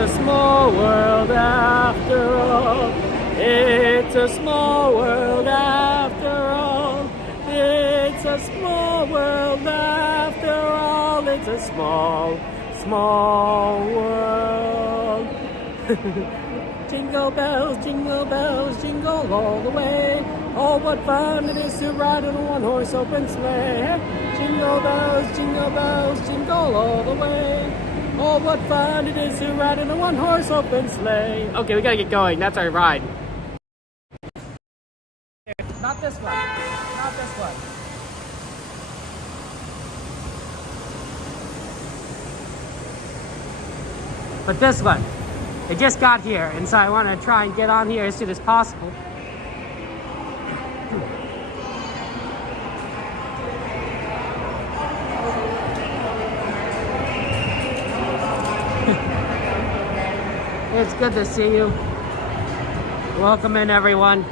a small world after all. It's a small world after all. It's a small world after all. It's a small, small world. Jingle bells, jingle all the way. Oh, what fun it is to ride in a one-horse open sleigh. Jingle bells, jingle all the way. Oh, what fun it is to ride in a one-horse open sleigh. Okay, we gotta get going. That's our ride. Not this one. Not this one. But this one. I just got here, and so I want to try and get on here as soon as possible. It's good to see you. Welcome in, everyone.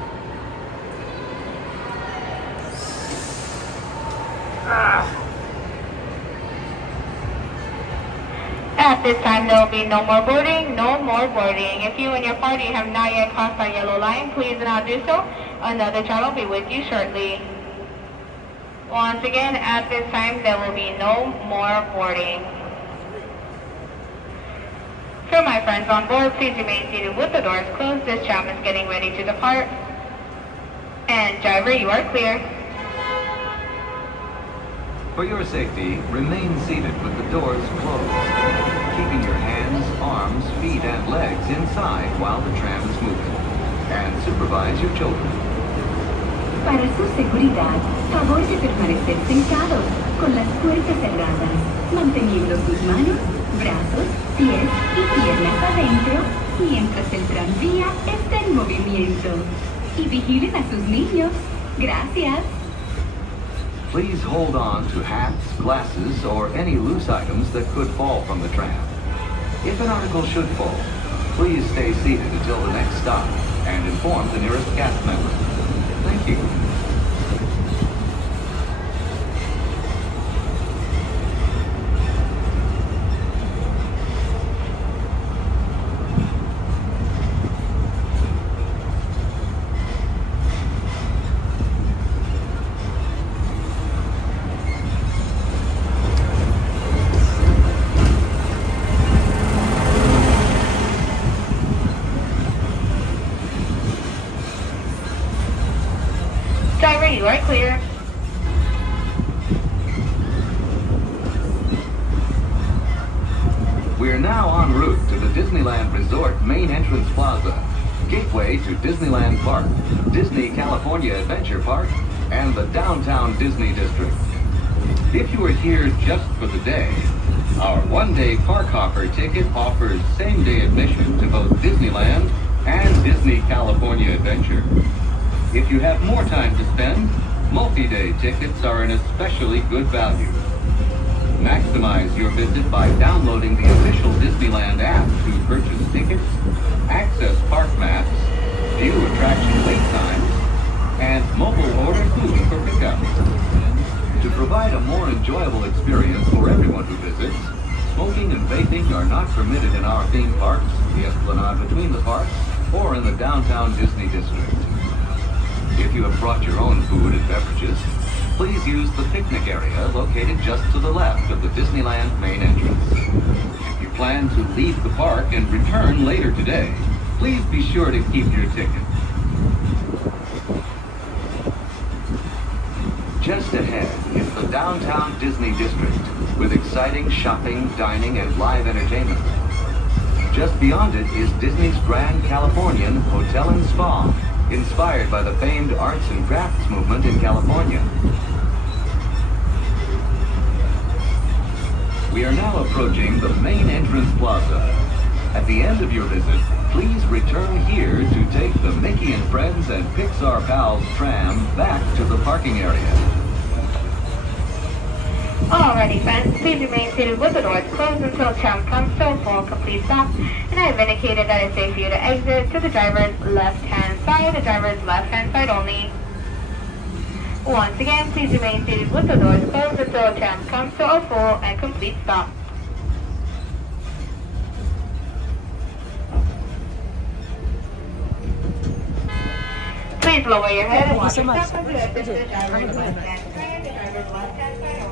At this time, there will be no more boarding, no more boarding. If you and your party have not yet crossed our yellow line, please do not do so. Another child will be with you shortly. Once again, at this time, there will be no more boarding. For my friends on board, please remain seated with the doors closed. This tram is getting ready to depart. And driver, you are clear. For your safety, remain seated with the doors closed, keeping your hands, arms, feet, and legs inside while the tram is moving. And supervise your children. Para su seguridad, favor de permanecer sentados, con las puertas cerradas, manteniendo sus manos, brazos, pies y piernas adentro, mientras el tranvía está en movimiento. Y vigilen a sus niños. Gracias. Please hold on to hats, glasses, or any loose items that could fall from the tram. If an article should fall, please stay seated until the next stop and inform the nearest cast member. Thank you. Driver, you are clear. We are now en route to the Disneyland Resort main entrance plaza, gateway to Disneyland Park, Disney California Adventure Park, and the downtown Disney District. If you are here just for the day, our one-day park hopper ticket offers same-day admission to both Disneyland and Disney California Adventure. If you have more time to spend, multi-day tickets are an especially good value. Maximize your visit by downloading the official Disneyland app to purchase tickets, access park maps, view attraction wait times, and mobile order food for pickup. To provide a more enjoyable experience for everyone who visits, smoking and vaping are not permitted in our theme parks, the Esplanade between the parks, or in the downtown Disney District. If you have brought your own food and beverages, please use the picnic area located just to the left of the Disneyland main entrance. If you plan to leave the park and return later today, please be sure to keep your ticket. Just ahead is the downtown Disney District with exciting shopping, dining, and live entertainment. Just beyond it is Disney's Grand Californian Hotel and Spa, inspired by the famed arts and crafts movement in California. We are now approaching the main entrance plaza. At the end of your visit, please return here to take the Mickey and Friends and Pixar Pals tram back to the parking area. Alrighty, friends, please remain seated with the doors closed until tram comes to a full complete stop. And I have indicated that it's safe for you to exit to the driver's left-hand side, the driver's left-hand side only. Once again, please remain seated with the doors closed until tram comes to a full and complete stop. lower your head and Thank you watch so your much. step as you exit to the Have a driver's good one. left-hand side, the driver's left-hand side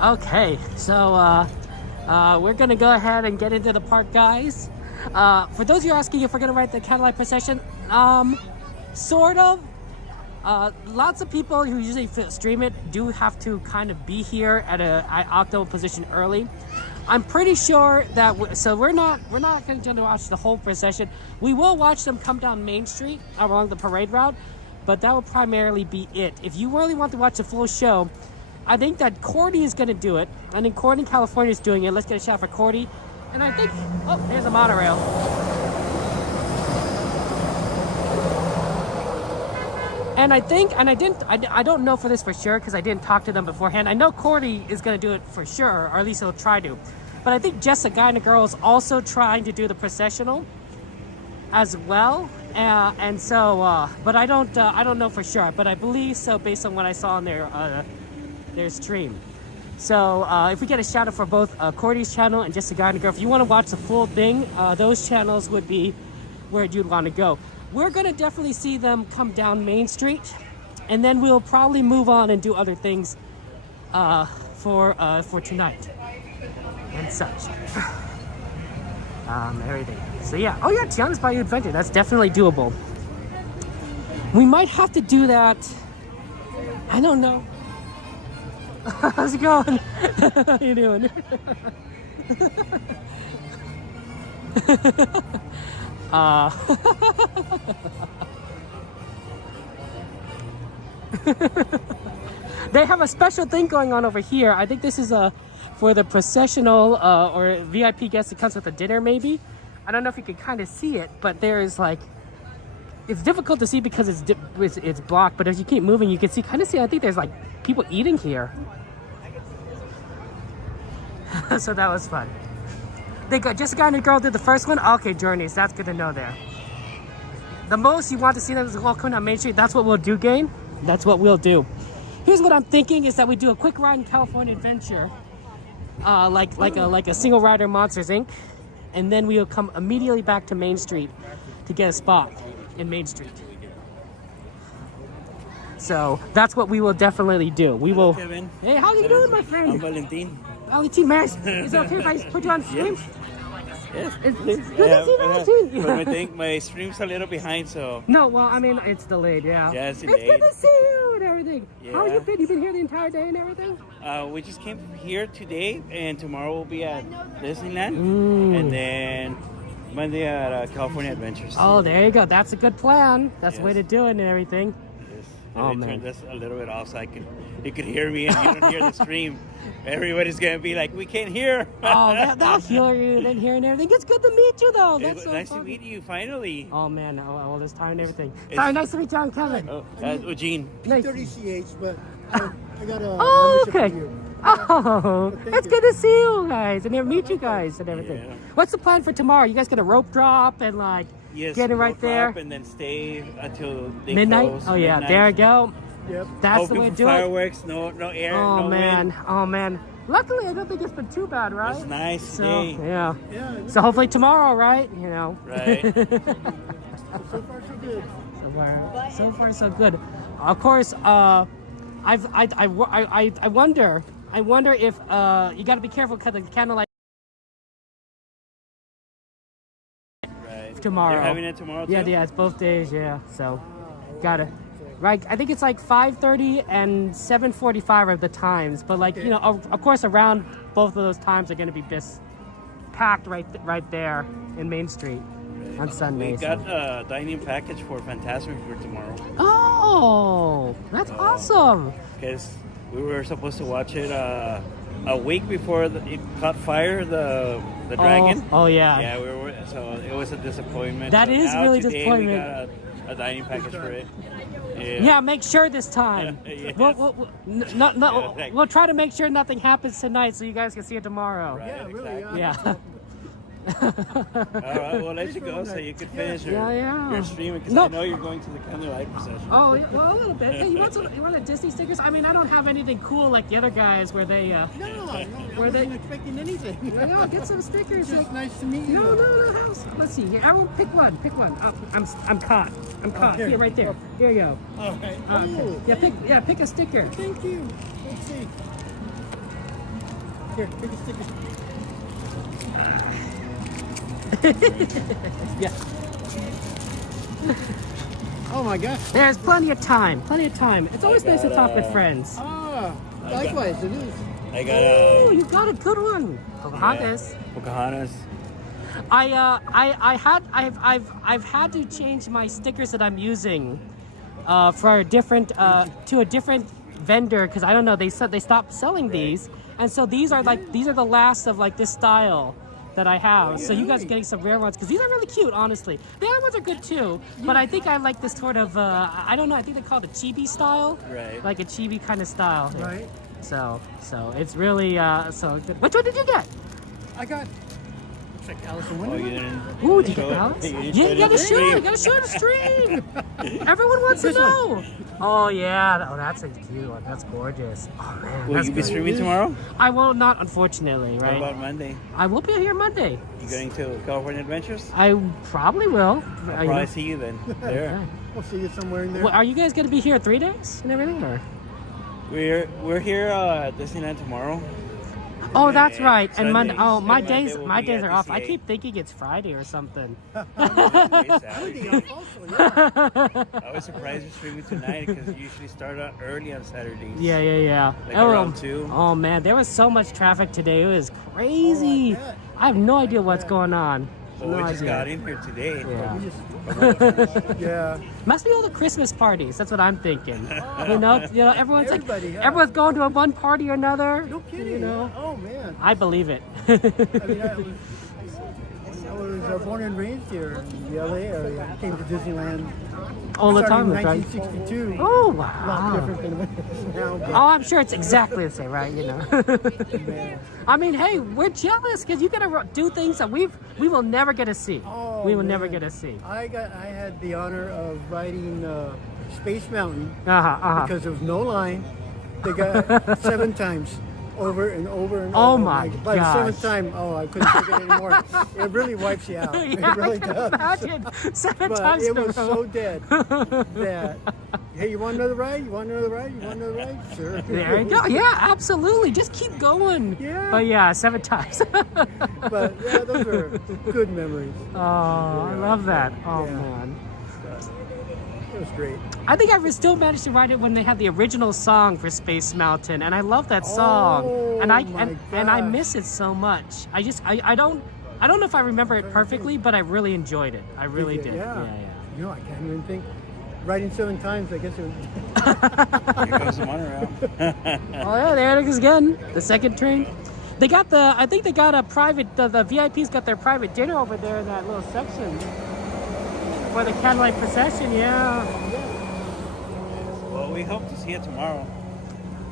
only. Okay, so we're gonna go ahead and get into the park, guys. For those of you asking if we're gonna ride the Candlelight Procession, sort of. Lots of people who usually stream it do have to kind of be here at a optimal position early. I'm pretty sure that so we're not going to watch the whole procession. We will watch them come down Main Street along the parade route, but that will primarily be it. If you really want to watch the full show, I think that Cordy is going to do it. I think Cordy in California is doing it. Let's get a shot for Cordy. And I think, oh, there's a monorail. And I think, and I don't know for this for sure because I didn't talk to them beforehand. I know Cordy is going to do it for sure, or at least he'll try to. But I think Jess, a guy and a girl, is also trying to do the processional as well. And so, but I don't know for sure. But I believe so based on what I saw on their stream. So if we get a shout out for both Cordy's channel and Just a Guy and a Girl, if you want to watch the full thing, those channels would be where you'd want to go. We're gonna definitely see them come down Main Street, and then we'll probably move on and do other things for tonight and such. Everything. So yeah. Oh yeah, Tiana's Bayou Adventure. That's definitely doable. We might have to do that. I don't know. How's it going? How you doing? They have a special thing going on over here. I think this is for the processional or VIP guest that comes with a dinner maybe. I don't know if you can kind of see it, but there's like, it's difficult to see because it's blocked, but as you keep moving you can kind of see, I think there's like people eating here. So that was fun. They got Just a Guy and a Girl did the first one. Okay, Journeys, that's good to know there. The most you want to see them is all coming on Main Street. That's what we'll do, Gain. That's what we'll do. Here's what I'm thinking is that we do a quick ride in California Adventure, like a single rider Monsters Inc. And then we'll come immediately back to Main Street to get a spot in Main Street. So that's what we will definitely do. We will. Kevin. Hey, how you doing, my friend? I'm Valentin. Valentin, man, is it okay if I put you on stream? Yes. It's good to see Valentin. But I think my stream's a little behind, so. No, well, I mean, it's delayed, yeah. Yeah, it's It's delayed. good to see you and everything. Yeah. How you been? You been here the entire day and everything? We just came here today, and tomorrow we'll be at Disneyland, and then Monday at California Adventures. Oh, there you go. That's a good plan. That's the way Yes. to do it and everything. Yes. Oh, And man. turn this a little bit off so you could hear me and you don't hear the stream. Everybody's gonna be like, we can't hear. Oh, they'll hear you and hear and everything. It's good to meet you, though. That's It's so nice fun. to meet you finally. Oh, man. All this time and everything. It's- Sorry, nice to meet you, I'm Kevin. Oh, Eugene. Nice. 30CH, but I got a Oh, membership okay. for you. Oh, Thank it's you. good to see you guys and meet you guys and everything. Yeah. What's the plan for tomorrow? You guys gonna rope drop and like Yes, get it we'll right there? drop and then stay until they Midnight? close. Oh yeah, midnight. there you go. Yep. That's the Hoping way to for do it. fireworks, no air, Oh no man, wind. oh man. Luckily, I don't think it's been too bad, right? It's nice So today. yeah. Yeah. So hopefully tomorrow, right? You know. Right. So far, so good. So far, so good. Of course, I wonder if you got to be careful because the candlelight Right. tomorrow. You're having it tomorrow too? Yeah, it's both days. Yeah, so gotta. Right, I think it's like 5:30 and 7:45 are the times, but like you know, of course, around both of those times are going to be just packed right there in Main Street on Sunday. We got a dining package for Fantasmic for tomorrow. Oh, that's awesome! Because we were supposed to watch it a week before it caught fire, the dragon. Oh yeah. Yeah, so it was a disappointment. That So is now really today disappointment. We got a dining package for it. Yeah, make sure this time. Yes. We'll try to make sure nothing happens tonight so you guys can see it tomorroght. Right, Yeah, really. exactly. Yeah. All right, we'll let you go so you can finish your streaming because No. I know you're going to the Candlelight Processional. Oh, yeah, well, a little bit. Hey, you want the Disney stickers? I mean, I don't have anything cool like the other guys where they. No, I wasn't expecting anything. No, get some stickers. It's just nice to meet you. No. Let's see. Here, I will pick one. Pick one. Oh, I'm caught. I'm caught. here. Here, right there. Here you go. All right. Okay. Pick a sticker. Thank you. Let's see. Here, pick a sticker. Yeah. Oh my gosh. There's plenty of time. It's always nice to talk with friends. Ah, likewise it is. I got Oh, you got a good one. Pocahontas. Pocahontas. I've had to change my stickers that I'm using for a different to a different vendor because I don't know, they said they stopped selling these, and so these are the last of like this style that I have. So you guys are getting some rare ones because these are really cute, honestly. The other ones are good too, but I think I like this sort of I don't know, I think they call it a chibi style, Right. like a chibi kind of style. Right. So it's really so good. Which one did you get? I got. Looks like Alice in Oh, you Wonderland. didn't. Ooh, did you show get it? Alice? You didn't Yeah, show you it on gotta the show stream. it. You gotta show the stream. Everyone wants to know. Oh yeah. Oh, that's a cute one. That's gorgeous. Oh man. Will that's you be good. streaming tomorrow? I will not, unfortunately. What Right. about Monday? I will be here Monday. You going to California Adventures? I probably will. I'll probably see you then. There. We'll see you somewhere in there. Well, are you guys gonna be here 3 days and everything, or? We're here at Disneyland tomorrow. Oh, that's And right. And Sunday- Monday. Oh, my and Monday days. we'll My be days at are off. I DCA. keep thinking it's Friday or something. Saturday. Also, yeah. I was surprised you're streaming tonight because you usually start out early on Saturdays. Yeah. Like around 2. Oh man, there was so much traffic today. It was crazy. bet. I have no idea what's going on. Well, No we just idea. got in here today. Yeah. Yeah. Must be all the Christmas parties. That's what I'm thinking. You know, everyone's Everybody, yeah. everyone's going to one party or another. No kidding. You know, Oh man. I believe it. I mean, I was born and raised here in the LA area. Came to Disneyland all the starting time, in right? 1962. Oh A lot wow. different than it is now. But Oh, I'm sure it's exactly the same, right? You know. man. I mean, hey, we're jealous because you gotta do things that we will never get to see. Oh, we will never man. get to see. I had the honor of riding Space Mountain because there was no line. They got 7 times. Over and over and Oh over. my By the gosh. 7th time, I couldn't take it anymore. It really wipes you out. Yeah, It really I can does. imagine. 7 But times it in a was row. so dead that, hey, you want another ride? You want another ride? You want another ride? Sure. There you go. Yeah, absolutely. Just keep going. Yeah. But yeah, 7 times. But yeah, those are good memories. Oh, I love that. Oh Yeah. man. It was great. I think I still managed to write it when they had the original song for Space Mountain, and I love that song. Oh, and I my and I gosh. miss it so much. I don't know if I remember it perfectly, but I really enjoyed it. I really did. Yeah. Yeah. You know, I can't even think. Riding 7 times, I guess it was. Here comes the monorail. Oh yeah, there it is again. The second train. They got I think they got a private, the VIPs got their private dinner over there in that little section. For the Candlelight Procession, yeah. Well, we hope to see it tomorrow.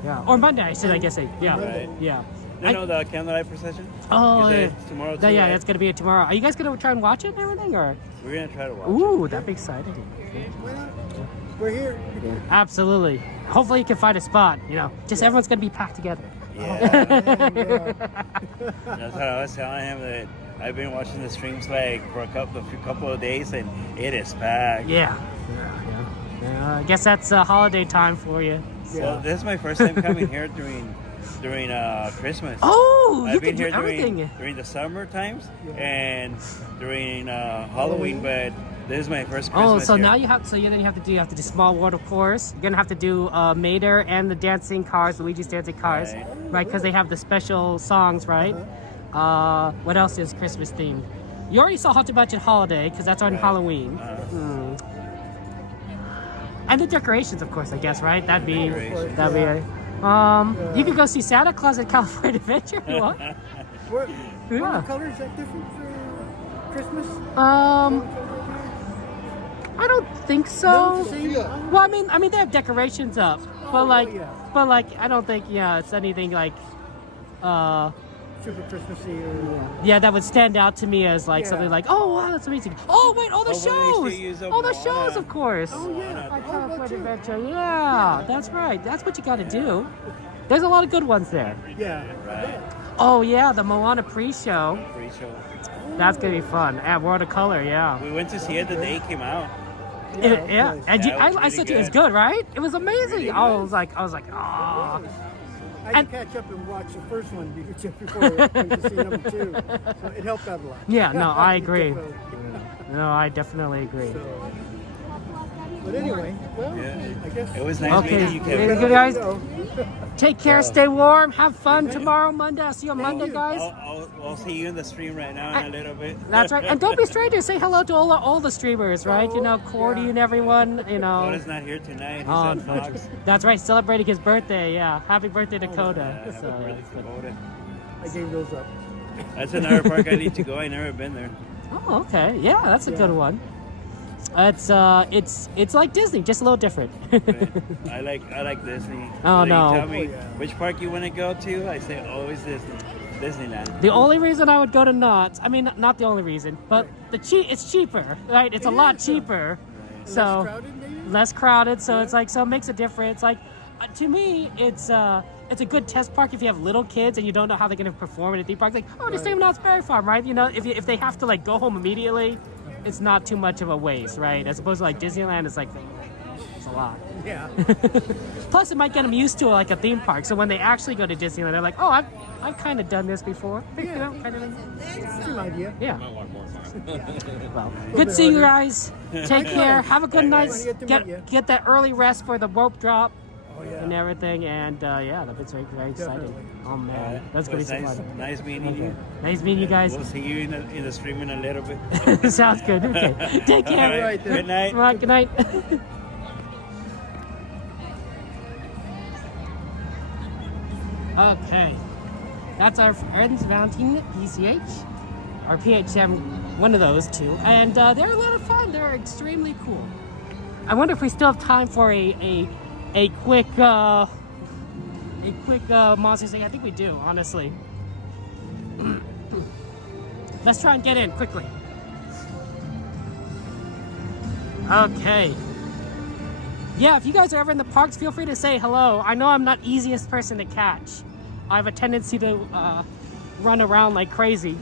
Yeah. Or Monday, I guess. Yeah. Right. Yeah. No, the Candlelight Procession? Oh, Is yeah. it tomorrow too, Yeah, right? that's going to be it tomorrow. Are you guys going to try and watch it and everything? Or? We're going to try to watch Ooh, that'd be exciting. Why not? We're here. Absolutely. Hopefully you can find a spot, Just everyone's going to be packed together. it. Yeah. Yeah. That's what I was telling him that I've been watching the streams like for a couple of days and it is packed. Yeah. I guess that's holiday time for you. So this is my first time coming here during Christmas. Oh, you I've can been do here everything. during the summer times and during Halloween, but this is my first Christmas. Oh, so here. now you have to do Small World, of course. You're gonna have to do Mater and the dancing cars, Luigi's dancing cars, right? Because they have the special songs, right? What else is Christmas themed? You already saw Haunted Mansion Holiday because that's on Halloween. And the decorations, of course, I guess, right? That'd be. You could go see Santa Claus at California Adventure if you want. What Yeah. color is that different for Christmas? I don't think so. No, it's the same? Well, I mean, they have decorations up, but yeah. I don't think it's anything like, super Christmassy. Or, yeah, that would stand out to me as like Yeah. something like, oh wow, that's amazing. Oh wait, all the Oh, well, they shows, still use all the Moana. shows, of course. Oh yeah. Like Oh, California that's it. Adventure. Yeah, that's right. That's what you got to do. There's a lot of good ones there. Yeah. Right. Oh yeah, the Moana pre-show. Free show. That's gonna be fun at World of Color. Yeah. We went to see it the day it came out. Yeah, nice. and Yeah, it was I said really to you, it was good. good, right? It was amazing. Really I good. was like, ah. I And- had to catch up and watch the first one just before I went to see number 2. So it helped out a lot. Yeah, no, I agree. Definitely. No, I definitely agree. So, but anyway, well, Yeah. I guess. It was nice Okay. meeting you, Very Kevin. good, guys. So, Take care, stay warm, have fun tomorrow, Monday. I'll see you on Monday, guys. I'll see you in the stream right now in a little bit. That's right. And don't be strangers. Say hello to all the streamers, right? You know, Cordy Yeah. and everyone, you know. Coda's not here tonight. He's Oh, at Fox. that's right, celebrating his birthday. Yeah, happy birthday, Dakota. Yeah, So, happy birthday that's to good. Coda. I gave those up. That's another park I need to go. I never been there. Oh, okay. Yeah, that's a good one. It's like Disney, just a little different. But I like Disney. Oh, So no. You tell me Oh, yeah. which park you want to go to. I say always Disneyland. The only reason I would go to Knott's, I mean, not the only reason, but it's cheaper, right? It's a lot cheaper. So Less crowded, maybe? less crowded, so it's like, so it makes a difference. Like, to me, it's a good test park if you have little kids and you don't know how they're going to perform in a theme park. Like, oh, just take them to Knott's Berry Farm, right? You know, if they have to like go home immediately, it's not too much of a waste, right? As opposed to like Disneyland, it's like, it's a lot. Yeah. Plus, it might get them used to like a theme park. So when they actually go to Disneyland, they're like, oh, I've kind of done this before. You know, kind of thing. It's an idea. Yeah. Well, good seeing you guys. Take care. Have a good night. Get to meet you. Get that early rest for the rope drop Oh and yeah. everything. And yeah, that's very, very exciting. Definitely. Oh man, that's gonna be so nice, fun. nice meeting Okay. you. Nice meeting you guys. We'll see you in the stream in a little bit. Sounds good. Okay. Take care. All right, then. Good night. All right. Good night. Okay. That's our Fantasmic PCH, our PHM, one of those two, and they're a lot of fun. They're extremely cool. I wonder if we still have time for a quick monster thing. I think we do, honestly. Let's try and get in quickly. Okay. Yeah, if you guys are ever in the parks, feel free to say hello. I know I'm not easiest person to catch. I have a tendency to run around like crazy.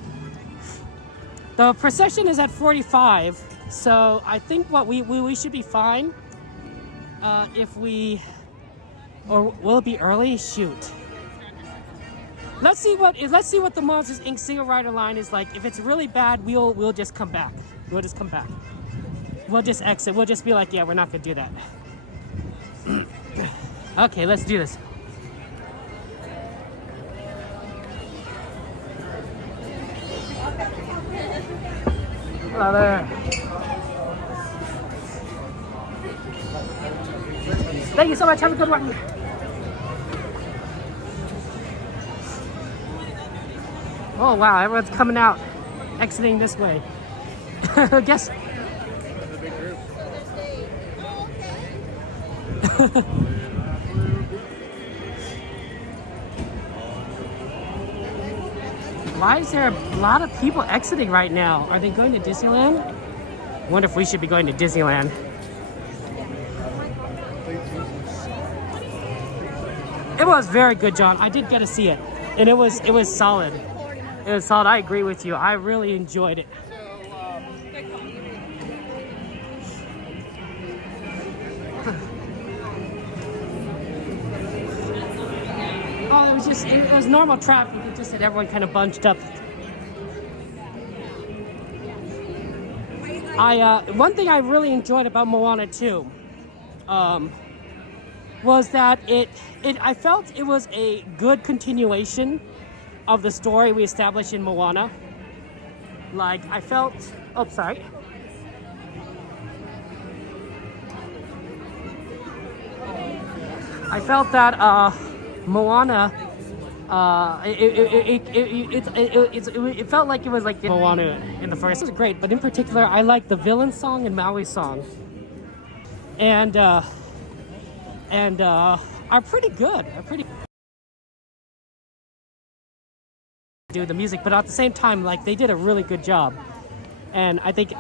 The procession is at 45, so I think what we should be fine if we, or will it be early? Shoot. Let's see what the Monsters Inc. single rider line is like. If it's really bad, we'll just come back. We'll just come back. We'll just exit. We'll just be like, yeah, we're not gonna do that. Okay, let's do this. Hello there. Thank you so much. Have a good one. Oh wow, everyone's coming out, exiting this way. Guess. Why is there a lot of people exiting right now? Are they going to Disneyland? I wonder if we should be going to Disneyland. It was very good, John. I did get to see it, and it was solid. It was solid. I agree with you. I really enjoyed it. Oh, it was normal traffic. It just had everyone kind of bunched up. One thing I really enjoyed about Moana 2 was that I felt it was a good continuation of the story we established in Moana. Like, I felt, oh, sorry. I felt that Moana, it felt like it was like Moana in the first. It was great, but in particular, I like the villain song and Maui's song, and are pretty good. do the music, but at the same time, like they did a really good job. And I think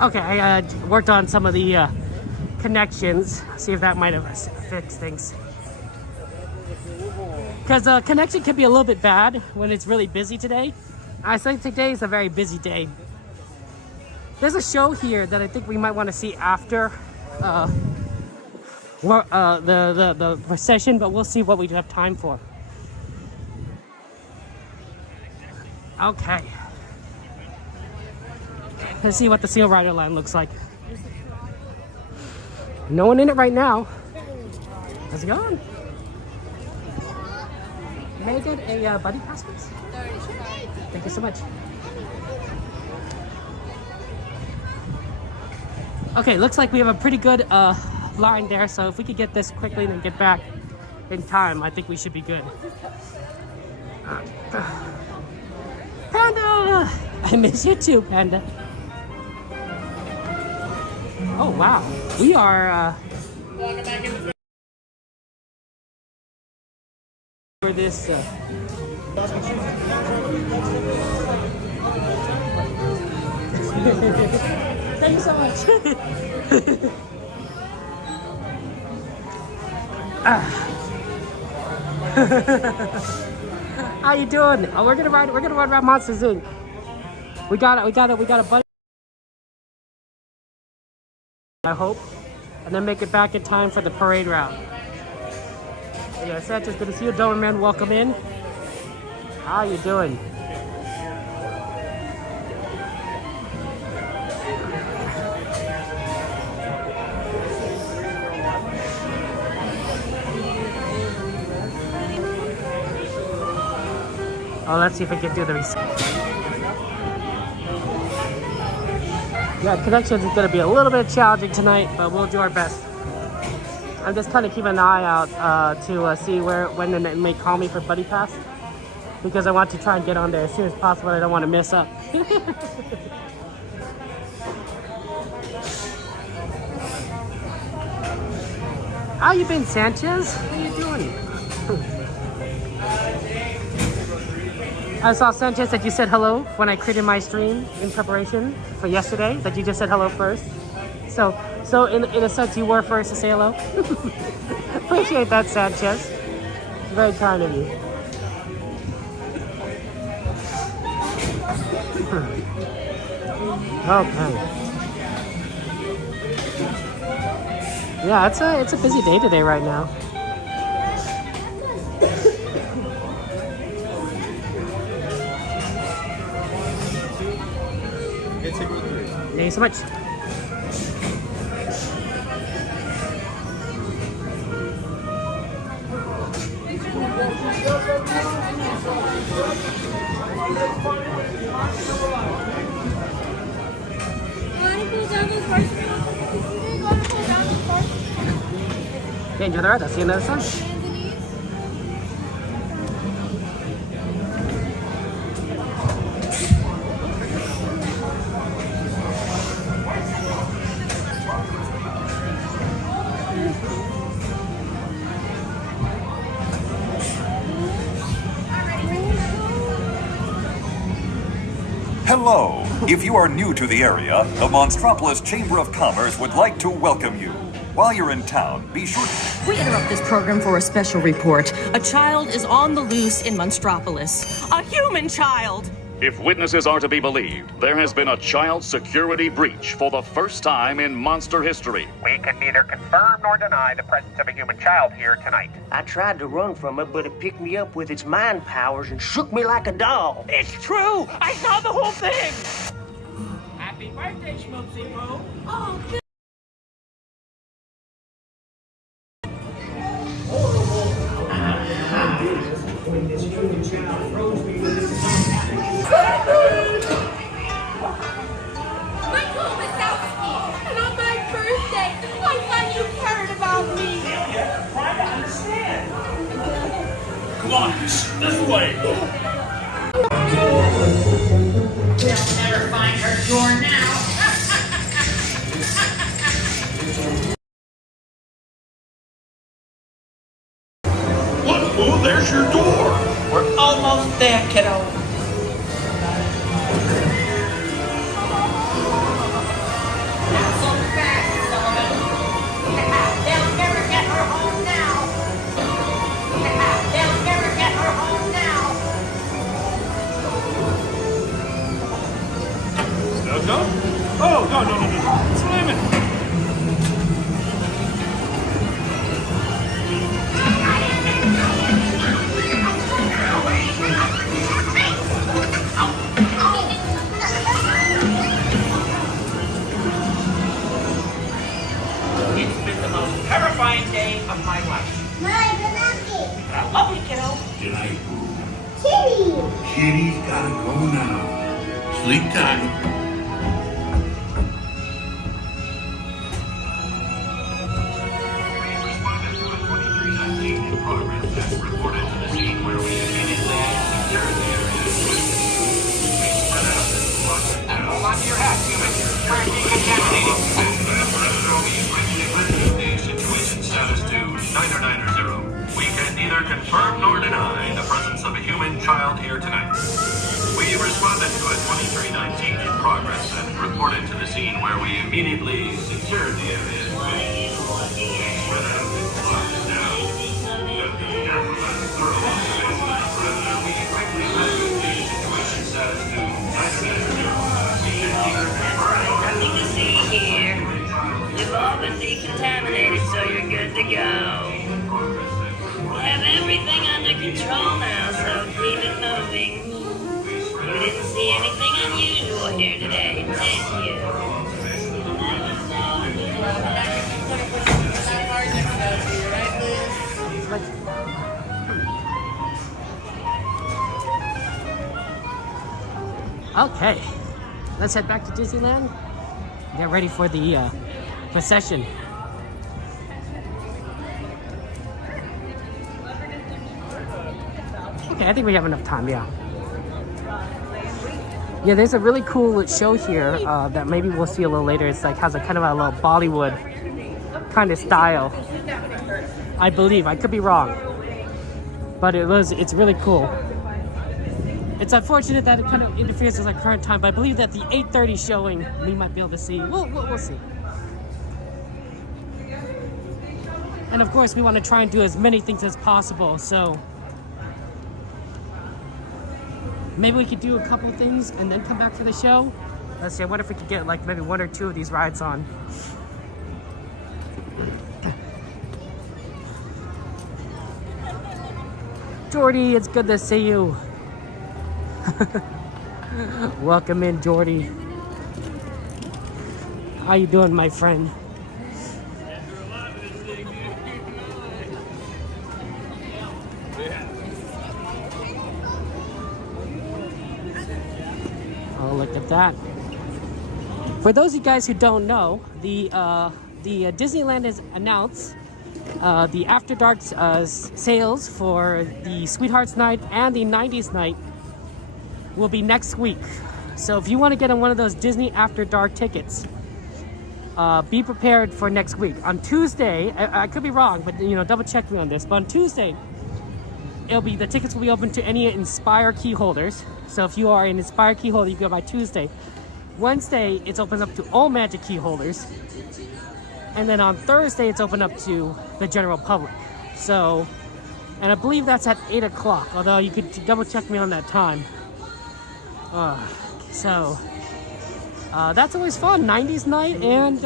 okay, I worked on some of the connections. See if that might have fixed things. Because connection can be a little bit bad when it's really busy today. I think today is a very busy day. There's a show here that I think we might want to see after the procession, but we'll see what we have time for. Okay. Let's see what the Seal Rider line looks like. No one in it right now. How's it going? May I get a buddy pass, please? Thank you so much. Okay, looks like we have a pretty good line there, so if we could get this quickly and get back in time, I think we should be good. Panda! I miss you too, Panda. Oh, wow. We are for this thank you so much. How you doing? Oh, we're gonna run around Monsters Inc. We got a bunch, I hope, and then make it back in time for the parade route. Yeah, Santa's good to see you. Doberman, welcome in. How you doing? Oh, let's see if we can do the yeah, connections is going to be a little bit challenging tonight, but we'll do our best. I'm just kind of keeping an eye out to see when they may call me for Buddy Pass, because I want to try and get on there as soon as possible. I don't want to mess up. How you been, Sanchez? How you doing? I saw, Sanchez, that you said hello when I created my stream in preparation for yesterday, that you just said hello first. So in a sense, you were first to say hello. Appreciate that, Sanchez. Very kind of you. Okay. Yeah, it's a busy day today right now. Thank you so much. Okay, enjoy the ride. I'll see you another time. Hello. If you are new to the area, the Monstropolis Chamber of Commerce would like to welcome you. While you're in town, be sure to... We interrupt this program for a special report. A child is on the loose in Monstropolis. A human child! If witnesses are to be believed, there has been a child security breach for the first time in monster history. We can neither confirm nor deny the presence of a human child here tonight. I tried to run from it, but it picked me up with its mind powers and shook me like a doll. It's true! I saw the whole thing! Happy birthday, Schmoopsy Mo. Oh, And on my birthday, I thought you cared about me. Come on, this way. They'll never find her door now. What? Oh, there's your door. We're almost there, kiddo. Not so fast, Sullivan. They'll never get her home now. They'll never get her home now. Still go? Oh, no. Slam it. It's been the most terrifying day of my life. I love you, kiddo. Good night, Boo. Kitty's gotta go now. Sleep tight. Hold on to your hat, human. We're decontaminating. Situation status to 990. We can neither confirm nor deny the presence of a human child here tonight. We responded to a 2319 in progress and reported to the scene where we immediately secured the area. Nothing to see here. They've all been decontaminated, so you're good to go. We have everything under control now, so keep it moving. You didn't see anything unusual here today, did you? Okay, let's head back to Disneyland. Get ready for the procession. Okay, I think we have enough time, yeah. Yeah, there's a really cool show here that maybe we'll see a little later. It's like has a kind of a little Bollywood kind of style. I believe, I could be wrong. But it's really cool. It's unfortunate that it kind of interferes with our current time, but I believe that the 8:30 showing we might be able to see. We'll see. And of course, we want to try and do as many things as possible, so maybe we could do a couple of things and then come back for the show. Let's see, I wonder if we could get like maybe 1 or 2 of these rides on. Jordy, it's good to see you. Welcome in, Jordy. How you doing, my friend? Oh, look at that. For those of you guys who don't know, the Disneyland has announced the After Dark sales for the Sweethearts Night and the 90s Night will be next week. So if you want to get on one of those Disney After Dark tickets, be prepared for next week. On Tuesday, I could be wrong, but double check me on this. But on Tuesday, the tickets will be open to any Inspire key holders. So if you are an Inspire key holder, you can go by Tuesday. Wednesday, it's open up to all Magic key holders. And then on Thursday, it's open up to the general public. So, and I believe that's at 8 o'clock, although you could double check me on that time. That's always fun. 90s night and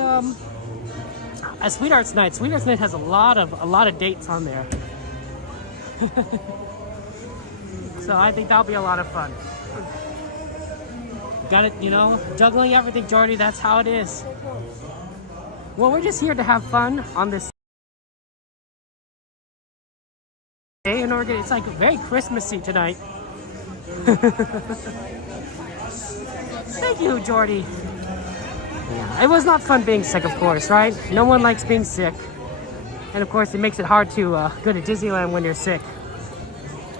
a Sweethearts Night. Sweethearts Night has a lot of dates on there. So I think that'll be a lot of fun. Got it, juggling everything, Jordy. That's how it is. Well, we're just here to have fun on this day in Oregon. It's like very Christmassy tonight. Thank you, Jordy. Yeah, it was not fun being sick, of course, right? No one likes being sick. And of course, it makes it hard to go to Disneyland when you're sick.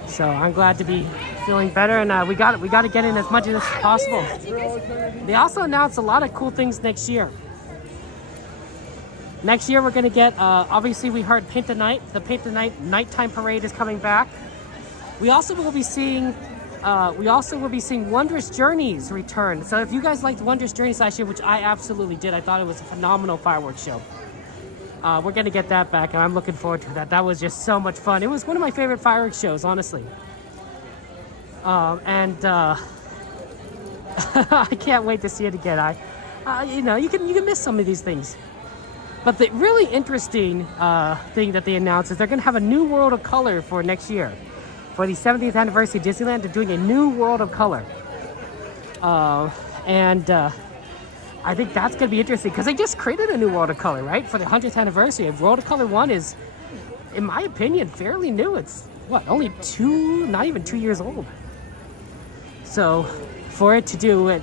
So I'm glad to be feeling better, and we got to get in as much as possible. They also announced a lot of cool things next year. Next year we're going to get, obviously we heard Paint the Night. The Paint the Night nighttime parade is coming back. We also will be seeing Wondrous Journeys return. So if you guys liked Wondrous Journeys last year, which I absolutely did, I thought it was a phenomenal fireworks show. We're going to get that back, and I'm looking forward to that. That was just so much fun. It was one of my favorite fireworks shows, honestly. I can't wait to see it again. You know, you can miss some of these things. But the really interesting thing that they announced is they're going to have a new World of Color for next year. For the 70th anniversary of Disneyland, they're doing a new World of Color. I think that's going to be interesting because they just created a new World of Color, right? For the 100th anniversary. World of Color 1 is, in my opinion, fairly new. It's, what, only not even 2 years old. So for it to do it,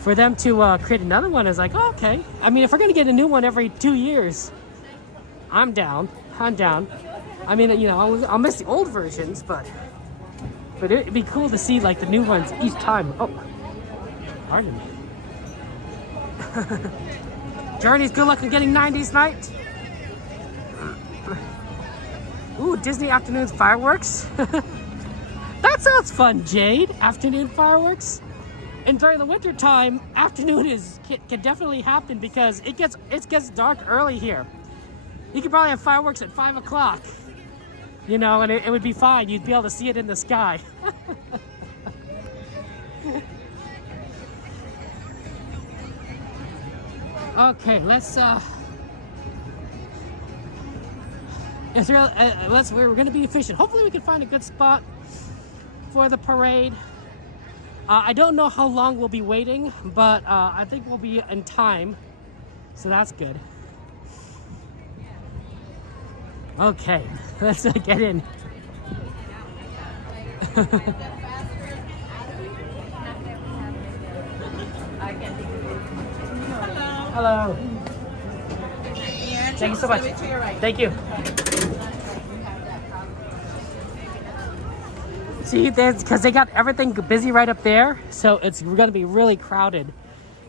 for them to create another one is like, oh, okay. I mean, if we're going to get a new one every 2 years, I'm down. I mean, you know, I'll miss the old versions, but it'd be cool to see like the new ones each time. Oh, pardon me. Journeys, good luck in getting 90s night. Ooh, Disney Afternoons fireworks. That sounds fun, Jade. Afternoon fireworks. And during the winter time, afternoon can definitely happen because it gets dark early here. You could probably have fireworks at 5 o'clock, you know, and it would be fine. You'd be able to see it in the sky. Okay, we're gonna be efficient. Hopefully we can find a good spot for the parade. I don't know how long we'll be waiting, but I think we'll be in time, so that's good. Okay, let's get in. Hello. Thank you so much. Thank you. See, because they got everything busy right up there, so it's going to be really crowded.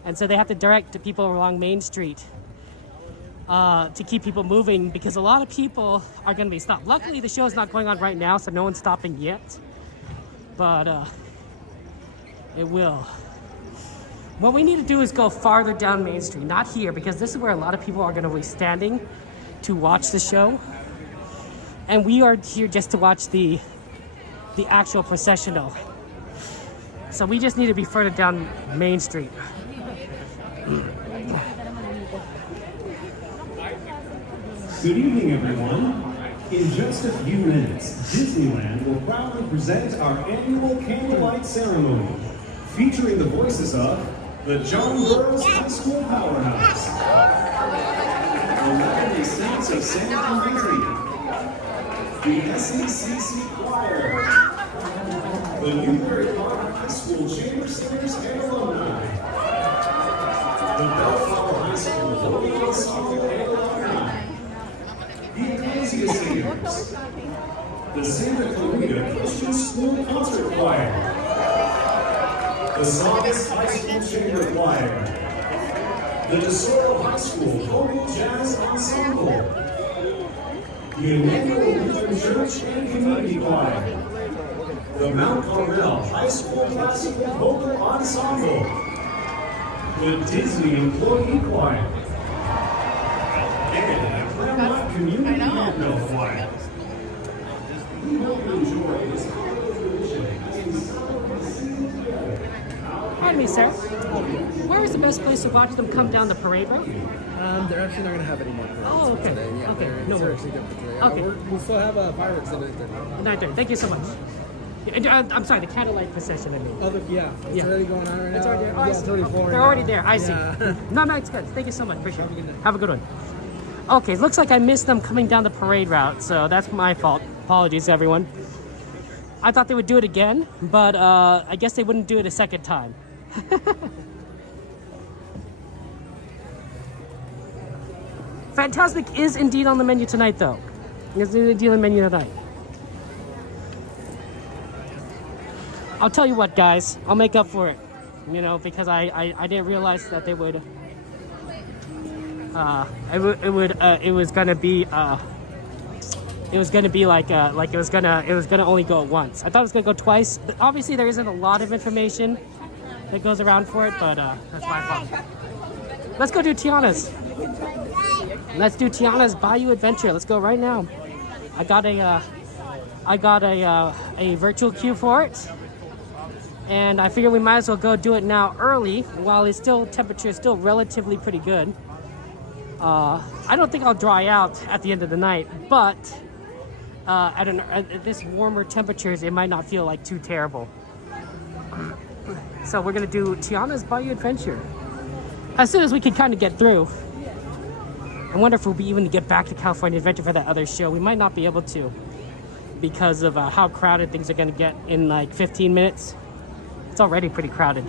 And so they have to direct the people along Main Street to keep people moving because a lot of people are going to be stopped. Luckily, the show's not going on right now, so no one's stopping yet. But it will. What we need to do is go farther down Main Street, not here, because this is where a lot of people are going to be standing to watch the show. And we are here just to watch the actual processional. So we just need to be further down Main Street. Good evening, everyone. In just a few minutes, Disneyland will proudly present our annual Candlelight Ceremony, featuring the voices of the John Burroughs High School Powerhouse, the Latter-day Saints of San Clemente, the SECC Choir, the Newberry Park High School Chamber Singers and Alumni, the Bellflower High School Vocal Ensemble and Alumni, the Ecclesia Singers, the Santa Clarita Christian School Concert Choir, the Psalmist High School Chamber Choir, the DeSoto High School Vocal Jazz Ensemble, the Emmanuel Lutheran Church and Community Choir, the Mount Carmel High School Classical Vocal Ensemble, the Disney Employee Choir, and the Tram Community Handbell Choir. We hope you enjoy this tradition as we celebrate season together. Pardon me, sir. Where is the best place to watch them come down the parade route? They're actually not going to have any more parades. Oh, okay. Today. Yeah, Okay, they're no worries. actually good for today. Okay. We'll still have fireworks at 9:30. Thank you so much. I'm sorry, the Candlelight Procession, I mean. It's already going on right now. It's already there. Oh, I see. It's already flowing They're now. already there. I see. Yeah. No, it's good. Thank you so much. Appreciate it. Have a good one. Okay, it looks like I missed them coming down the parade route, so that's my fault. Apologies, everyone. I thought they would do it again, but I guess they wouldn't do it a second time. Fantasmic is indeed on the menu tonight, though. It's indeed on the menu tonight. I'll tell you what, guys. I'll make up for it. You know, because I didn't realize that they would. It was gonna be like it was gonna only go once. I thought it was gonna go twice. But obviously, there isn't a lot of information that goes around for it, but that's my fault. Let's go do Tiana's. Let's do Tiana's Bayou Adventure. Let's go right now. I got a virtual queue for it, and I figure we might as well go do it now early while it's still temperature is still relatively pretty good. I don't think I'll dry out at the end of the night, but at this warmer temperatures, it might not feel like too terrible. So we're gonna do Tiana's Bayou Adventure as soon as we can kind of get through. I wonder if we'll be even to get back to California Adventure for that other show. We might not be able to because of how crowded things are gonna get in like 15 minutes. It's already pretty crowded,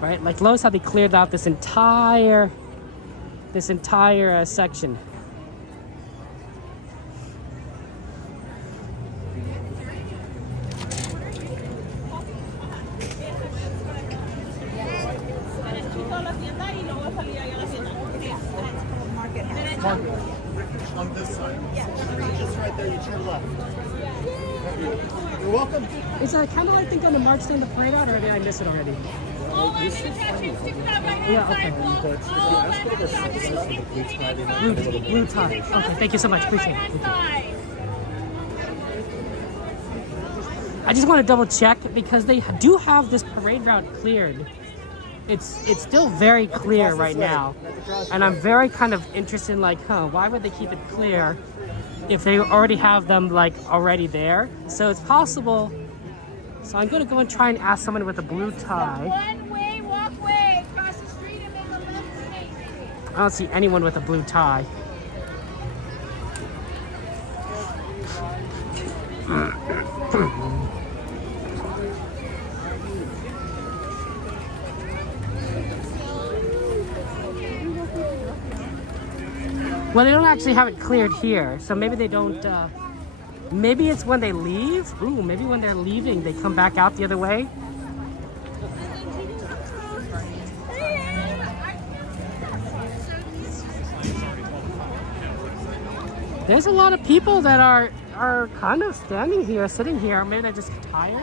right? Like Lowe's, how they cleared out this entire section. On this side. Just right there, you turn left. You're welcome. Is that Candlelight thing going to march down the parade route, or did I miss it already? Yeah, okay. Blue tie. Okay, thank you so much. Appreciate it. I just want to double check because they do have this parade route cleared. It's still very clear right now, and I'm very kind of interested in like, why would they keep it clear if they already have them like already there? So it's possible. So I'm gonna go and try and ask someone with a blue tie. One-way walkway across the street and then the left station. I don't see anyone with a blue tie. Well, they don't actually have it cleared here, so maybe they don't, maybe it's when they leave? Ooh, maybe when they're leaving, they come back out the other way? There's a lot of people that are kind of standing here, sitting here. Maybe they're just tired.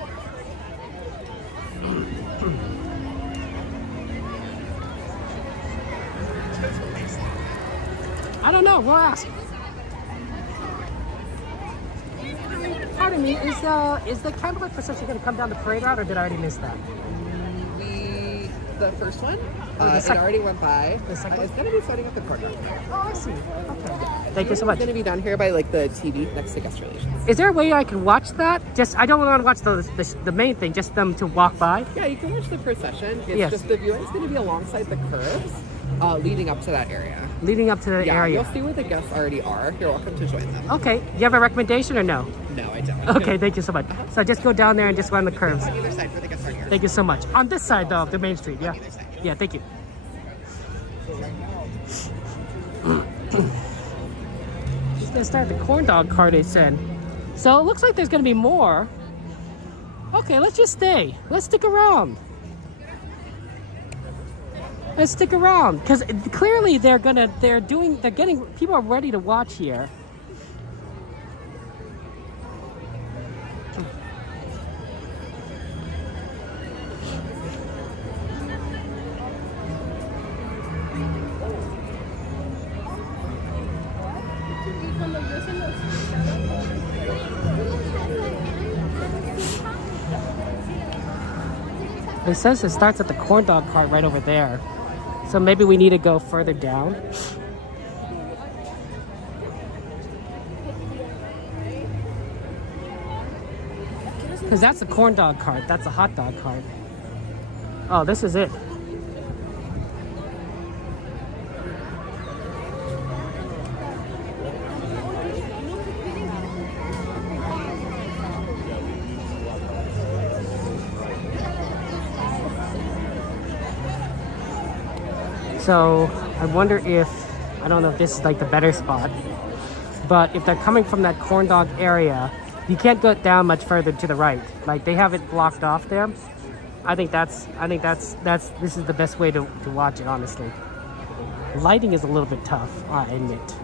I don't know, we'll ask. Pardon me, is the Candlelight Procession going to come down the parade route, or did I already miss that? The first one, it already went by. The second it's going to be setting up the corner. Oh, I see. Okay. Thank you so much. It's going to be down here by like the TV next to guest relations. Is there a way I can watch that? I don't want to watch the main thing, just them to walk by. Yeah, you can watch the procession. It's just the viewing is going to be alongside the curves, leading up to that area. Leading up to the area. You'll see where the guests already are. You're welcome to join them. Okay. You have a recommendation or no? No, I don't. Okay, thank you so much. So just go down there and just run the curves. On either side where the guests are here. Thank you so much. On this side though, of the main street, yeah. Yeah, thank you. He's gonna start the corn dog cart, they said. So it looks like there's gonna be more. Okay, let's just stay. Let's stick around. Let's stick around, because clearly they're getting, people are ready to watch here. It says it starts at the corn dog cart right over there. So maybe we need to go further down. Because that's the corn dog cart. That's a hot dog cart. Oh, this is it. So I wonder if, I don't know if this is like the better spot, but if they're coming from that corn dog area, You can't go down much further to the right. Like they have it blocked off there. I think this is the best way to watch it, honestly. Lighting is a little bit tough, I admit.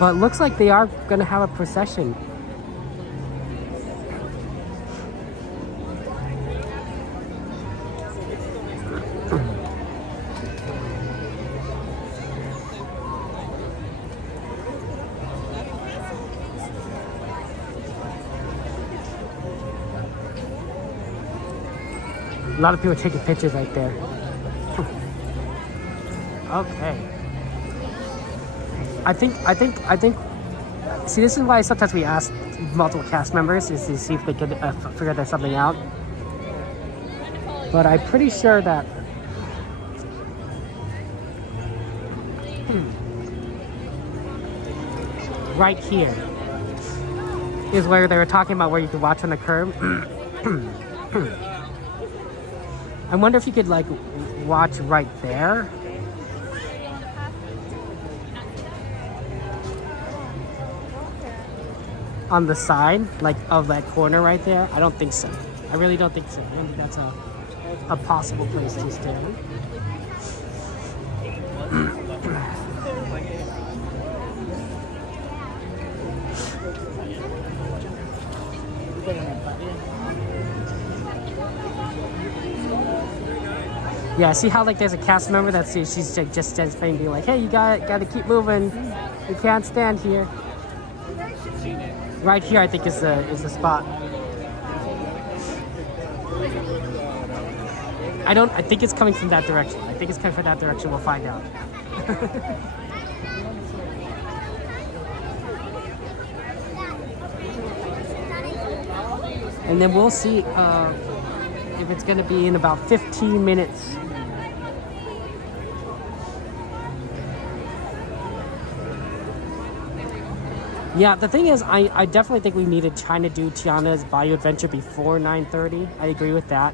But looks like they are gonna have a procession. A lot of people taking pictures right there. Okay. I think. See, this is why sometimes we ask multiple cast members is to see if they could figure something out. But I'm pretty sure that. Right here is where they were talking about where you could watch on the curb. I wonder if you could like watch right there. On the side, like of that corner right there. I don't think so. I really don't think so. I don't think that's a possible place to stand. Yeah, see how like there's a cast member that's she's like, just stands being like, hey, you gotta keep moving. You can't stand here. Right here, I think is the spot. I think it's coming from that direction. I think it's coming from that direction. We'll find out. And then we'll see if it's going to be in about 15 minutes. Yeah, the thing is, I definitely think we need to try to do Tiana's Bayou Adventure before 9:30. I agree with that.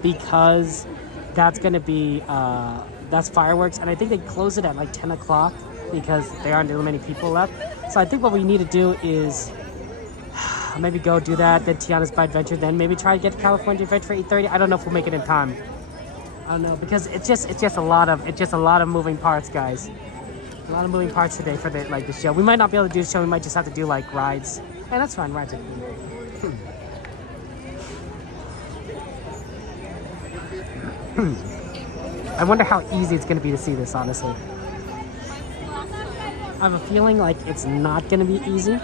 Because that's going to be, that's fireworks. And I think they close it at like 10 o'clock because there aren't that many people left. So I think what we need to do is maybe go do that, then Tiana's Bayou Adventure, then maybe try to get to California Adventure for 8:30. I don't know if we'll make it in time. I don't know, because it's just a lot of moving parts, guys. A lot of moving parts today for the show. We might not be able to do the show. We might just have to do like rides. And that's fine. Rides are cool. I wonder how easy it's going to be to see this, honestly. I have a feeling like it's not going to be easy.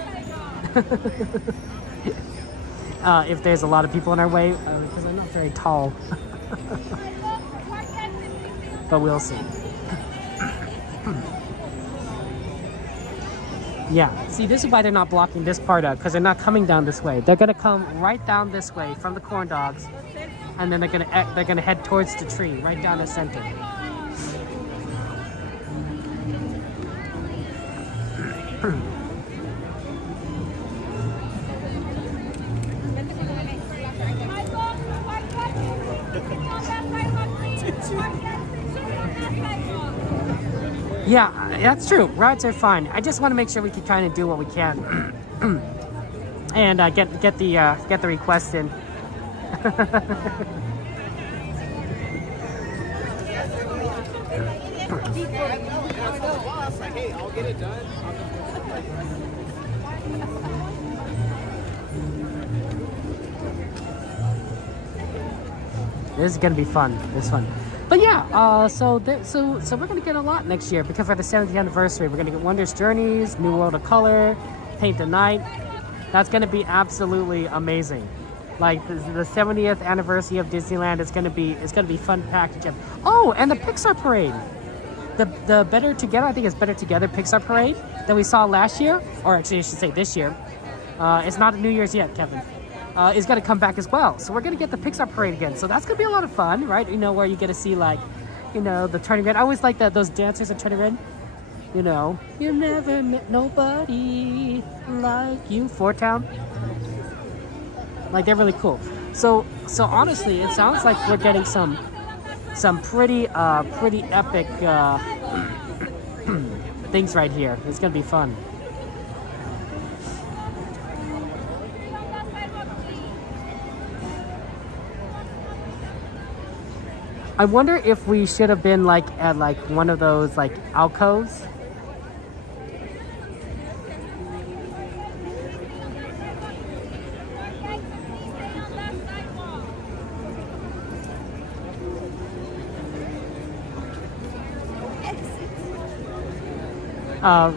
If there's a lot of people in our way, because I'm not very tall. But we'll see. Yeah, see, this is why they're not blocking this part up, because they're not coming down this way. They're gonna come right down this way from the corn dogs, and then they're gonna head towards the tree, right down the center. Yeah, that's true. Rides are fine. I just want to make sure we keep trying to do what we can, and get the request in. This is gonna be fun. This one. But yeah, so we're gonna get a lot next year because for the 70th anniversary, we're gonna get Wondrous Journeys, New World of Color, Paint the Night. That's gonna be absolutely amazing. Like the 70th anniversary of Disneyland is gonna be fun package. Oh, and the Pixar Parade, the Better Together, I think it's Better Together Pixar Parade that we saw last year, or actually I should say this year. It's not New Year's yet, Kevin. Is going to come back as well. So we're going to get the Pixar Parade again. So that's going to be a lot of fun, right? You know, where you get to see like, you know, the Turning Red. I always like those dancers at Turning Red. You know, you never met nobody like you. Fort Town. Like they're really cool. So honestly, it sounds like we're getting some pretty epic things right here. It's going to be fun. I wonder if we should have been like at like one of those like alcoves.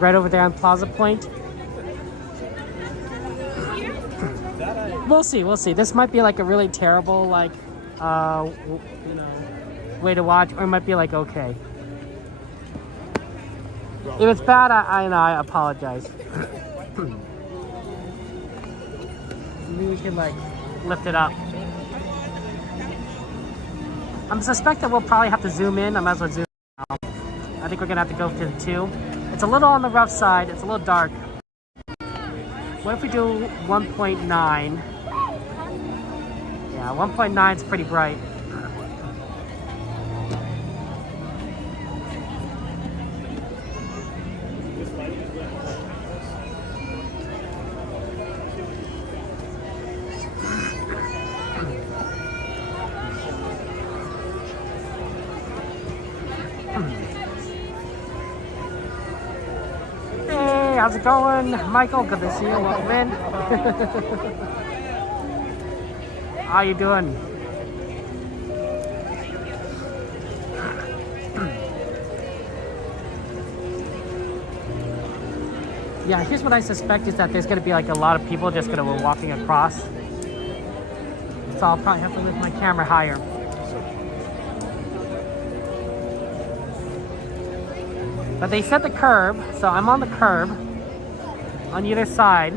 Right over there on Plaza Point. We'll see. This might be like a really terrible like way to watch, or it might be like okay. If it's bad, I apologize. Maybe we can like lift it up. I'm suspecting we'll probably have to zoom in. I might as well zoom out. I think we're gonna have to go to the 2. It's a little on the rough side. It's a little dark. What if we do 1.9? Yeah, 1.9 is pretty bright. How's it going, Michael? Good to see you. Welcome in. How you doing? Yeah, here's what I suspect is that there's going to be like a lot of people just going to be walking across. So I'll probably have to lift my camera higher. But they set the curb, so I'm on the curb on either side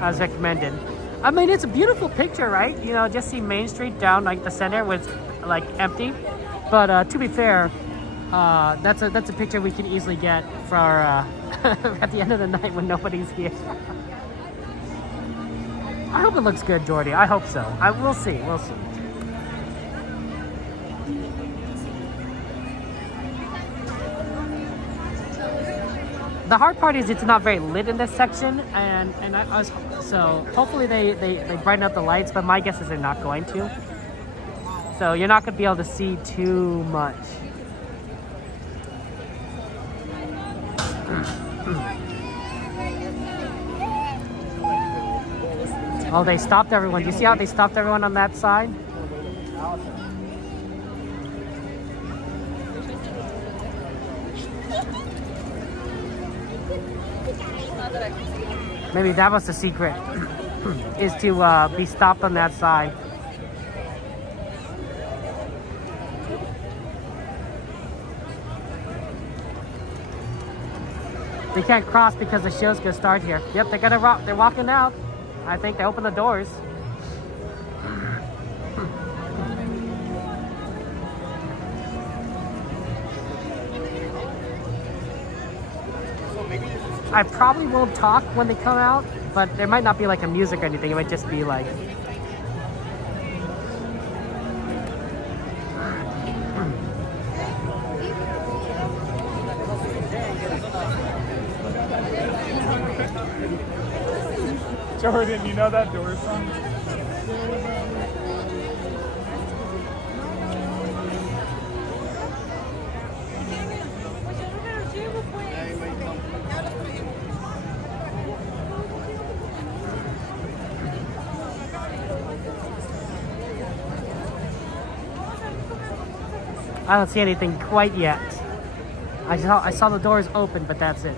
as recommended. I mean, it's a beautiful picture, right? You know, just see Main Street down like the center was like empty. But to be fair, that's a picture we can easily get for at the end of the night when nobody's here. I hope it looks good, Jordy. I hope so. We'll see. We'll see. The hard part is it's not very lit in this section, and so hopefully they brighten up the lights, but my guess is they're not going to. So you're not going to be able to see too much. Oh, they stopped everyone. Do you see how they stopped everyone on that side? Maybe that was the secret, is to be stopped on that side. They can't cross because the show's gonna start here. Yep, they're walking out. I think they opened the doors. I probably won't talk when they come out, but there might not be like a music or anything. It might just be like... Jordan, you know that door song? I don't see anything quite yet. I saw the doors open, but that's it.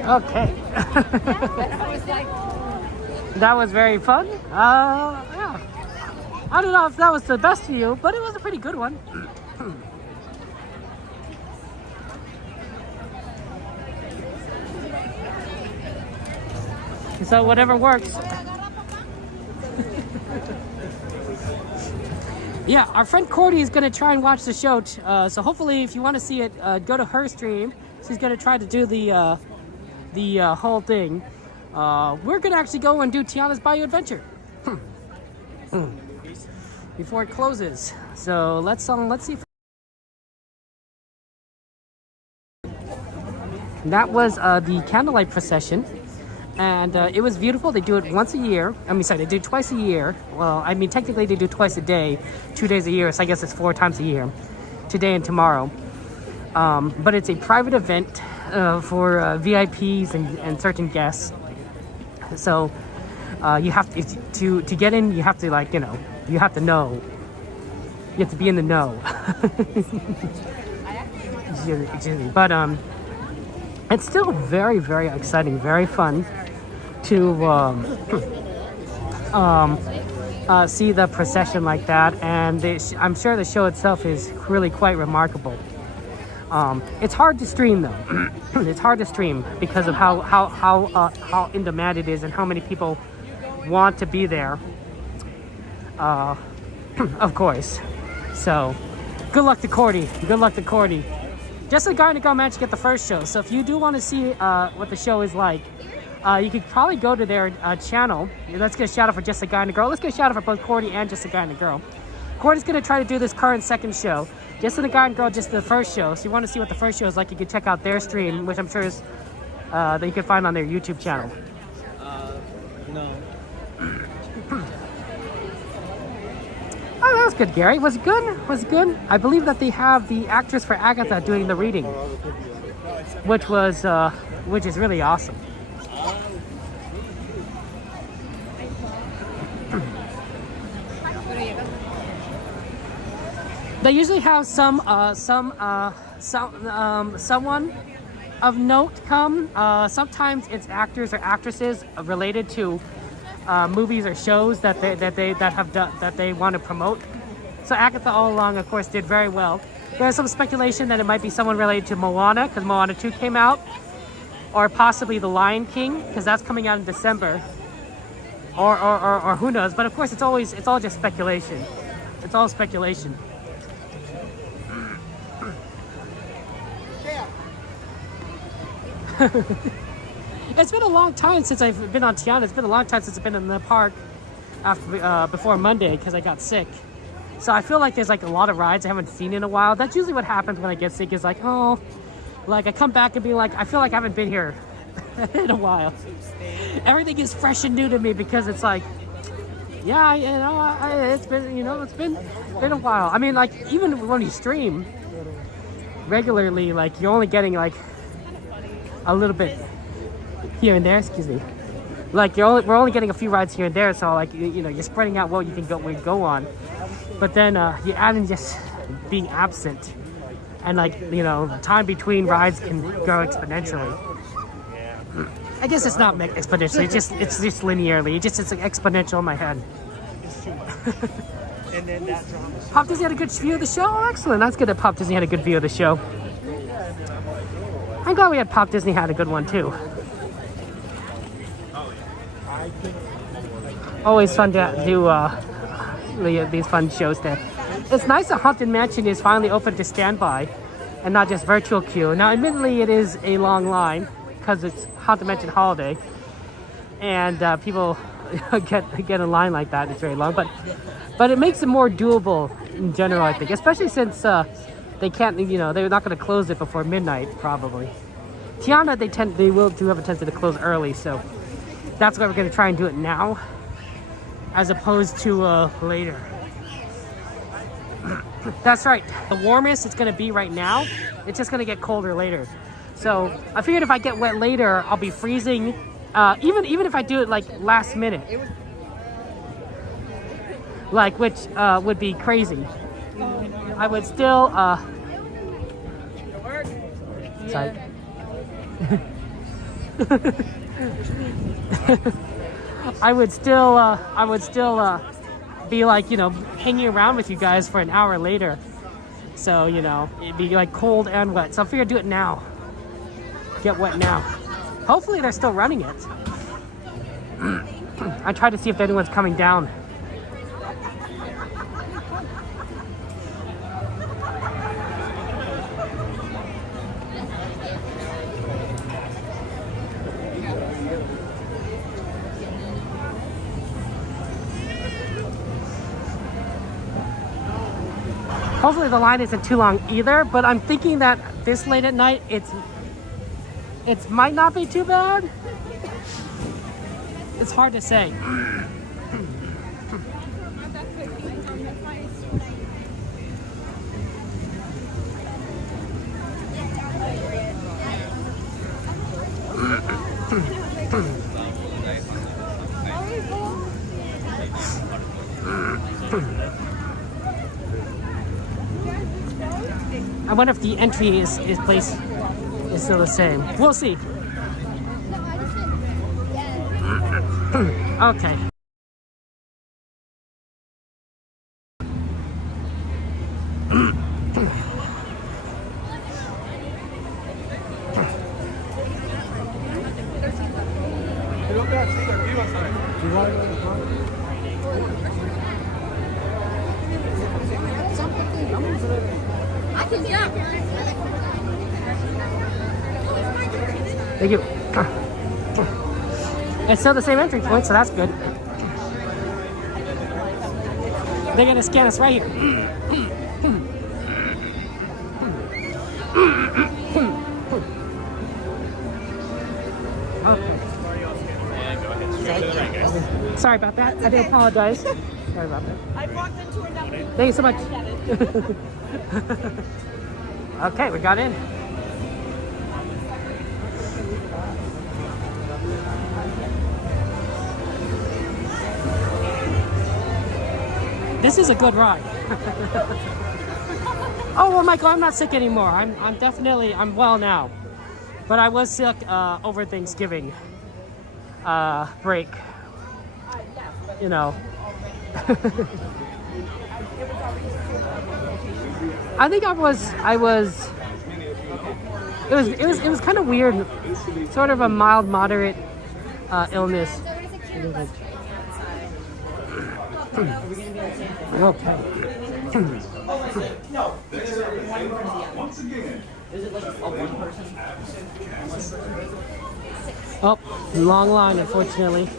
Okay. That was very fun. Yeah. I don't know if that was the best view, but it was a pretty good one. So whatever works. Yeah, our friend Cordy is going to try and watch the show. So hopefully, if you want to see it, go to her stream. She's going to try to do the whole thing. We're going to actually go and do Tiana's Bayou Adventure before it closes. So let's see. That was the Candlelight Procession. And it was beautiful. They do it once a year. I mean, sorry, they do it twice a year. Well, I mean, technically they do twice a day, 2 days a year. So I guess it's 4 times a year, today and tomorrow. But it's a private event for VIPs and certain guests. So you have to get in. You have to you have to know. You have to be in the know. But it's still very, very exciting, very fun to see the procession like that, and I'm sure the show itself is really quite remarkable. It's hard to stream though. It's hard to stream because of how in demand it is and how many people want to be there. Of course. So, good luck to Cordy. Good luck to Cordy. Just a guy to go managed to get the first show. So if you do want to see what the show is like, you could probably go to their channel. Let's get a shout out for Just a Guy and a Girl. Let's get a shout out for both Cordy and Just a Guy and a Girl. Cordy's going to try to do this current second show. Just a Guy and Girl, just the first show. So you want to see what the first show is like, you can check out their stream, which I'm sure is that you can find on their YouTube channel. No. Oh, that was good, Gary. Was it good? Was it good? I believe that they have the actress for Agatha doing the reading, which is really awesome. They usually have someone of note come. Sometimes it's actors or actresses related to movies or shows that they want to promote. So Agatha all along, of course, did very well. There's some speculation that it might be someone related to Moana, because Moana 2 came out, or possibly The Lion King, because that's coming out in December, or who knows. But of course, it's all just speculation. It's all speculation. It's been a long time since I've been on Tiana. It's been a long time since I've been in the park before Monday because I got sick. So I feel like there's like a lot of rides I haven't seen in a while. That's usually what happens when I get sick, is like, oh, like I come back and be like, I feel like I haven't been here in a while. Everything is fresh and new to me because it's like, yeah, it's been a while. I mean, like even when you stream regularly, like you're only getting like a little bit here and there, excuse me. Like we're only getting a few rides here and there, so like you're spreading out what you can go on. But then you add in just being absent, and like time between rides can grow exponentially. I guess it's not exponentially. It's just linearly. It's like exponential in my head. And then that Pop Disney had a good view of the show. Oh, excellent. That's good that Pop Disney had a good view of the show. I'm glad we had Pop Disney had a good one too. Always fun to do these fun shows there. It's nice that Haunted Mansion is finally open to standby and not just virtual queue. Now, admittedly, it is a long line because it's Haunted Mansion holiday, and people get in line like that. It's very long, but it makes it more doable in general, I think, especially since they can't, they're not going to close it before midnight probably. Tiana, they do have a tendency to close early, so that's why we're going to try and do it now, as opposed to later. That's right. The warmest it's going to be right now. It's just going to get colder later. So I figured if I get wet later, I'll be freezing. Even if I do it like last minute, like which would be crazy. I would still It's like I would still be like, you know, hanging around with you guys for an hour later. So, you know, it'd be like cold and wet. So I figured do it now. Get wet now. Hopefully they're still running it. I tried to see if anyone's coming down. Hopefully the line isn't too long either, but I'm thinking that this late at night, it might not be too bad. It's hard to say. I wonder if the entry is place is still the same. We'll see. Okay. Thank you. It's still the same entry point, so that's good. They're gonna scan us right here. Okay. Sorry about that. I do apologize. Sorry about that. I walked into another. Thank you so much. Okay, we got in. This is a good ride. Oh, well, Michael, I'm not sick anymore. I'm well now. But I was sick over Thanksgiving break. You know. I think it was kind of weird. Sort of a mild, moderate illness. Okay. No. Once again. Is it like a one person? Oh, long line, unfortunately.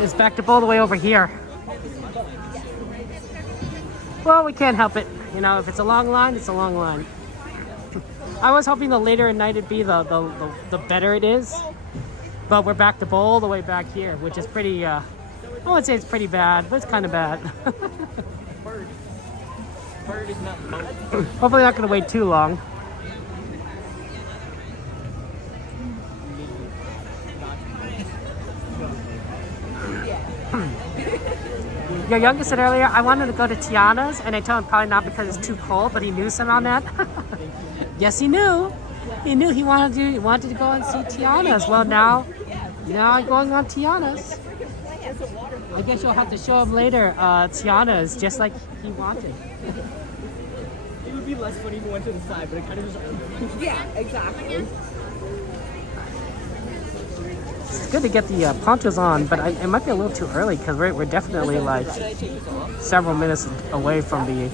It's backed up all the way over here. Well, we can't help it. You know, if it's a long line, it's a long line. I was hoping the later at night it'd be the better it is. But we're backed up all the way back here, which is pretty, I wouldn't say it's pretty bad, but it's kind of bad. Bird is not hopefully not going to wait too long. Your youngest said earlier, I wanted to go to Tiana's, and I told him probably not because it's too cold, but he knew something on that. Yes, he knew. He knew he wanted to go and see Tiana's. Well, now I'm going on Tiana's. I guess you'll have to show him later. Tiana's, just like he wanted. It would be less funny if we went to the side, but it kind of just... Yeah, exactly. It's good to get the ponchos on, but it might be a little too early because we're definitely like several minutes away from the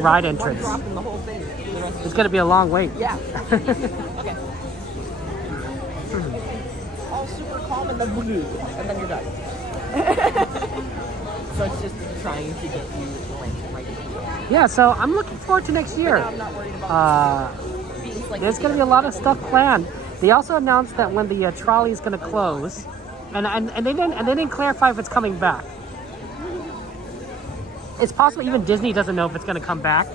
ride entrance. It's going to be a long wait. Yeah. Okay. All super calm and then blue, and then you're done. So it's just trying to get you like right here. Yeah, so I'm looking forward to next year. I'm not worried about there's going to be a lot of stuff planned. They also announced that when the trolley is going to close, and they didn't clarify if it's coming back. It's possible even Disney doesn't know if it's going to come back.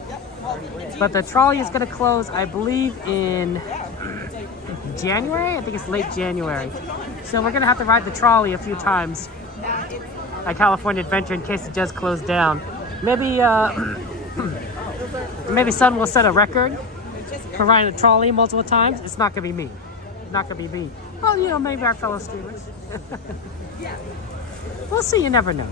But the trolley is going to close, I believe, in January. I think it's late January. So we're going to have to ride the trolley a few times at California Adventure in case it does close down. Maybe Maybe someone will set a record for riding a trolley multiple times. It's not gonna be me. Not gonna be me. Well, you know, maybe our fellow streamers. We'll see. You never know.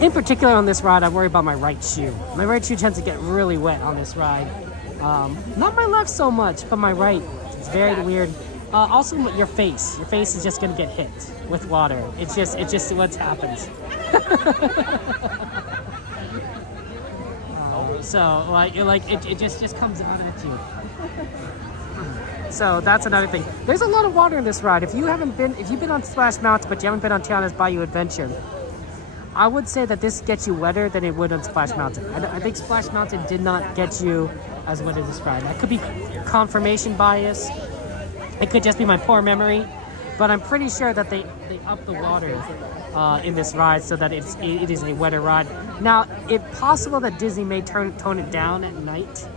In particular on this ride, I worry about my right shoe. My right shoe tends to get really wet on this ride. Not my left so much, but my right. It's very weird. Also, your face. Your face is just gonna get hit with water. It's just what happens. So it just comes out at you. So that's another thing. There's a lot of water in this ride. If you've been on Splash Mountain, but you haven't been on Tiana's Bayou Adventure, I would say that this gets you wetter than it would on Splash Mountain. I think Splash Mountain did not get you as wet as this ride. That could be confirmation bias. It could just be my poor memory, but I'm pretty sure that they up the water in this ride so that it is a wetter ride. Now, it's possible that Disney may tone it down at night,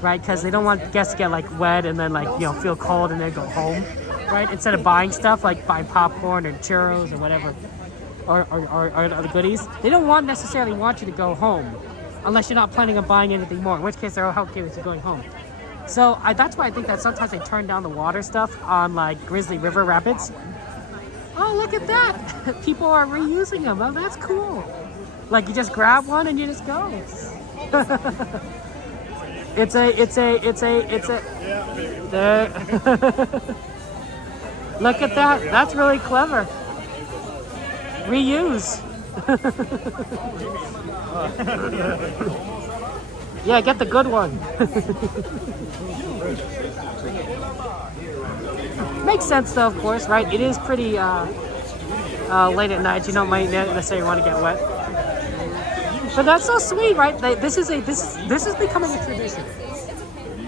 right? Because they don't want guests to get like wet and then feel cold and then go home, right? Instead of buying stuff like buying popcorn or churros or whatever, or other goodies, they don't necessarily want you to go home unless you're not planning on buying anything more. In which case, they're okay with you going home. So that's why I think that sometimes they turn down the water stuff on like Grizzly River Rapids. Oh, look at that! People are reusing them. Oh, that's cool. Like you just grab one and you just go. It's a. There. Look at that. That's really clever. Reuse. Yeah, get the good one. Makes sense though, of course, right? It is pretty late at night. You don't might necessarily want to get wet. But that's so sweet, right? This is becoming a tradition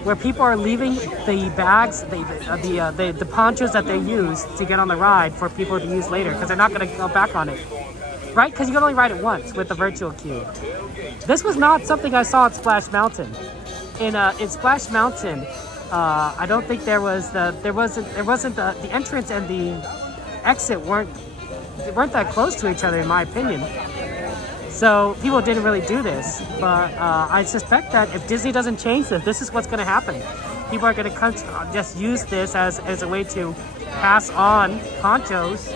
where people are leaving the bags, the ponchos that they use to get on the ride for people to use later because they're not going to go back on it, right? Because you can only ride it once with the virtual queue. This was not something I saw at Splash Mountain. In Splash Mountain, I don't think there wasn't the entrance and the exit weren't that close to each other in my opinion. So people didn't really do this, but I suspect that if Disney doesn't change this is what's going to happen. People are going to just use this as a way to pass on ponchos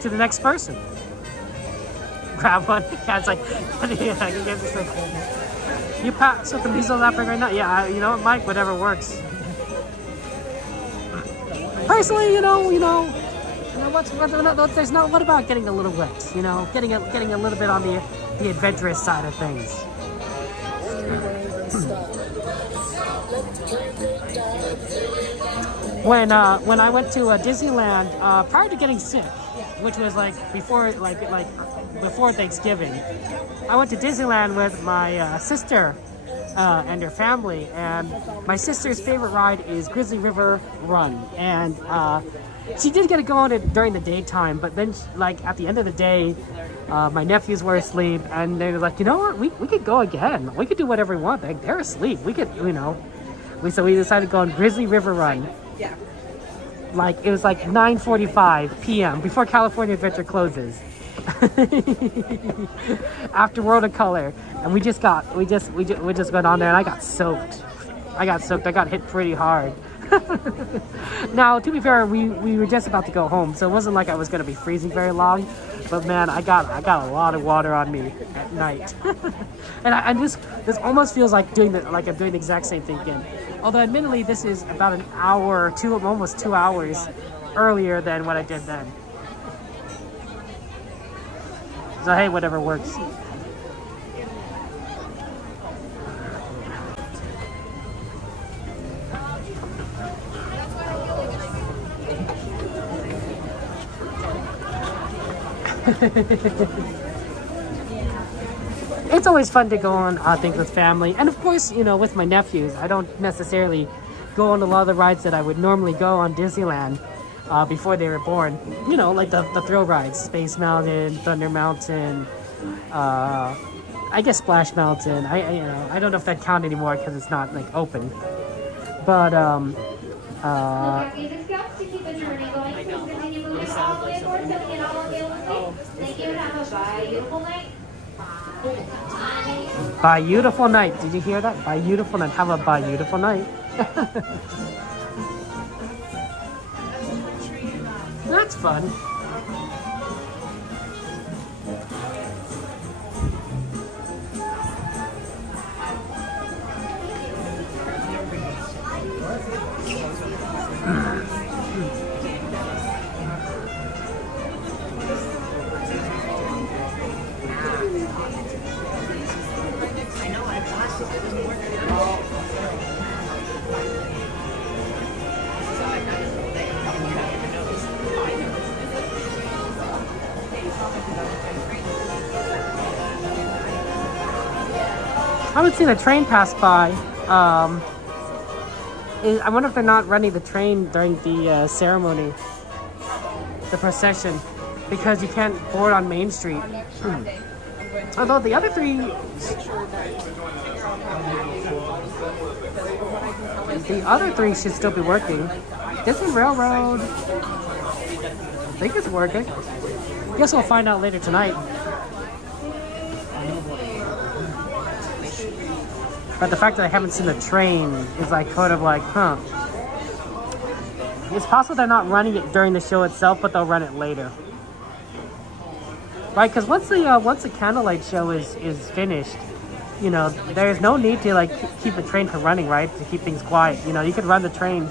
to the next person. Grab one. Cat's like, yeah, you guys are so cool. You pass with the measles outbreak right now? Yeah, you know what, Mike? Whatever works. Personally, what about getting a little wet? Getting a little bit on the adventurous side of things. When I went to Disneyland prior to getting sick, which was before Thanksgiving, I went to Disneyland with my sister and her family, and my sister's favorite ride is Grizzly River Run, and she did get to go on it during the daytime, but then at the end of the day, my nephews were asleep, and they were like, you know what, we could go again. We could do whatever we want. They're asleep. We could, so we decided to go on Grizzly River Run. Yeah. It was 9:45 p.m. before California Adventure closes. After World of Color, and we just went on there, and I got soaked. I got hit pretty hard. Now, to be fair, we were just about to go home, so it wasn't like I was going to be freezing very long. But man, I got a lot of water on me at night, and this almost feels like I'm doing the exact same thing again. Although, admittedly, this is about an hour, almost 2 hours earlier than what I did then. So hey, whatever works. It's always fun to go on things with family, and of course, with my nephews. I don't necessarily go on a lot of the rides that I would normally go on Disneyland before they were born. Like the thrill rides, Space Mountain, Thunder Mountain, I guess Splash Mountain. I don't know if that count anymore because it's not open. But Beautiful night. Did you hear that? Beautiful night. Have a beautiful night. That's fun. I haven't seen a train pass by. I wonder if they're not running the train during the ceremony, the procession, because you can't board on Main Street. Although the other three should still be working. Disney Railroad, I think it's working. Guess we'll find out later tonight. But the fact that I haven't seen the train is like kind of like, huh. It's possible they're not running it during the show itself, but they'll run it later. Right, because once the Candlelight show is finished, you know, there's no need to like keep the train from running, right? To keep things quiet. You know, you could run the train.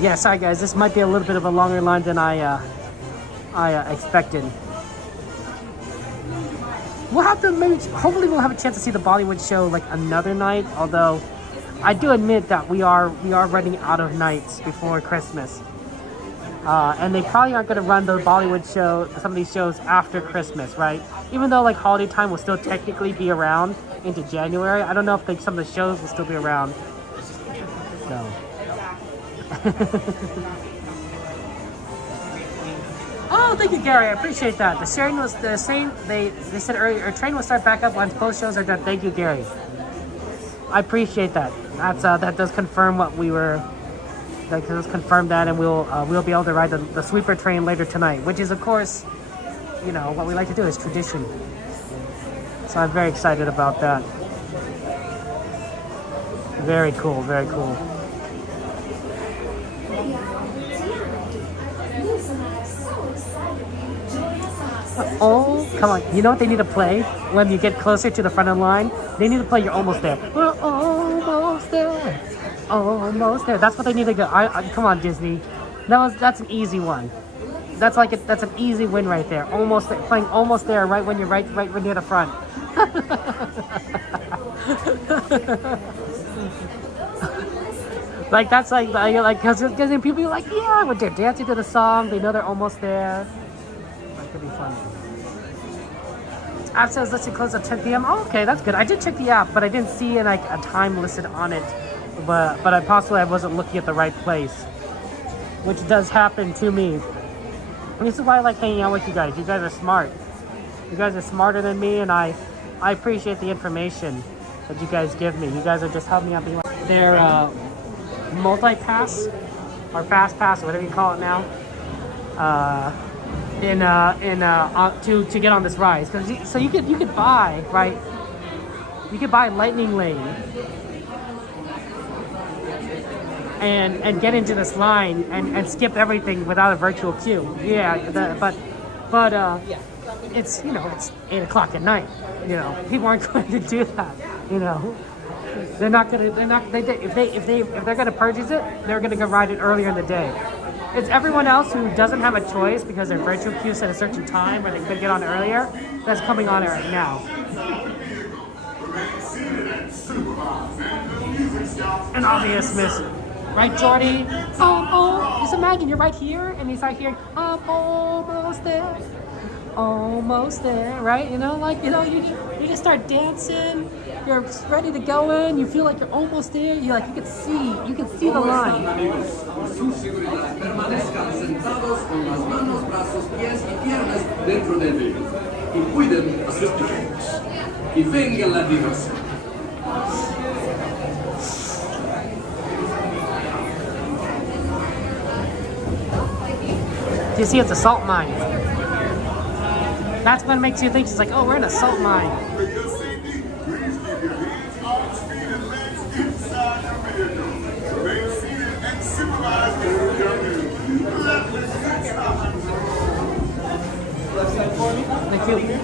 Yeah, sorry guys, this might be a little bit of a longer line than I expected. We'll have to hopefully we'll have a chance to see the Bollywood show like another night, although I do admit that we are running out of nights before Christmas. And they probably aren't going to run the Bollywood show, some of these shows after Christmas, right? Even though like holiday time will still technically be around into January, I don't know if some of the shows will still be around. So. Oh, thank you, Gary. I appreciate that. The sharing was the same. They said earlier, our train will start back up once both shows are done. Thank you, Gary. I appreciate that. That does confirm what we were. That does confirm that, and we'll be able to ride the sweeper train later tonight, which is, of course, you know, what we like to do is tradition. So I'm very excited about that. Very cool. Very cool. Oh, come on. You know what they need to play when you get closer to the front of the line? They need to play You're Almost There. We're almost there. Almost there. That's what they need to go. Come on, Disney. That's an easy one. That's an easy win right there. Almost there, playing Almost There right when you're right when near the front. Like that's like because people are like, yeah, when they're dancing to the song, they know they're almost there. That could be fun. App says let's close at 10 p.m. Oh, okay, that's good. I did check the app, but I didn't see like a time listed on it. But I wasn't looking at the right place, which does happen to me. And this is why I like hanging out with you guys. You guys are smart. You guys are smarter than me, and I appreciate the information that you guys give me. You guys are just helping me out. They're multi-pass or fast pass, or whatever you call it now. To get on this ride, so you could buy, right? You could buy Lightning Lane and get into this line and skip everything without a virtual queue. Yeah, but it's, you know, it's 8 o'clock at night. You know, people aren't going to do that. You know, if they're gonna purchase it, they're gonna go ride it earlier in the day. It's everyone else who doesn't have a choice because their virtual queue's at a certain time or they could get on earlier that's coming on right now. An obvious miss. Right, Jordy? Just imagine you're right here and he's right here. I'm almost there. Almost there, right? You know, like, you know, you just start dancing. You're ready to go in. You feel like you're almost there. You can see the line. Permanezcan sentados con las manos, brazos, pies y piernas dentro del vehículo y cuiden a sus pequeños. y venga la diversión. You see, it's a salt mine. That's what makes you think she's like, oh, we're in a salt mine. For your safety, please keep your hands, arms, feet, and legs inside your vehicle. Remain seated and supervise your meal. Left leg stop. Left side for me. Thank you.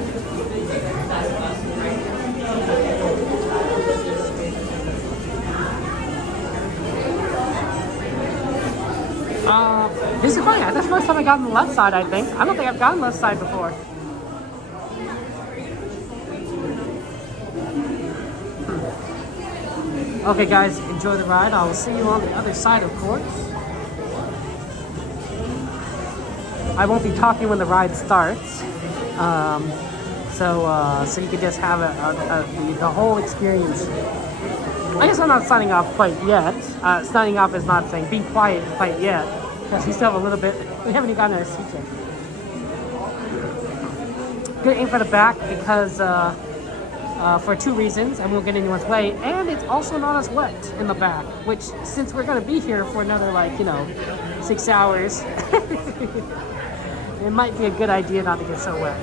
This is funny. That's the first time I got on the left side, I think. I don't think I've gotten left side before. Okay, guys, enjoy the ride. I will see you on the other side, of course. I won't be talking when the ride starts. So you can just have the whole experience. I guess I'm not signing off quite yet. Signing off is not saying be quiet quite yet, because we still have a little bit. We haven't even gotten our seats yet. Good aim for the back because for two reasons. I won't get anyone's way, and it's also not as wet in the back. Which, since we're gonna be here for another 6 hours, it might be a good idea not to get so wet.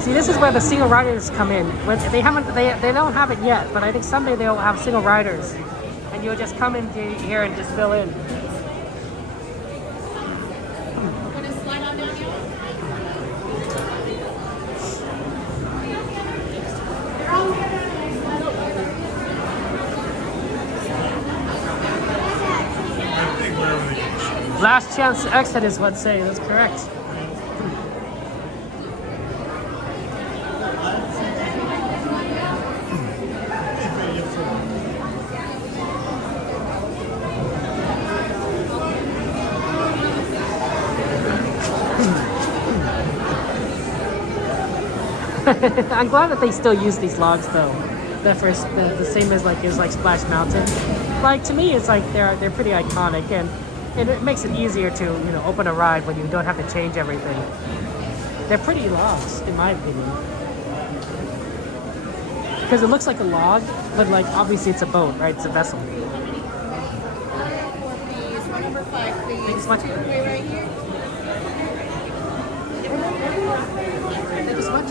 See, this is where the single riders come in. They don't have it yet, but I think someday they'll have single riders, and you'll just come in here and just fill in. Last chance to exit is what say. That's correct. I'm glad that they still use these logs though. The same as like Splash Mountain. Like, to me, it's like they're pretty iconic, and it makes it easier to open a ride when you don't have to change everything. They're pretty logs, in my opinion, because it looks like a log, but obviously it's a boat, right? It's a vessel. Number 5, please. Thanks so much. Wait right here. Thank you so much.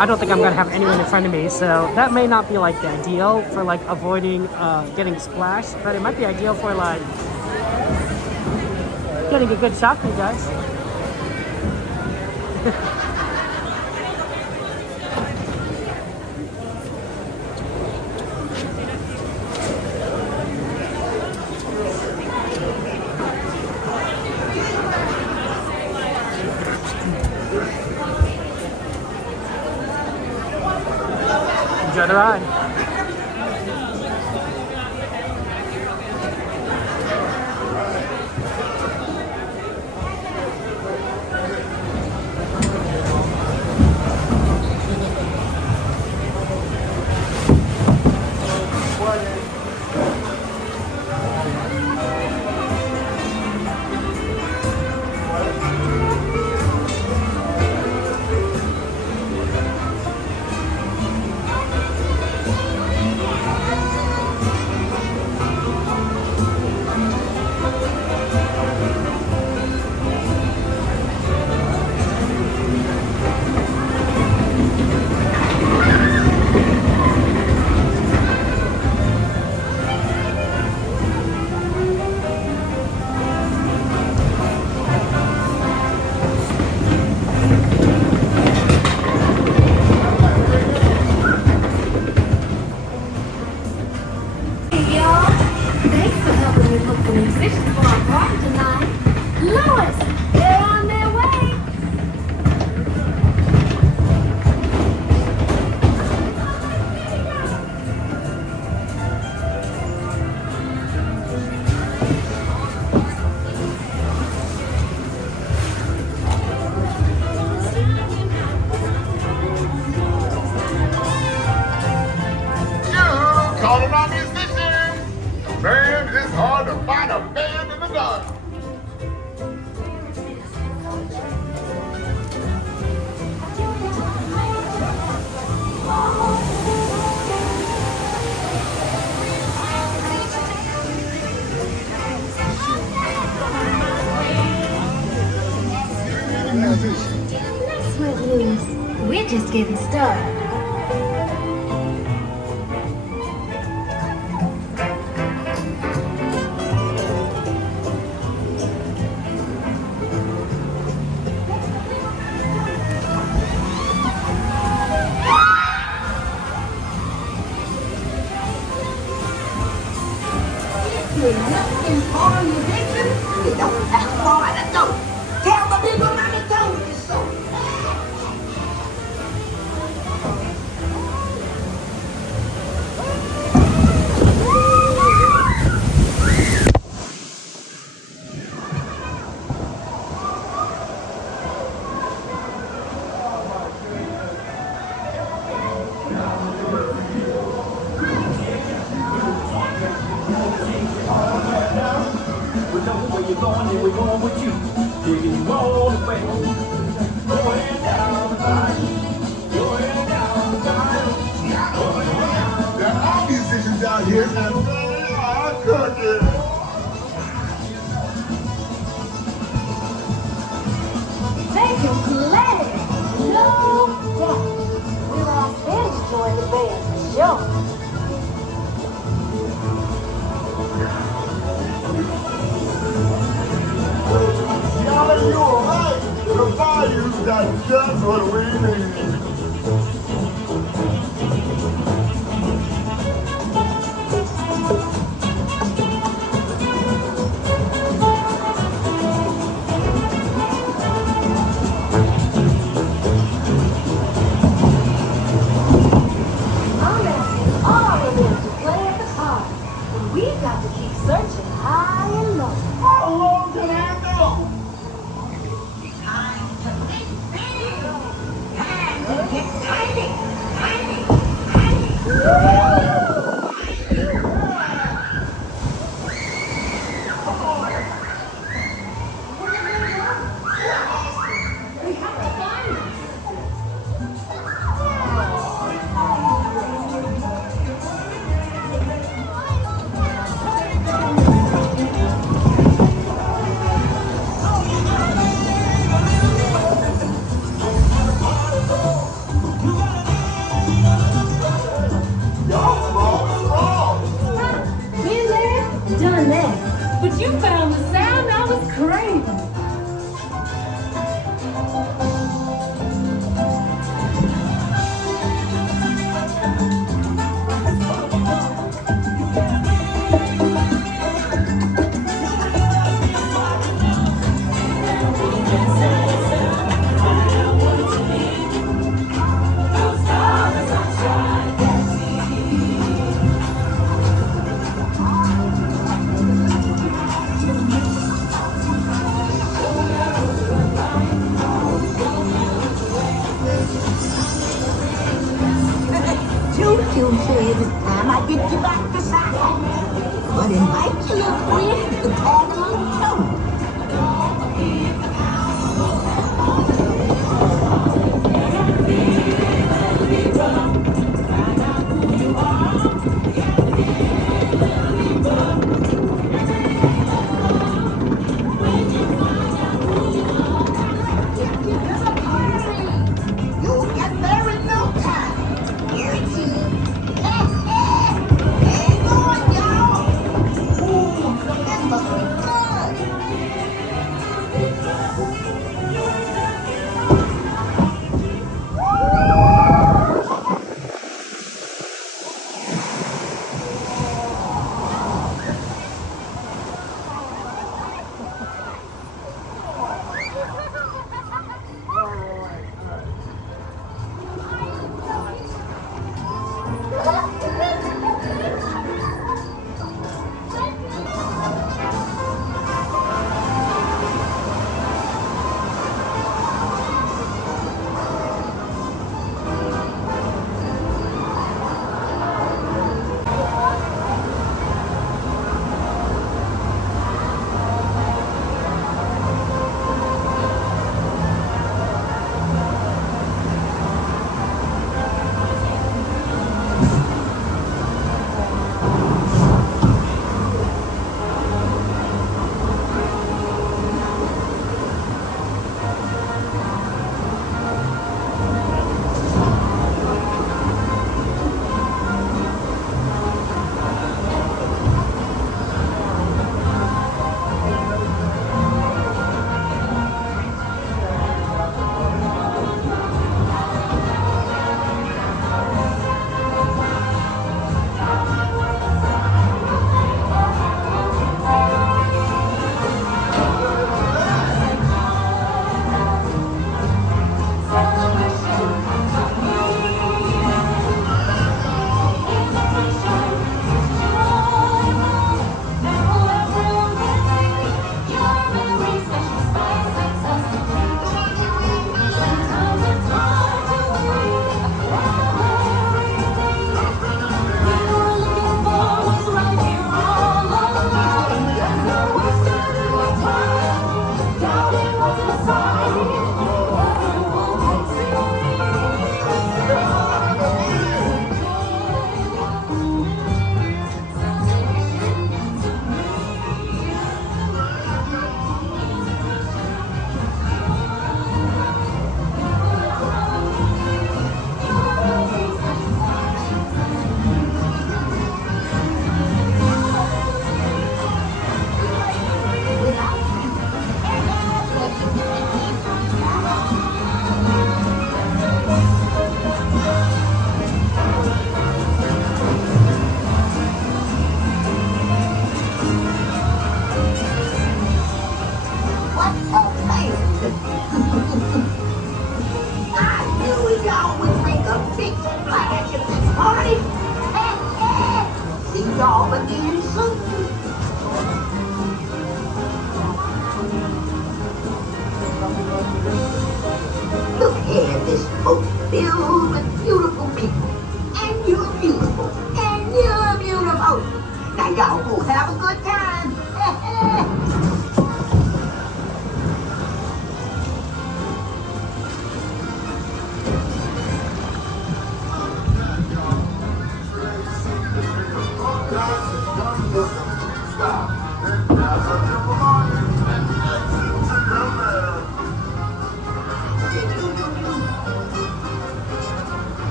I don't think I'm gonna have anyone in front of me, so that may not be the ideal for avoiding getting splashed, but it might be ideal for getting a good shot for you guys. Enjoy the ride. rockin' musician. Let's let loose. We're just getting started. You're nothing for you, Dixon. You don't have far to go. Tell the people Mommy told you so. There are musicians out here and they are cooking. Make him glad. No doubt. We'll ask them to join the band for sure. Tiana, you alright? The Bayou's got just what we need. I'm asking all of them to play at the party. And we've got to keep searching high and low. How long can I go? Been there, done that. But you found the sound I was craving. Choo-choo said this time I get you back to South. But invite your little friends to tag along too. You'll get there in no time. Guaranteed. Hang on, y'all. Ooh, this must be good. I knew y'all would make a big splash at this party. See y'all again soon. Look here, this boat filled with beautiful people. And you're beautiful. And you're beautiful. Now y'all go have a good time.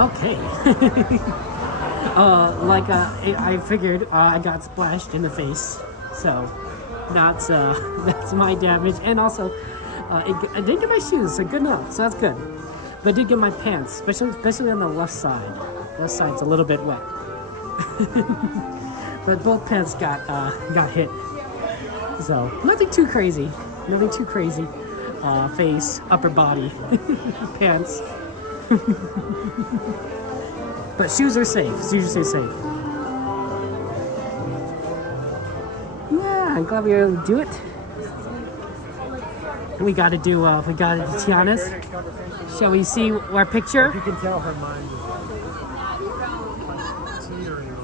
Okay. I figured I got splashed in the face, so that's my damage. And also, I did get my shoes, so good enough. So that's good. But I did get my pants, especially on the left side. Left side's a little bit wet. But both pants got hit. So nothing too crazy. Nothing too crazy. Face, upper body, pants. But shoes are safe. Shoes are safe. Yeah, I'm glad we were able to do it. We got to do Tiana's. Shall we see our picture? You can tell her mind is teetering.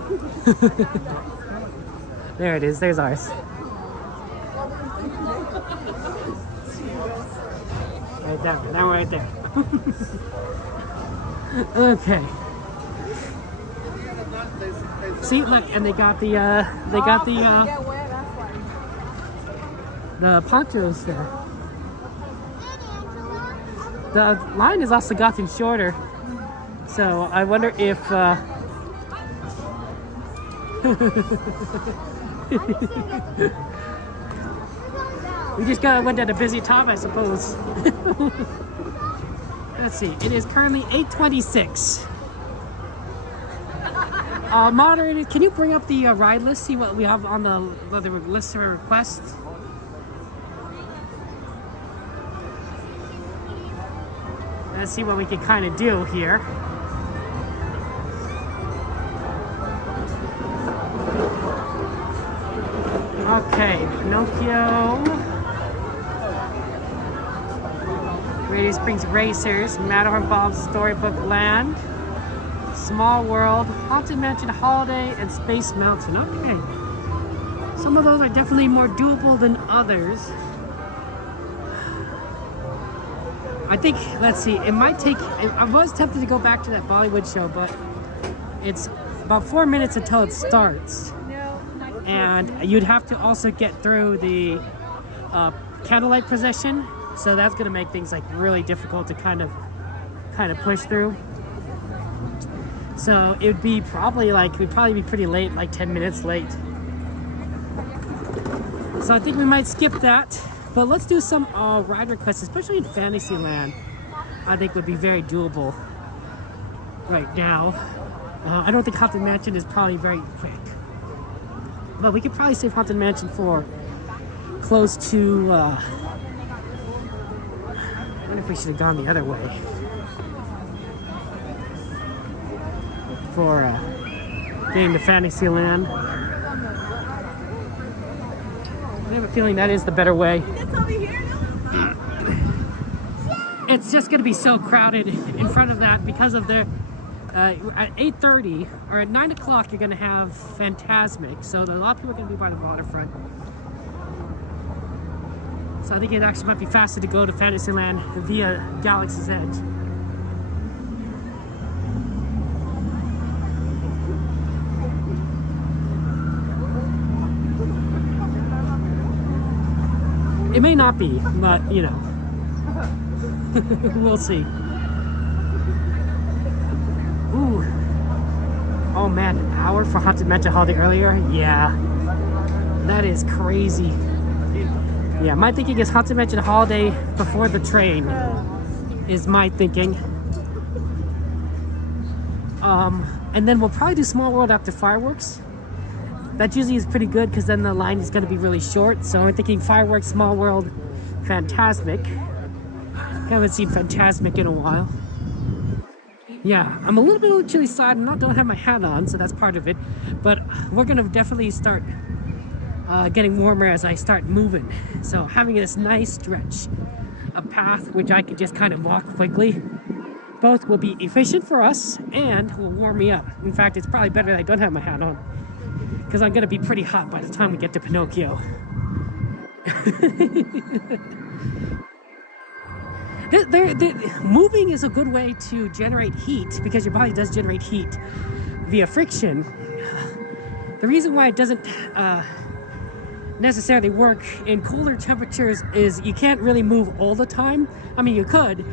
There it is. There's ours. Right there. That one right there. Okay. See, look, and they got the ponchos there. The line has also gotten shorter, so I wonder if we just went at a busy time, I suppose. Let's see, it is currently 8:26. Moderator, can you bring up the ride list, see what we have on the list of requests? Let's see what we can kind of do here. Okay, Pinocchio. Radio Springs Racers, Matterhorn Bob's Storybook Land, Small World, Haunted Mansion Holiday, and Space Mountain. Okay. Some of those are definitely more doable than others. I think, let's see, it might take, I was tempted to go back to that Bollywood show, but it's about 4 minutes until it starts. And you'd have to also get through the Candlelight Procession. So that's going to make things like really difficult to kind of push through. So it would be probably we'd probably be pretty late, like 10 minutes late. So I think we might skip that. But let's do some ride requests, especially in Fantasyland. I think would be very doable right now. I don't think Haunted Mansion is probably very quick. But we could probably save Haunted Mansion for close to... I wonder if we should have gone the other way. for getting to Fantasyland. I have a feeling that is the better way. It's just going to be so crowded in front of that because of their at 8:30 or at 9 o'clock you're going to have Fantasmic, so a lot of people are going to be by the waterfront. So I think it actually might be faster to go to Fantasyland via Galaxy's Edge. It may not be, but you know, we'll see. Ooh. Oh man, an hour for Haunted Mansion Holiday earlier? Yeah. That is crazy. Yeah, my thinking is Haunted Mansion Holiday before the train is my thinking. And then we'll probably do Small World after fireworks. That usually is pretty good because then the line is going to be really short. So I'm thinking fireworks, Small World, Fantasmic. Haven't seen Fantasmic in a while. Yeah, I'm a little bit on the chilly side. I don't have my hat on, so that's part of it. But we're going to definitely start getting warmer as I start moving. So having this nice stretch, a path which I could just kind of walk quickly, both will be efficient for us and will warm me up. In fact, it's probably better that I don't have my hat on because I'm going to be pretty hot by the time we get to Pinocchio. Moving is a good way to generate heat because your body does generate heat via friction. The reason why it doesn't necessarily work in colder temperatures is you can't really move all the time. I mean, you could,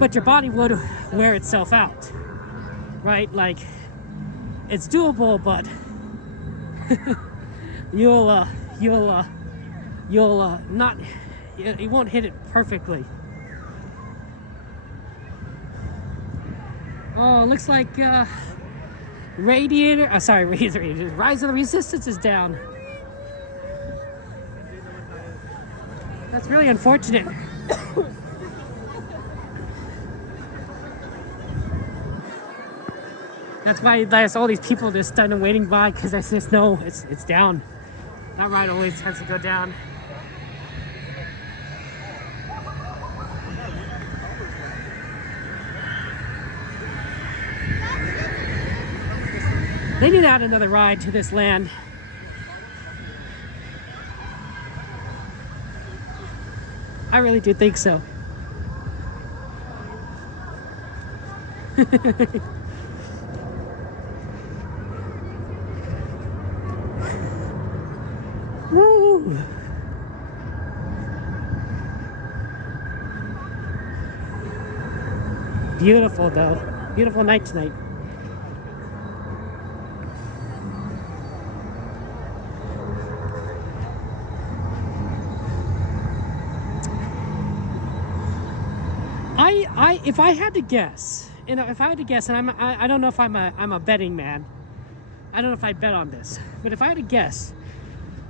but your body would wear itself out, right? Like, it's doable, but you'll not, you won't hit it perfectly. Oh, it looks like Rise of the Resistance is down. That's really unfortunate. That's why there's all these people just standing waiting by, because there's just no, it's down. That ride always tends to go down. They need to add another ride to this land. I really do think so. Woo! Beautiful though. Beautiful night tonight. If I had to guess, and I don't know if I'm a betting man. I don't know if I bet on this, but if I had to guess,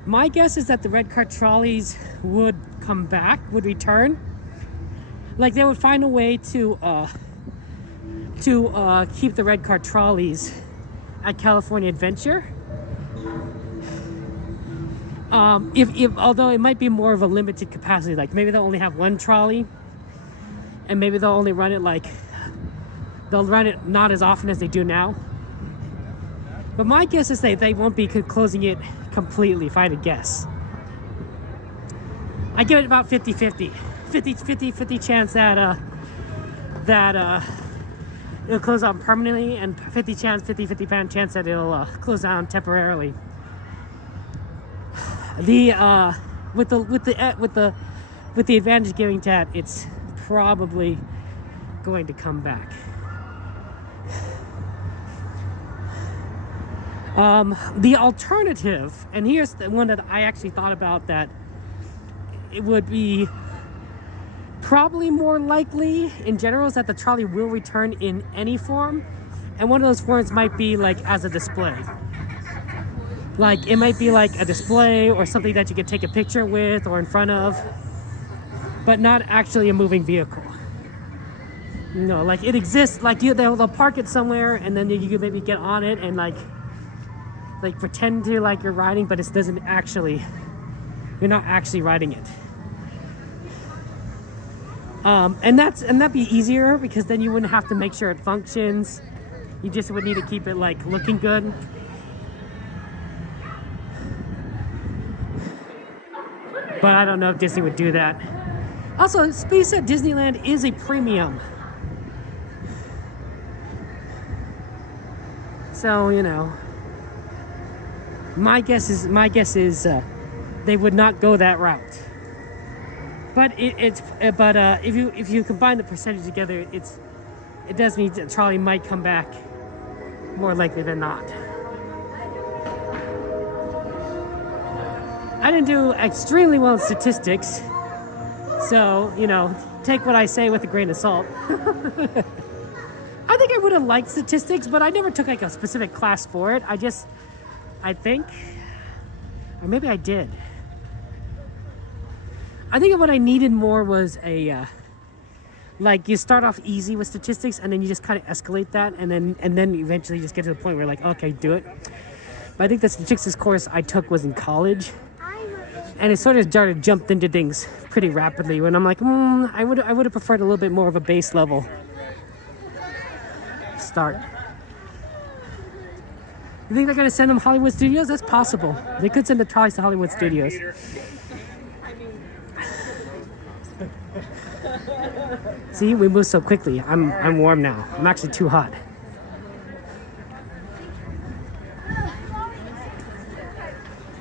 my guess is that the red car trolleys would come back, would return. Like they would find a way to keep the red car trolleys at California Adventure. Although it might be more of a limited capacity, like maybe they'll only have one trolley. And maybe they'll only run it they'll run it not as often as they do now. But my guess is they won't be closing it completely, if I had to guess. I give it about 50-50. 50 chance that it'll close down permanently, and 50 chance that it'll close down temporarily. With the advantage giving to that, it's probably going to come back. The alternative, and here's the one that I actually thought about, that it would be probably more likely in general, is that the trolley will return in any form, and one of those forms might be like as a display. Like it might be like a display or something that you can take a picture with or in front of, but not actually a moving vehicle. No, like it exists. Like they'll park it somewhere, and then you can maybe get on it and like pretend to like you're riding, but it doesn't actually. You're not actually riding it. And that'd be easier because then you wouldn't have to make sure it functions. You just would need to keep it like looking good. But I don't know if Disney would do that. Also, Space at Disneyland is a premium. So, you know, my guess is they would not go that route. But if you combine the percentage together, it does mean that Charlie might come back more likely than not. I didn't do extremely well in statistics, so, you know, take what I say with a grain of salt. I think I would have liked statistics, but I never took like a specific class for it. I think, or maybe I did. I think what I needed more was like you start off easy with statistics and then you just kind of escalate that and then eventually you just get to the point where like, okay, do it. But I think the statistics course I took was in college. And it sort of jumped into things pretty rapidly when I'm like, I would have preferred a little bit more of a base level start. You think they're gonna send them Hollywood Studios? That's possible. They could send the Trolleys to Hollywood Studios. See, we move so quickly. I'm warm now. I'm actually too hot.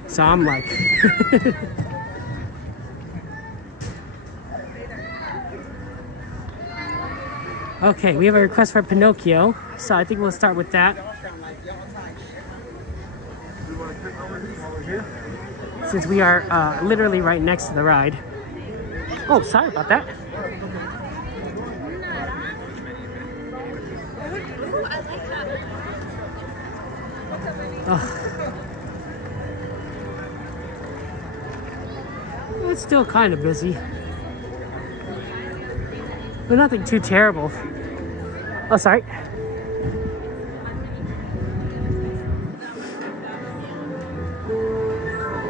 So I'm like okay, we have a request for Pinocchio, so I think we'll start with that. Since we are literally right next to the ride. Oh, sorry about that. Oh. It's still kind of busy, but nothing too terrible. Oh, sorry.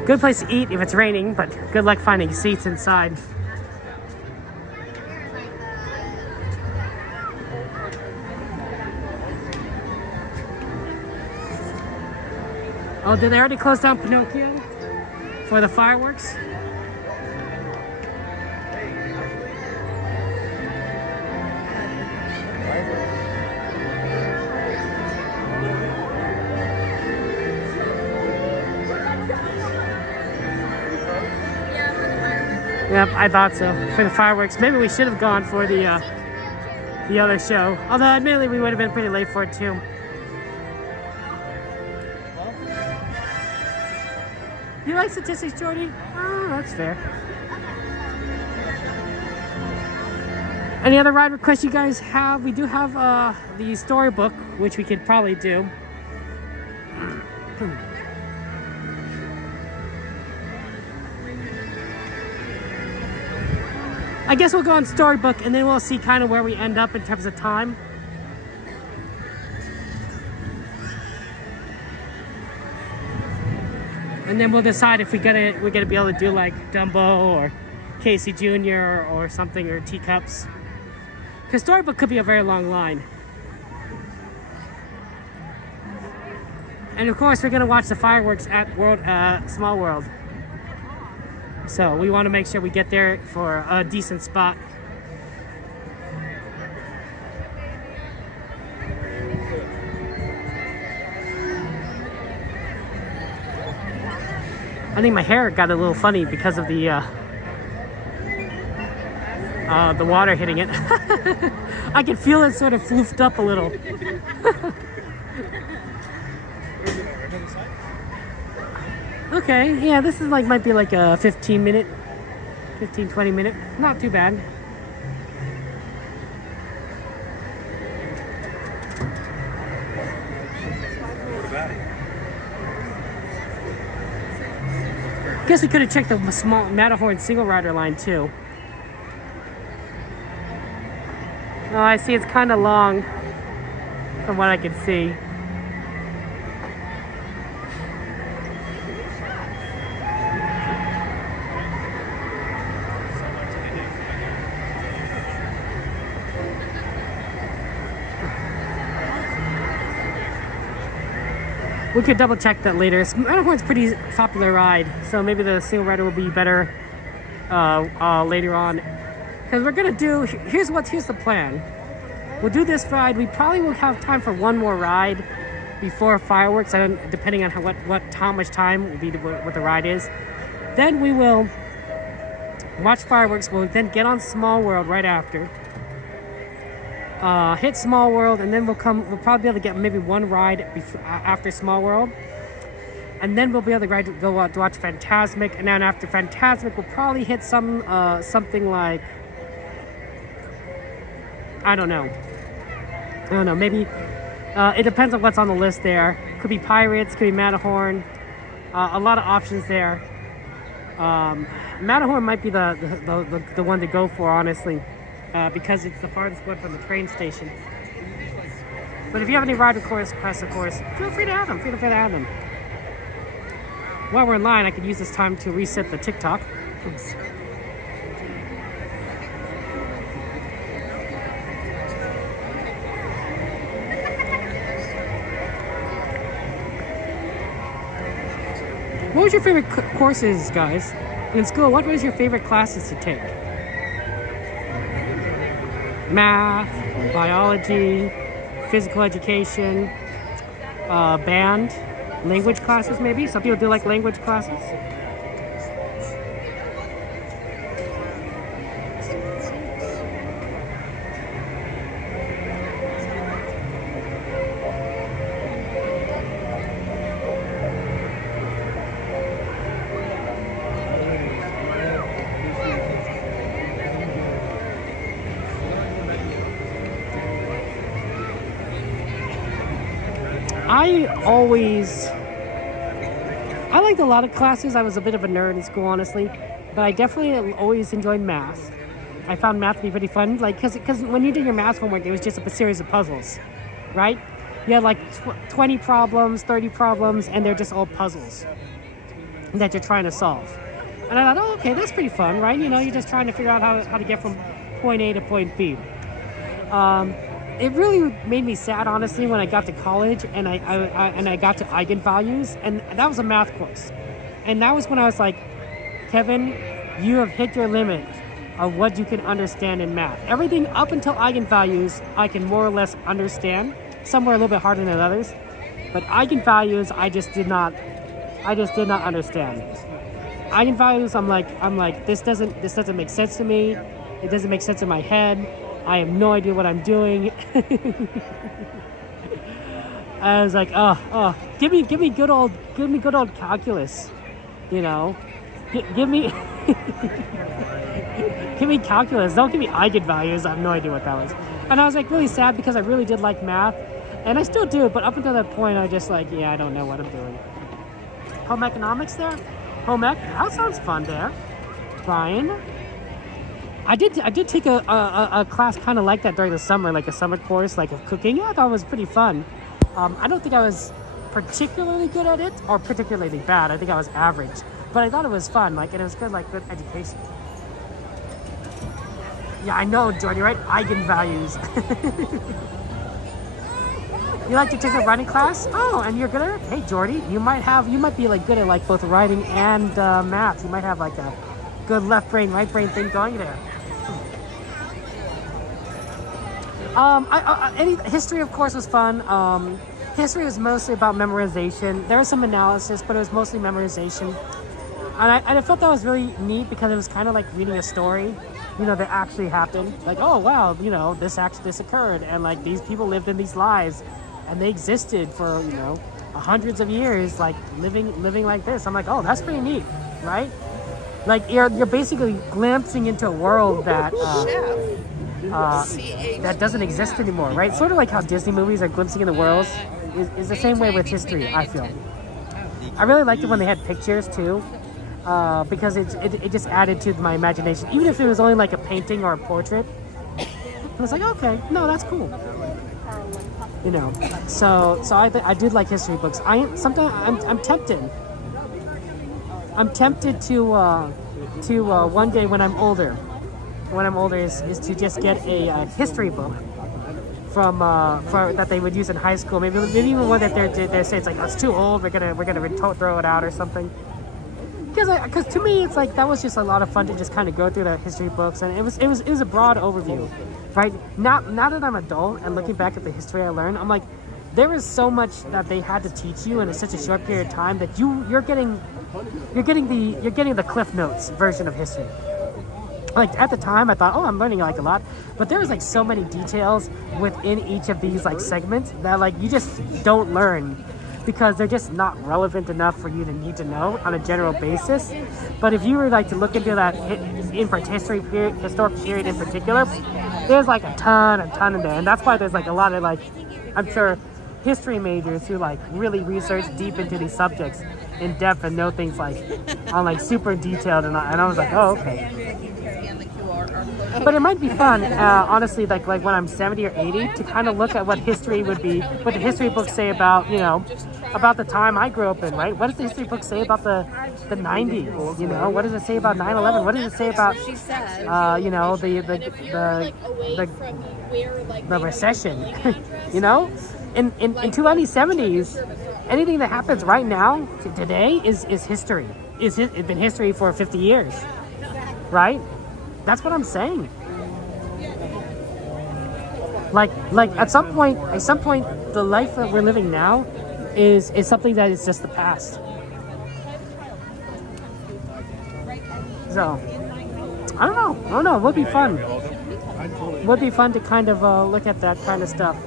Good place to eat if it's raining, but good luck finding seats inside. Oh, did they already close down Pinocchio for the fireworks? Yep, I thought so. For the fireworks. Maybe we should have gone for the other show. Although, admittedly, we would have been pretty late for it, too. You like statistics, Jordy? Oh, that's fair. Any other ride requests you guys have? We do have the storybook, which we could probably do. I guess we'll go on storybook and then we'll see kind of where we end up in terms of time. And then we'll decide if we're gonna be able to do like Dumbo or Casey Jr. or something, or Teacups. Because storybook could be a very long line. And of course, we're gonna watch the fireworks at Small World. So we want to make sure we get there for a decent spot. I think my hair got a little funny because of the water hitting it. I can feel it sort of floofed up a little. Okay, yeah, this is might be like a 15, 20 minute. Not too bad. Guess we could have checked the small Matterhorn single rider line too. Oh, I see it's kind of long from what I can see. We could double check that later. Matterhorn's a pretty popular ride, so maybe the single rider will be better later on. Because we're gonna do, here's the plan. We'll do this ride. We probably will have time for one more ride before fireworks. I don't, depending on how much time will be what the ride is. Then we will watch fireworks. We'll then get on Small World right after. Hit Small World, and then we'll probably be able to get maybe one ride after Small World, and then we'll be able to go out to watch Fantasmic, and then after Fantasmic we'll probably hit something like, I don't know, maybe it depends on what's on the list there. Could be Pirates, could be Matterhorn, a lot of options there. Matterhorn might be the one to go for, honestly. Because it's the farthest one from the train station. But if you have any ride requests, of course, feel free to add them. While we're in line, I could use this time to reset the TikTok. Oops. What was your favorite courses, guys? In school, what was your favorite classes to take? Math, biology, physical education, band, language classes maybe. Some people do like language classes. I liked a lot of classes. I was a bit of a nerd in school, honestly, but I definitely always enjoyed math. I found math to be pretty fun, like, because when you did your math homework, it was just a series of puzzles, right? You had like 20 problems, 30 problems, and they're just all puzzles that you're trying to solve. And I thought, oh, okay, that's pretty fun, right? You know, you're just trying to figure out how to get from point A to point B. It really made me sad, honestly, when I got to college and I got to eigenvalues, and that was a math course. And that was when I was like, Kevin, you have hit your limit of what you can understand in math. Everything up until eigenvalues, I can more or less understand. Some were a little bit harder than others, but eigenvalues, I just did not understand. Eigenvalues, I'm like, this doesn't make sense to me. It doesn't make sense in my head. I have no idea what I'm doing. I was like, oh, give me good old calculus, you know. Give me calculus. Don't give me eigenvalues. I have no idea what that was. And I was like really sad because I really did like math, and I still do. But up until that point, I just like, yeah, I don't know what I'm doing. Home economics there. Home ec. That sounds fun there, Brian. I did take a class kind of like that during the summer, like a summer course, like of cooking. Yeah, I thought it was pretty fun. I don't think I was particularly good at it or particularly bad. I think I was average, but I thought it was fun. Like, and it was good, like good education. Yeah, I know, Jordy, right? Eigenvalues. You like to take a writing class? Oh, and you're good at it? Hey, Jordy, you might be like good at like both writing and math. You might have like a good left brain, right brain thing going there. Any history, of course, was fun. History was mostly about memorization. There was some analysis, but it was mostly memorization. And I felt that was really neat because it was kind of like reading a story, you know, that actually happened. Like, oh wow, you know, this occurred, and like these people lived in these lives, and they existed for, you know, hundreds of years, like living like this. I'm like, oh, that's pretty neat, right? Like you're basically glimpsing into a world that that doesn't exist anymore, right? Sort of like how Disney movies are glimpsing into worlds is the same way with history, I feel. I really liked it when they had pictures too, because it just added to my imagination. Even if it was only like a painting or a portrait, I was like, okay, no, that's cool. You know, so I did like history books. I'm tempted. I'm tempted to one day when I'm older is to just get a history book from that they would use in high school. Maybe even one that they say it's like, oh, it's too old. We're gonna throw it out or something. Because to me it's like that was just a lot of fun to just kind of go through the history books, and it was a broad overview, right? Now that I'm adult and looking back at the history I learned, I'm like, there is so much that they had to teach you in such a short period of time that you're getting the Cliff Notes version of history. Like at the time I thought, oh, I'm learning like a lot, but there was like so many details within each of these like segments that like you just don't learn because they're just not relevant enough for you to need to know on a general basis. But if you were like to look into that historic period in particular, there's like a ton in there, and that's why there's like a lot of like, I'm sure, history majors who like really research deep into these subjects in depth and know things like on like super detailed, and I was like, oh, okay. But it might be fun, honestly, like when I'm 70 or 80, to kind of look at what history would be, what the history books say about, you know, about the time I grew up in, right? What does the history book say about the 90s? You know, what does it say about 9/11? What does it say about, you know, the recession? You know, in 2070s, anything that happens right now, today, is history. It's been history for 50 years, right? That's what I'm saying. Like at some point, the life that we're living now is something that is just the past. So, I don't know. It would be fun. It would be fun to kind of look at that kind of stuff.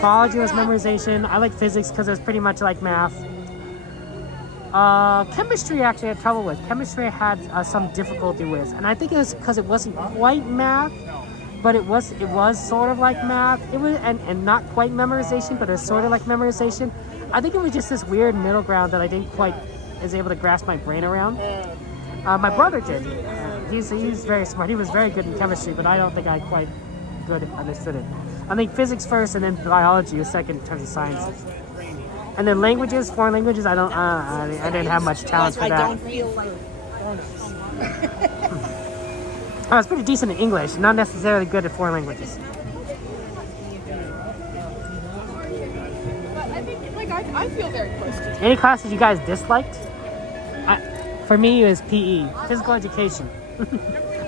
Biology was memorization. I like physics because it was pretty much like math. Chemistry actually I had trouble with. Chemistry I had some difficulty with, and I think it was because it wasn't quite math, but it was sort of like math. It was and not quite memorization, but it was sort of like memorization. I think it was just this weird middle ground that I didn't quite was able to grasp my brain around. My brother did. He's very smart. He was very good in chemistry, but I don't think I quite understood it. I think physics first, and then biology was second in terms of sciences. And then languages, foreign languages, I didn't have much talent for that. I don't feel like I was pretty decent in English, not necessarily good at foreign languages. But I think, like, I feel very close to it. Any classes you guys disliked? For me, it was PE, physical education.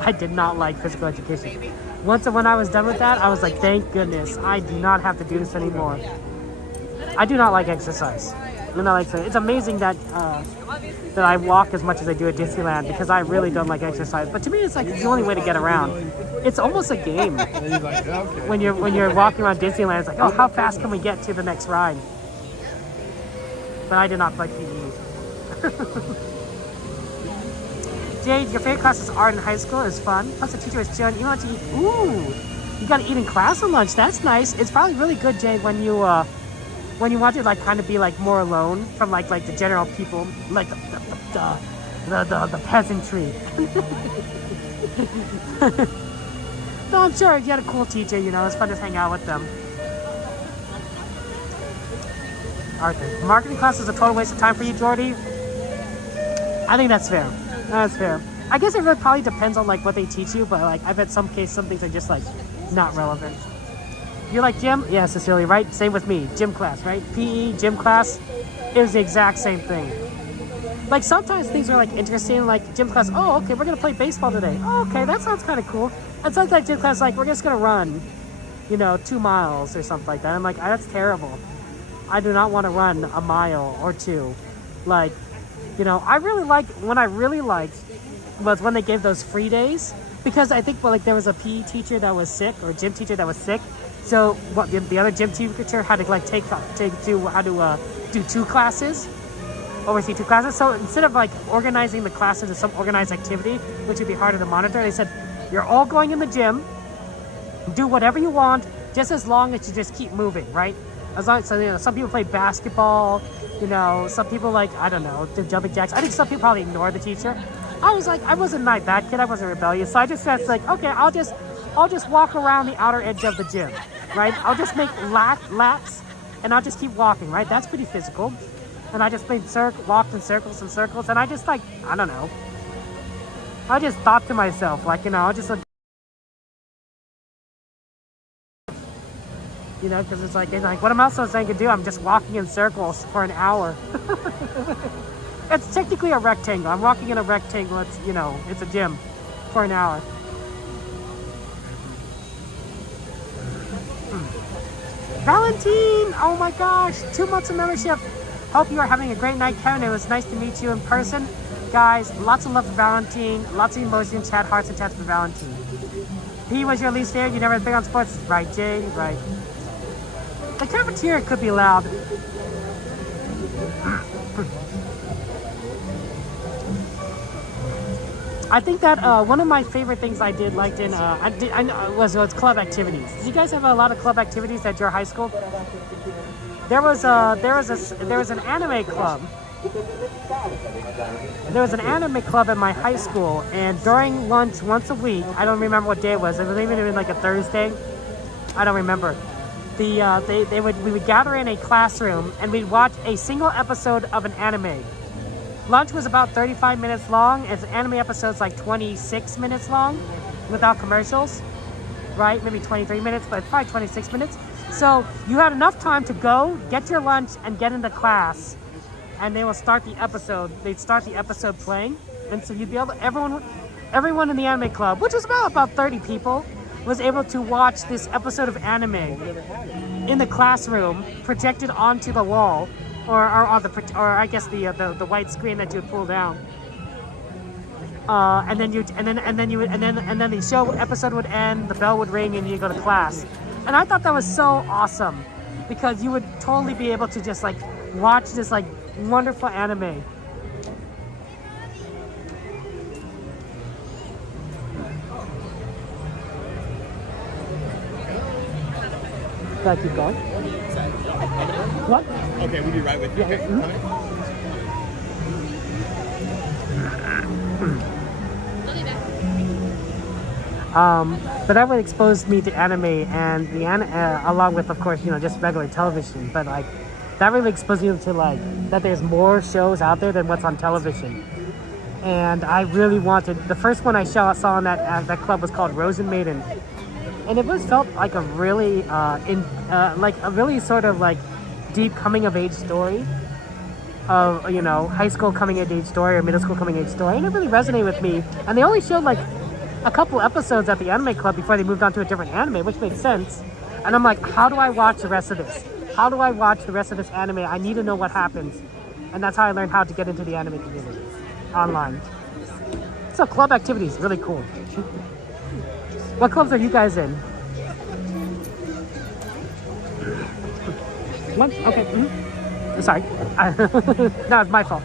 I did not like physical education. When I was done with that, I was like, thank goodness, I do not have to do this anymore. I do not like exercise. It's amazing that that I walk as much as I do at Disneyland because I really don't like exercise. But to me, it's like the only way to get around. It's almost a game. When you're walking around Disneyland, it's like, oh, how fast can we get to the next ride? But I did not like PE. Jade, your favorite class is art in high school. Is fun. Plus the teacher was chill. You want to eat? Ooh, you got to eat in class or lunch. That's nice. It's probably really good, Jade, when you want to like kind of be like more alone from like the general people, like the peasantry. No, I'm sure if you had a cool teacher, you know, it's fun to hang out with them. Arthur, marketing class is a total waste of time for you, Jordy. I think that's fair. That's fair. I guess it really probably depends on like what they teach you, but like I've had some things are just like not relevant. You like gym? Yeah, Cecilia, right? Same with me. Gym class, right? PE, gym class is the exact same thing. Like sometimes things are like interesting, like gym class. Oh, okay, we're gonna play baseball today. Oh, okay, that sounds kind of cool. And sometimes gym class, like we're just gonna run, 2 miles or something like that. I'm like, that's terrible. I do not want to run a mile or two. Like, I really liked was when they gave those free days, because I think there was a PE teacher that was sick or gym teacher that was sick. So what the other gym teacher had to like do 2 classes, oversee 2 classes. So instead of like organizing the classes as some organized activity, which would be harder to monitor, they said, you're all going in the gym, do whatever you want, just as long as you just keep moving, right? As long as, some people play basketball, some people do jumping jacks. I think some people probably ignore the teacher. I was like, I wasn't that kid, I wasn't rebellious. So I just said, okay, I'll I'll just walk around the outer edge of the gym, right? I'll just make laps, and I'll just keep walking, right? That's pretty physical. And I just walked in circles and circles, and I just like, I don't know. I just thought to myself, like, you know, I just like, you know, because it's like, what am I supposed to do? I'm just walking in circles for an hour. It's technically a rectangle. I'm walking in a rectangle. It's, you know, it's a gym for an hour. Valentine! Oh my gosh, 2 months of membership. Hope you are having a great night, Kevin. It was nice to meet you in person. Guys, lots of love for Valentine. Lots of emojis, chat hearts, and chats for Valentine. P was your least favorite. You never big on sports. Right, Jay? Right. The cafeteria could be loud. I think that one of my favorite things I did liked in was club activities. Did you guys have a lot of club activities at your high school? There was an anime club. There was an anime club at my high school, and during lunch once a week, I don't remember what day it was. It was even like a Thursday. I don't remember. We would gather in a classroom and we'd watch a single episode of an anime. Lunch was about 35 minutes long, and the anime episode's like 26 minutes long without commercials, right? Maybe 23 minutes, but probably 26 minutes. So you had enough time to go, get your lunch, and get into class, and they will start the episode. They'd start the episode playing, and so you'd be able to, everyone in the anime club, which was about 30 people, was able to watch this episode of anime in the classroom, projected onto the wall, or I guess the white screen that you would pull down. And then the show episode would end, the bell would ring, and you go to class. And I thought that was so awesome, because you would totally be able to just like watch this like wonderful anime. Should I keep going? What? Okay, we'll be right with you. Yeah. Okay. But that really exposed me to anime, and along with, of course, you know, just regular television. But like, that really exposed me to like that there's more shows out there than what's on television. And I really wanted. The first one I saw in that club was called Rosen Maiden, and it felt like a really sort of like deep coming of age story of, you know, high school coming of age story or middle school coming of age story, and it really resonated with me. And they only showed like a couple episodes at the anime club before they moved on to a different anime, which makes sense. And I'm like, how do I watch the rest of this? How do I watch the rest of this anime? I need to know what happens. And that's how I learned how to get into the anime community online. So club activities, really cool. What clubs are you guys in? What? Okay. Mm-hmm. Sorry. No, it's my fault.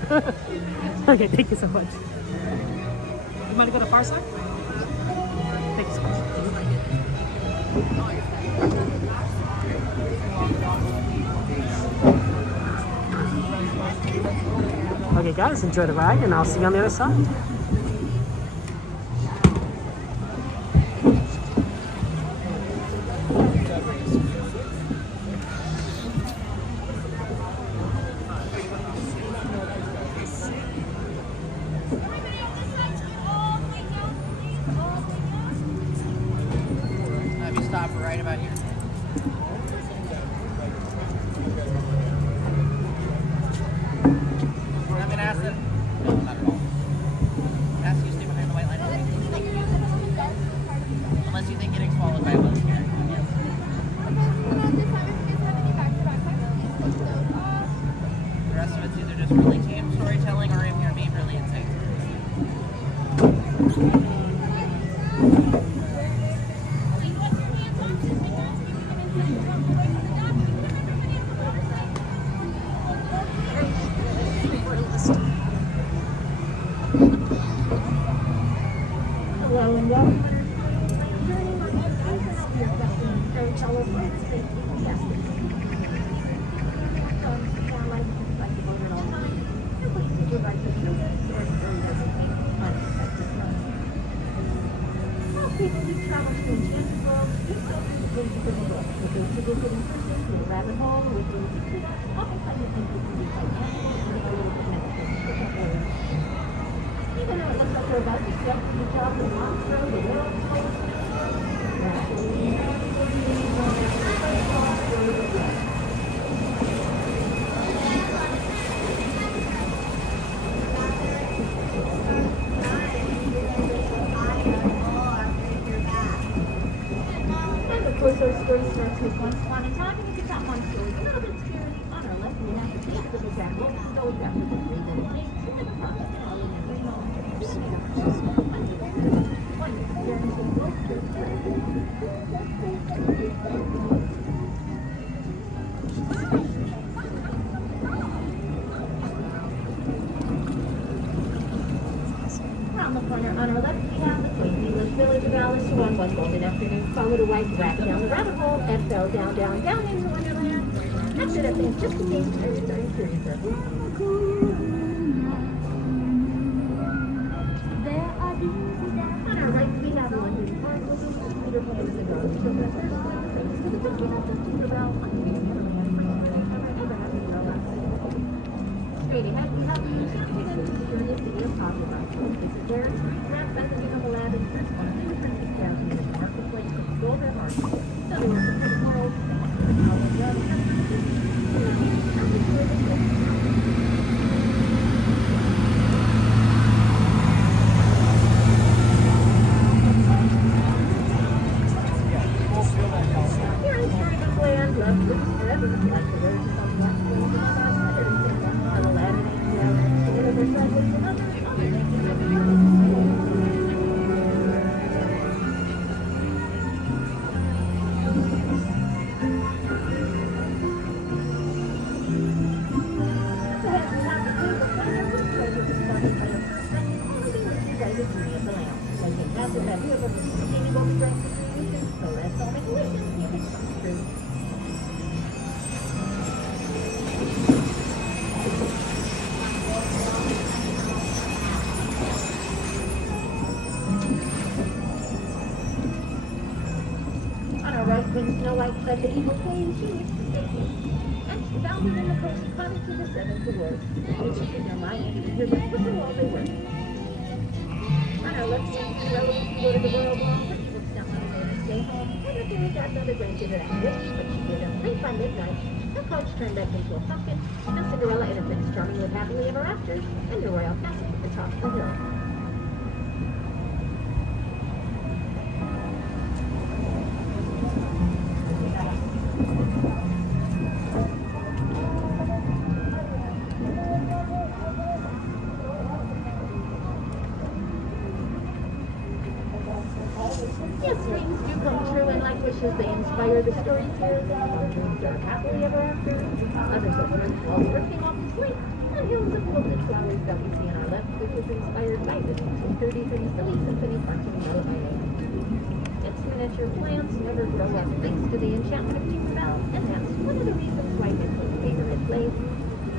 Okay, thank you so much. You want to go to far side? Thank you so much. Okay, guys, enjoy the ride, and I'll see you on the other side. Travel to rabbit hole with oftentimes you think it can be quite magical and a little bit mystical. Even though it looks like they're about to step to the top of the monster, the world story starts with once upon a time, and it's got one story a little bit scary. On our left, we have the face of the jackal. So we've got the three little things in the front. Around the corner on our left, we have the quaint English village of Alice, who on one golden afternoon followed a white rabbit down the rabbit hole and fell down, down, down into Wonderland. After that, things just became very, very curious. On our right, we have a London park looking for Peter Pan and the dog. So the first one, thanks to the good people of Tinkerbell, straight ahead, we have the curious video copyright. This is where Tram Fantasmic of Aladdin first one of the Princess Jasmine in the marketplace to stole their hearts. So there was a pretty world, all the drugs, here in Disneyland, love lives forever, like the roses on the black wings and everything. On Aladdin ain't well, together they're sideways and others. When Snow White fled the evil queen, she reached the safety. And she found them in the cozy cottage of the seventh ward. When she could remind you to hear them, but the wall they were. On our left hand, Cinderella was to go to the royal ball, but she was not allowed to stay home. And the fairy godmother granted her that wish, but she gave them late by midnight. The couch turned back into a pumpkin, and Cinderella and Prince Charming lived happily ever after in the royal castle at the top of the hill. Yes, dreams do come true, and like wishes, they inspire the stories here. Some dreams are happily ever after. Others are friends while drifting off to sleep. On hills of wilted flowers that we see on our left, which was inspired by the 1930s and silly symphony cartoon melody. Its miniature plants never grow up thanks to the enchantment of Tinkerbell, and that's one of the reasons why it's his favorite place.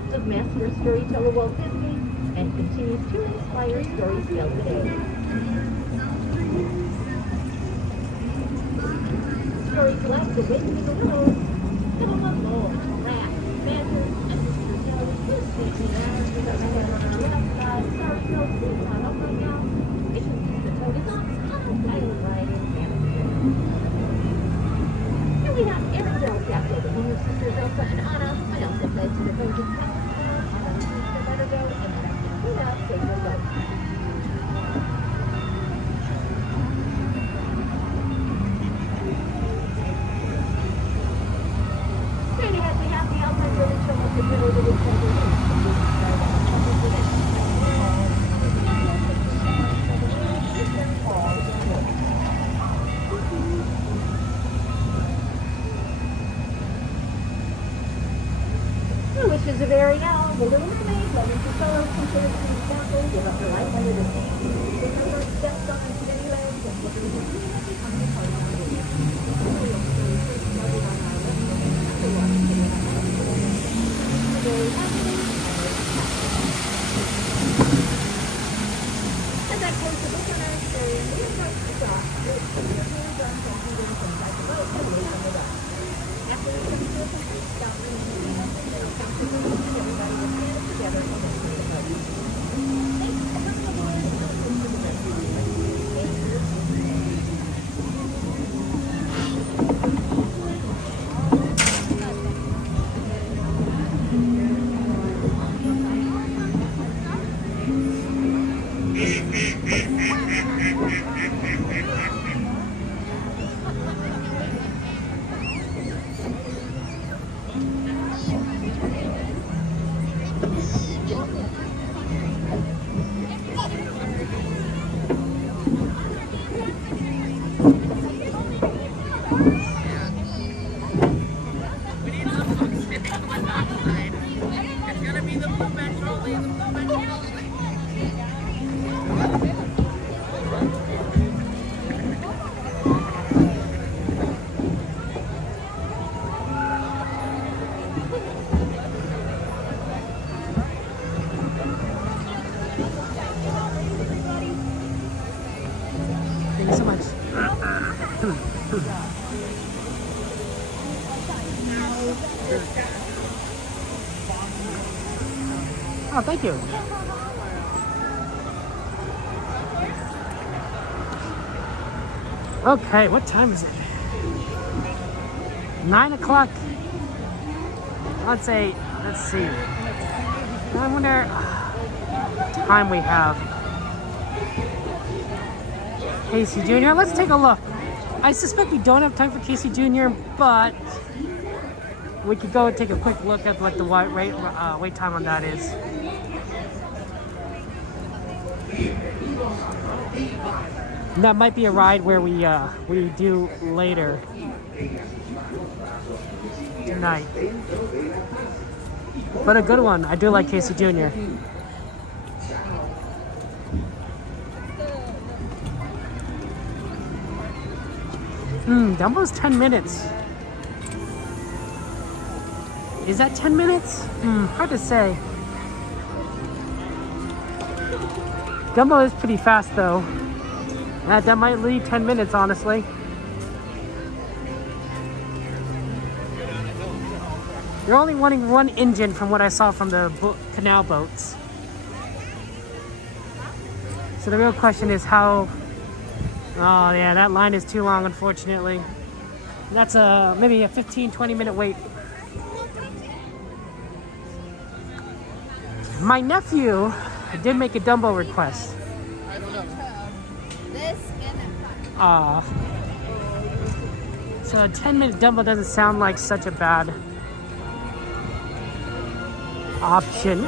The master storyteller Walt Disney, and continues to inspire stories still today. Stories like The Wind in the Willows, Little Lord, Rat, Badger, and Mr. Hill, who's taking hours with us on our left side, Sorry, no, please, I'm up right now. Mission the Toad is on, I'll ride in Canada. Here we have Arendelle Castle, the home of sisters Elsa and Anna, and Elsa fled to the Frozen Palace, Anna refused to let her go, and Captain Luna saved her life. Her wishes are very now. The little mermaid, loving to sorrow, compared to the sparkle, give up her life under the sea. With her first steps on into many lands, and looking to see and become a part of the world. Very happily. As I close the book on our experience, we approach the dock, which is the dock talking to inside the boat and away from the dock. Oh, thank you. Okay, what time is it? 9 o'clock. Let's see. I wonder what time we have. Casey Jr., let's take a look. I suspect we don't have time for Casey Jr., but we could go and take a quick look at what the wait time on that is. That might be a ride where we do later tonight. But a good one. I do like Casey Jr. Dumbo's 10 minutes. Is that 10 minutes? Hard to say. Dumbo is pretty fast though. That might lead 10 minutes, honestly. They're only wanting one engine from what I saw from the canal boats. So the real question is how... Oh yeah, that line is too long, unfortunately. That's maybe a 15-20 minute wait. My nephew did make a Dumbo request. So a 10-minute Dumbo doesn't sound like such a bad option.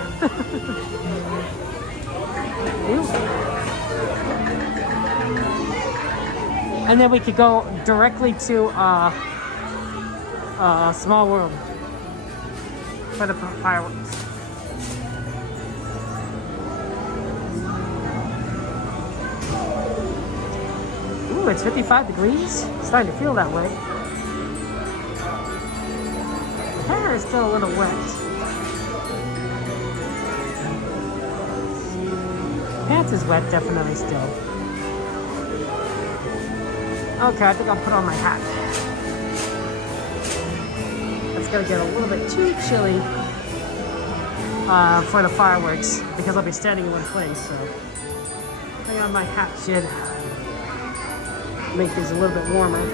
And then we could go directly to Small World for the fireworks. Ooh, it's 55 degrees. It's starting to feel that way. The hair is still a little wet. Pants is wet, definitely still. Okay, I think I'll put on my hat. It's gonna get a little bit too chilly for the fireworks because I'll be standing in one place. So putting on my hat should make things a little bit warmer.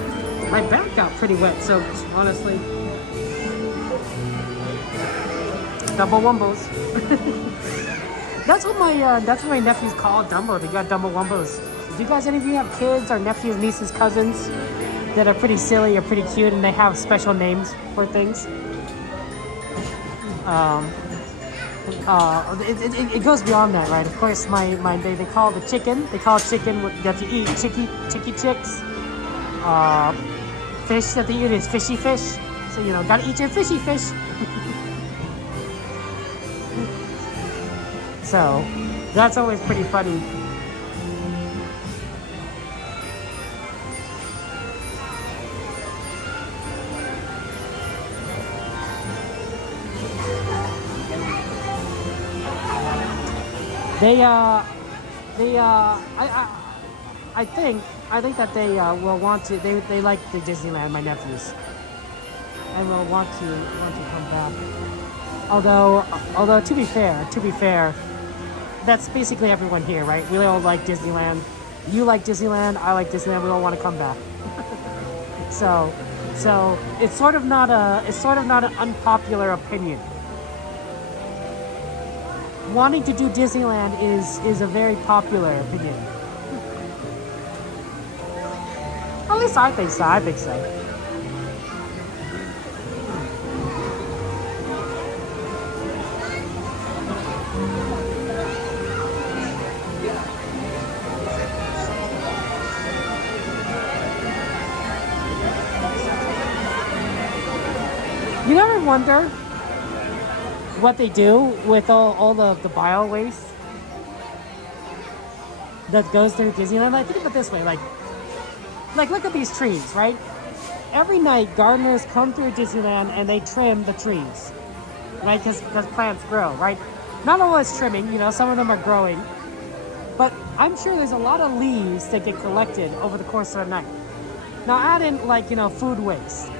My back got pretty wet, so honestly, double wumbos. That's what my nephews call Dumbo. They got Dumbo wumbos. Do you guys, any of you have kids or nephews, nieces, cousins that are pretty silly or pretty cute and they have special names for things? It goes beyond that, right? Of course, they call the chicken. They call chicken that you eat chicky chicks. Fish that they eat is fishy fish. So gotta eat your fishy fish. So that's always pretty funny. I think that they will want to. They like the Disneyland, my nephews, and will want to come back. Although to be fair, that's basically everyone here, right? We all like Disneyland. You like Disneyland. I like Disneyland. We all want to come back. So it's sort of not an unpopular opinion. Wanting to do Disneyland is a very popular opinion. At least I think so. You ever wonder what they do with all the bio waste that goes through Disneyland? Like, think of it this way, like look at these trees, right? Every night gardeners come through Disneyland and they trim the trees, right? Because plants grow, right? Not always trimming, some of them are growing, but I'm sure there's a lot of leaves that get collected over the course of the night. Now add in food waste,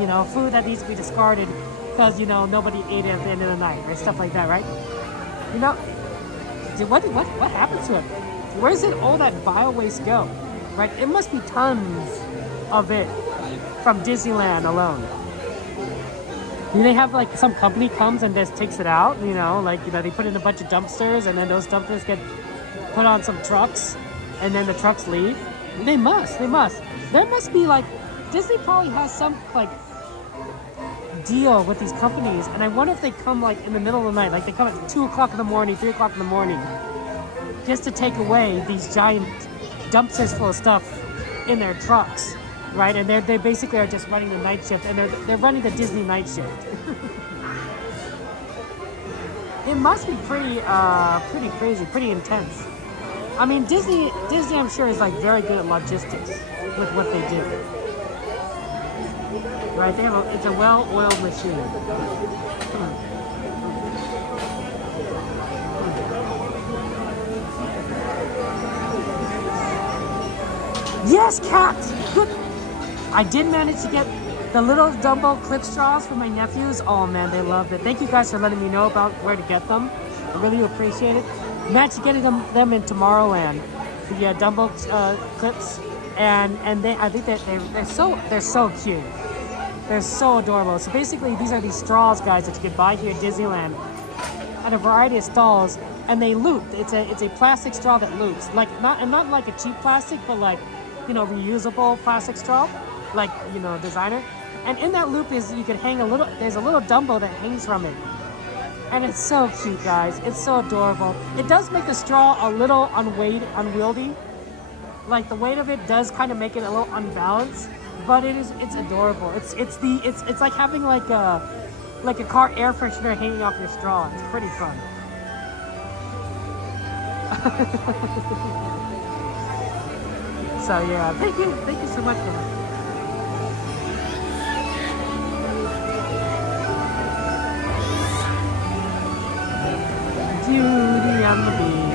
you know, food that needs to be discarded because, you know, nobody ate it at the end of the night or stuff like that, right? You know, what happened to it? Where does all that bio waste go, right? It must be tons of it from Disneyland alone. Do they have like some company comes and just takes it out, you know, like, you know, they put in a bunch of dumpsters and then those dumpsters get put on some trucks and then the trucks leave? They must. There must be like, Disney probably has some like deal with these companies, and I wonder if they come like in the middle of the night, like they come at 2 o'clock in the morning, 3 o'clock in the morning, just to take away these giant dumpsters full of stuff in their trucks, right? And they basically are just running the night shift, and they're running the Disney night shift. It must be pretty crazy, pretty intense. I mean, Disney, I'm sure, is like very good at logistics with what they do. Right? It's a well-oiled machine. Yes, Cat! Good. I did manage to get the little Dumbo clip straws for my nephews. Oh man, they loved it. Thank you guys for letting me know about where to get them. I really appreciate it. Managed to getting them in Tomorrowland. The Dumbo clips, and I think that they're so cute. They're so adorable. So basically, these are these straws, guys, that you can buy here at Disneyland at a variety of stalls, and they loop. It's a plastic straw that loops, like not like a cheap plastic, but like, you know, reusable plastic straw, like, you know, designer. And in that loop is you can hang there's a little Dumbo that hangs from it. And it's so cute, guys. It's so adorable. It does make the straw a little unwieldy. Like, the weight of it does kind of make it a little unbalanced, but it's adorable. It's like having like a car air freshener hanging off your straw. It's pretty fun. So yeah, thank you so much for that. Beauty and the Beast.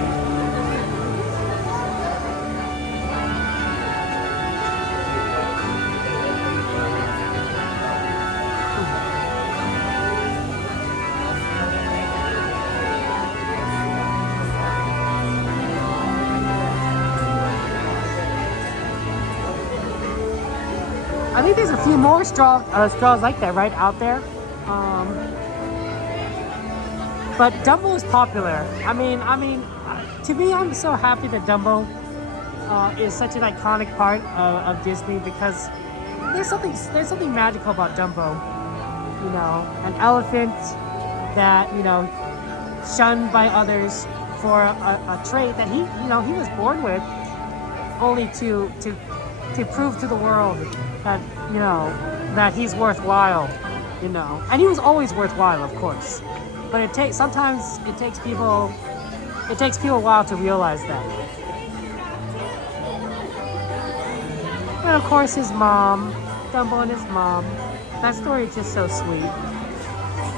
I think there's a few more straws like that right out there. But Dumbo is popular. I mean, to me, I'm so happy that Dumbo is such an iconic part of Disney, because there's something magical about Dumbo. You know, an elephant that, you know, shunned by others for a trait that he was born with, only to prove to the world that, you know, that he's worthwhile. You know, and he was always worthwhile, of course. But sometimes it takes people a while to realize that. And of course his mom, Dumbo and his mom. That story is just so sweet.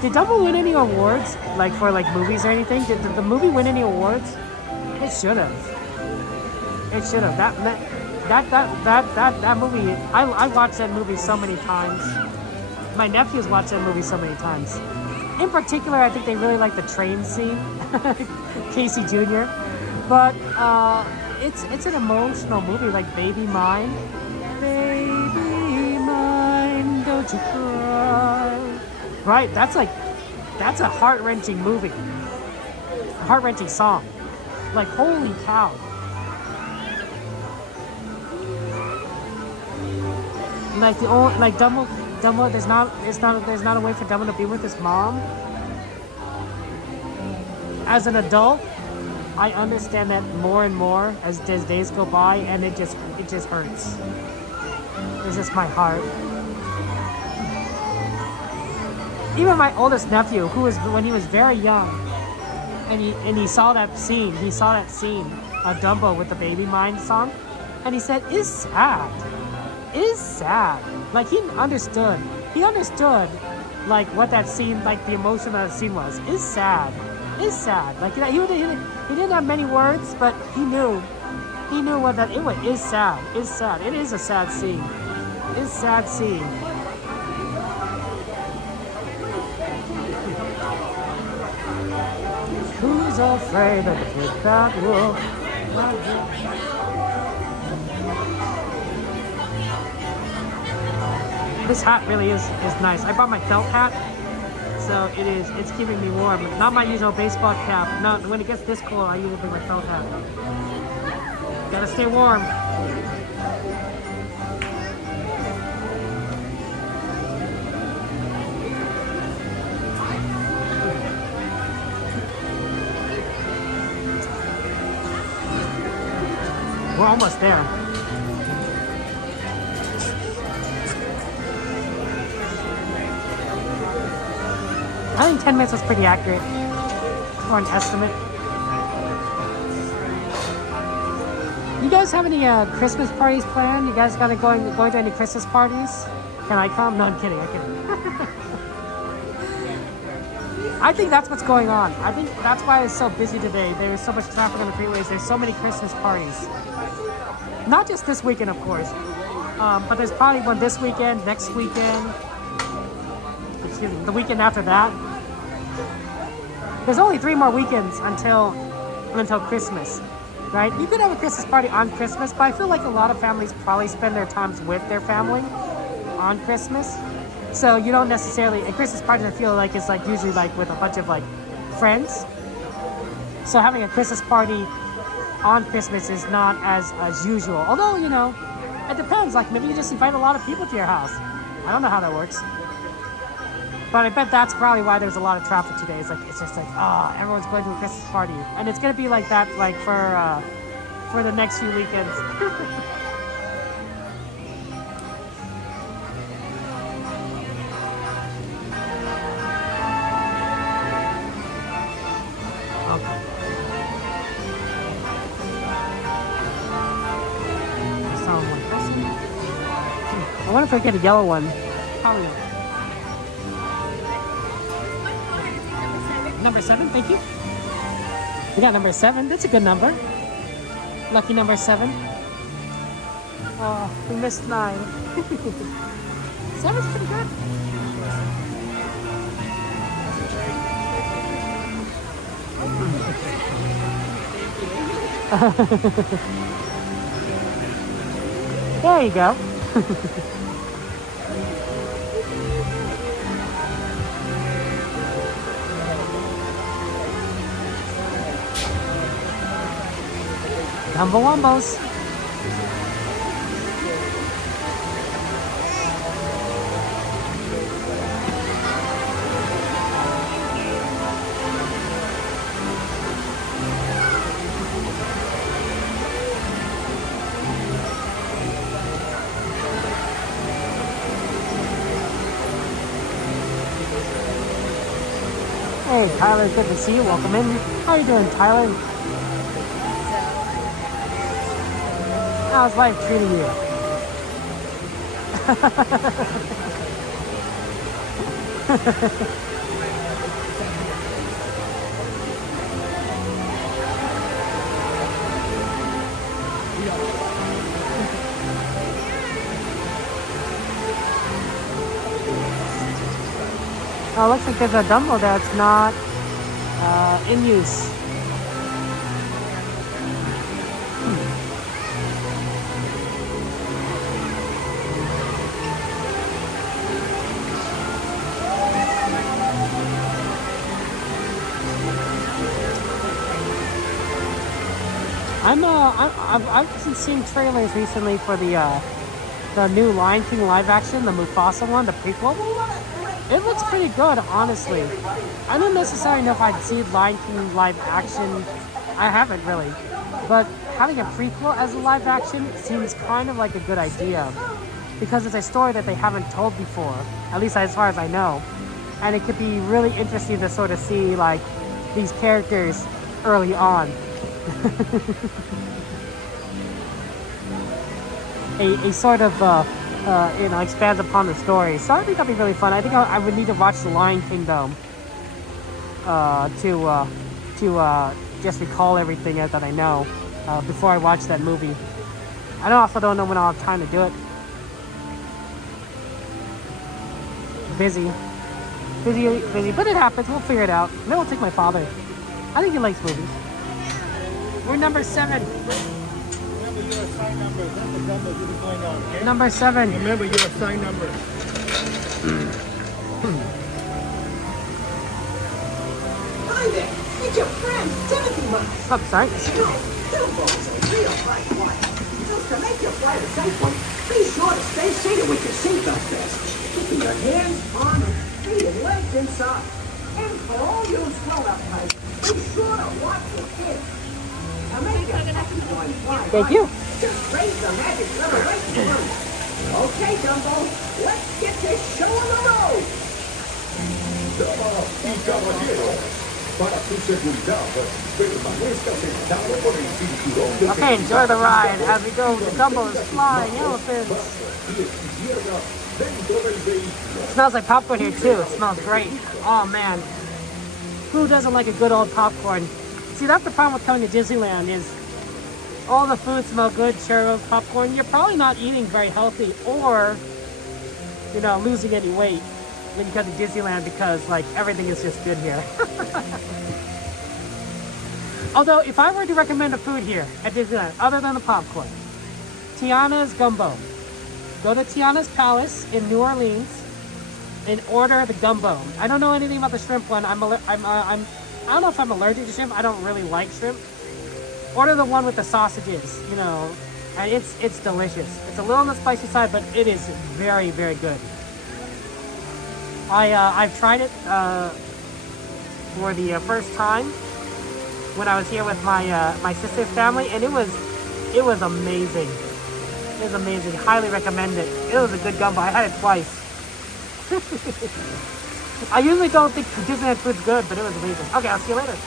Did Dumbo win any awards, like for like movies or anything? Did the movie win any awards? It should have. That movie, I watched that movie so many times. My nephews watched that movie so many times. In particular, I think they really like the train scene, Casey Jr. But it's an emotional movie, like Baby Mine. Baby mine, don't you cry. Right, that's a heart-wrenching movie. A heart-wrenching song. Like, holy cow. Like Dumbo, there's not a way for Dumbo to be with his mom. As an adult, I understand that more and more as days go by, and it just hurts. It's just my heart. Even my oldest nephew, when he was very young, and he saw that scene, of Dumbo with the Baby Mine song, and he said, "It's sad. It is sad." Like, he understood, like, what that scene, like, the emotion of that scene was. It's sad. It's sad. Like, he didn't have many words, but he knew what that, it is sad. It's sad. It is a sad scene. It's a sad scene. was afraid of the big bad wolf. This hat really is nice. I brought my felt hat, so it's keeping me warm. Not my usual baseball cap. No, when it gets this cold, I usually bring my felt hat. Gotta stay warm. We're almost there. I think 10 minutes was pretty accurate for an estimate. You guys have any Christmas parties planned? You guys got to going to any Christmas parties? Can I come? No, I'm kidding. I'm kidding. I think that's what's going on. I think that's why it's so busy today. There is so much traffic on the freeways. There's so many Christmas parties. Not just this weekend, of course, but there's probably one this weekend, next weekend, excuse me, the weekend after that. There's only 3 more weekends until Christmas, right? You could have a Christmas party on Christmas, but I feel like a lot of families probably spend their times with their family on Christmas. So you don't necessarily, a Christmas party I feel like is like usually like with a bunch of like friends. So having a Christmas party on Christmas is not as usual. Although, you know, it depends. Like maybe you just invite a lot of people to your house. I don't know how that works. But I bet that's probably why there's a lot of traffic today. It's like, it's just like, everyone's going to a Christmas party. And it's going to be like that like for the next few weekends. I wonder if I get a yellow one. Probably not. Number 7, thank you. We got number 7. That's a good number. Lucky number 7. Oh, we missed 9. 7's pretty good. There you go. Number Wombos. Hey, Tyler, good to see you. Welcome in. How are you doing, Tyler? How's life treating you? Oh, looks like there's a Dumbo that's not in use. I've been seeing trailers recently for the new Lion King live action, the Mufasa one, the prequel. It looks pretty good, honestly. I don't necessarily know if I'd see Lion King live action. I haven't really, but having a prequel as a live action seems kind of like a good idea because it's a story that they haven't told before, at least as far as I know, and it could be really interesting to sort of see like these characters early on. a sort of expands upon the story. So I think that'd be really fun. I think I would need to watch The Lion Kingdom to just recall everything that I know before I watch that movie. I also don't know when I'll have time to do it. Busy, but it happens. We'll figure it out. Maybe I'll take my father. I think he likes movies. We're number 7. Remember your assigned number. That's the number you're going on, okay? Number 7. Remember your assigned number. Hi there. It's your friend, Timothy Miles. Oh, sorry. Dumbo's a real bright light. Just to make your flight a safe one, be sure to stay seated with your seatbelt fastened. Keeping your hands, arms, feet, and legs inside. And for all you grown-up types, be sure to watch your kids. Now make your happy one fly. Thank you. Just raise the magic lever right in front of you. Okay, Dumbo, let's get this show on the road. Damas y caballeros, para tu seguridad, permanezca sentado con el cinturón de Okay, enjoy the ride as we go to Dumbo's Flying Elephants. It smells like popcorn here too. It smells great. Oh man. Who doesn't like a good old popcorn? See, that's the problem with coming to Disneyland is all the food smell good, churros, popcorn. You're probably not eating very healthy or, you know, losing any weight when you come to Disneyland because like everything is just good here. Although, if I were to recommend a food here at Disneyland, other than the popcorn, Tiana's gumbo. Go to Tiana's Palace in New Orleans and order the gumbo. I don't know anything about the shrimp one. I don't know if I'm allergic to shrimp. I don't really like shrimp. Order the one with the sausages, you know, and it's delicious. It's a little on the spicy side, but it is very, very good. I've tried it for the first time when I was here with my sister's family, and it was amazing. It was amazing. Highly recommend it. It was a good gumbo. I had it twice. I usually don't think Disneyland food's good, but it was amazing. Okay, I'll see you later.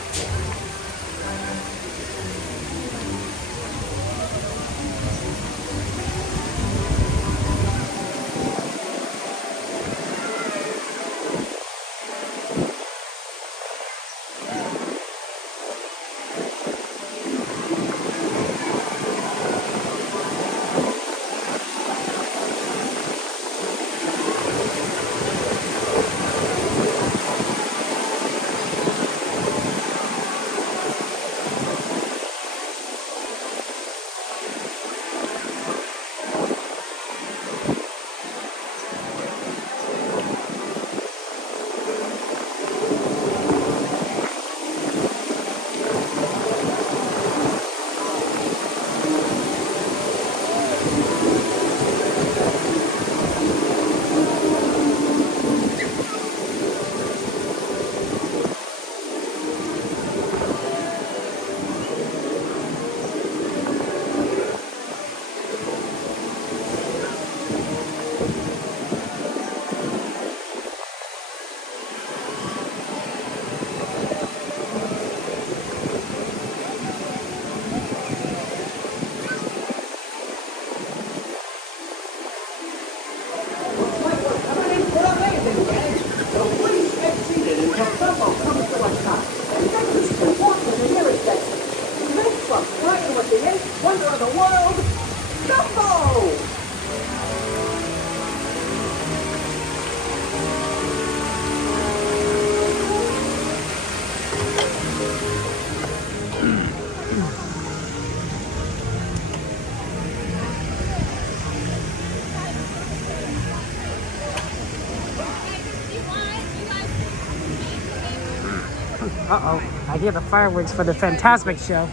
Uh-oh, I hear the fireworks for the Fantasmic show.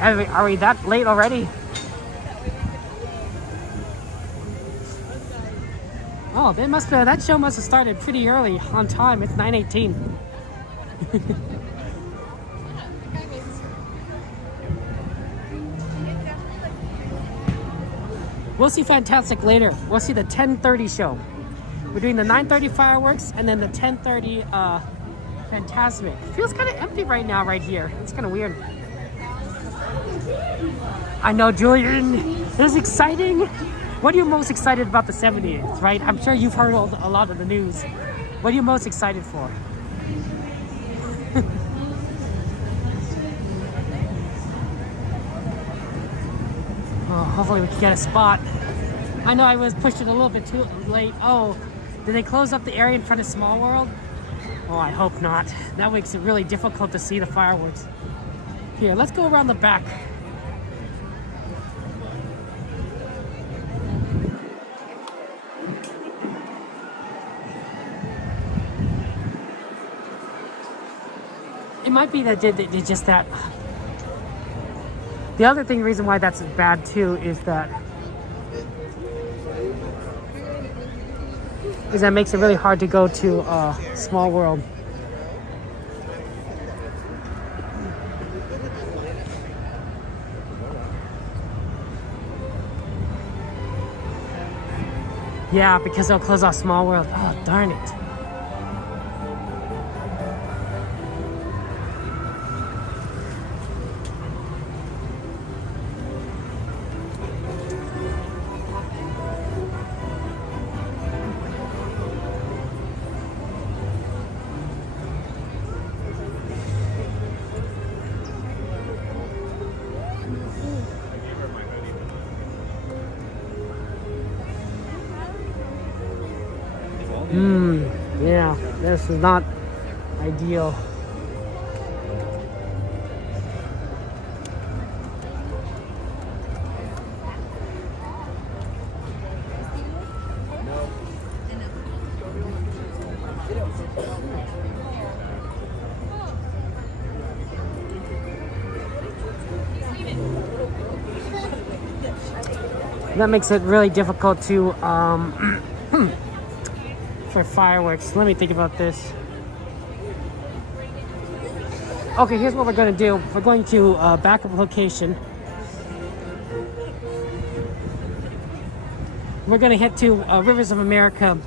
Are we that late already? Oh, that show must have started pretty early on time. It's 9:18. We'll see Fantastic later. We'll see the 10:30 show. We're doing the 9:30 fireworks and then the 10:30 Fantasmic. Feels kind of empty right now right here. It's kind of weird. I know, Julian. This is exciting. What are you most excited about the 70th, right? I'm sure you've heard a lot of the news. What are you most excited for? Oh, hopefully we can get a spot. I know I was pushing a little bit too late. Oh, did they close up the area in front of Small World? Oh, I hope not. That makes it really difficult to see the fireworks. Here, let's go around the back. It might be that they did just that. The other thing, reason why that's bad too, is that makes it really hard to go to Small World. Yeah, because they'll close off Small World. Oh, darn it. Yeah, this is not ideal. That makes it really difficult to for fireworks. Let me think about this. Okay, here's what we're going to do. We're going to backup location. We're going to head to Rivers of America.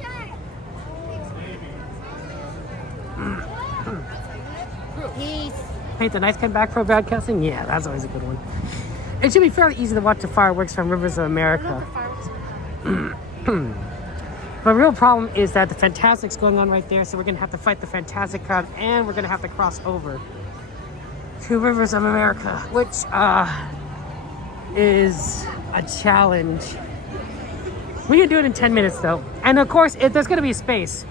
Paint the Nice Come Back Pro Broadcasting? Yeah, that's always a good one. It should be fairly easy to watch the fireworks from Rivers of America. But the real problem is that the Fantasmic's going on right there, so we're going to have to fight the Fantasmic crowd, and we're going to have to cross over to Rivers of America, which is a challenge. We can do it in 10 minutes, though. And of course, there's going to be a space.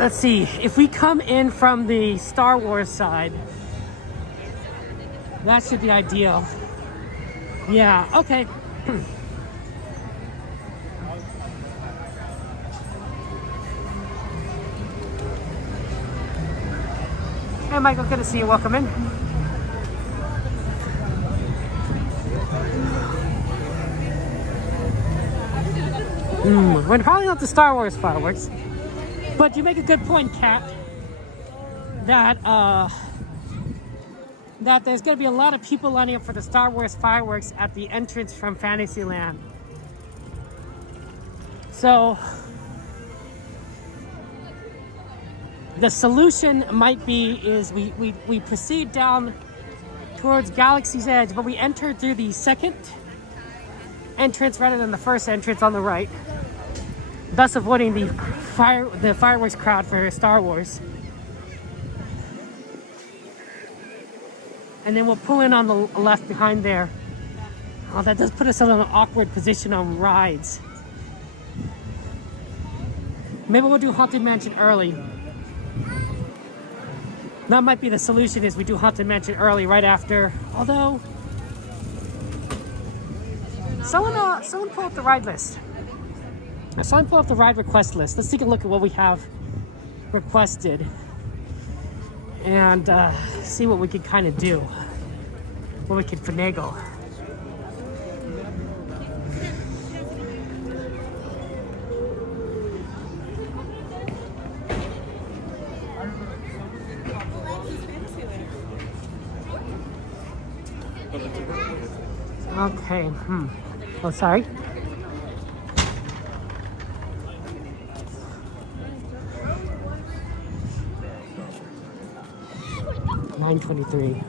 Let's see. If we come in from the Star Wars side, that should be ideal. Yeah, okay. Hey, Michael, good to see you. Welcome in. We're probably not the Star Wars fireworks, but you make a good point, Kat, that that there's going to be a lot of people lining up for the Star Wars fireworks at the entrance from Fantasyland. So the solution might be is we proceed down towards Galaxy's Edge, but we enter through the second entrance rather than the first entrance on the right, thus avoiding the fireworks crowd for Star Wars. And then we'll pull in on the left behind there. Oh, that does put us in an awkward position on rides. Maybe we'll do Haunted Mansion early. That might be the solution, is we do Haunted Mansion early right after. Although, someone pull up the ride list. Someone pull up the ride request list. Let's take a look at what we have requested and see what we can kind of do, what we can finagle. Okay, oh, sorry. $9.23.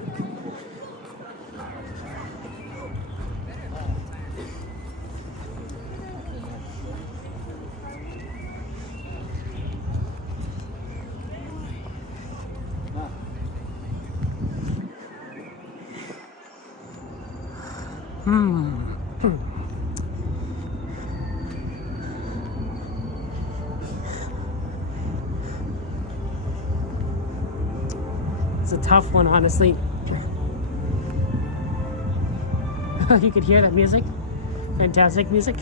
It's a tough one, honestly. You could hear that music. Fantastic music.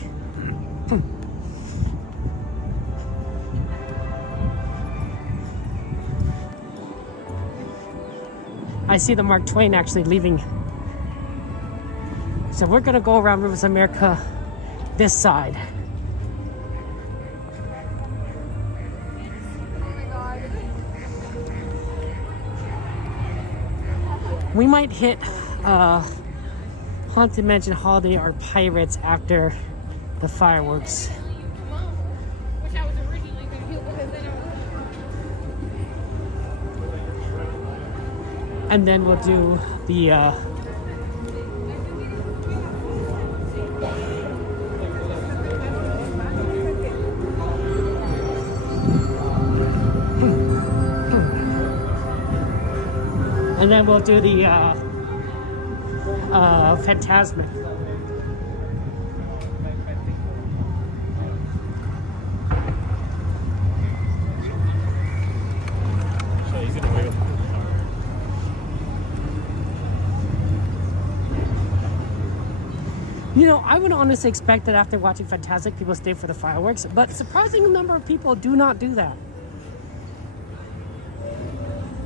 I see the Mark Twain actually leaving. So we're gonna go around Rivers of America this side. We might hit Haunted Mansion Holiday or Pirates after the fireworks. And then we'll do the and then we'll do the Fantasmic. You know, I would honestly expect that after watching Fantasmic, people stay for the fireworks, but a surprising number of people do not do that.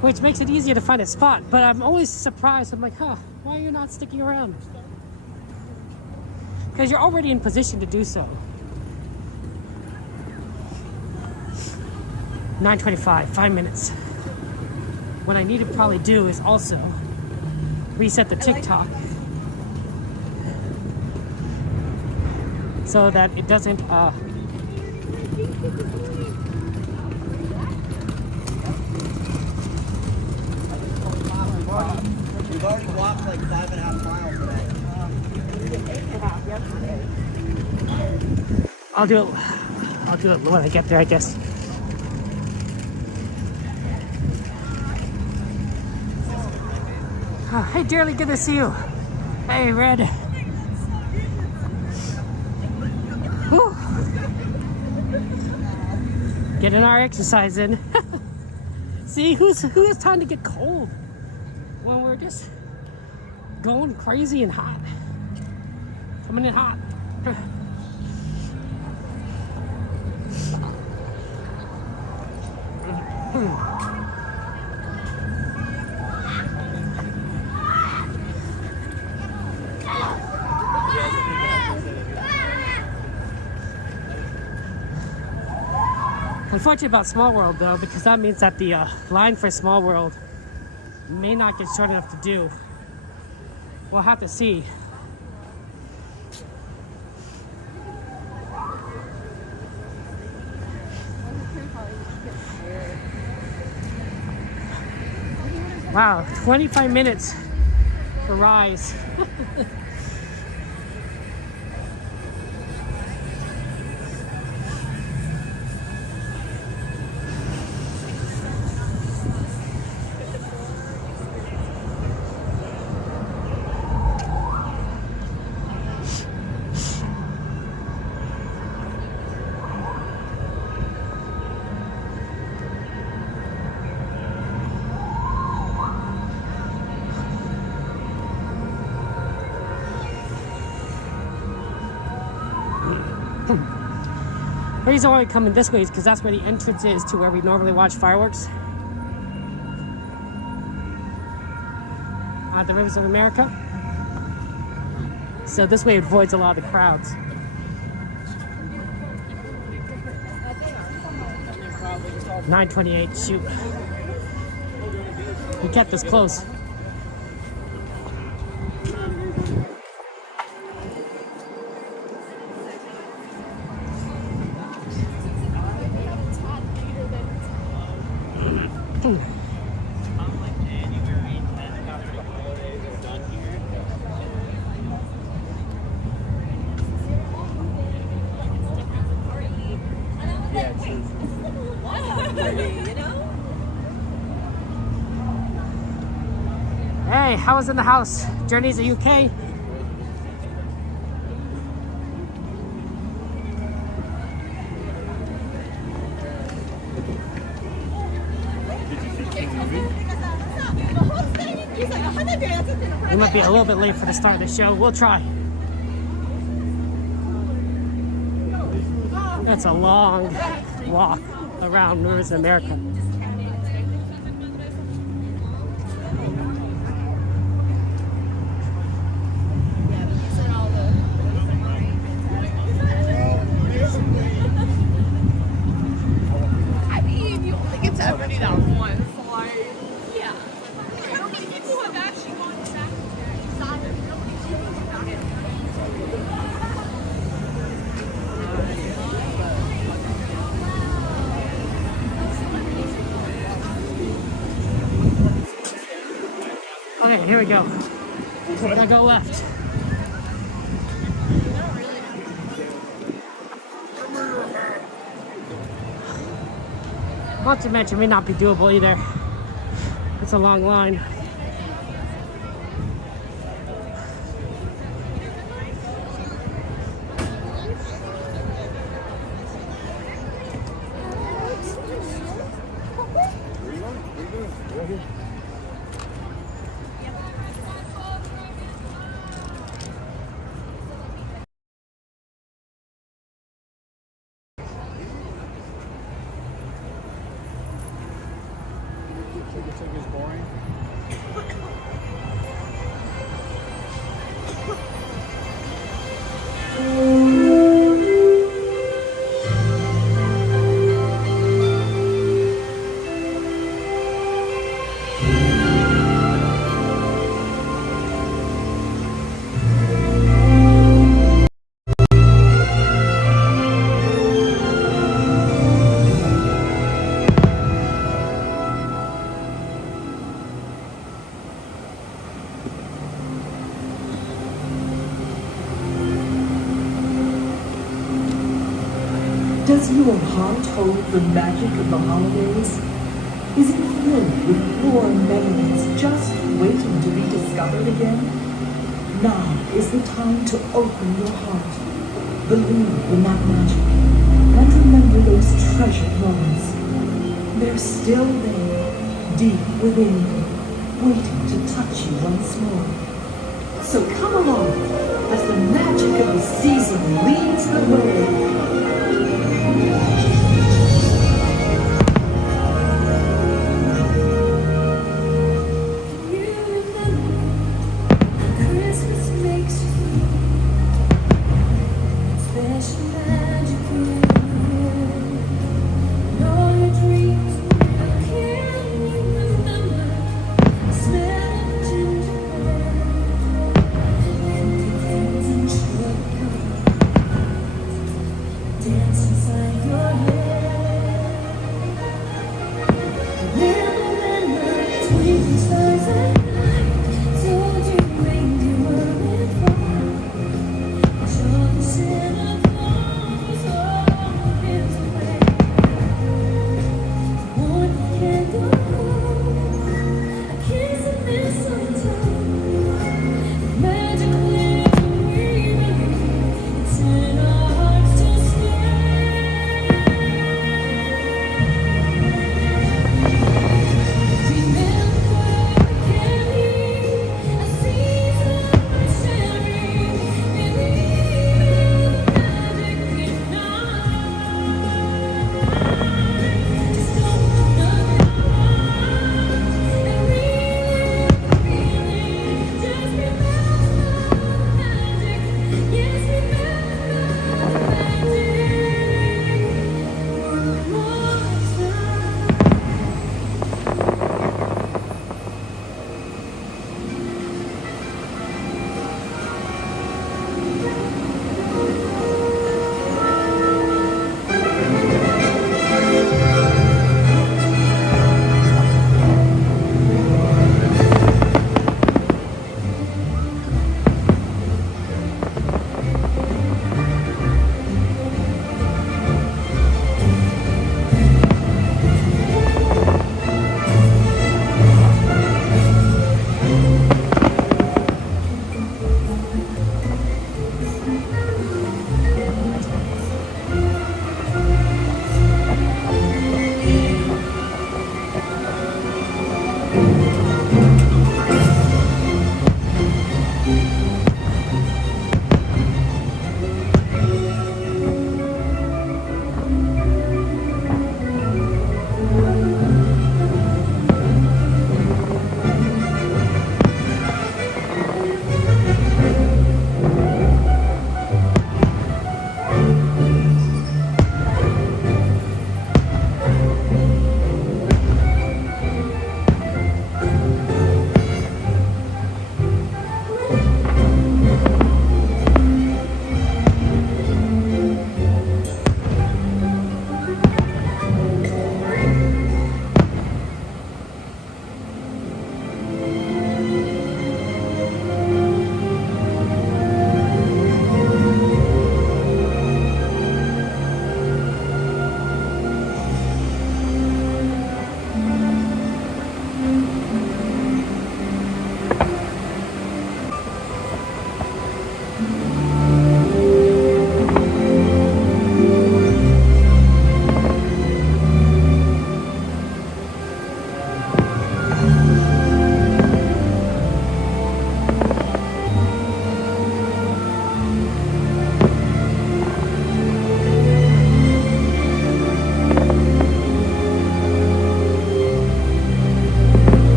Which makes it easier to find a spot, but I'm always surprised. I'm like, huh, why are you not sticking around? Because you're already in position to do so. 9:25, 5 minutes. What I need to probably do is also reset the TikTok so that it doesn't We've already walked like 5.5 miles today. We did 8.5 yesterday. I'll do it when I get there, I guess. Oh, hey dearly, good to see you. Hey Red. Whew. Getting our exercise in. See, who has time to get cold when we're just going crazy and hot? Coming in hot. Unfortunate about Small World though, because that means that the line for Small World may not get short enough to do. We'll have to see. Wow, 25 minutes for Rise. The reason why we're coming this way is because that's where the entrance is to where we normally watch fireworks. At the Rivers of America. So this way it avoids a lot of the crowds. $9.28, shoot. We kept this close. Hey, how was in the house? Journey's the UK? We might be a little bit late for the start of the show. We'll try. That's a long walk around North America. I mean, you only get to every down once. Like, yeah. How many people have actually gone back to that? Nobody's speaking about it. Okay, here we go. We're gonna go left. Not to mention, may not be doable either. It's a long line. Does your heart hold the magic of the holidays? Is it filled with warm memories just waiting to be discovered again? Now is the time to open your heart, believe in that magic, and remember those treasured moments. They're still there, deep within you, waiting to touch you once more. So come along as the magic of the season leads the way. Dance inside your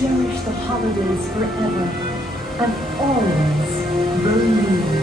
Cherish the holidays forever and always believe.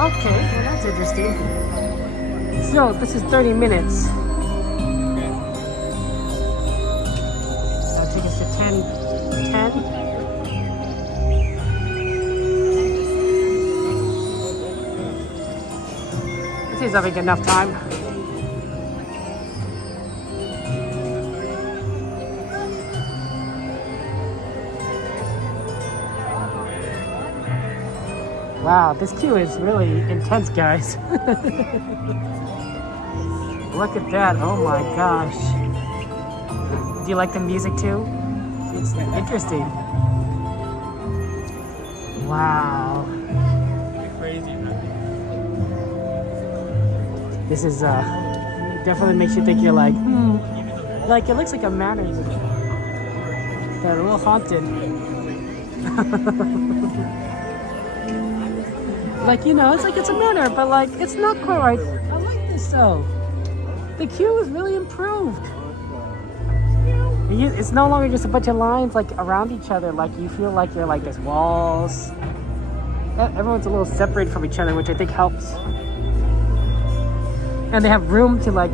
Okay, well that's interesting. So this is 30 minutes. That'll take us to 10. This seems like enough time. Wow, this queue is really intense, guys. Look at that, oh my gosh. Do you like the music too? It's interesting. Wow. Crazy, man. This is definitely makes you think. You're like, like it looks like a manor. They're a little haunted. Like, you know, it's like it's a manor, but like it's not quite right. I like this though. The queue is really improved. It's no longer just a bunch of lines like around each other. Like you feel like you're like there's walls. Everyone's a little separated from each other, which I think helps. And they have room to like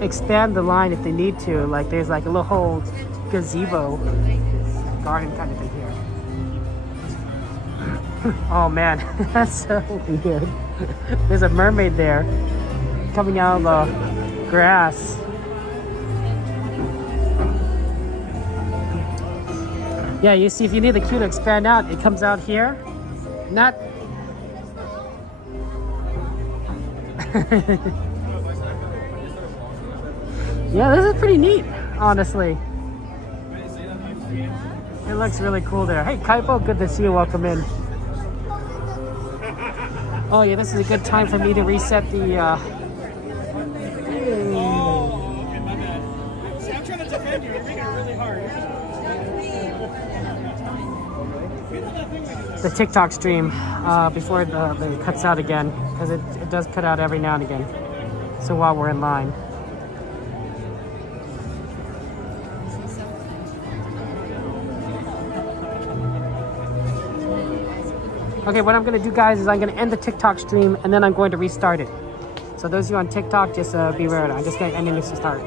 expand the line if they need to. Like there's like a little whole gazebo garden kind of thing here. Oh man, that's so weird. There's a mermaid there coming out of the grass. Yeah, you see, if you need the queue to expand out, it comes out here. Not. Yeah, this is pretty neat, honestly. It looks really cool there. Hey, Kaipo, good to see you. Welcome in. Oh yeah, this is a good time for me to reset the. See, I'm trying to defend you. You're making it really hard. The TikTok stream before it cuts out again, because it does cut out every now and again. So while we're in line. Okay, what I'm going to do, guys, is I'm going to end the TikTok stream and then I'm going to restart it. So those of you on TikTok, just be aware of it. I'm just going to end it to start.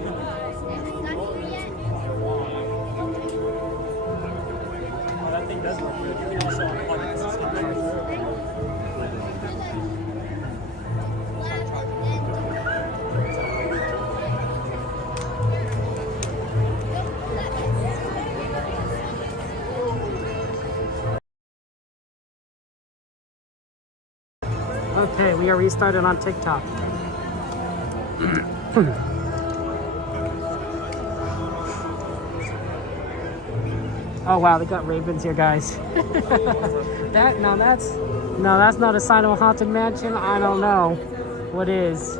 Okay, we are restarted on TikTok. Oh wow, they got ravens here, guys. That's not a sign of a haunted mansion. I don't know what is,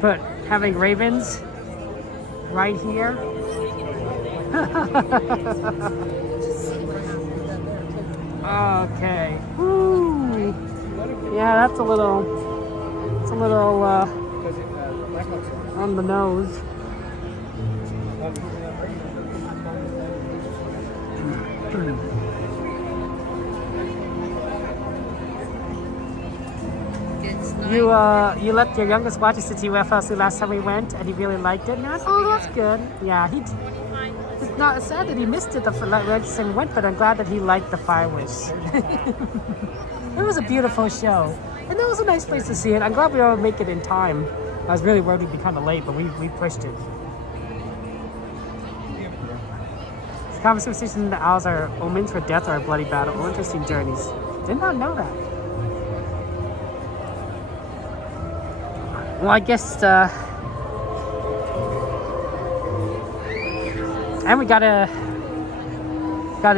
but having ravens right here. Okay. Woo. Yeah, that's a little on the nose. You let your youngest watch it since you FLC last time we went, and he really liked it. And oh, that's good. Yeah, it's not sad that he missed it the last time we went, but I'm glad that he liked the fireworks. It was a beautiful show, and that was a nice place to see it. I'm glad we were able to make it in time. I was really worried we'd be kind of late, but we pushed it. Common superstition that owls are omens for death or a bloody battle. Oh, interesting journeys. Did not know that. Well, I guess, and we gotta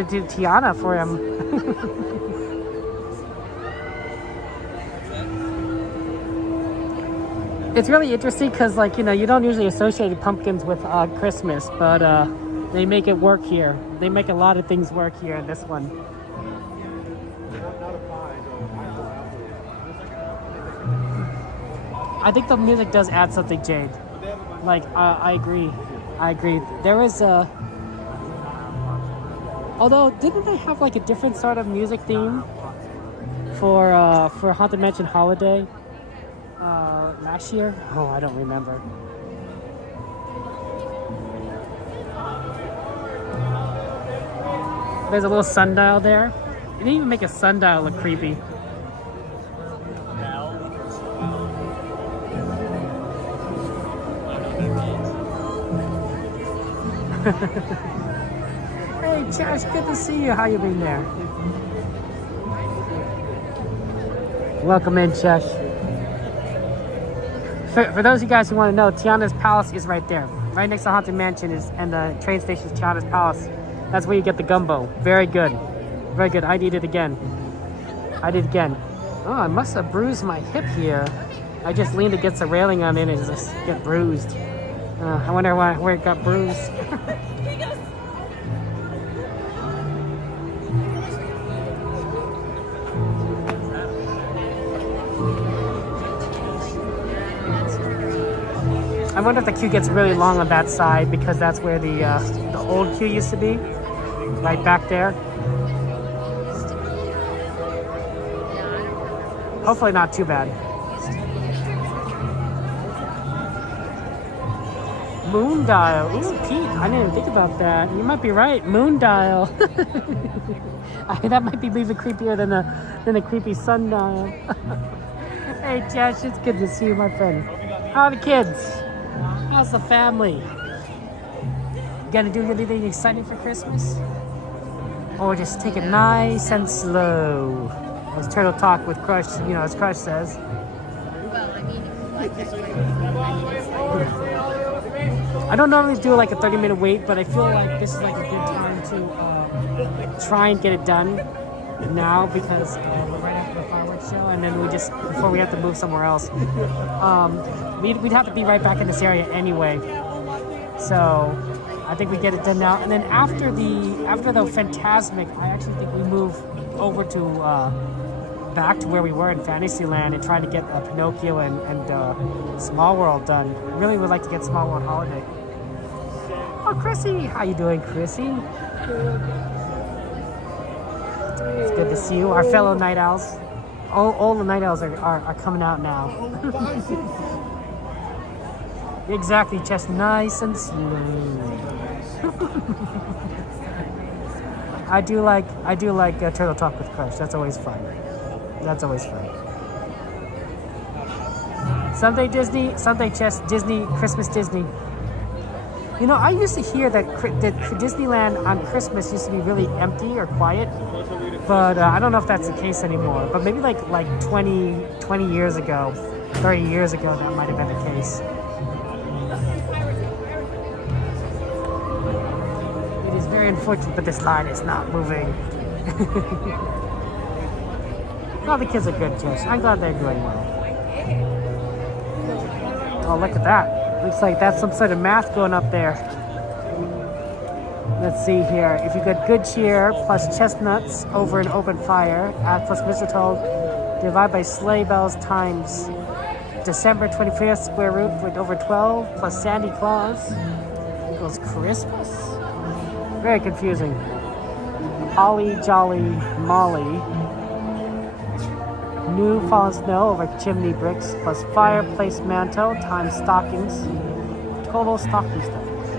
do Tiana for him. It's really interesting because, like, you know, you don't usually associate pumpkins with Christmas, but they make it work here. They make a lot of things work here in this one. I think the music does add something, Jade. Like, I agree. There is a... Although, didn't they have like a different sort of music theme for Haunted Mansion Holiday last year? Oh, I don't remember. There's a little sundial there. You didn't even make a sundial look creepy. Hey, Josh, good to see you. How you been there? Welcome in, Chesh. For those of you guys who want to know, Tiana's Palace is right there. Right next to Haunted Mansion and the train station is Tiana's Palace. That's where you get the gumbo. Very good. Very good. I did it again. Oh, I must have bruised my hip here. I just leaned against the railing on it and just get bruised. I wonder where it got bruised. I wonder if the queue gets really long on that side because that's where the old queue used to be, right back there. Hopefully not too bad. Moon dial. Ooh, Pete, I didn't even think about that. You might be right. Moon dial. That might be even creepier than a creepy sundial. Hey, Josh, it's good to see you, my friend. How are the kids? How's the family? You gonna do anything exciting for Christmas? Or just take it nice and slow? As Turtle Talk with Crush, you know, as Crush says. I don't normally do like a 30-minute wait, but I feel like this is like a good time to try and get it done now because we're right after the fireworks show, and then before we have to move somewhere else. We'd have to be right back in this area anyway, so I think we get it done now. And then after the Fantasmic, I actually think we move over to back to where we were in Fantasyland and trying to get Pinocchio and Small World done. Really would like to get Small World Holiday. Oh, Chrissy, how you doing, Chrissy? It's good to see you, our fellow night owls. All the night owls are coming out now. Exactly, just nice and smooth. I do like Turtle Talk with Crush. That's always fun. Someday Disney, someday just Disney, Christmas Disney. You know, I used to hear that Disneyland on Christmas used to be really empty or quiet, but I don't know if that's the case anymore. But maybe like 20 years ago, 30 years ago, that might have been the case. It is very unfortunate, but this line is not moving. All the kids are good, Jess. I'm glad they're doing well. Oh, look at that. Looks like that's some sort of math going up there. Let's see here. If you get good cheer plus chestnuts over an open fire, plus mistletoe, divide by sleigh bells times December 25th square root with over 12 plus Sandy Claus equals Christmas. Very confusing. Holly Jolly Molly. New fallen snow over chimney bricks plus fireplace mantle times stockings. Total stocking stuffers.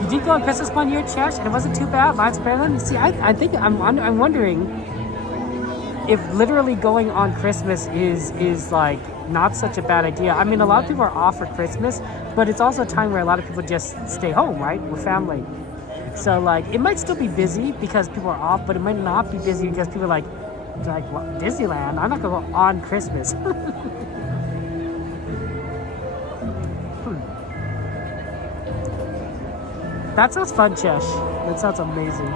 You did go on Christmas one year, Chesh, and it wasn't too bad. Mine's better than. See, I think I'm wondering if literally going on Christmas is like not such a bad idea. I mean, a lot of people are off for Christmas, but it's also a time where a lot of people just stay home, right, with family. So like it might still be busy because people are off, but it might not be busy because people are like what, Disneyland? I'm not gonna go on Christmas. That sounds fun, Chesh. That sounds amazing.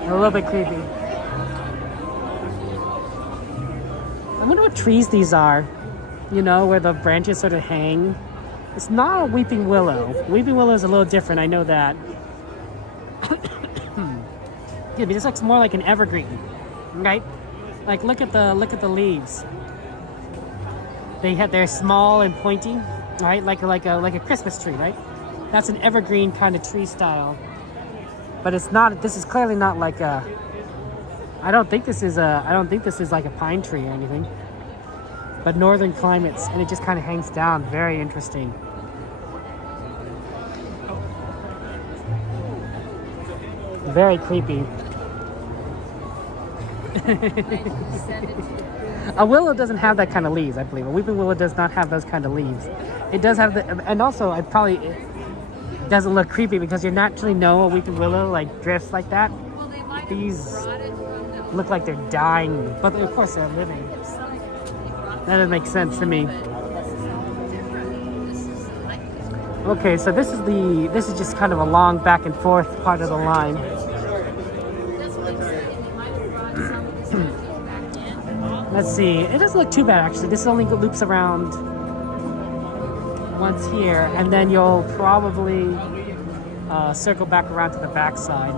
A little bit creepy. I wonder what trees these are. You know, where the branches sort of hang. It's not a weeping willow. Weeping willow is a little different, I know that. Yeah, but this looks more like an evergreen, right? Like look at the leaves. They're small and pointy, right? Like a Christmas tree, right? That's an evergreen kind of tree style. But it's not. This is clearly not like a. I don't think this is like a pine tree or anything. but northern climates, and it just kind of hangs down. Very interesting. Very creepy. A willow doesn't have that kind of leaves, I believe. A weeping willow does not have those kind of leaves. It does have the, and also it doesn't look creepy because you naturally know a weeping willow like drifts like that. These look like they're dying, but of course they're living. That doesn't make sense to me. Okay, so this is just kind of a long back and forth part of the line. Let's see. It doesn't look too bad actually. This only loops around once here, and then you'll probably circle back around to the backside.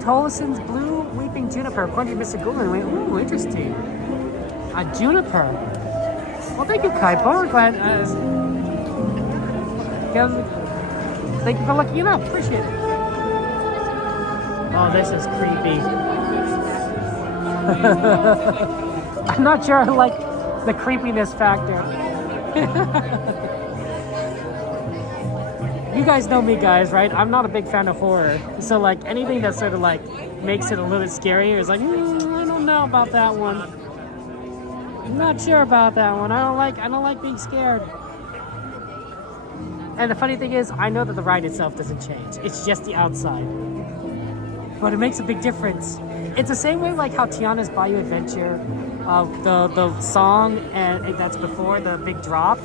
Toloson's blue weeping juniper, according to Mr. Goulden. Ooh, interesting. A juniper. Well, thank you, Kaipo. I'm glad. Thank you for looking it up. Appreciate it. Oh, this is creepy. I'm not sure I like the creepiness factor. You guys know me, guys, right? I'm not a big fan of horror. So, like, anything that sort of, like, makes it a little bit scarier is like, I don't know about that one. I'm not sure about that one. I don't like being scared. And the funny thing is, I know that the ride itself doesn't change. It's just the outside. But it makes a big difference. It's the same way like how Tiana's Bayou Adventure, the song and that's before the big drop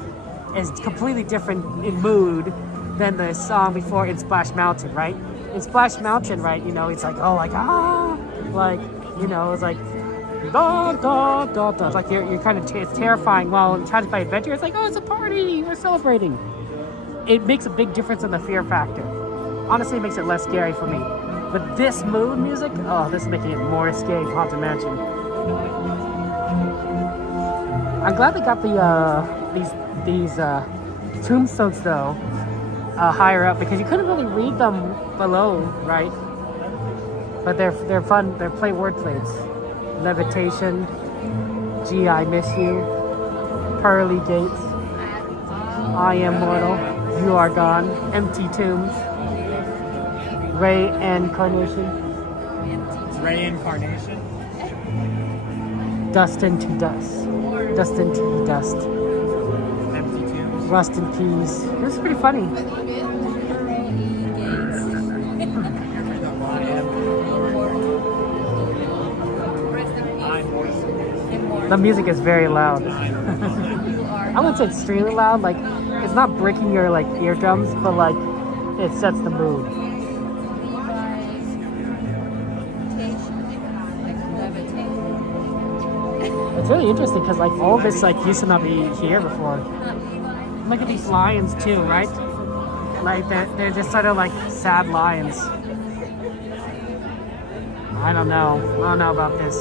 is completely different in mood than the song before in Splash Mountain, right? In Splash Mountain, right, you know, it's like, oh, like, ah, like, you know, it's like, da, da, da, da. It's like you're kind of, it's terrifying. While in Tiana's Bayou Adventure, it's like, oh, it's a party, we're celebrating. It makes a big difference in the fear factor. Honestly, it makes it less scary for me. But this mood music, oh, this is making it more scary for Haunted Mansion. I'm glad they got the these tombstones though higher up because you couldn't really read them below, right? But they're fun. They're play word plays. Levitation, Gee, I miss you. Pearly gates. I am mortal. You are gone. Empty tombs. Reincarnation. Reincarnation. Dust into dust. Dust into dust. Empty tombs. Rust in peace. This is pretty funny. The music is very loud. I wouldn't say extremely loud. Like it's not breaking your like eardrums, but like it sets the mood. It's really interesting because like all this like used to not be here before. Look at these lions too, right? Like they're just sort of like sad lions. I don't know about this.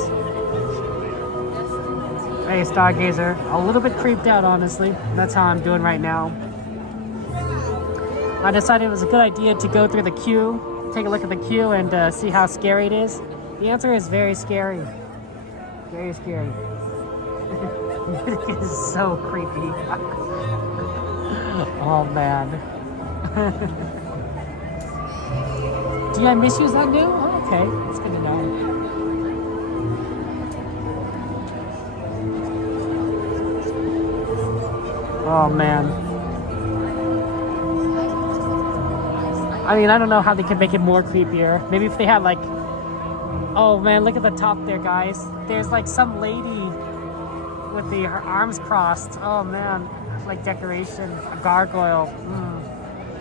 Hey, Stargazer. A little bit creeped out, honestly. That's how I'm doing right now. I decided it was a good idea to go through the queue, take a look at the queue, and see how scary it is. The answer is very scary. Very scary. It is so creepy. Oh, man. Do I miss you? Is that new? Oh, okay. That's good to know. Oh, man. I mean, I don't know how they could make it more creepier. Maybe if they had, like... Oh, man, look at the top there, guys. There's, like, some lady with her arms crossed. Oh, man. Like decoration. A gargoyle.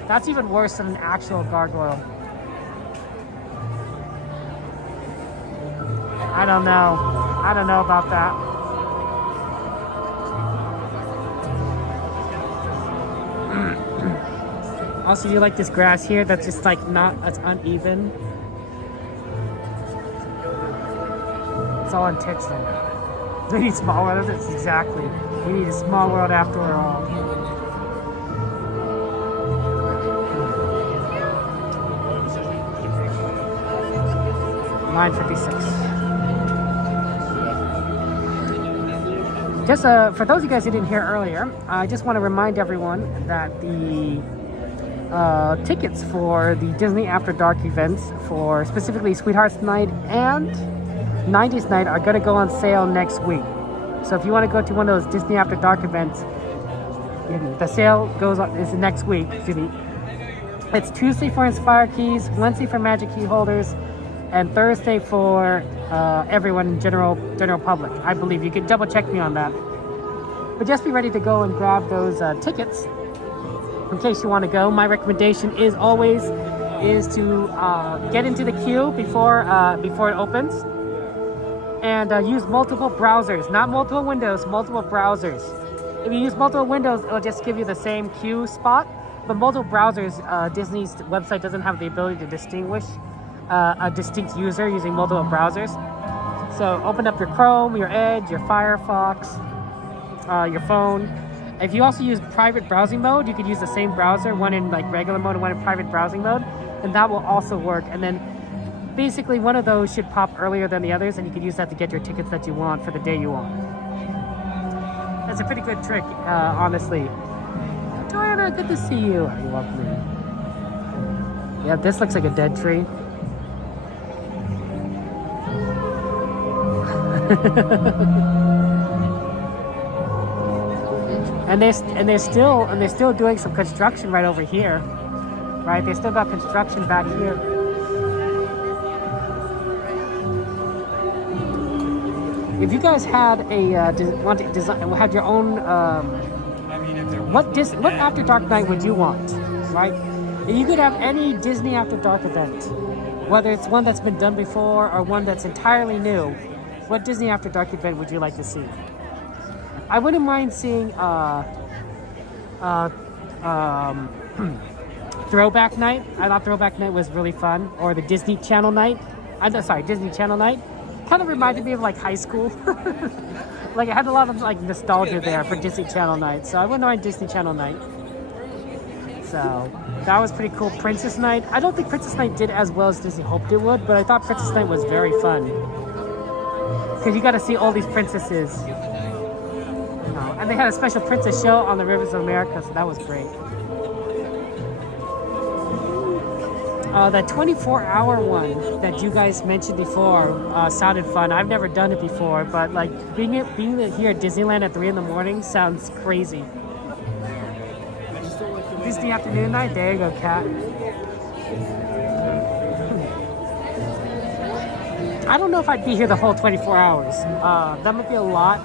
That's even worse than an actual gargoyle. I don't know. I don't know about that. Also, you like this grass here that's just like that's uneven. It's all intentional. We need small world. That's exactly. We need a small world after all. $9.56. Just for those of you guys who didn't hear earlier, I just want to remind everyone that the tickets for the Disney After Dark events for specifically Sweethearts Night and 90s Night are going to go on sale next week. So if you want to go to one of those Disney After Dark events, the sale is next week. Excuse me. It's Tuesday for Inspire Keys, Wednesday for Magic Key holders, and Thursday for everyone in general public. I believe you can double check me on that. But just be ready to go and grab those tickets in case you want to go. My recommendation is always to get into the queue before it opens, and use multiple browsers, not multiple windows, multiple browsers. If you use multiple windows, it'll just give you the same queue spot. But multiple browsers, Disney's website doesn't have the ability to distinguish a distinct user using multiple browsers. So open up your Chrome, your Edge, your Firefox, your phone. If you also use private browsing mode, you could use the same browser, one in like regular mode and one in private browsing mode, and that will also work. And then basically one of those should pop earlier than the others, and you can use that to get your tickets that you want for the day you want. That's a pretty good trick, honestly. Tiana, good to see you. Are you welcome in? Yeah, this looks like a dead tree. and they're still doing some construction right over here, right? They still got construction back here. If you guys had had your own, what After Dark night would you want, right? If you could have any Disney After Dark event, whether it's one that's been done before or one that's entirely new, what Disney After Dark event would you like to see? I wouldn't mind seeing Throwback Night. I thought Throwback Night was really fun, or the Disney Channel Night. Disney Channel Night. Kind of reminded me of like high school. Like it had a lot of like nostalgia there for Disney Channel Night, so I wouldn't mind Disney Channel Night. So that was pretty cool. Princess Night. I don't think Princess Night did as well as Disney hoped it would, but I thought Princess Night was very fun because you got to see all these princesses. And they had a special princess show on the Rivers of America, so that was great. That 24-hour one that you guys mentioned before sounded fun. I've never done it before, but like being here at Disneyland at 3 in the morning sounds crazy. Disney afternoon night. There you go, Kat. I don't know if I'd be here the whole 24 hours. That might be a lot.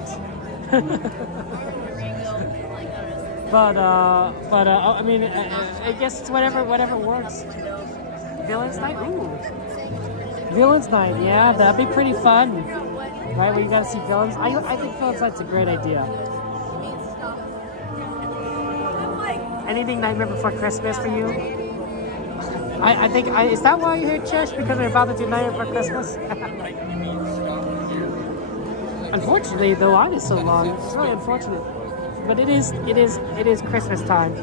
but I mean, I guess it's whatever works. Villains Night? Ooh. Villains Night, yeah, that'd be pretty fun. Right, where you gotta see villains. I think Villains Night's a great idea. Anything Nightmare Before Christmas for you? I think, is that why you're here, Chesh? Because they're about to do Nightmare Before Christmas? Unfortunately, the line is so long. It's really unfortunate. But it is Christmas time.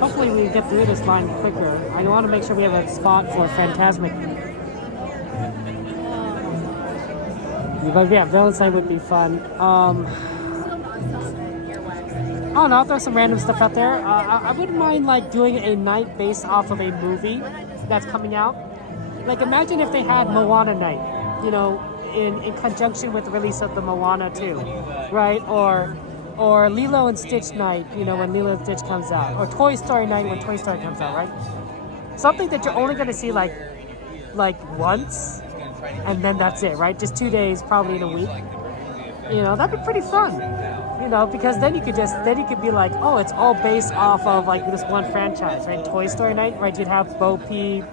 Hopefully we get through this line quicker. I want to make sure we have a spot for Fantasmic. But yeah, Villains Night would be fun. I don't know, I'll throw some random stuff out there. I wouldn't mind like doing a night based off of a movie that's coming out. Like imagine if they had Moana Night, you know, in conjunction with the release of the Moana 2, right? Or Lilo and Stitch Night, you know, when Lilo and Stitch comes out. Or Toy Story Night when Toy Story comes out, right? Something that you're only going to see like once, and then that's it, right? Just 2 days, probably in a week. You know, that'd be pretty fun. You know, because then you could be like, oh, it's all based off of like this one franchise, right? Toy Story Night, right? You'd have Bo Peep,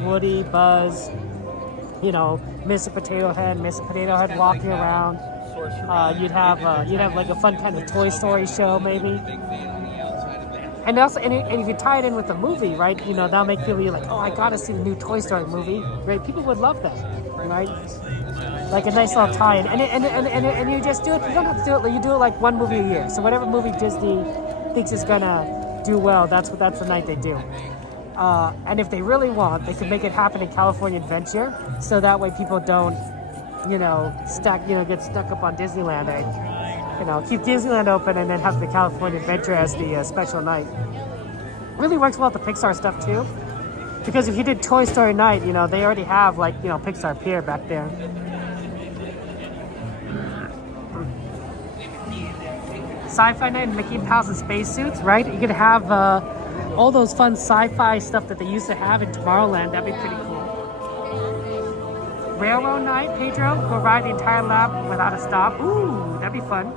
Woody, Buzz, you know, Mr. Potato Head walking around. You'd have like a fun kind of Toy Story show, maybe. And also, and if you tie it in with the movie, right? You know, that'll make people be like, oh, I gotta see the new Toy Story movie, right? People would love that, right? Like a nice little tie-in, and you just do it. You don't have to do it. You do it like one movie a year. So whatever movie Disney thinks is gonna do well, that's the night they do. And if they really want, they can make it happen in California Adventure, so that way people don't, get stuck up on Disneyland. Keep Disneyland open and then have the California Adventure as the special night. Really works well with the Pixar stuff too, because if you did Toy Story night, they already have Pixar Pier back there. Sci-fi night and Mickey Mouse and spacesuits, right? You could have all those fun sci-fi stuff that they used to have in Tomorrowland. That'd be pretty cool. Railroad night, Pedro. Go ride the entire lap without a stop. Ooh, that'd be fun.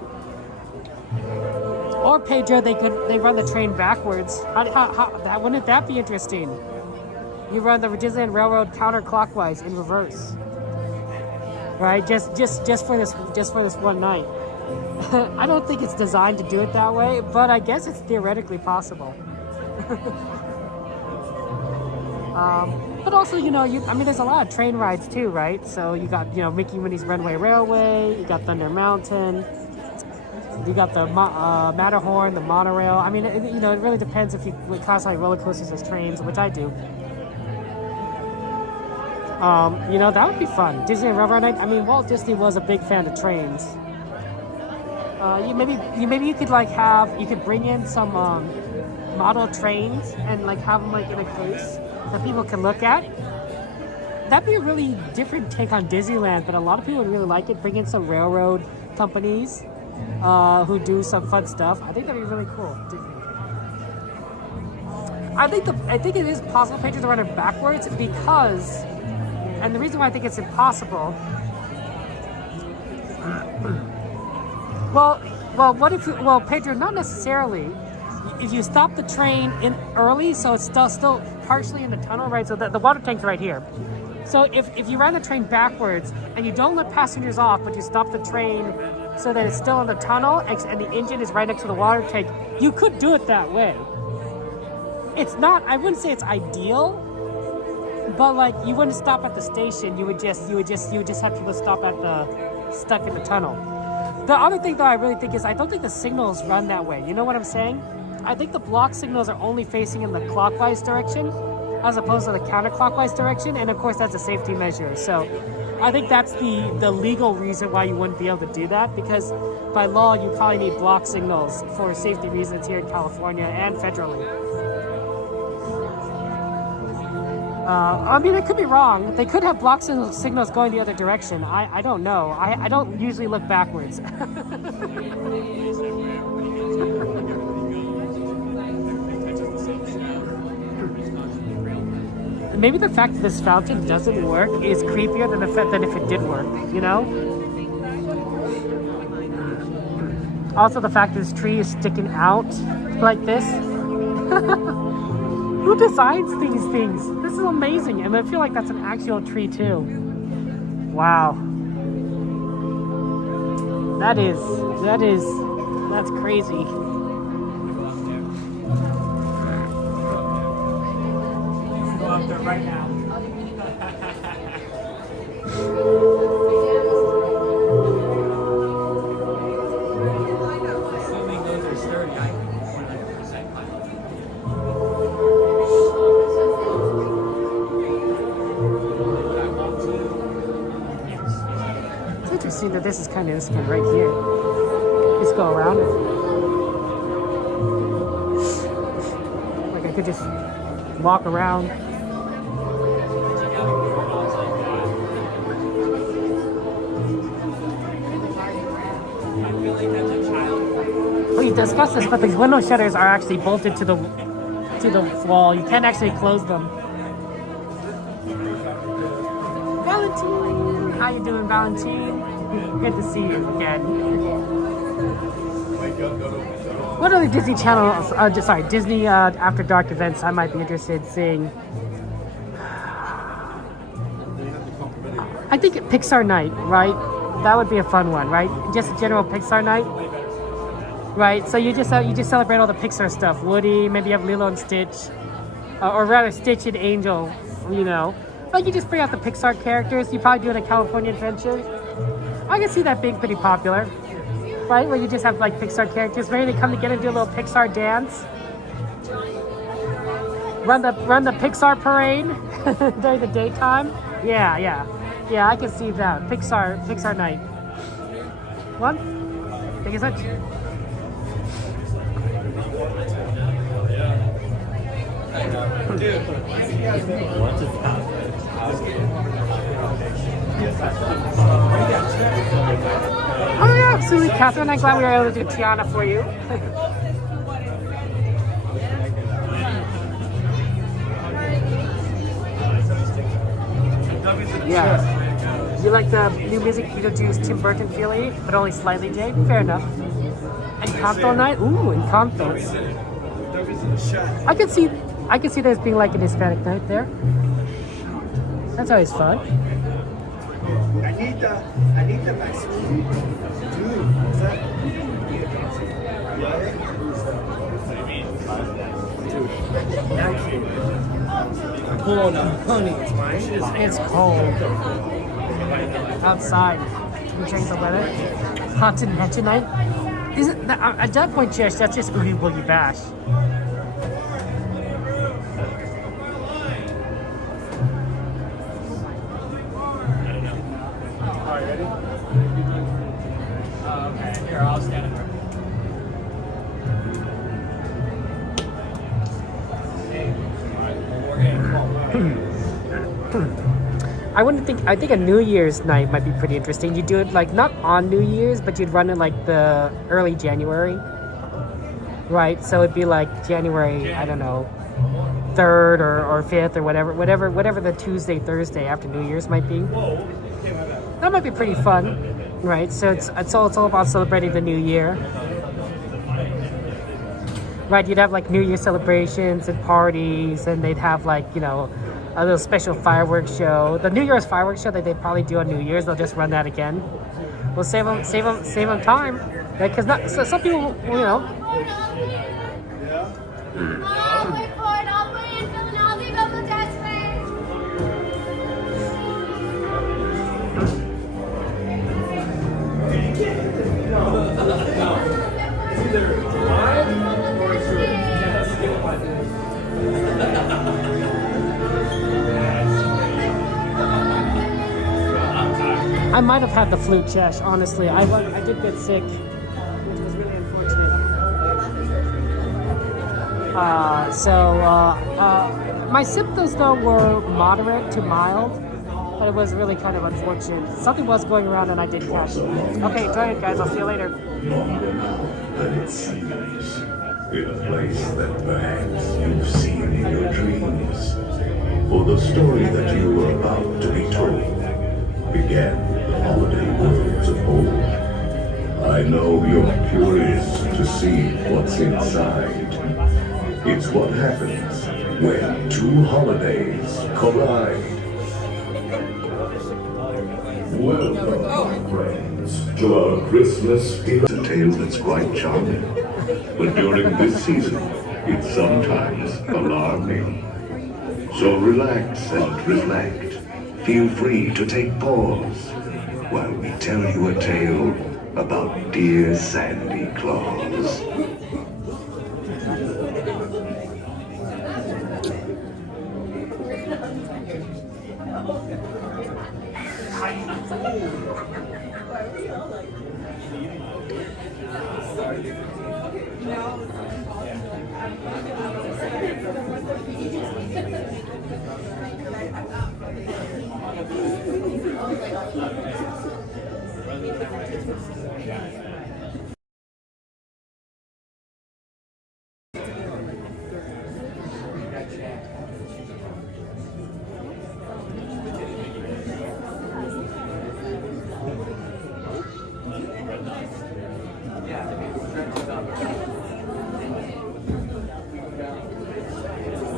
Or Pedro, they run the train backwards. Wouldn't that be interesting? You run the Disneyland Railroad counterclockwise in reverse, right? Just for this one night. I don't think it's designed to do it that way, but I guess it's theoretically possible. But also, there's a lot of train rides too, right? So you got, Mickey Minnie's Runaway Railway, you got Thunder Mountain, you got the Matterhorn, the monorail. It really depends if you classify roller coasters as trains, which I do. That would be fun. Disney Railroad night. Walt Disney was a big fan of trains. You could bring in some model trains and have them in a case that people can look at. That'd be a really different take on Disneyland, but a lot of people would really like it. Bring in some railroad companies who do some fun stuff. I think that'd be really cool. I think it is possible, Pedro, to run it backwards because, and the reason why I think it's impossible. Well, Pedro, not necessarily. If you stop the train in early, so it's still partially in the tunnel, right? So the water tank's right here. So if you run the train backwards and you don't let passengers off, but you stop the train so that it's still in the tunnel and the engine is right next to the water tank, you could do it that way. It's not, I wouldn't say it's ideal, but you wouldn't stop at the station. You would just have people stop stuck in the tunnel. The other thing, though, I really think is I don't think the signals run that way. You know what I'm saying? I think the block signals are only facing in the clockwise direction as opposed to the counterclockwise direction, and of course that's a safety measure. So I think that's the legal reason why you wouldn't be able to do that, because by law you probably need block signals for safety reasons here in California and federally. I could be wrong. They could have block signals going the other direction. I don't know. I don't usually look backwards. Maybe the fact that this fountain doesn't work is creepier than if it did work, Also, the fact that this tree is sticking out like this. Who designs these things? This is amazing. And I feel like that's an actual tree too. Wow. That's crazy. Go up there right now. Assuming those are sturdy, I can 100% climb up. It's interesting that this is kind of Endscreen right here. Just go around it. I could just walk around. We discussed this, but the window shutters are actually bolted to the wall. You can't actually close them. Valentine! How you doing, Valentine? Good to see you again. What other Disney Channel, Disney After Dark events I might be interested in seeing? I think Pixar Night, right? That would be a fun one, right? Just a general Pixar Night, right? So you just celebrate all the Pixar stuff. Woody, maybe you have Lilo and Stitch, or rather Stitch and Angel, you just bring out the Pixar characters. You probably do it at California Adventure. I can see that being pretty popular. Right, where you just have Pixar characters. Maybe they come together and do a little Pixar dance. run the Pixar parade during the daytime. Yeah. I can see that. Pixar night. One? Thank you so much. Oh yeah, absolutely, Catherine. I'm glad we were able to do Tiana for you. Yeah. You like the new music Beetlejuice Tim Burton feeling, but only slightly, Jade? Fair enough. Encanto night? Ooh, Encanto. I could see this being like an Hispanic night there. That's always fun. I need the vaccine. Dude, is that? Hold on, honey, it's mine. It's cold. Outside. Can you change the weather? Hot and Hatchet night? At that point, Josh, that's just Oogie Boogie Bash. Alright, ready? Okay, here, I'll stand in there. I think a New Year's night might be pretty interesting. You do it like not on New Year's, but you'd run it like the early January. Right? So it'd be like January, I don't know, 3rd or 5th or whatever the Tuesday, Thursday after New Year's might be. That might be pretty fun. Right? So it's all about celebrating the new year. Right, you'd have like New Year celebrations and parties, and they'd have like, you know, a little special fireworks show. The New Year's fireworks show that they probably do on New Year's, they'll just run that again. We'll save them time, right? Because some people, you know. I might have had the flu, Chesh, honestly. I did get sick, which was really unfortunate. My symptoms, though, were moderate to mild, but it was really kind of unfortunate. Something was going around and I did catch it. Okay, enjoy it, guys. I'll see you later. Than it seems, in a place that perhaps you've seen in your dreams. For the story that you are about to be told began the holiday worlds of old. I know you're curious to see what's inside. It's what happens when two holidays collide. Welcome, friends, to our Christmas dinner. It's a tale that's quite charming, but during this season, it's sometimes alarming. So relax and reflect. Feel free to take pause while we tell you a tale about dear Sandy Claus.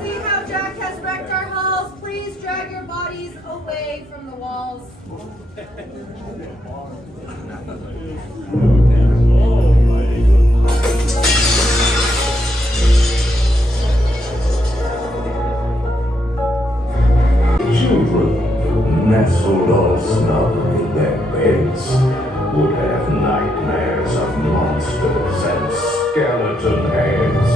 See how Jack has wrecked our halls? Please drag your bodies away from the walls. Children, nestled all snug in their beds, would have nightmares of monsters and skeleton heads.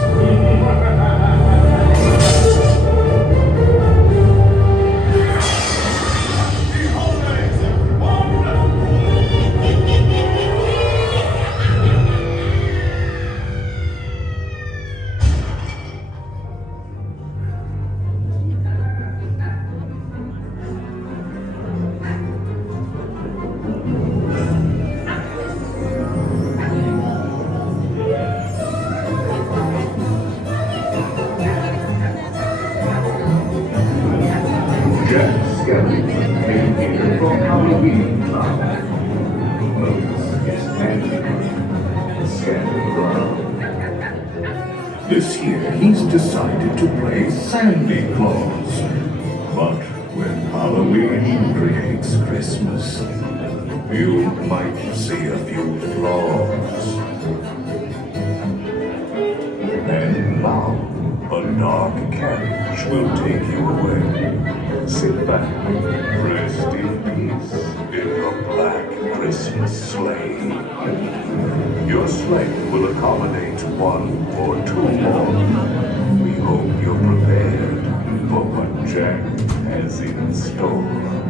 This year, he's decided to play Sandy Claus. But when Halloween creates Christmas, you might see a few flaws. And now, a dark carriage will take you away. Sit back, rest in peace in the black Christmas sleigh. Your sleigh will accommodate one or two more. We hope you're prepared for what Jack has in store.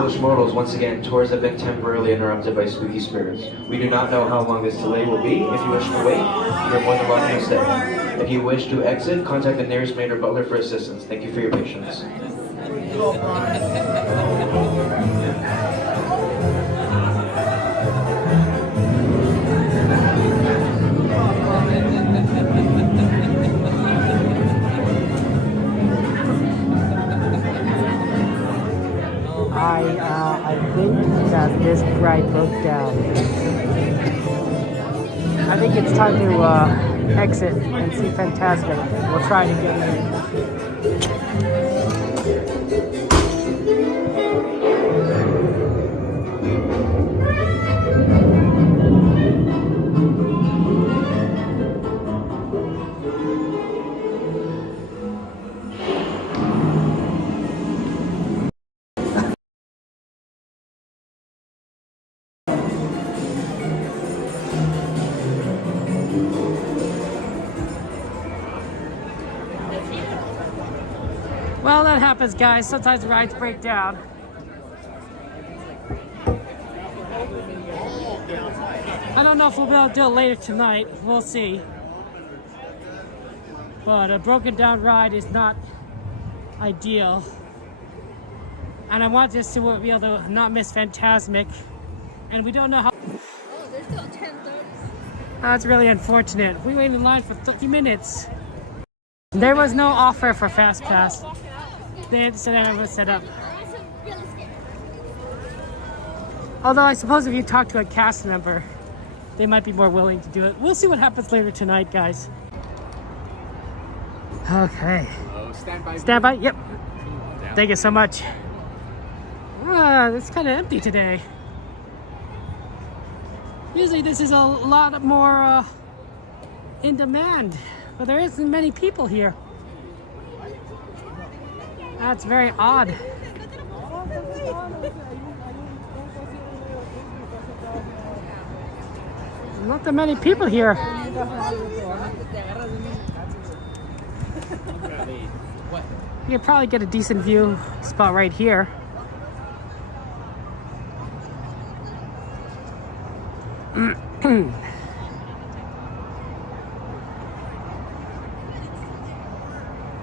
foolish mortals, once again, tours have been temporarily interrupted by spooky spirits. We do not know how long this delay will be. If you wish to wait, you are more than welcome to stay. If you wish to exit, contact the nearest maid or butler for assistance. Thank you for your patience. I think that this ride broke down. I think it's time to exit and see Fantasmic. We'll try to get in. Well, that happens, guys. Sometimes rides break down. I don't know if we'll be able to do it later tonight. We'll see. But a broken down ride is not ideal. And I want this to be able to not miss Fantasmic. And we don't know how... Oh, there's still 10:30. That's really unfortunate. We waited in line for 30 minutes. There was no offer for Fast Pass. They had to set up. Although I suppose if you talk to a cast member, they might be more willing to do it. We'll see what happens later tonight, guys. Okay. Stand by. Stand by? Yep. Thank you so much. It's kind of empty today. Usually this is a lot more in demand, but there isn't many people here. That's very odd. Not that many people here. You could probably get a decent view spot right here.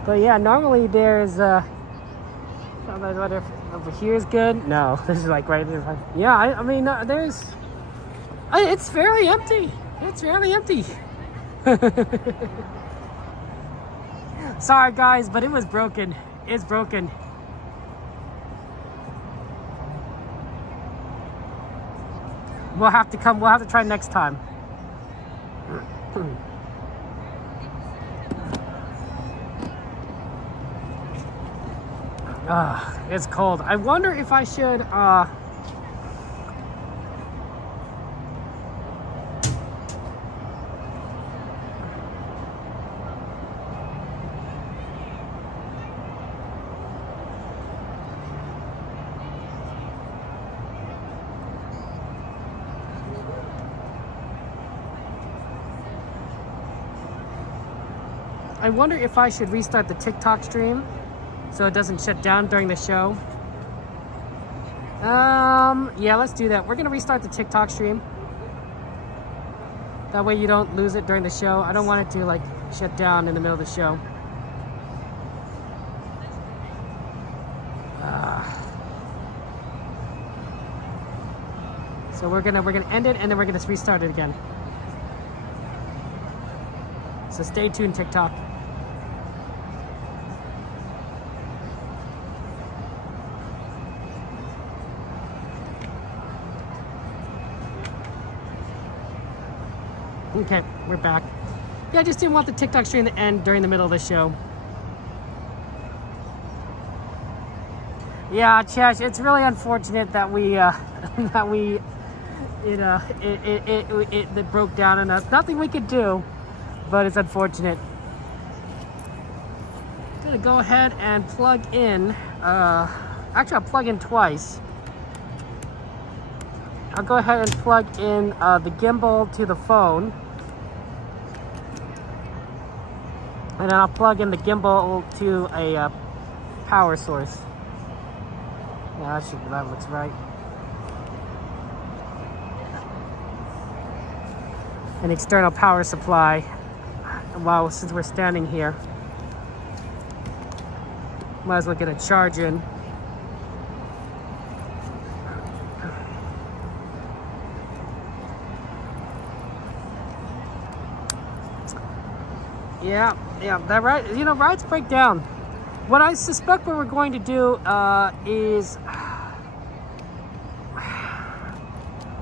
But yeah, normally there's over here is good. No, this is like right there. Yeah, I mean there's. It's fairly empty. It's fairly empty. Sorry guys, but it was broken. It's broken. We'll have to try next time. It's cold. I wonder if I should restart the TikTok stream so it doesn't shut down during the show. Yeah, let's do that. We're gonna restart the TikTok stream. That way you don't lose it during the show. I don't want it to like shut down in the middle of the show. So we're gonna end it and then we're gonna restart it again. So stay tuned, TikTok. Okay, we're back. Yeah, I just didn't want the TikTok stream to end during the middle of the show. Yeah, Chesh, it's really unfortunate that it broke down on us. Nothing we could do, but it's unfortunate. I'm gonna go ahead and plug in. Actually, I'll plug in twice. I'll go ahead and plug in the gimbal to the phone. And then I'll plug in the gimbal to a power source. Yeah, that looks right. An external power supply. Wow, since we're standing here, might as well get a charge in. Yeah, that ride, you know, rides break down. What I suspect what we're going to do is,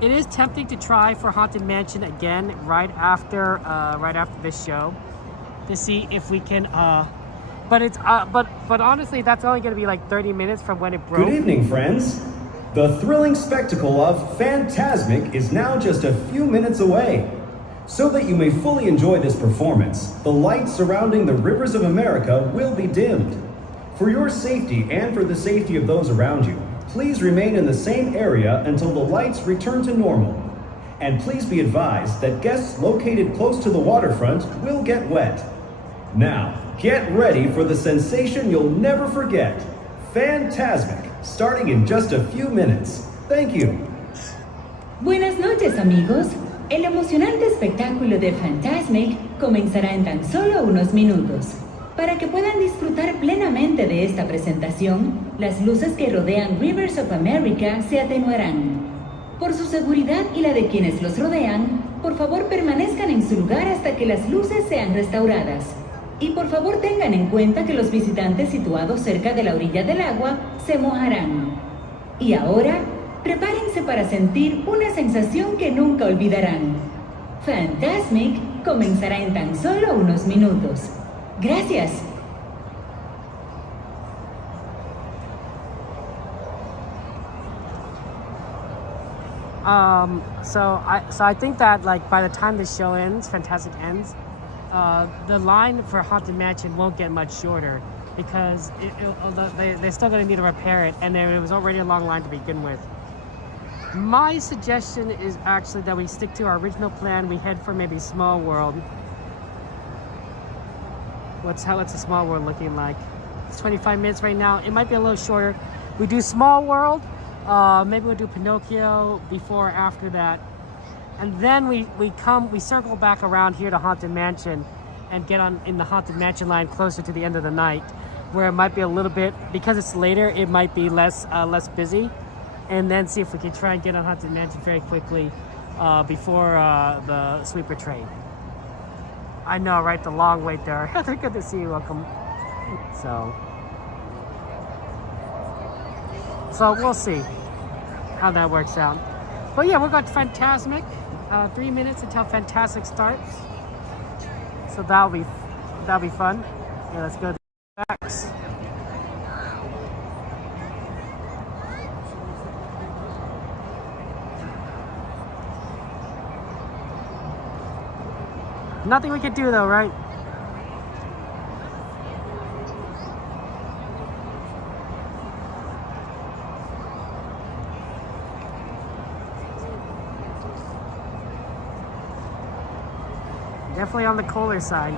it is tempting to try for Haunted Mansion again right after this show, to see if we can. But it's but honestly, that's only going to be like 30 minutes from when it broke. Good evening, friends. The thrilling spectacle of Fantasmic is now just a few minutes away. So that you may fully enjoy this performance, the lights surrounding the rivers of America will be dimmed. For your safety and for the safety of those around you, please remain in the same area until the lights return to normal. And please be advised that guests located close to the waterfront will get wet. Now, get ready for the sensation you'll never forget. Fantasmic, starting in just a few minutes. Thank you. Buenas noches, amigos. El emocionante espectáculo de Fantasmic comenzará en tan solo unos minutos. Para que puedan disfrutar plenamente de esta presentación, las luces que rodean Rivers of America se atenuarán. Por su seguridad y la de quienes los rodean, por favor permanezcan en su lugar hasta que las luces sean restauradas. Y por favor tengan en cuenta que los visitantes situados cerca de la orilla del agua se mojarán. Y ahora, prepárense para sentir una sensación que nunca olvidarán. Fantasmic comenzará en tan solo unos minutos. Gracias. So I think that like by the time the show ends, Fantasmic ends, the line for Haunted Mansion won't get much shorter because they're still going to need to repair it, and it was already a long line to begin with. My suggestion is actually that we stick to our original plan. We head for maybe Small World. What's a Small World looking like? It's 25 minutes right now. It might be a little shorter. We do Small World. Maybe we'll do Pinocchio before or after that. And then we circle back around here to Haunted Mansion and get on in the Haunted Mansion line closer to the end of the night, where it might be a little bit, because it's later, it might be less busy. And then see if we can try and get on Haunted Mansion very quickly before the sweeper train. I know, right? The long wait there. Good to see you. Welcome. So we'll see how that works out. But yeah, we're going to Fantasmic. 3 minutes until Fantasmic starts. So that'll be fun. Yeah, let's go to the backs. Nothing we can do though, right? Definitely on the colder side.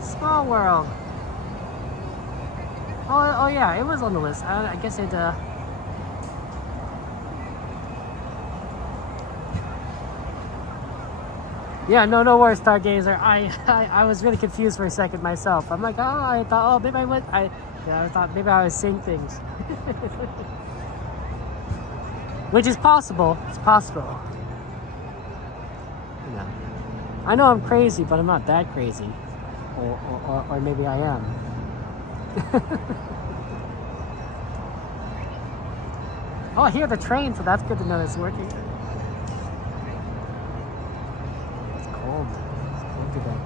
Small World. Oh yeah, it was on the list. I guess it. Yeah, no worries, Stargazer. I was really confused for a second myself. I'm like, I thought, maybe I thought maybe I was seeing things, which is possible. It's possible. You know, I know I'm crazy, but I'm not that crazy. or maybe I am. Oh, I hear the train, so that's good to know it's working. It's cold. It's cold today.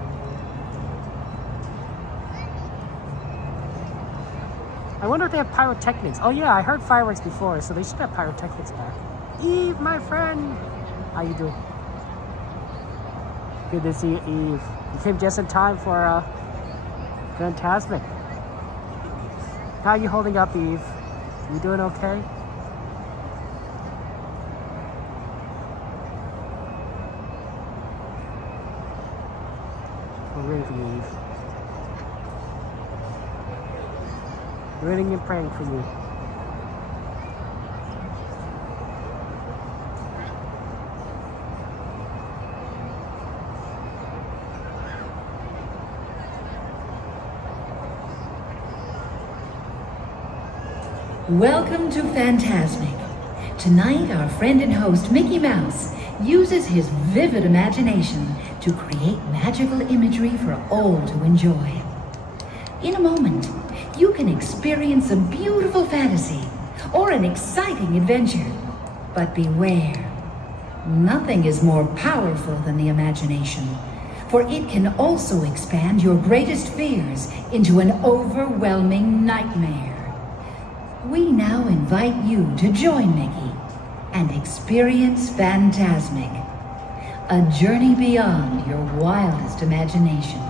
I wonder if they have pyrotechnics. Oh yeah, I heard fireworks before, so they should have pyrotechnics back. Eve, my friend! How you doing? Good to see you, Eve. You came just in time for Fantasmic. How are you holding up, Eve? You doing okay? We're rooting for you, Eve. Rooting and praying for you. Welcome to Fantasmic. Tonight, our friend and host, Mickey Mouse, uses his vivid imagination to create magical imagery for all to enjoy. In a moment, you can experience a beautiful fantasy or an exciting adventure. But beware, nothing is more powerful than the imagination, for it can also expand your greatest fears into an overwhelming nightmare. We now invite you to join Mickey and experience Fantasmic, a journey beyond your wildest imagination.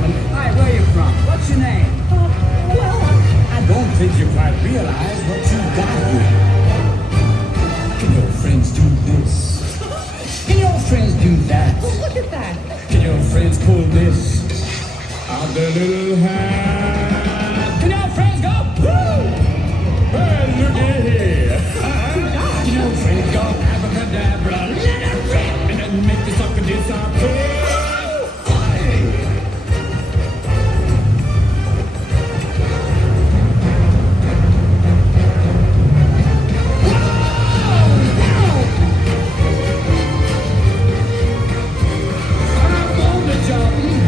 darling. Hi, where are you from? What's your name? Well, I don't think you quite realize what you've got here. Can your friends do this? Can your friends do that? Oh, look at that. Can your friends pull this out their little hat? Can your friends go, woo? Well, look at here. Can your friends go abracadabra, let it rip, and then make the sucker disappear?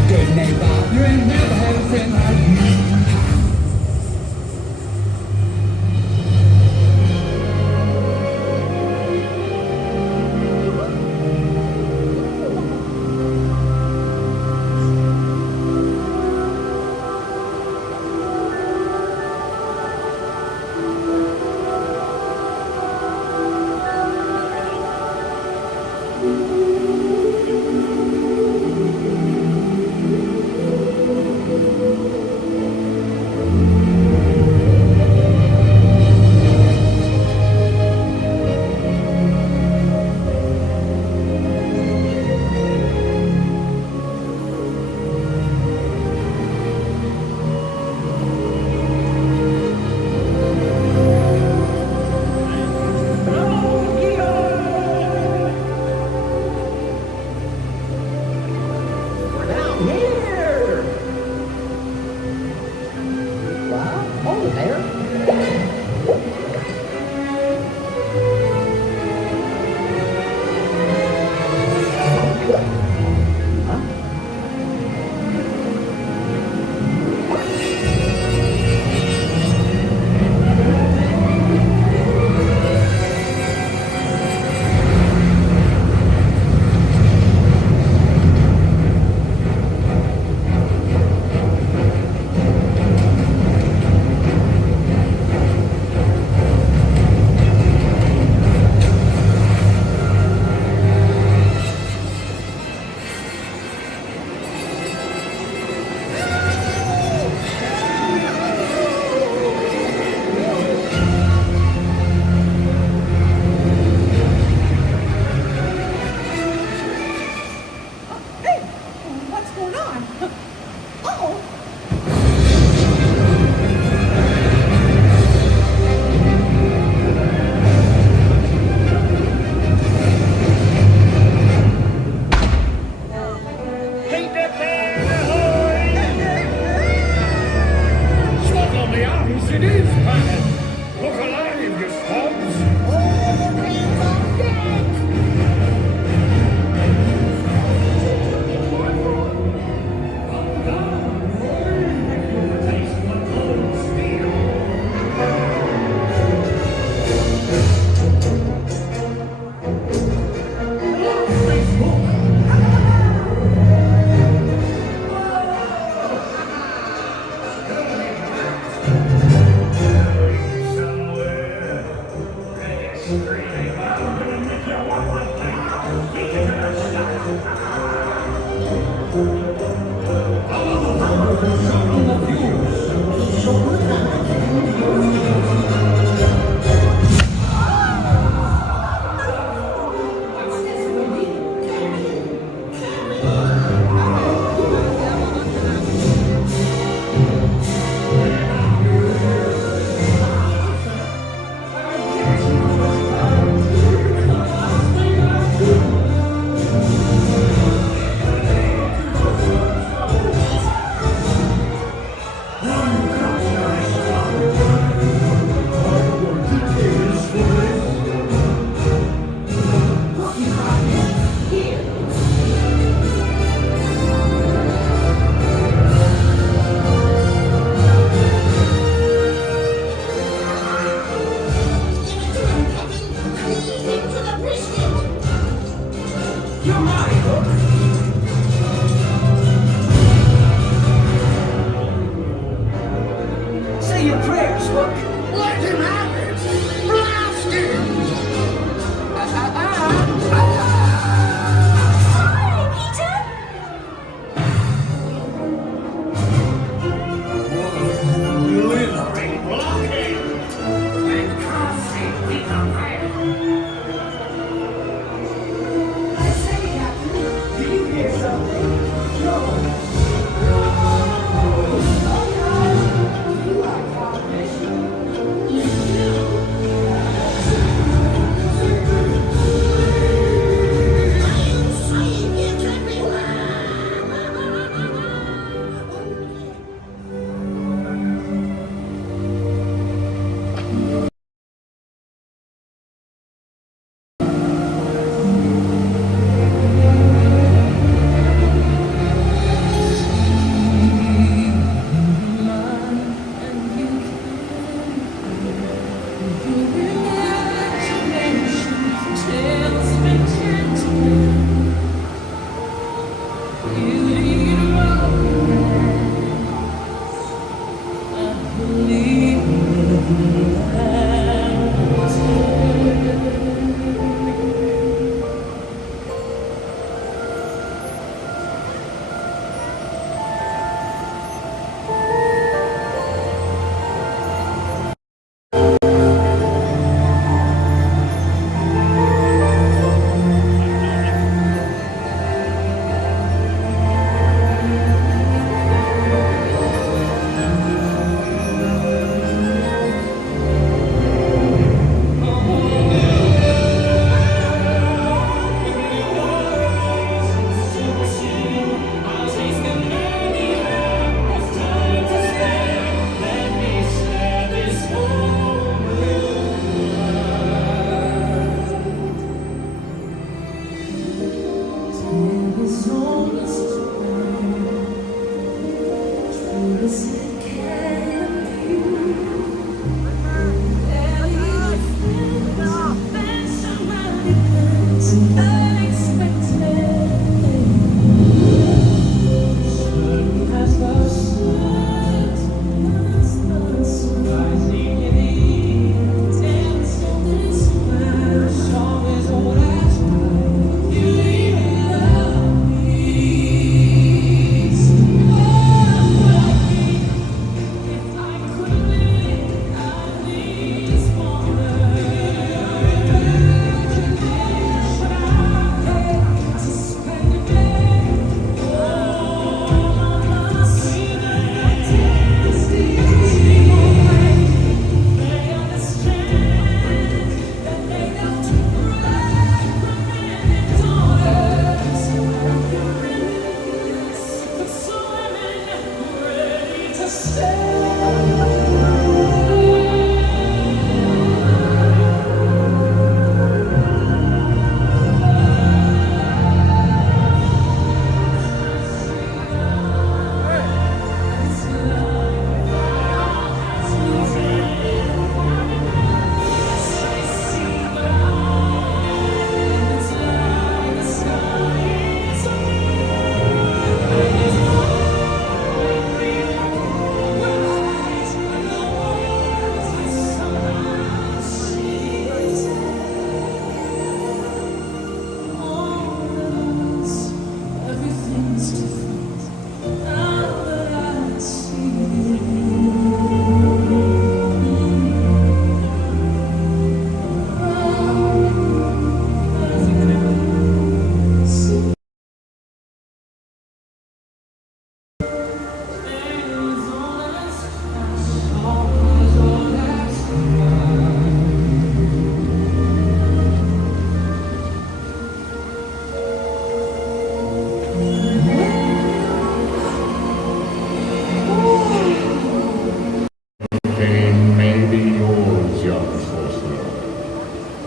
Good neighbor, you ain't never had a friend like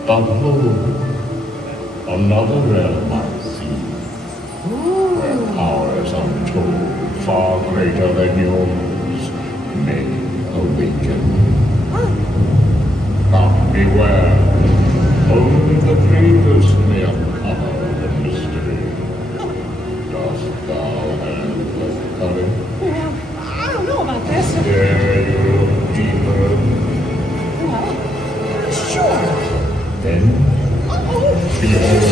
But lo, another realm I see, where powers untold, far greater than yours, may awaken. But beware, only the greatest may uncover the mystery. Dost thou have the courage? I don't know about this. Dare you look deeper? Well, sure. Then, behold.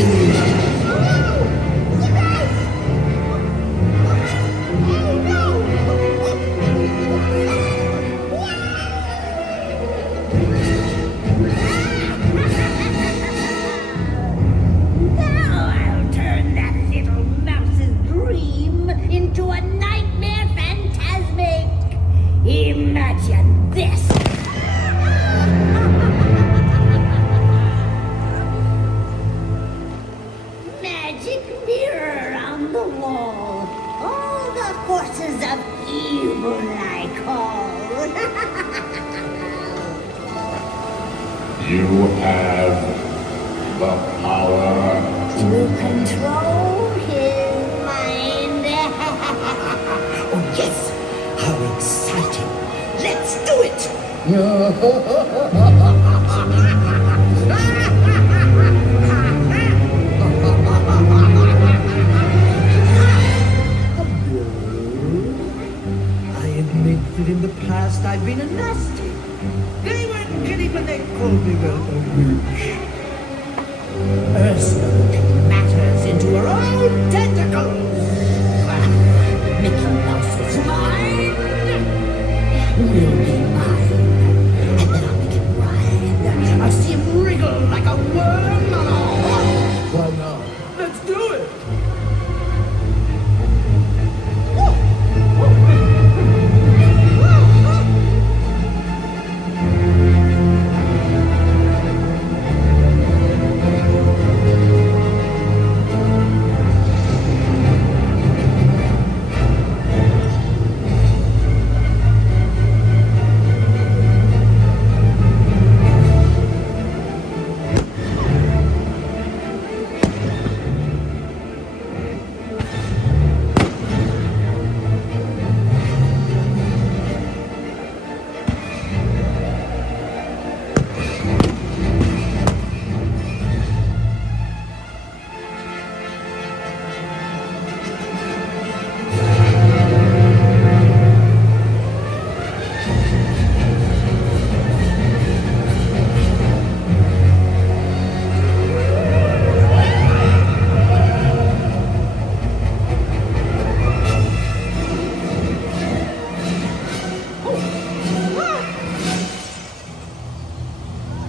Now I'll turn that little mouse's dream into a nightmare Fantasmic. Imagine this. Magic mirror on the wall. All the forces of evil I call. You have the power To control his mind. Oh, yes! How exciting! Let's do it! delightful bewilderment. Ursula matters into her own tentacles. Mickey Mouse's mind will be mine. And then I'll make him writhe. I'll see him wriggle like a worm on a hook. Why not? Let's do it!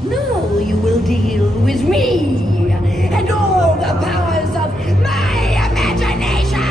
Now you will deal with me and all the powers of my imagination!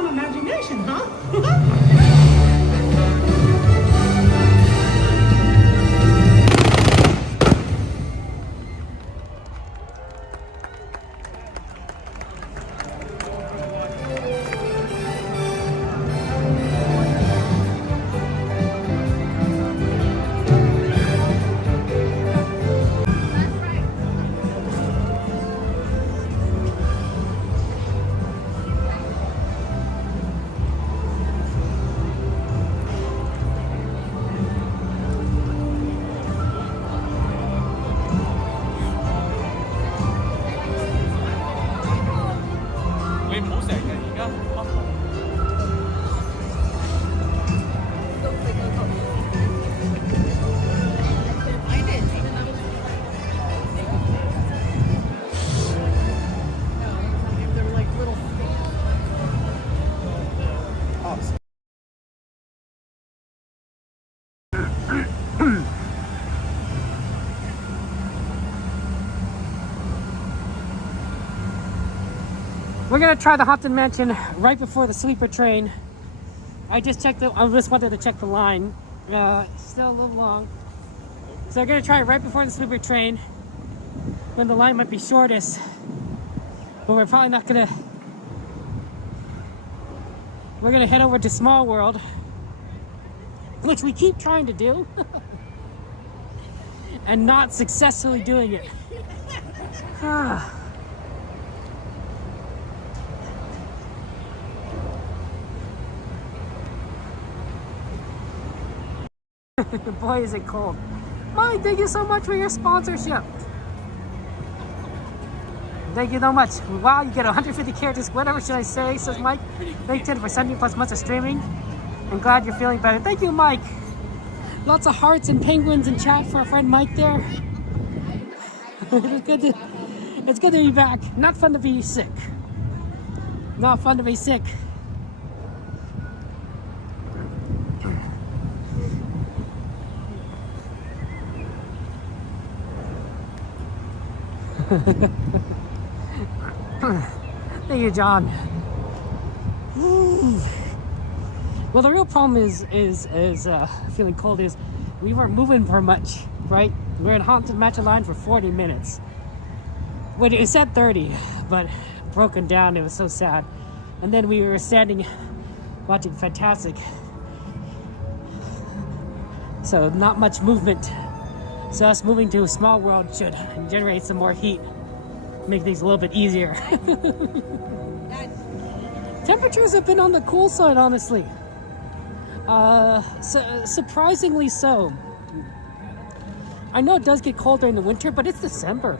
some imagination, huh? We're gonna try the Haunted Mansion right before the sleeper train. I just wanted to check the line. Still a little long. So we're gonna try it right before the sleeper train when the line might be shortest. But we're probably not gonna. We're gonna head over to Small World, which we keep trying to do and not successfully doing it. Boy, is it cold. Mike, thank you so much for your sponsorship. Thank you so much. Wow, you get 150 characters. Whatever should I say, says Mike. Thank you for 70+ months of streaming. I'm glad you're feeling better. Thank you, Mike. Lots of hearts and penguins in chat for our friend Mike there. It's good to be back. Not fun to be sick. Not fun to be sick. Thank you, John. Well, the real problem is feeling cold is we weren't moving for much, right? We were in Haunted Mansion line for 40 minutes. When it said 30, but broken down, it was so sad. And then we were standing watching Fantasmic. So not much movement. So us moving to a Small World should generate some more heat, make things a little bit easier. Temperatures have been on the cool side, honestly. Surprisingly so. I know it does get colder in the winter, but it's December.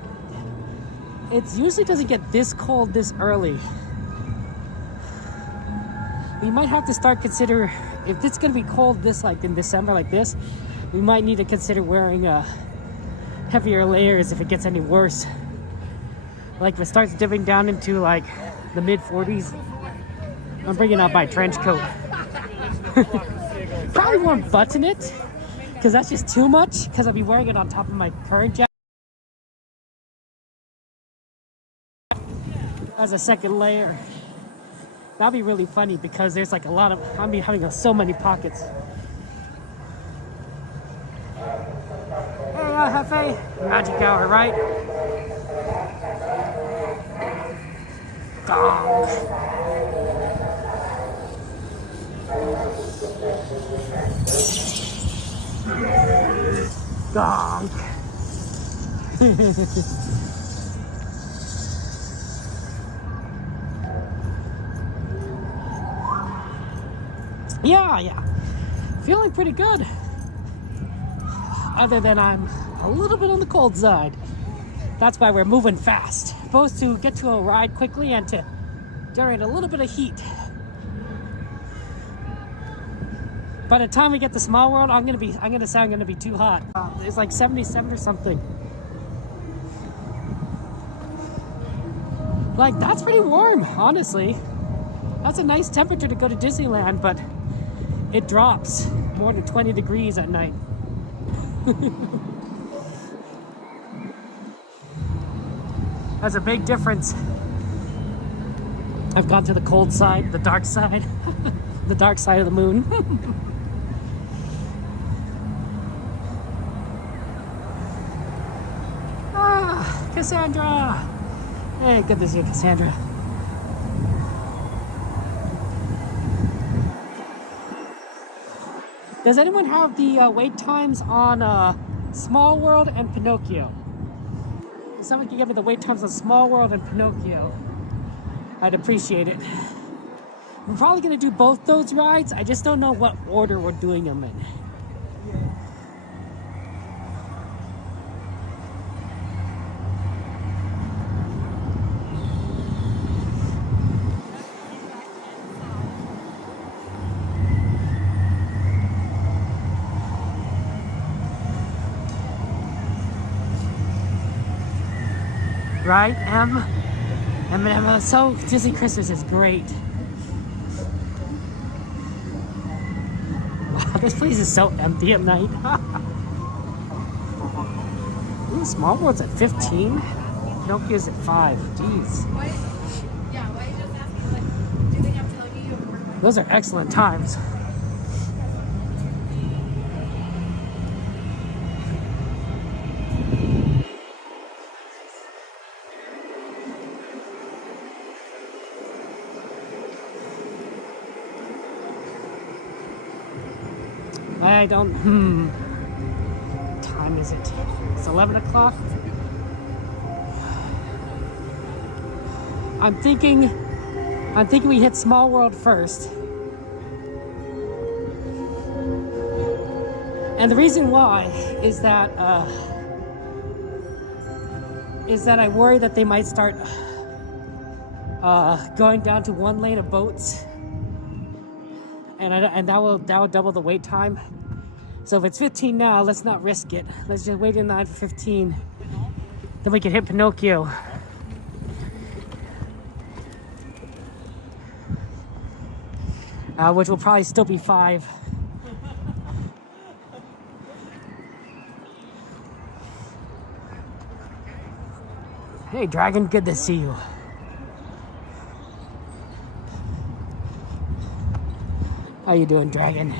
It usually doesn't get this cold this early. We might have to start consider, if it's going to be cold this like in December like this, we might need to consider wearing heavier layers if it gets any worse. Like if it starts dipping down into like the mid 40s, I'm bringing out my trench coat. Probably won't button it because that's just too much, because I'll be wearing it on top of my current jacket as a second layer. That'll be really funny because there's like a lot of, I'll be having so many pockets. Hey, Hefe, magic hour, right? Gong. Gong. Yeah. Feeling pretty good. Other than I'm a little bit on the cold side. That's why we're moving fast. Both to get to a ride quickly and to generate a little bit of heat. By the time we get to Small World, I'm gonna say I'm gonna be too hot. It's like 77 or something. Like, that's pretty warm, honestly. That's a nice temperature to go to Disneyland, but it drops more than 20 degrees at night. That's a big difference. I've gone to the cold side, the dark side, the dark side of the moon. Ah, Cassandra! Hey, good to see you, Cassandra. Does anyone have the wait times on Small World and Pinocchio? If someone can give me the wait times on Small World and Pinocchio, I'd appreciate it. We're probably going to do both those rides. I just don't know what order we're doing them in. Right, M? So Disney Christmas is great. Wow, this place is so empty at night. Ooh, Small World's at 15. Pinocchio's at 5. Jeez. Those are excellent times. I don't, what time is it? It's 11 o'clock. I'm thinking we hit Small World first. And the reason why is that I worry that they might start going down to one lane of boats. And that will double the wait time. So if it's 15 now, let's not risk it. Let's just wait in line for 15. Then we can hit Pinocchio. Which will probably still be 5. Hey Dragon, good to see you. How you doing, Dragon?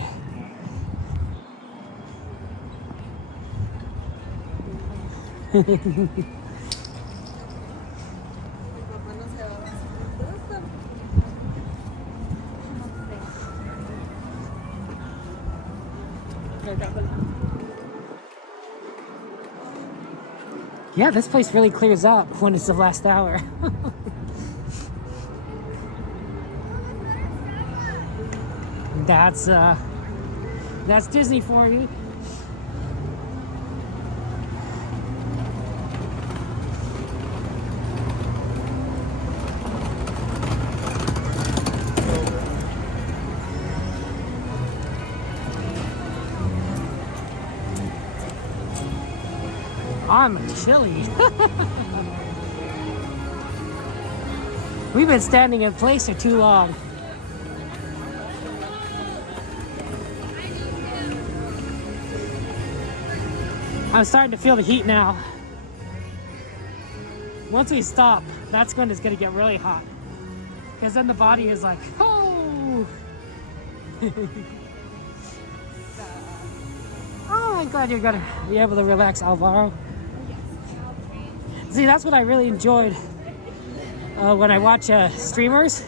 Yeah, this place really clears up when it's the last hour. That's Disney for you. I'm chilly. We've been standing in place for too long. I'm starting to feel the heat now. Once we stop, that's when it's going to get really hot. Because then the body is like, oh! Oh, I'm glad you're going to be able to relax, Alvaro. See, that's what I really enjoyed when I watch streamers.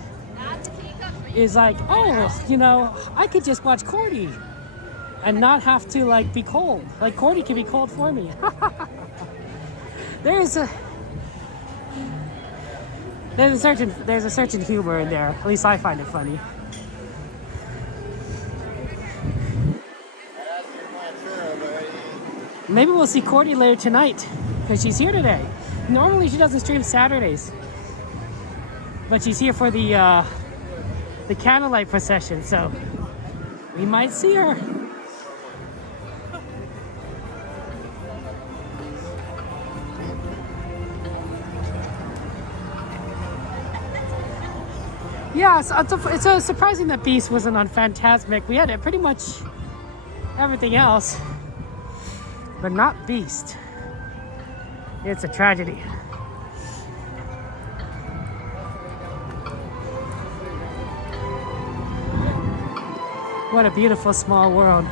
Is like, oh, you know, I could just watch Cordy and not have to like be cold. Like Cordy can be cold for me. There's a certain humor in there. At least I find it funny. Maybe we'll see Cordy later tonight because she's here today. Normally she doesn't stream Saturdays, but she's here for the Candlelight Procession, so we might see her. Yeah, it's surprising that Beast wasn't on Fantasmic. We had pretty much everything else, but not Beast. It's a tragedy. What a beautiful small world.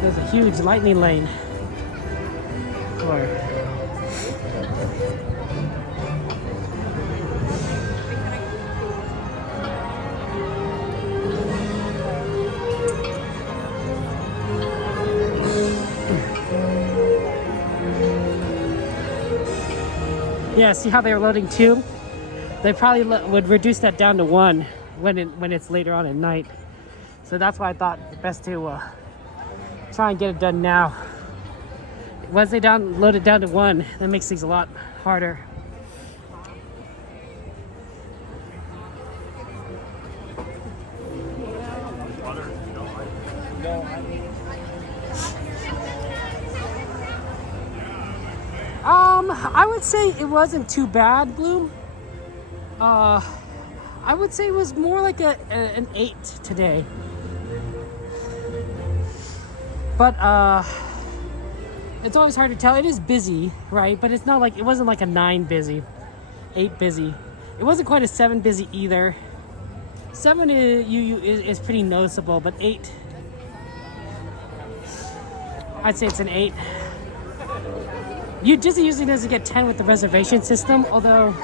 There's a huge lightning lane. Or yeah, see how they're loading 2? They probably would reduce that down to 1 when it's later on at night. So that's why I thought it's best to try and get it done now. Once they load it down to 1, that makes things a lot harder. I would say it wasn't too bad, Bloom. I would say it was more like an 8 today. But it's always hard to tell. It is busy, right? But it's not like, it wasn't like a 9 busy, 8 busy. It wasn't quite a 7 busy either. 7 is pretty noticeable, but 8, I'd say it's an 8. Disney usually doesn't get 10 with the reservation system, although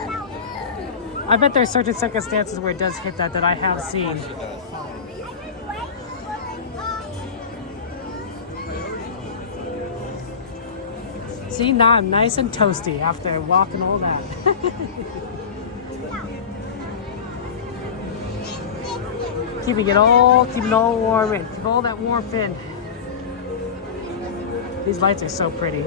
I bet there are certain circumstances where it does hit that I have seen. See, now I'm nice and toasty after walking all that. keeping it all warm and keep all that warmth in. These lights are so pretty.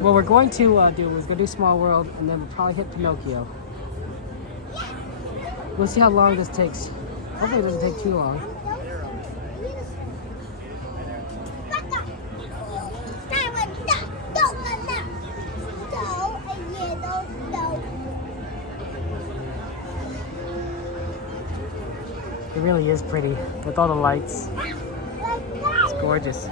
What we're going to do is go do Small World, and then we'll probably hit Pinocchio. We'll see how long this takes. Hopefully it doesn't take too long. It really is pretty with all the lights. It's gorgeous.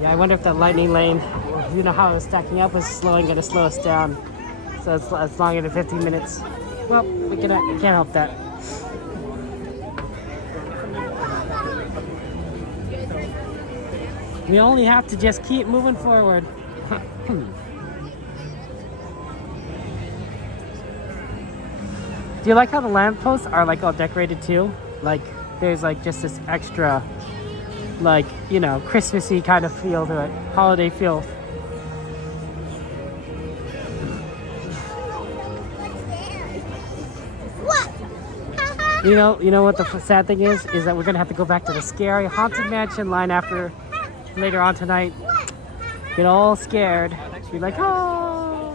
I wonder if that lightning lane, you know how it's stacking up, is going to slow us down. So it's longer than 15 minutes. Well, we can't help that. We only have to just keep moving forward. Do you like how the lampposts are like all decorated too? Like there's like just this extra, like, you know, Christmassy kind of feel to it, holiday feel. You know what the sad thing is that we're gonna have to go back to the scary Haunted Mansion line later on tonight. Get all scared. Be like, oh,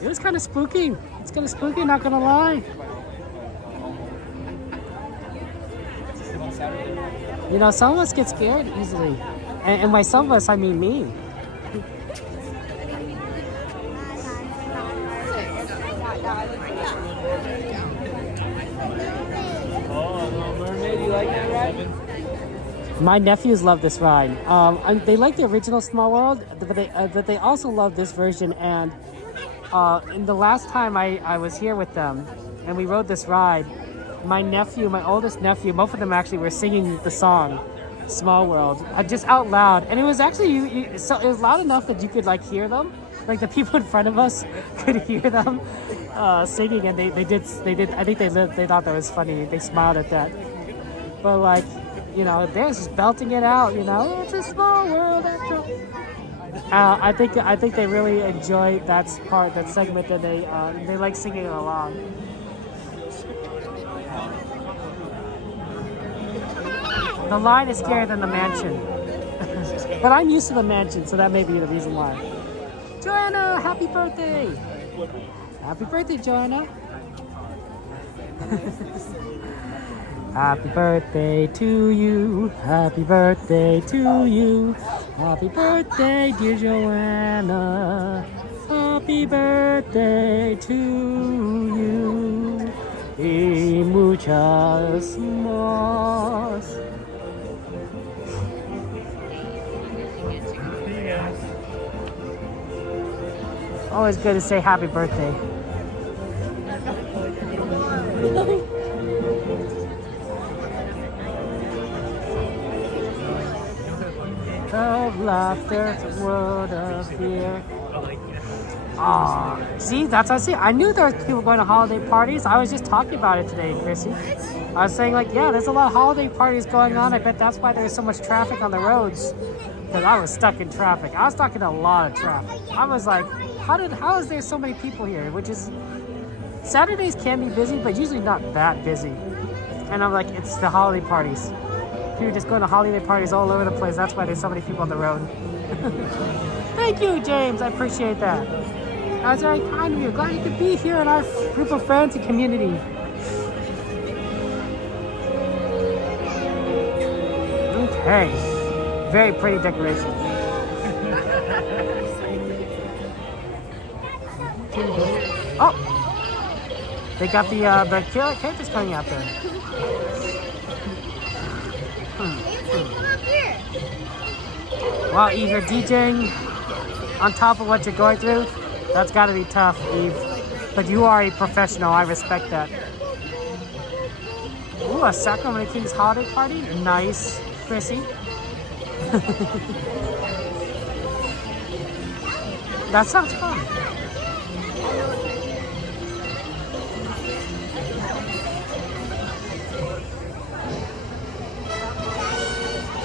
it was kind of spooky. It's kind of spooky, not gonna lie. You know, some of us get scared easily. And by some of us, I mean me. My nephews love this ride. They like the original Small World, but they also love this version. And in the last time I was here with them, and we rode this ride, my oldest nephew, both of them actually were singing the song Small World just out loud, and it was actually so it was loud enough that you could like hear them, like the people in front of us could hear them singing, and they did. I think they thought that was funny. They smiled at that, but like, you know, they're just belting it out. You know, it's a small world after all. I think they really enjoy that segment, that they like singing it along. The line is scarier than the mansion. But I'm used to the mansion, so that may be the reason why. Joanna, happy birthday! Happy birthday, Joanna! Happy birthday to you. Happy birthday to you. Happy birthday, dear Joanna. Happy birthday to you. Y muchas más. Always good to say happy birthday. Of laughter, world of fear. See, that's what I see. I knew there was people going to holiday parties. I was just talking about it today, Chrissy. I was saying like, yeah, there's a lot of holiday parties going on. I bet that's why there's so much traffic on the roads. Because I was stuck in traffic. I was stuck in a lot of traffic. I was like, how is there so many people here? Which is, Saturdays can be busy, but usually not that busy. And I'm like, it's the holiday parties. People just going to holiday parties all over the place. That's why there's so many people on the road. Thank you, James. I appreciate that. That's very kind of you. Glad you could be here in our group of friends and community. Okay. Very pretty decoration. Oh! They got the characters coming out there. Wow, Eve, you're DJing on top of what you're going through. That's got to be tough, Eve. But you are a professional. I respect that. Ooh, a Sacramento Kings holiday party? Nice, Chrissy. That sounds fun.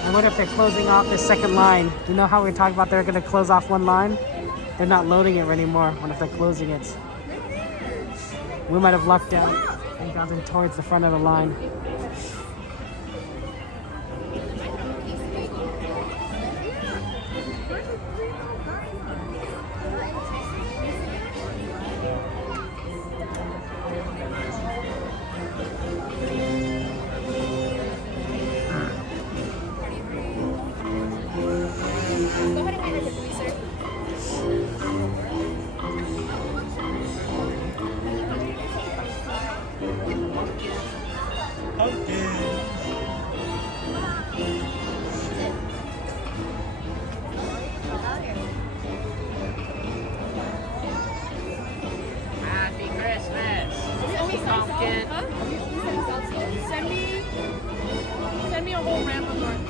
I wonder if they're closing off the second line. You know how we talked about they're going to close off one line? They're not loading it anymore. I wonder if they're closing it. We might have lucked out and gotten towards the front of the line. Send me a whole ramp of them.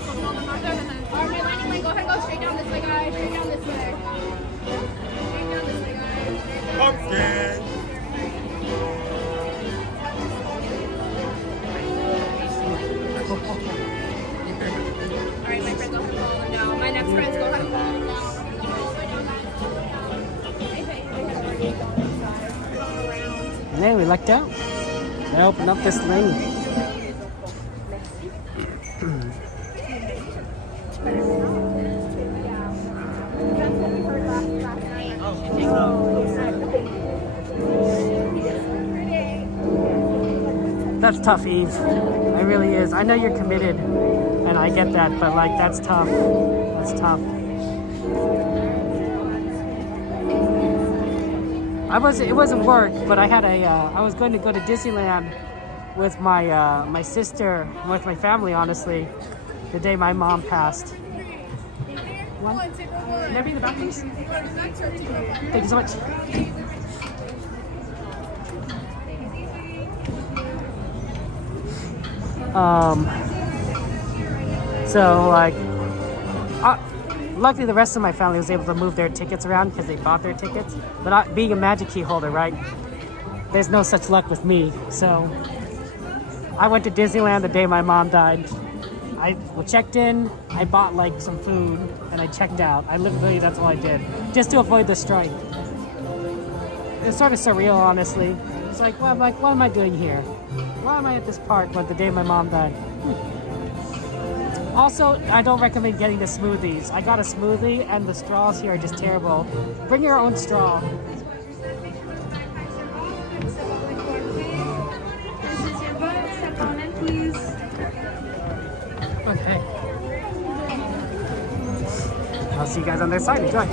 Alright, my landing lane, go ahead and go straight down this way, guys. Straight down this way. Straight down this way, guys. Pumpkin! Alright, my friend, go ahead and follow them down. My next friends, go ahead and follow them down. And then we lucked out. They opened up this lane. That's tough, Eve. It really is. I know you're committed, and I get that, but like, that's tough. That's tough. It wasn't work, but I had I was going to go to Disneyland with my sister, with my family, honestly, the day my mom passed. Can I be in the back, please? Thank you so much. So like, luckily the rest of my family was able to move their tickets around because they bought their tickets. But being a Magic Key holder, right? There's no such luck with me. So I went to Disneyland the day my mom died. I checked in, I bought like some food, and I checked out. That's all I did, just to avoid the strike. It's sort of surreal, honestly. It's like, well, what am I doing here? Why am I at this park but the day my mom died? Also, I don't recommend getting the smoothies. I got a smoothie and the straws here are just terrible. Bring your own straw. This is your boat. Step on in, please. Okay. I'll see you guys on their side. Enjoy.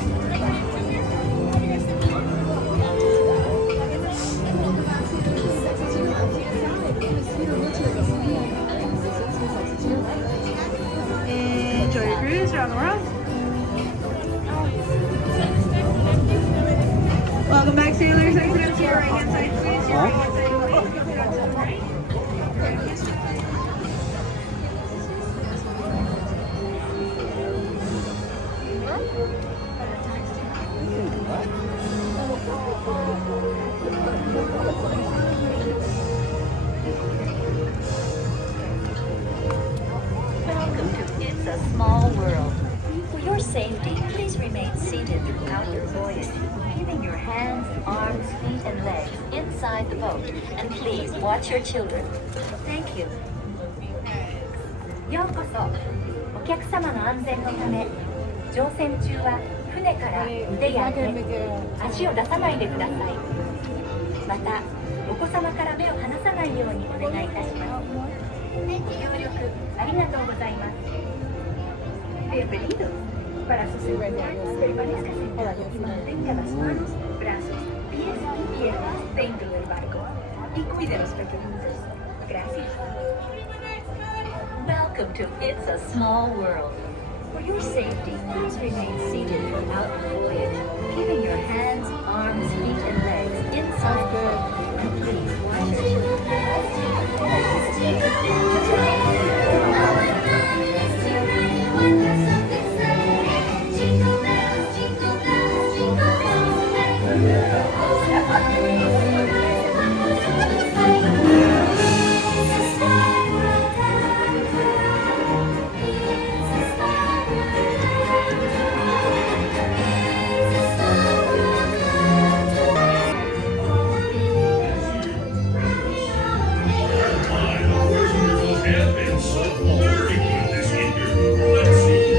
Enjoy your cruise around the world. Welcome back, sailors. Exit up to your right hand side, please. Your right hand side. Welcome to It's a Small World. For your safety, please remain seated throughout your voyage, keeping your hands, arms, feet, and legs inside the boat. And please watch your children. Thank you. ようこそ。お客様の安全のため、乗船中は船から腕や手、足を出さないでください。また、お子様から目を離さないようにお願いいたします。ご協力ありがとうございます。Bienvenidos. Para su seguridad, permanezca sentado y mantenga las manos, brazos, pies y piernas dentro del barco. Y cuide a los pequeñitos. Gracias. Welcome to It's a Small World. For your safety, please remain seated throughout the voyage, keeping your hands, arms, feet, and legs inside the boat. And please watch your Have been so very good this year. Let's see.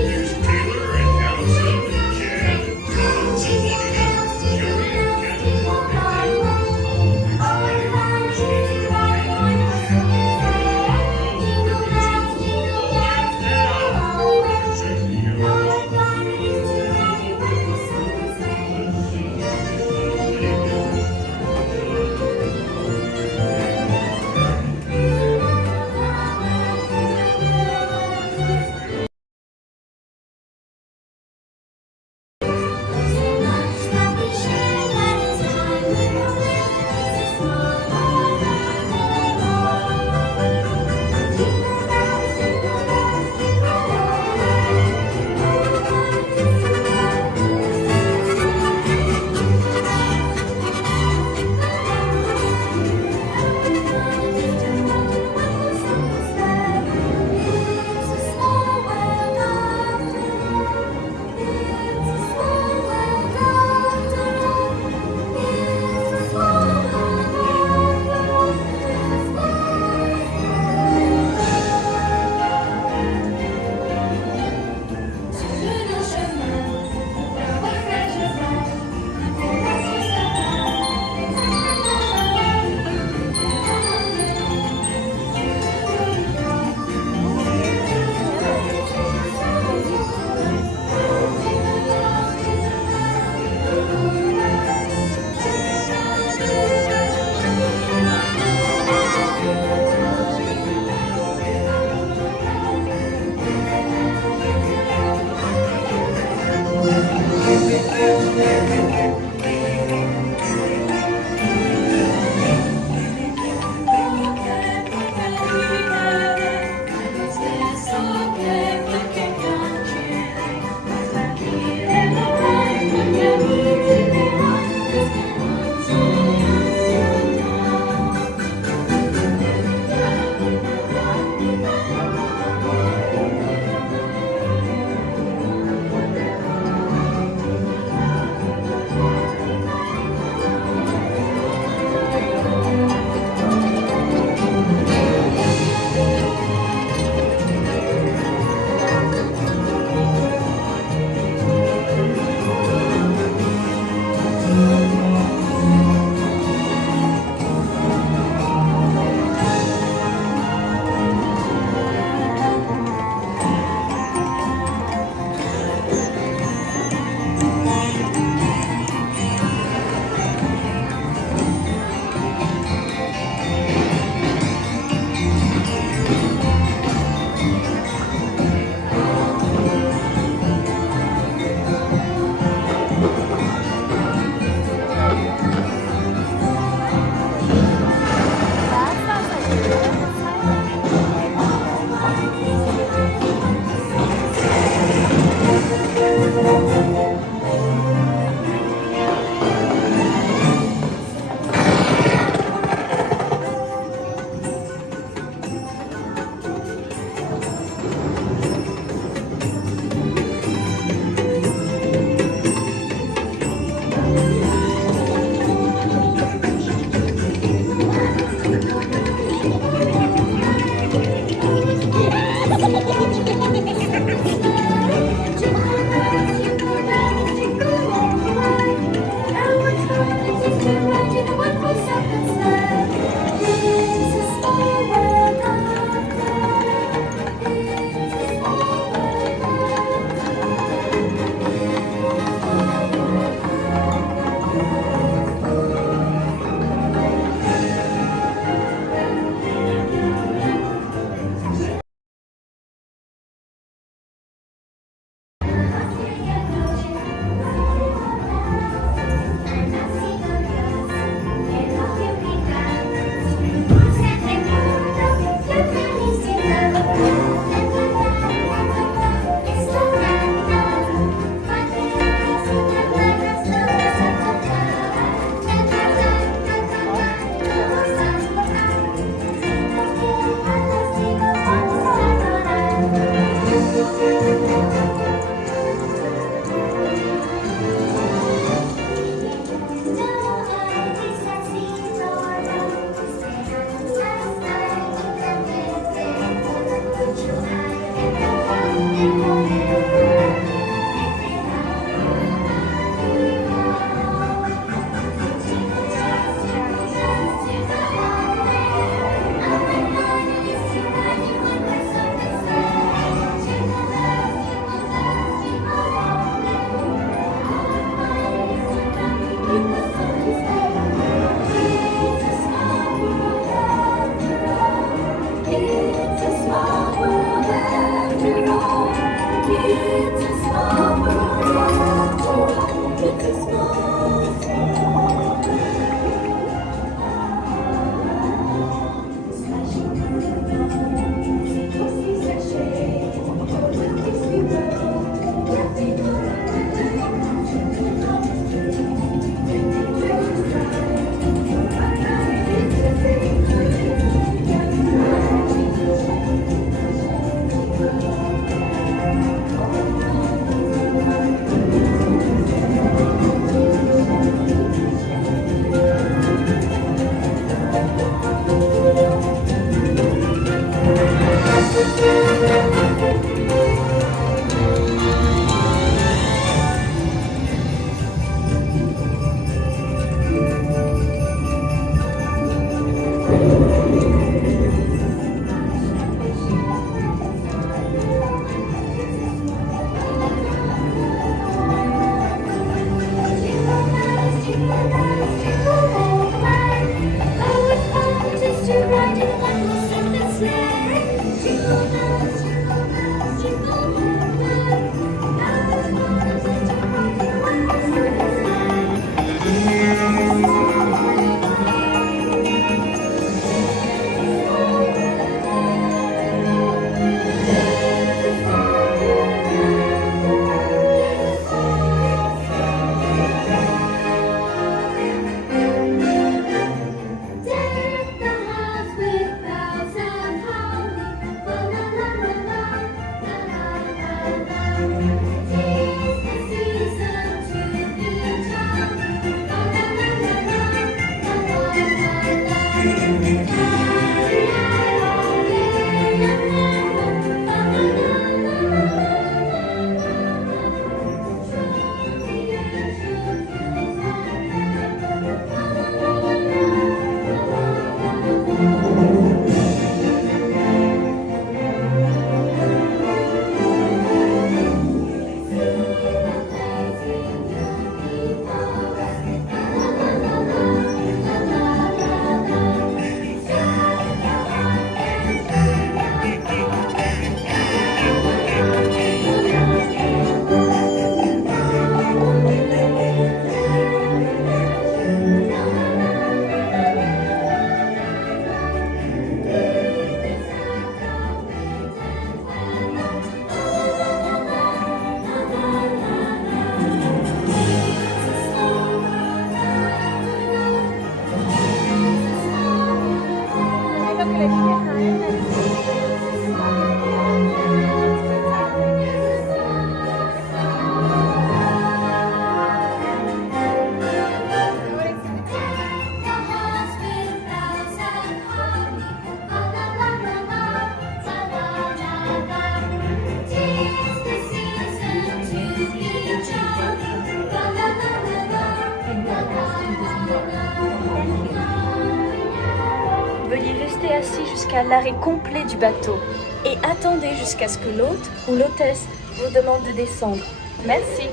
assis jusqu'à l'arrêt complet du bateau et attendez jusqu'à ce que l'hôte ou l'hôtesse vous demande de descendre. Merci.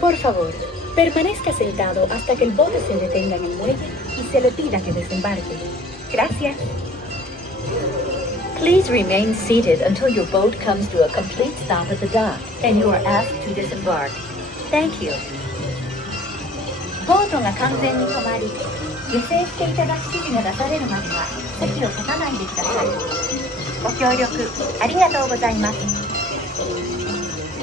Por favor, permanezca sentado hasta que el bote se detenga en el muelle y se le pida que desembarque. Gracias. Please remain seated until your boat comes to a complete stop at the dock and you are asked to disembark. Thank you. ボートが完全に止まり、下船していただく指示が出されるまでは席を立たないでください。ご協力ありがとうございます。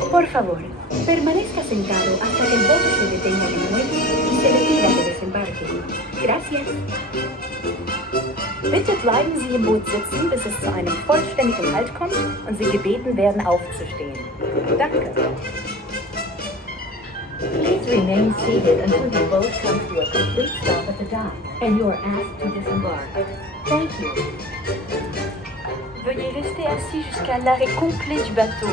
Por favor, permanezca sentado hasta que el bote se detenga en el muelle y se le pida que desembarque. Gracias. Bitte bleiben Sie im Boot sitzen, bis es zu einem vollständigen Halt kommt und Sie gebeten werden, aufzustehen. Danke. Please remain seated until your boat comes to a complete stop at the dock and you are asked to disembark. Thank you. Veuillez rester assis jusqu'à l'arrêt complet du bateau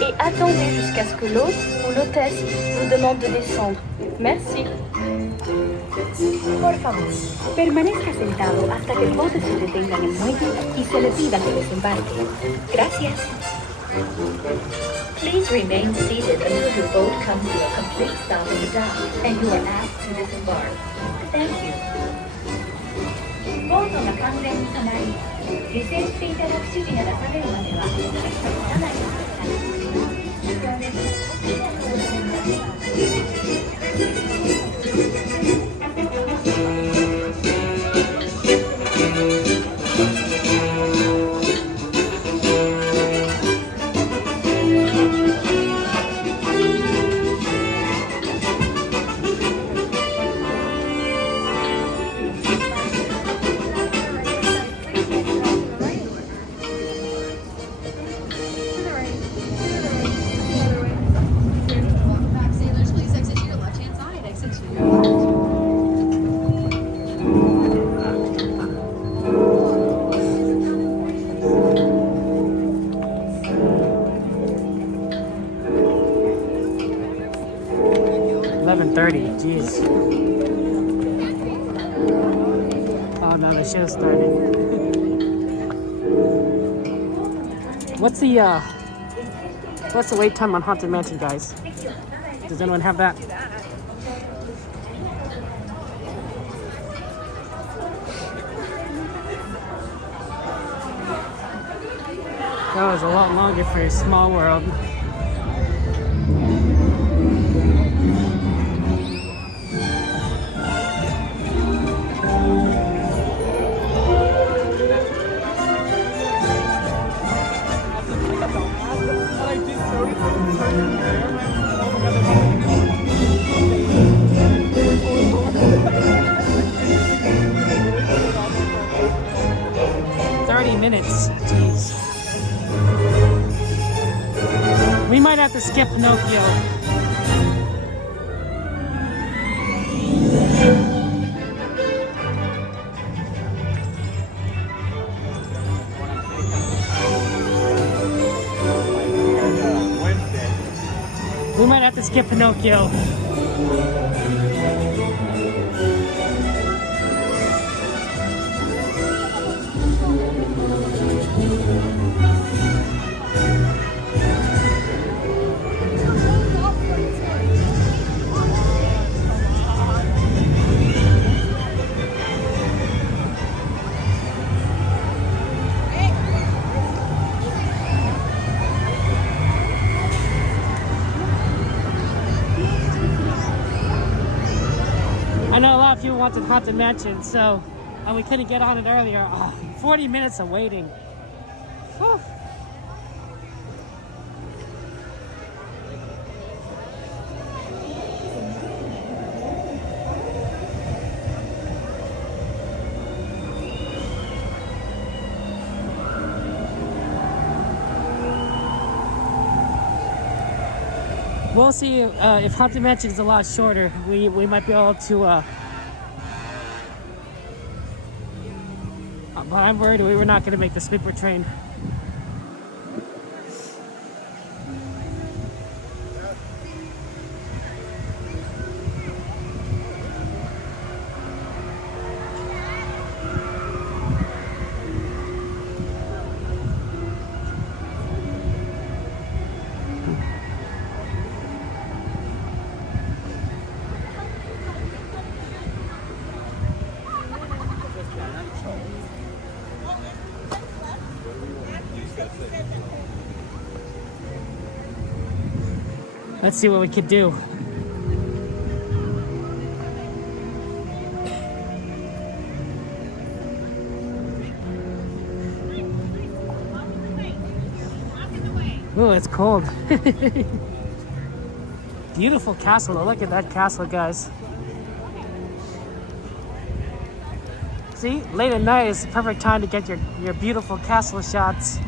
et attendez jusqu'à ce que l'hôte ou l'hôtesse vous demande de descendre. Merci. Por favor, permanezca sentado hasta que el bote se detenga en el muelle y se le pida que desembarque. Gracias. Please remain seated until your boat comes to a complete stop at the dock and you are asked to disembark. Thank you. ボートが完全に止まり、下船していただく指示が出されるまでは席を立たないでください。11:30. Jeez. Oh no, the show's starting. What's the wait time on Haunted Mansion, guys? Does anyone have that? That was a lot longer for a Small World. Minutes. Jeez. We might have to skip Pinocchio. We might have to skip Pinocchio. I know a lot of people wanted Haunted Mansion, so we couldn't get on it earlier. Oh, 40 minutes of waiting. Whew. We'll see if Haunted Mansion is a lot shorter. We might be able to. But I'm worried we were not going to make the sleeper train. Let's see what we could do. Oh, it's cold. Beautiful castle. Look at that castle, guys. See, late at night is the perfect time to get your beautiful castle shots.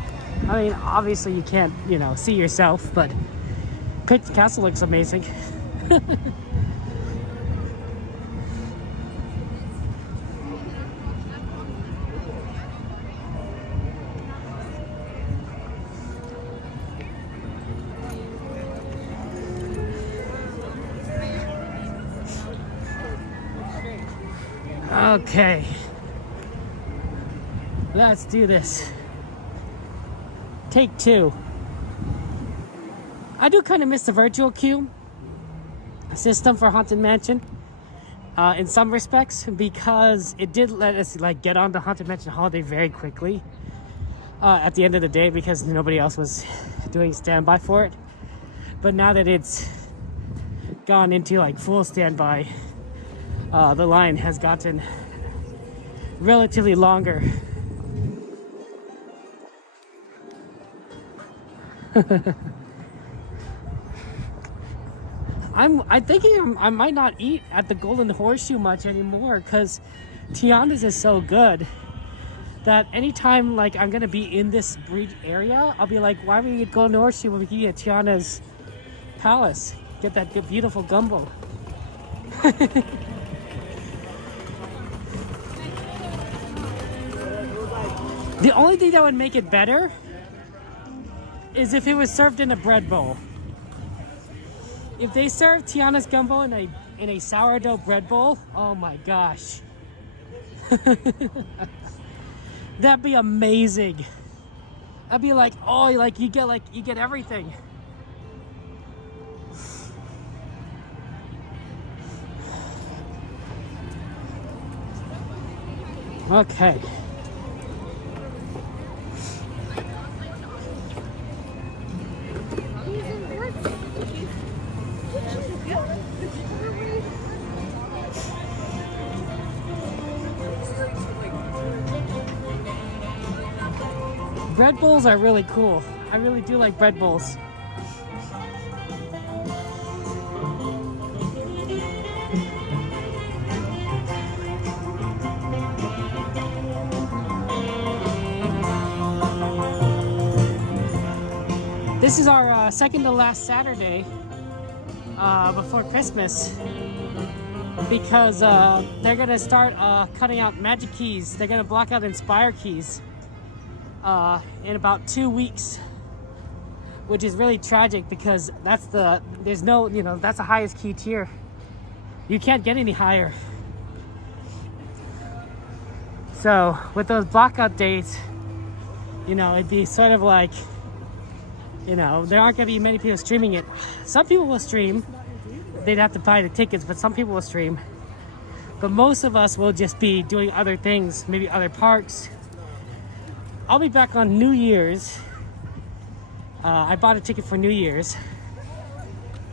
I mean, obviously you can't, see yourself, but the castle looks amazing. Okay, let's do this. Take two. I do kind of miss the virtual queue system for Haunted Mansion in some respects, because it did let us get on the Haunted Mansion holiday very quickly at the end of the day, because nobody else was doing standby for it. But now that it's gone into full standby, the line has gotten relatively longer. I'm thinking I might not eat at the Golden Horseshoe much anymore, because Tiana's is so good that anytime I'm gonna be in this breed area, I'll be like, why would we eat Golden Horseshoe when we can eat at Tiana's Palace? Get that good, beautiful gumbo. The only thing that would make it better is if it was served in a bread bowl. If they serve Tiana's gumbo in a sourdough bread bowl, oh my gosh. That'd be amazing. I'd be like, oh, you get everything. Okay. Bread bowls are really cool. I really do like bread bowls. This is our second to last Saturday before Christmas, because they're gonna start cutting out magic keys. They're gonna block out Inspire keys in about 2 weeks, which is really tragic because that's the highest key tier. You can't get any higher. So with those blockout dates, it'd be sort of like, there aren't going to be many people streaming it. Some people will stream. They'd have to buy the tickets, but some people will stream. But most of us will just be doing other things, maybe other parks. I'll be back on New Year's. I bought a ticket for New Year's.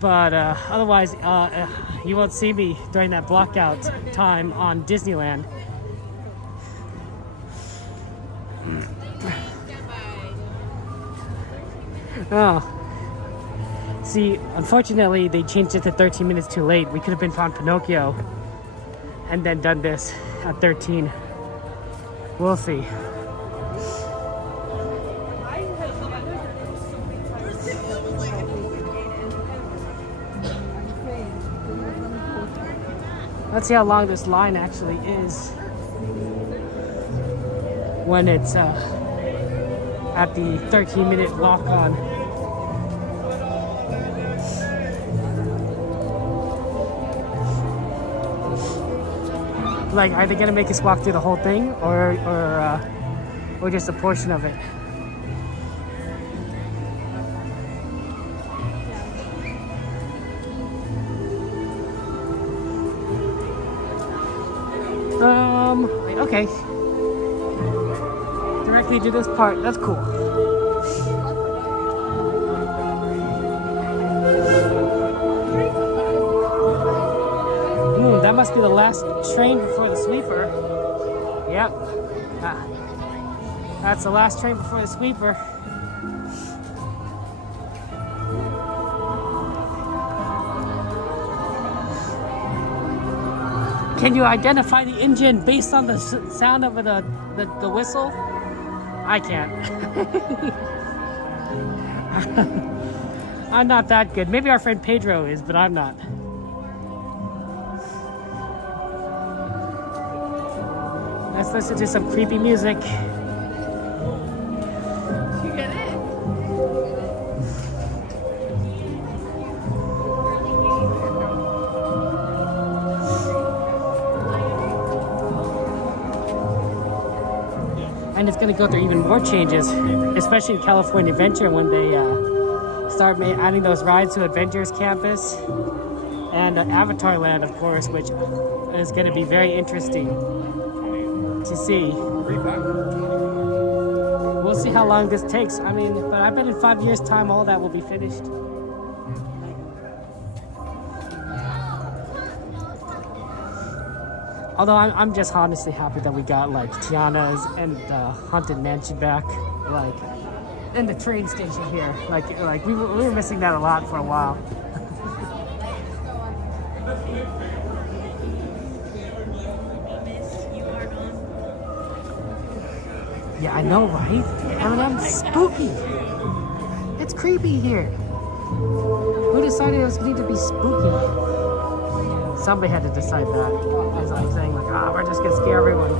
But otherwise, you won't see me during that blockout time on Disneyland. Oh. See, unfortunately, they changed it to 13 minutes too late. We could have been found Pinocchio and then done this at 13. We'll see. Let's see how long this line actually is when it's at the 13-minute lock-on. Like, are they gonna make us walk through the whole thing, or just a portion of it? Okay. Directly to this part. That's cool. That must be the last train before the sweeper. Yep. That's the last train before the sweeper. Can you identify the engine based on the sound of the whistle? I can't. I'm not that good. Maybe our friend Pedro is, but I'm not. Let's listen to some creepy music. You get it? And it's going to go through even more changes, especially in California Adventure when they start adding those rides to Adventures Campus and Avatar Land, of course, which is going to be very interesting to see. We'll see how long this takes. I mean, but I bet in 5 years' time, all that will be finished. Although I'm just honestly happy that we got like Tiana's and Haunted Mansion back, like, and the train station here. Like we were missing that a lot for a while. Yeah, I know, right? M&M's spooky. It's creepy here. Who decided it was going to be spooky? Somebody had to decide that. It's like saying, like, we're just gonna scare everyone.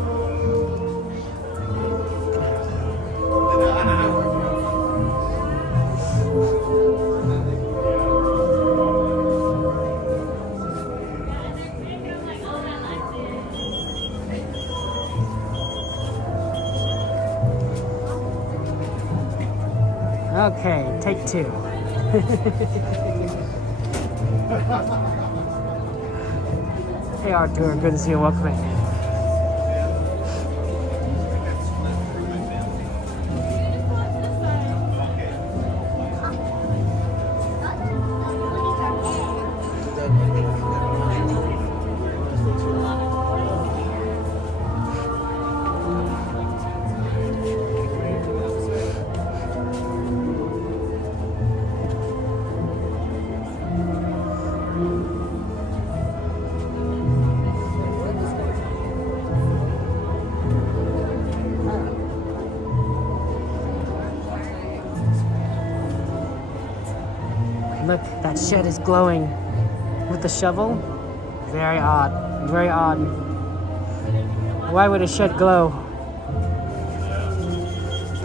Okay, take two. Hey Arthur, good to see you. Welcome in. Look, that shed is glowing with the shovel. Very odd. Very odd. Why would a shed glow?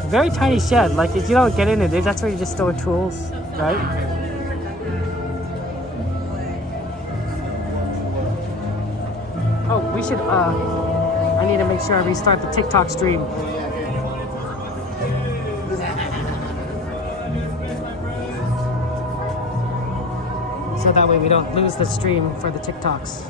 Very tiny shed. Like, if you don't get in it, that's where you just store tools, right? Oh, we should, I need to make sure I restart the TikTok stream. So that way we don't lose the stream for the TikToks.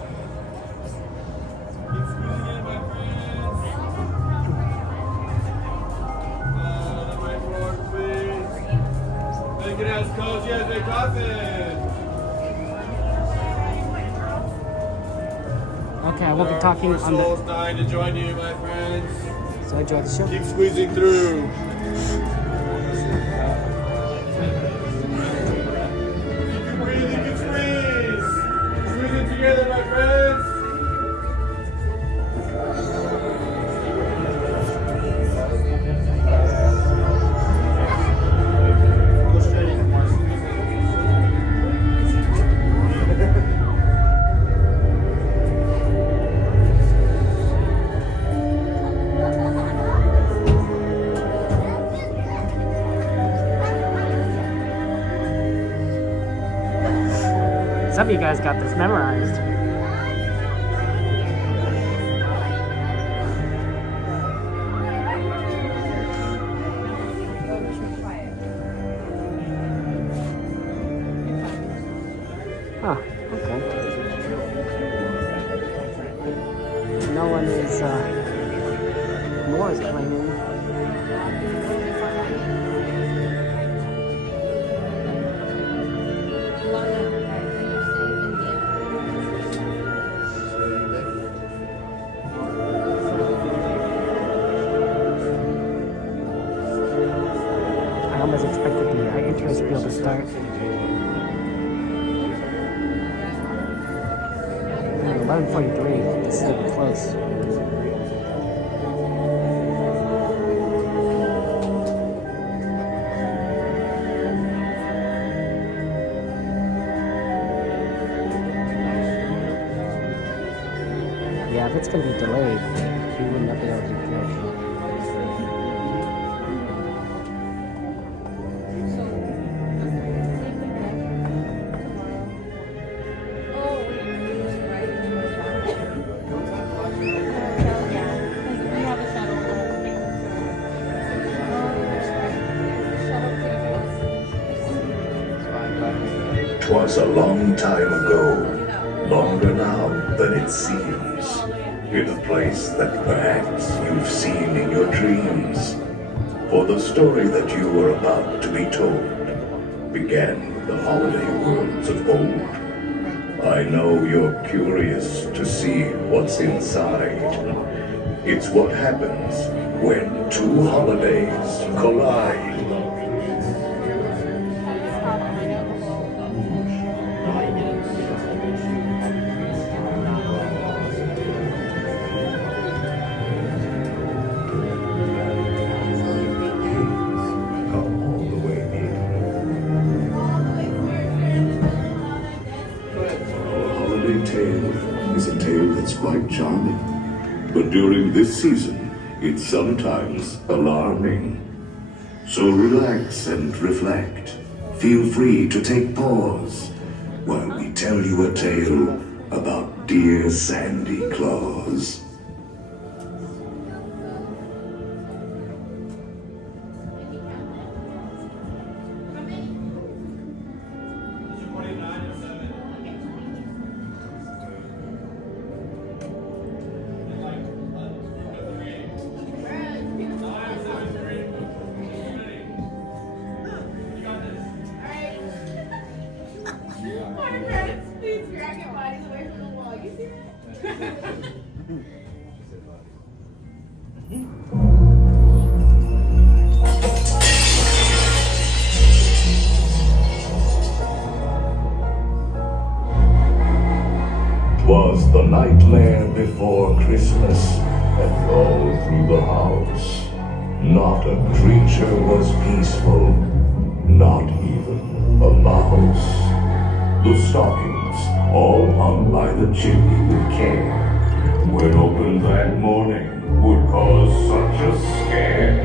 Okay, I won't be talking on the... Souls dying to join you, my friends. So enjoy the show. Keep squeezing through. Together, my friends. Some of you guys got this memorized. Oh, okay. No one is, more is coming in. I almost expected the intro spiel to start. 11:43. This is getting close. Yeah, if it's going to be delayed, we would not be able to do it. Twas a long time ago, longer now than it seems, in a place that perhaps you've seen in your dreams. For the story that you were about to be told began with the holiday worlds of old. I know you're curious to see what's inside. It's what happens when two holidays collide. Quite charming, but during this season, it's sometimes alarming. So relax and reflect. Feel free to take pause while we tell you a tale about dear Sandy Claus. Please drag your bodies away from the wall. You see that? 'Twas the nightmare before Christmas that crawled through the house. Not a creature was peaceful, not even a mouse. The stockings, all hung by the chimney with care, when opened that morning, would cause such a scare.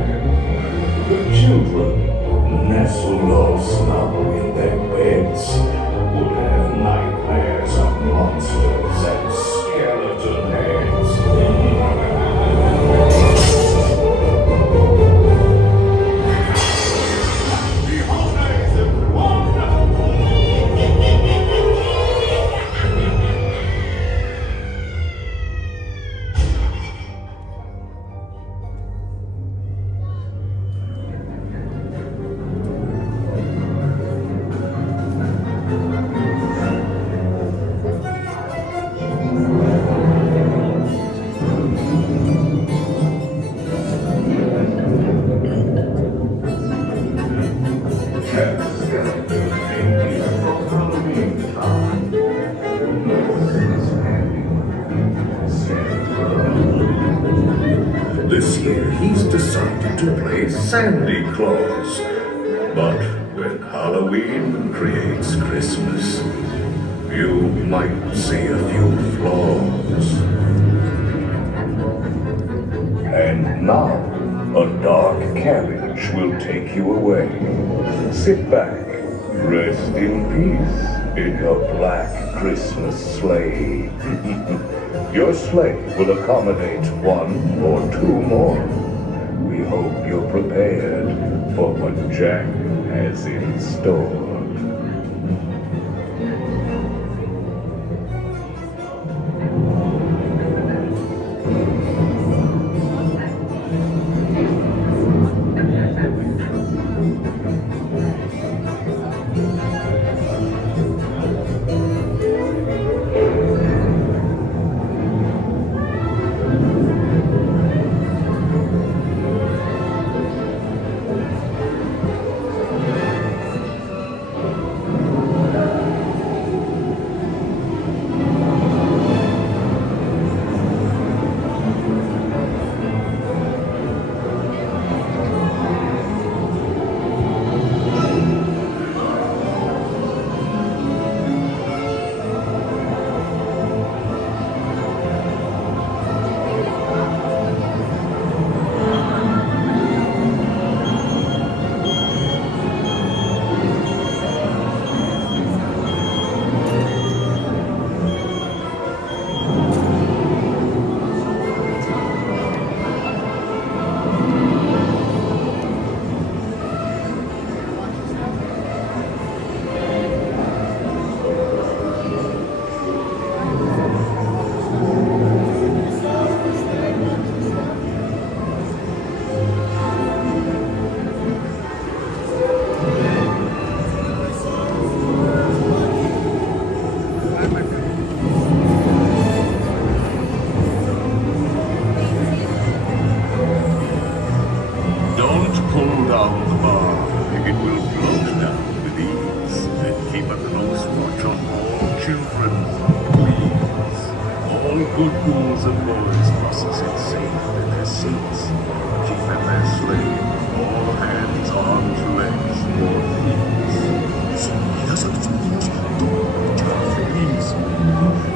The children, nestled all snug in their beds, would have nightmares of monsters and skeleton heads. This year he's decided to play Sandy Claus. But when Halloween creates Christmas, you might see a few flaws. And now, a dark carriage will take you away. Sit back, rest in peace in your black Christmas sleigh. Your sleigh will accommodate one or two more. We hope you're prepared for what Jack has in store.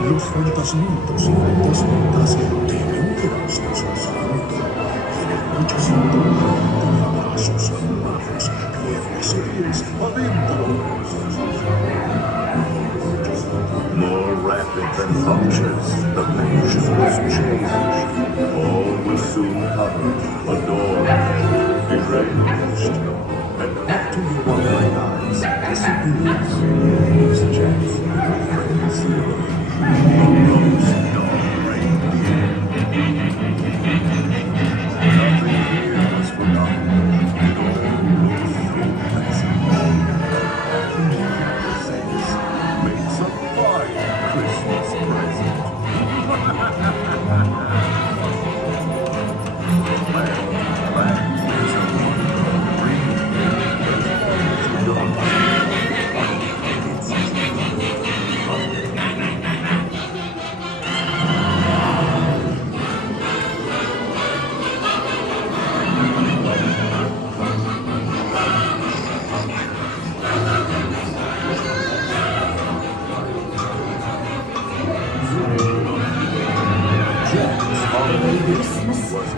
Los fantasmitos y fantasmitas deben quedarse en su asiento. Tienen mucho cinturón, con abrazos mágicos, piernas y pies adentro. More rapid than vultures, the nations change. All will soon cover, adored, deranged. And up to your wondering eyes, as it is Jack's friends here. Makes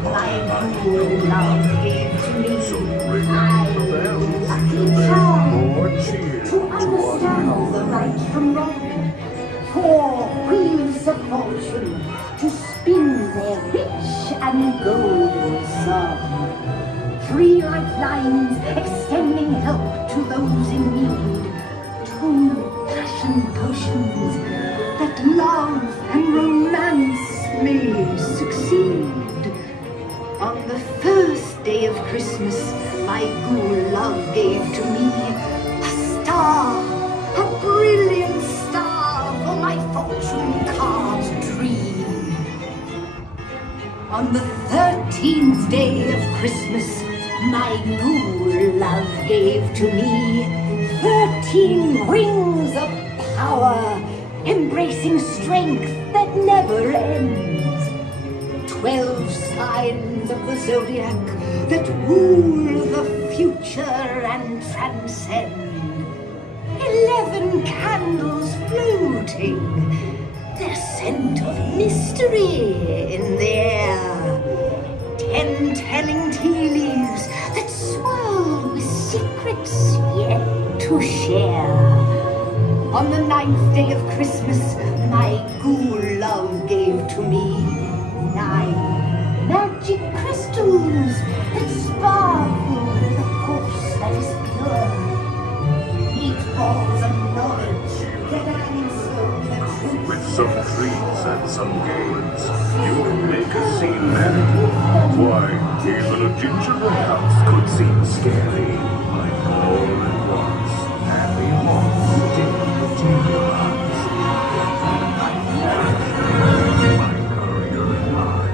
my good love gave to me. I'm lucky charm to understand the right from wrong. 4 wheels of fortune to spin their rich and golden song. 3 lifelines extending help to those in need. 2 passion potions that love and romance may succeed. On the first day of Christmas, my good love gave to me a star, a brilliant star for my fortune card dream. On the 13th day of Christmas, my good love gave to me 13 rings of power, embracing strength that never ends. 12 signs of the zodiac that rule the future and transcend. 11 candles floating, their scent of mystery in the air. 10 telling tea leaves that swirl with secrets yet to share. On the 9th day of Christmas, my good love gave to me 9 magic crystals that sparkle with a force that is pure. 8 balls of knowledge that answer the truth. With some treats and some games, you can make a scene merry. Why, even a gingerbread house could seem scary. Like all at once, happy hearts did materialize. My courier lies.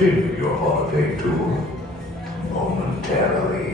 continue your holiday tour momentarily.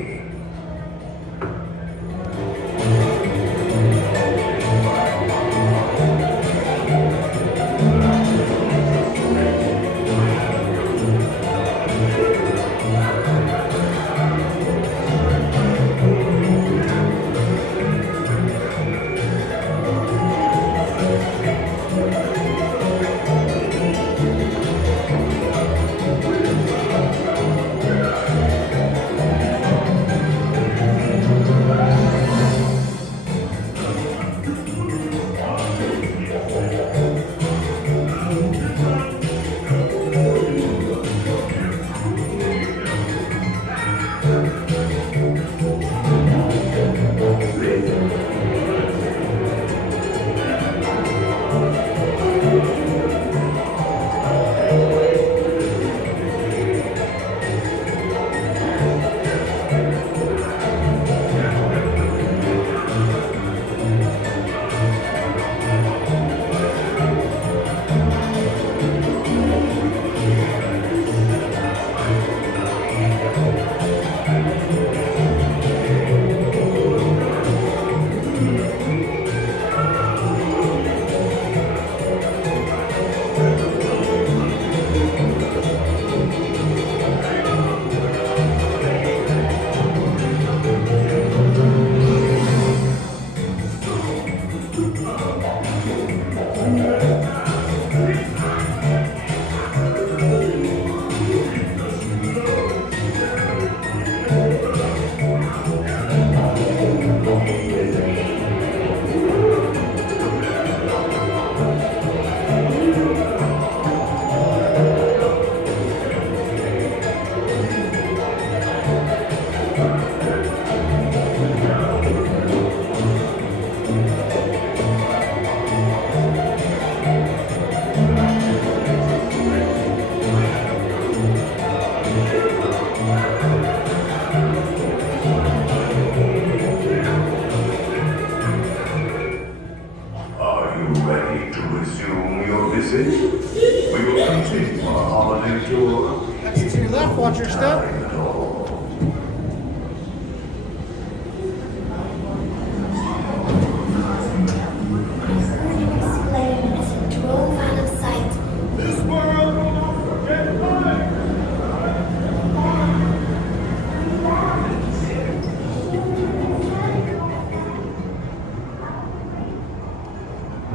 Watch your step.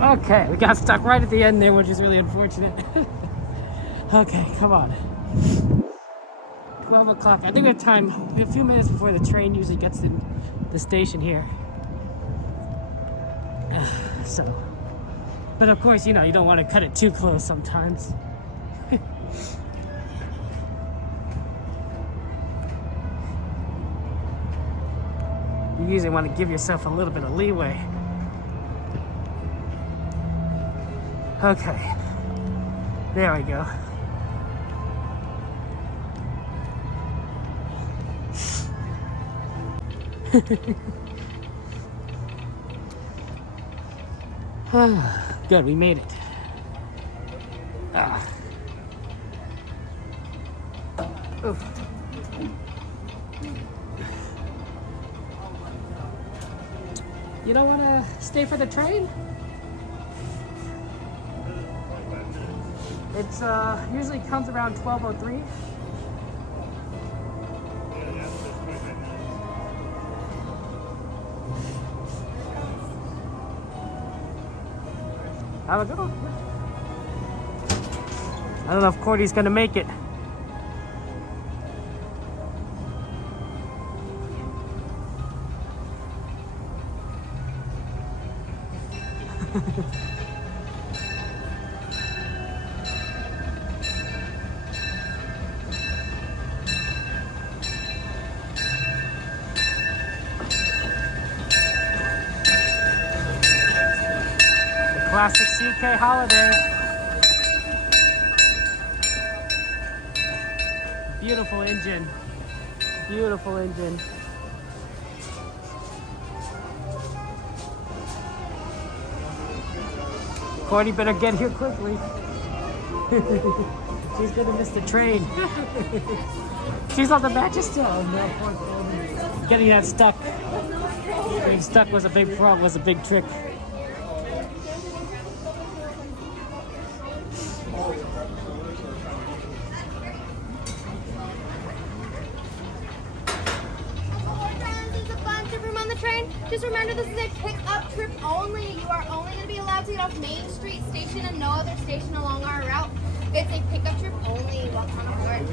Okay, we got stuck right at the end there, which is really unfortunate. Okay, come on. 12 o'clock. I think we have time. We have a few minutes before the train usually gets to the station here. So, but of course, you know, you don't want to cut it too close sometimes. You usually want to give yourself a little bit of leeway. Okay, there we go. Good, we made it. Oof. You don't want to stay for the train? It's usually comes around 12:03. Have a good one. I don't know if Cordy's gonna make it. Classic CK holiday. Beautiful engine. Beautiful engine. Cordy better get here quickly. She's gonna miss the train. She's on the mattress still. Oh, no, poor Cody. Getting that stuck. Getting stuck was a big problem. Was a big trick. Just remember, this is a pick-up trip only. You are only going to be allowed to get off Main Street Station and no other station along our route. It's a pick-up trip only. Welcome on board.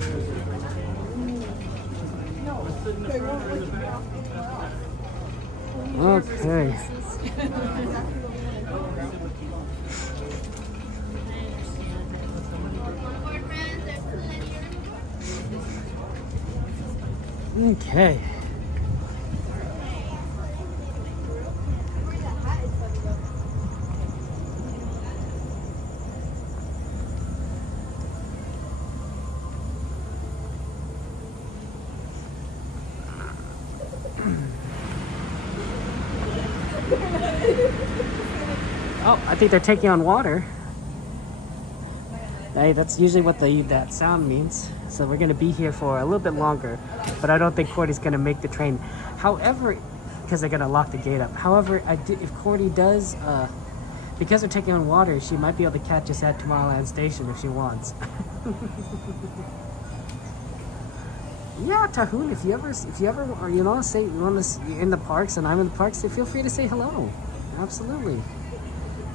Okay. Okay. Oh, I think they're taking on water. Hey, that's usually what that sound means. So we're gonna be here for a little bit longer, but I don't think Cordy's gonna make the train. However, because they're gonna lock the gate up. However, if Cordy does, because they're taking on water, she might be able to catch us at Tomorrowland Station if she wants. Yeah, Tahun, if you ever, or say you want to in the parks and I'm in the parks, feel free to say hello. Absolutely.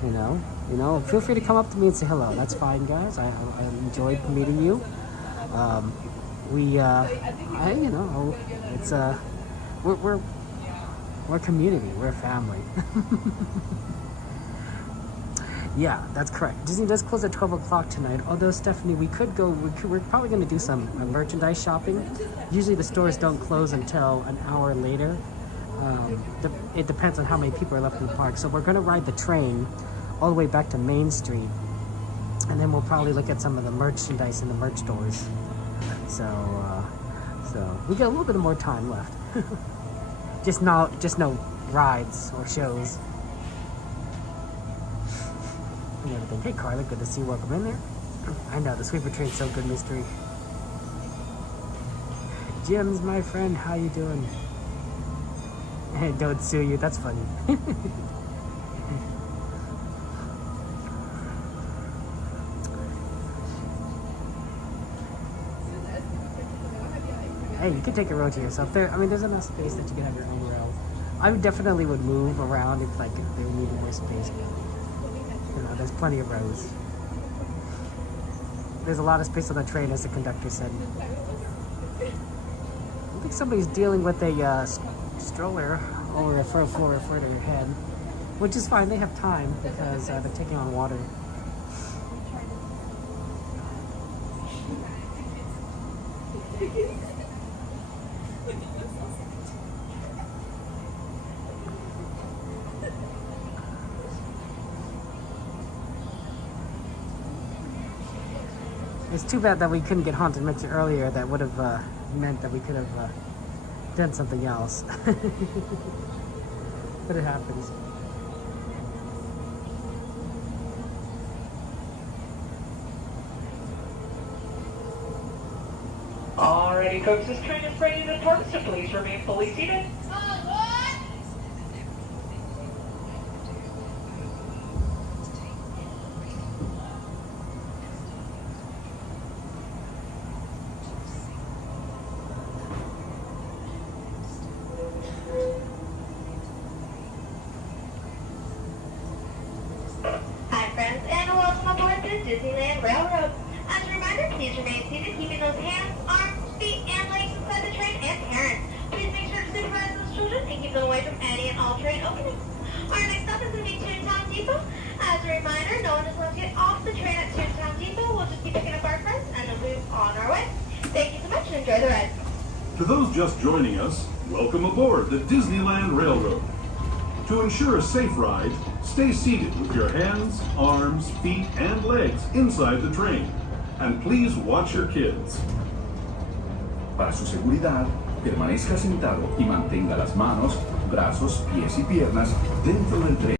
You know, feel free to come up to me and say hello. That's fine, guys. I enjoyed meeting you. It's we're a community. We're a family. Yeah, that's correct. Disney does close at 12 o'clock tonight. Although, Stephanie, we're probably going to do some merchandise shopping. Usually the stores don't close until an hour later. It depends on how many people are left in the park. So we're going to ride the train all the way back to Main Street. And then we'll probably look at some of the merchandise in the merch stores. So we got a little bit more time left. just no rides or shows. And everything. Hey Carla, good to see you. Welcome in there. I know, the sweeper train's so good, mystery. Jim's my friend, how you doing? Hey, don't sue you, that's funny. Hey, you can take a row to yourself. There's enough space that you can have your own row. I definitely would move around if they needed more space. There's plenty of rows. There's a lot of space on the train, as the conductor said. I think somebody's dealing with a stroller or for their head, which is fine. They have time because they're taking on water. It's too bad that we couldn't get Haunted Mansion earlier. That would have meant that we could have done something else. But it happens. Alrighty, folks, this train is ready to depart, so please remain fully seated. Disneyland Railroad. As a reminder, please remain seated, keeping those hands, arms, feet, and legs inside the train, and parents. Please make sure to supervise those children and keep them away from any and all train openings. Our next stop is going to be Toontown Depot. As a reminder, no one is allowed to get off the train at Toontown Depot. We'll just be picking up our friends and then move on our way. Thank you so much and enjoy the ride. To those just joining us, welcome aboard the Disneyland Railroad. To ensure a safe ride, stay seated with your hands, arms, feet, and legs inside the train. And please watch your kids. Para su seguridad, permanezca sentado y mantenga las manos, brazos, pies y piernas dentro del tren.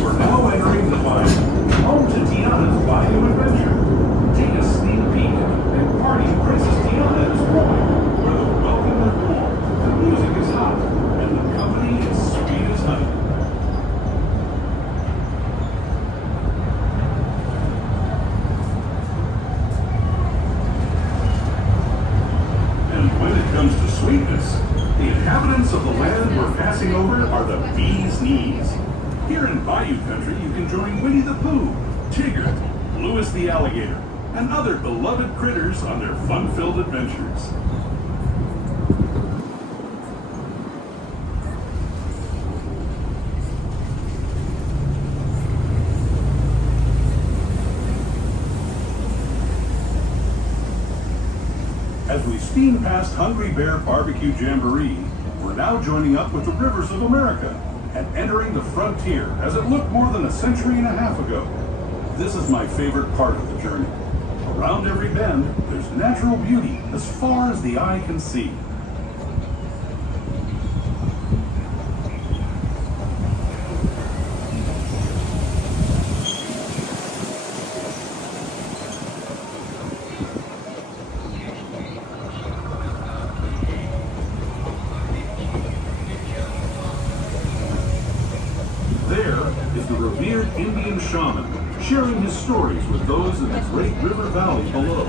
We're now entering the Bayou. crossing over are the bee's knees. Here in Bayou country, you can join Winnie the Pooh, Tigger, Louis the Alligator, and other beloved critters on their fun-filled adventures. As we steam past Hungry Bear Barbecue Jamboree, we're now joining up with the rivers of America and entering the frontier as it looked more than a century and a half ago. This is my favorite part of the journey. Around every bend, there's natural beauty as far as the eye can see. Indian shaman, sharing his stories with those in the great river valley below.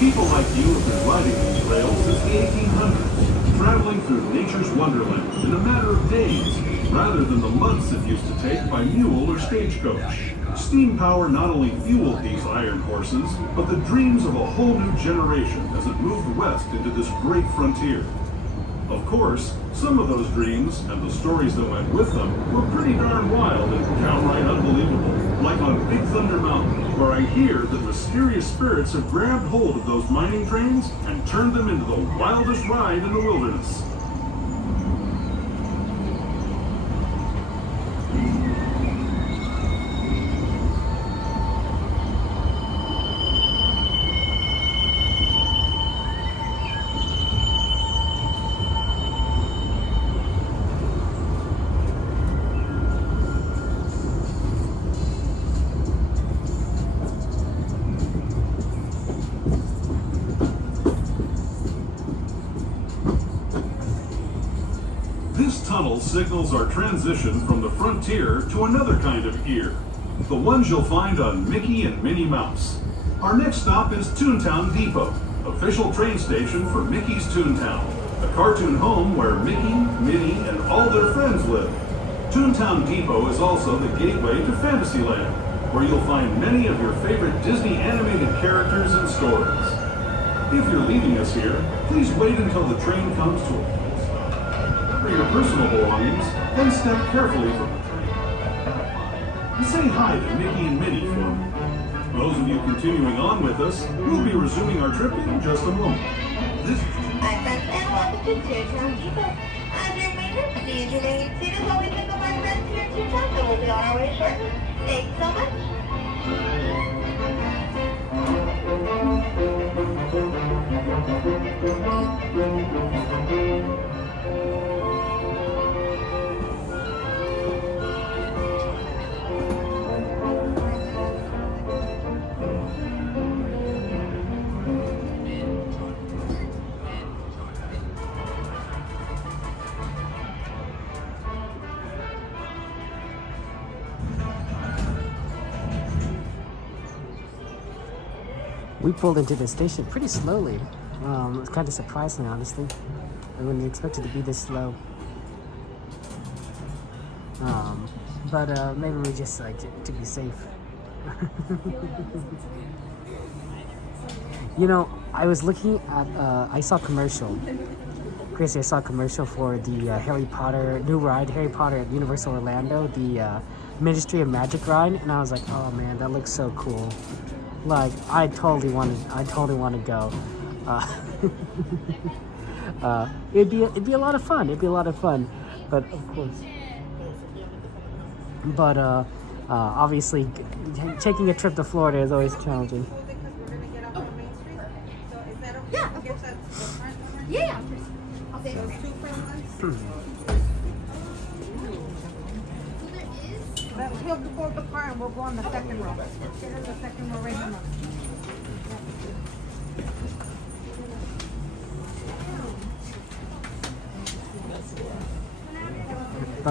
People like you have been riding these rails since the 1800s, traveling through nature's wonderland in a matter of days, rather than the months it used to take by mule or stagecoach. Steam power not only fueled these iron horses, but the dreams of a whole new generation as it moved west into this great frontier. Of course, some of those dreams, and the stories that went with them, were pretty darn wild and downright unbelievable. Like on Big Thunder Mountain, where I hear that mysterious spirits have grabbed hold of those mining trains and turned them into the wildest ride in the wilderness. Tunnel signals our transition from the frontier to another kind of ear, the ones you'll find on Mickey and Minnie Mouse. Our next stop is Toontown Depot, official train station for Mickey's Toontown, the cartoon home where Mickey, Minnie, and all their friends live. Toontown Depot is also the gateway to Fantasyland, where you'll find many of your favorite Disney animated characters and stories. If you're leaving us here, please wait until the train comes to a for your personal belongings, then step carefully from the train. Say hi to Mickey and Minnie for me. Those of you continuing on with us, we'll be resuming our trip in just a moment. This Hi friends, and welcome to Toontown Depot. As your reminder, please remain seated while we pick up our friends here in Toontown, and we'll be on our way shortly. Thanks so much. We pulled into the station pretty slowly. It kind of surprised me, honestly. I wouldn't expect it to be this slow. But maybe we just like to be safe. You know, I was looking at, I saw a commercial. Gracie, I saw a commercial for the Harry Potter, new ride, Harry Potter at Universal Orlando, the Ministry of Magic ride, and I was like, oh man, that looks so cool. Like, I totally want to go. It'd be a lot of fun. But of course, obviously, taking a trip to Florida is always challenging. Yeah, of course. Yeah. I'll say those two for He'll go the car and we'll go on the second row. Get her the second row right now.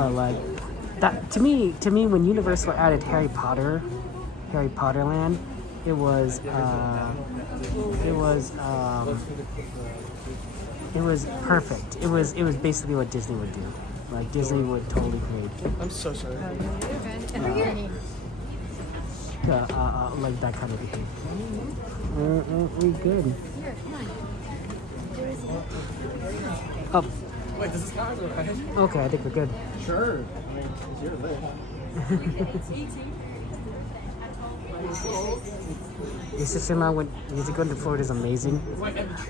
Like That to me, when Universal added Harry Potter Land, it was perfect. It was basically what Disney would do. Like Disney would totally create. I'm so sorry. Like that kind of thing. We're good. Oh. Wait, this is cars alright? Okay, I think we're good. Sure. I mean, it's your list. Your sister-in-law went music going to Florida is amazing.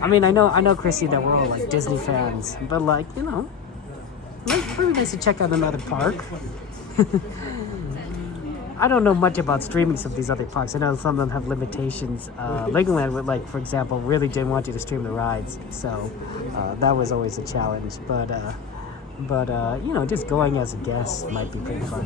I mean, I know, Chrissy, that we're all like Disney fans, but like, you know, it's really nice to check out another park. I don't know much about streaming some of these other parks. I know some of them have limitations. Legoland would, like, for example, really didn't want you to stream the rides, so that was always a challenge. But you know, just going as a guest might be pretty fun.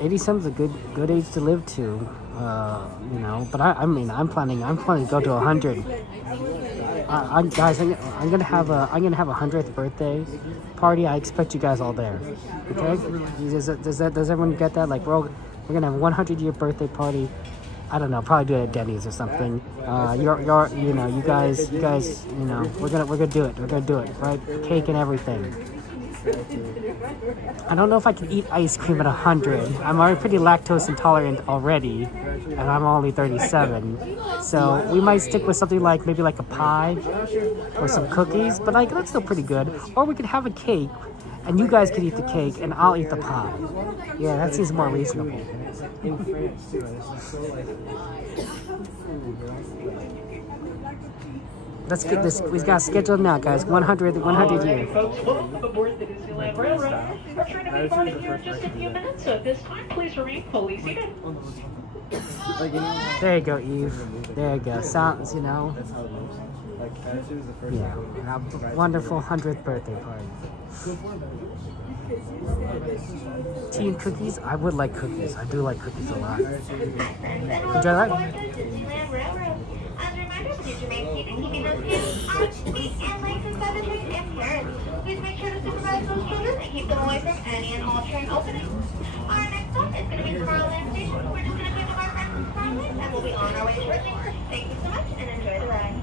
80-some's a good age to live to, you know. But I'm planning to go to 100. Guys, I'm gonna have a 100th birthday party. I expect you guys all there. Okay? Does everyone get that? Like we're gonna have a 100-year birthday party. I don't know, probably do it at Denny's or something. You guys, you know, we're gonna do it. We're gonna do it, right? Cake and everything. I don't know if I can eat ice cream at 100. I'm already pretty lactose intolerant already, and I'm only 37. So we might stick with something like maybe like a pie or some cookies, but like that's still pretty good. Or we could have a cake, and you guys could eat the cake, and I'll eat the pie. Yeah, that seems more reasonable. In France too, and it's so like. Let's get this. We've got scheduled now, guys. 100 years. Folks, welcome aboard the Disneyland Railroad. We're trying to be departing here in just a few minutes, so at this time, please remain fully seated. There you go, Eve. There you go. Sounds, you know. That's how it looks. Like, attitude is the first Yeah. A wonderful 100th birthday party. Tea and cookies? I would like cookies. I do like cookies a lot. Would you like? As a reminder, please remain seated, keeping those hands, arms, feet, and legs inside the train if parents. Please make sure to supervise those children and keep them away from any and all train openings. Our next stop is going to be Tomorrowland Station. We're just going to pick up our friends from Tomorrowland and we'll be on our way shortly. Thank you so much and enjoy the ride.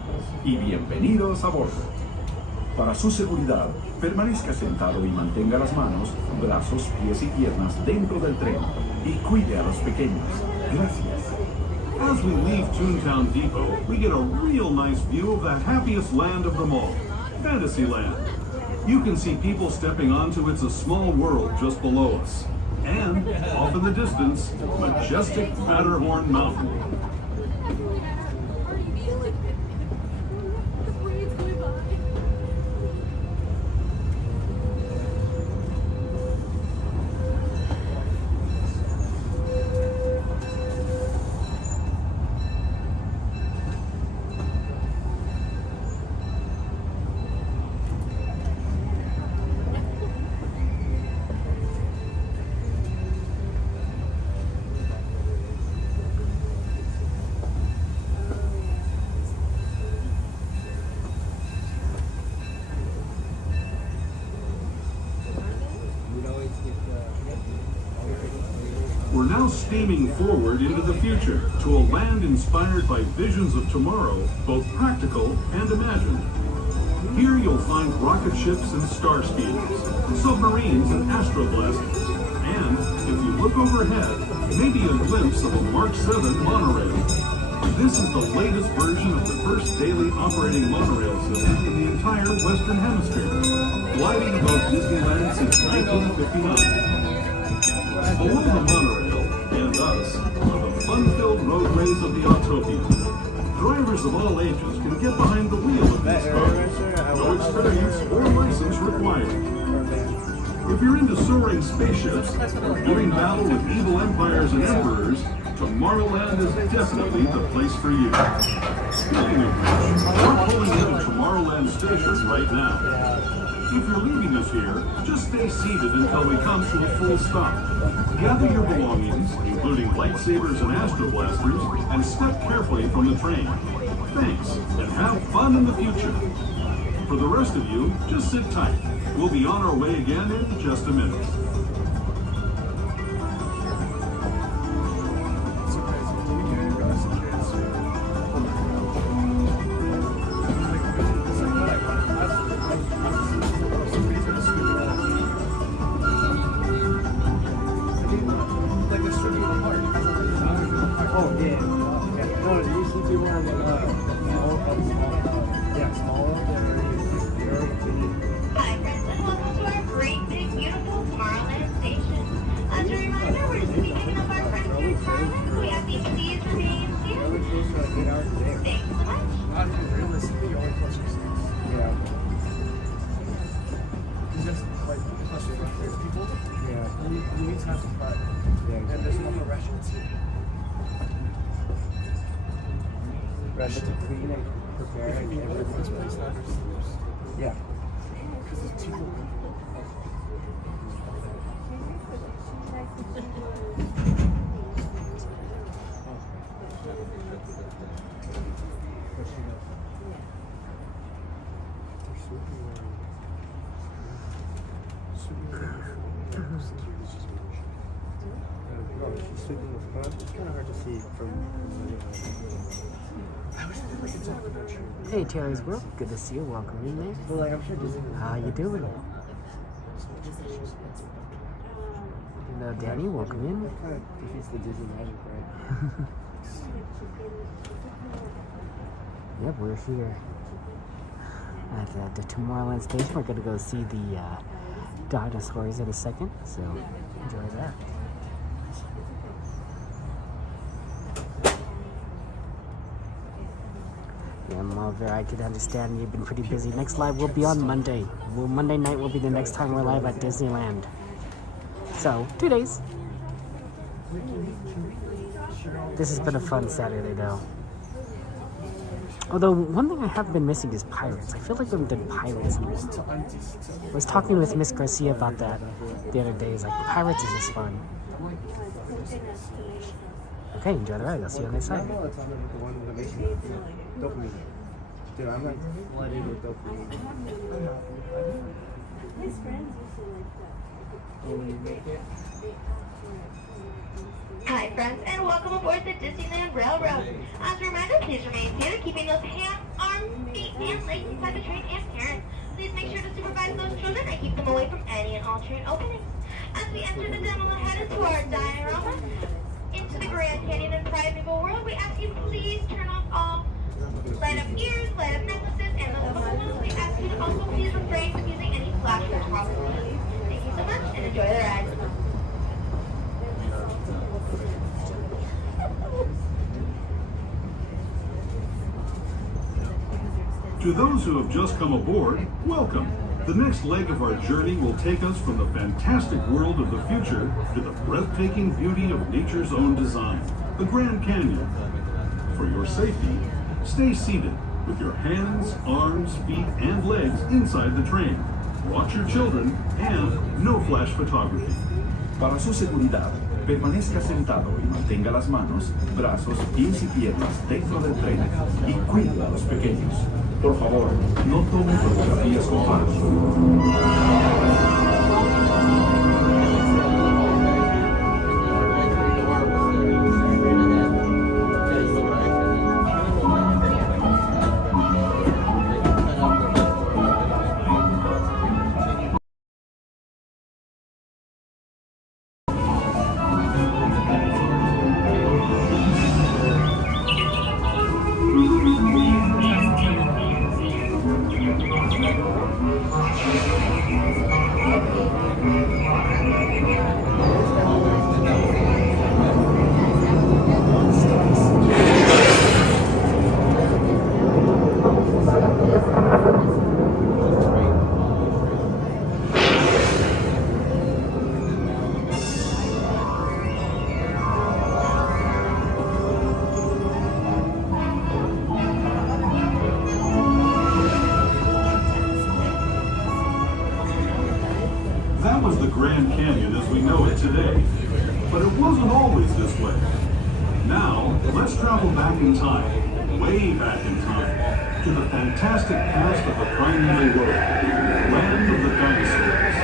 Y bienvenidos a bordo. Para su seguridad, permanezca sentado y mantenga las manos, brazos, pies y piernas dentro del tren y cuide a los pequeños. Gracias. As we leave Toontown Depot, we get a real nice view of the happiest land of them all, Fantasyland. You can see people stepping onto It's a Small World just below us. And, off in the distance, majestic Matterhorn Mountain. We're now steaming forward into the future to a land inspired by visions of tomorrow, both practical and imagined. Here you'll find rocket ships and star speeders, submarines and astroblasters, and, if you look overhead, maybe a glimpse of a Mark 7 monorail. This is the latest version of the first daily operating monorail system in the entire Western Hemisphere, gliding above Disneyland since 1959. Below the monorail, and us, are the fun-filled roadways of the Autopia. Drivers of all ages can get behind the wheel of these cars. No experience or license required. If you're into soaring spaceships or doing battle with evil empires and emperors, Tomorrowland is definitely the place for you. Speaking of which, we're pulling into Tomorrowland Station right now. If you're leaving us here, just stay seated until we come to a full stop. Gather your belongings, including lightsabers and astro blasters, and step carefully from the train. Thanks, and have fun in the future. For the rest of you, just sit tight. We'll be on our way again in just a minute. Hi, friends, and welcome to our great, big, beautiful Tomorrowland station. As a reminder, we're just beginning of our friendly Tomorrowland, so we ask you please remain seated. Thanks so much. Realistically, only plus your seats. Yeah. It's just like, especially when there's people. Yeah. You need time to cut. Yeah. And there's no more rations. Rather to clean and prepare and This place not yeah. because it's too It's kind of hard to see from. Hey, Taylor's World. Good to see you. Welcome in there. Well, like, I'm sure Disney. How you doing? Hello, Danny. Welcome in. That kind of defeats the Disney magic, right? Yep, we're here at the Tomorrowland station. We're gonna go see the dinosaurs in a second, so enjoy that. Yeah, Mulver, I could understand you've been pretty busy. Next live will be on Monday. Monday night will be the next time we're live at Disneyland. So, 2 days. This has been a fun Saturday, though. Although, one thing I have been missing is pirates. I feel like we haven't done pirates in a while. I was talking with Miss Garcia about that the other day. It's like, pirates is just fun. Okay, enjoy the ride. I'll see you on the next side. Dopamine. Dude, I'm like flooded with dopamine. His friends usually like that. Hi, friends, and welcome aboard the Disneyland Railroad. As a reminder, please remain seated, keeping those hands, arms, feet, and legs inside the train and parents. Please make sure to supervise those children and keep them away from any and all train openings. As we enter the demo and head into our diorama, into the Grand Canyon and Primeval World, we ask you please turn off all light up ears, light up necklaces, and the phones. We ask you to also please refrain from using any flash or photography. Thank you so much, and enjoy the ride. To those who have just come aboard, welcome. The next leg of our journey will take us from the fantastic world of the future to the breathtaking beauty of nature's own design, the Grand Canyon. For your safety, stay seated with your hands, arms, feet, and legs inside the train. Watch your children and no flash photography. Para su seguridad, permanezca sentado y mantenga las manos, brazos, pies y piernas dentro del tren y cuide a los pequeños. Por favor, no tome fotografías con That was the Grand Canyon as we know it today. But it wasn't always this way. Now, let's travel back in time, way back in time, to the fantastic past of the primeval world, land of the dinosaurs.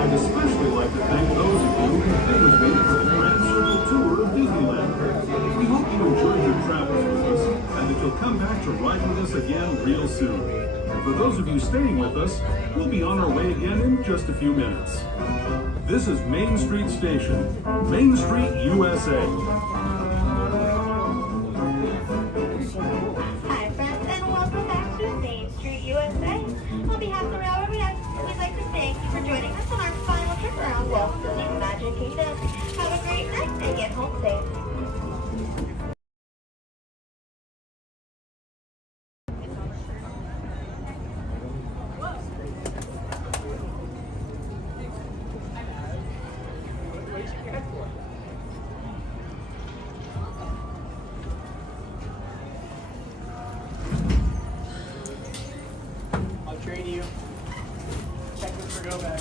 I'd especially like to thank those of you who came with me for the Grand Circle Tour of Disneyland. We hope you enjoyed your travels with us and that you'll come back to ride with us again real soon. And for those of you staying with us, we'll be on our way again in just a few minutes. This is Main Street Station, Main Street, USA. Hi friends, and welcome back to Main Street, USA. On behalf of the Railroad we'd like to thank you for joining us on our final trip around Walt Disney's Magic Kingdom. Have a great night and get home safe. I'll trade you. Check this for go bag.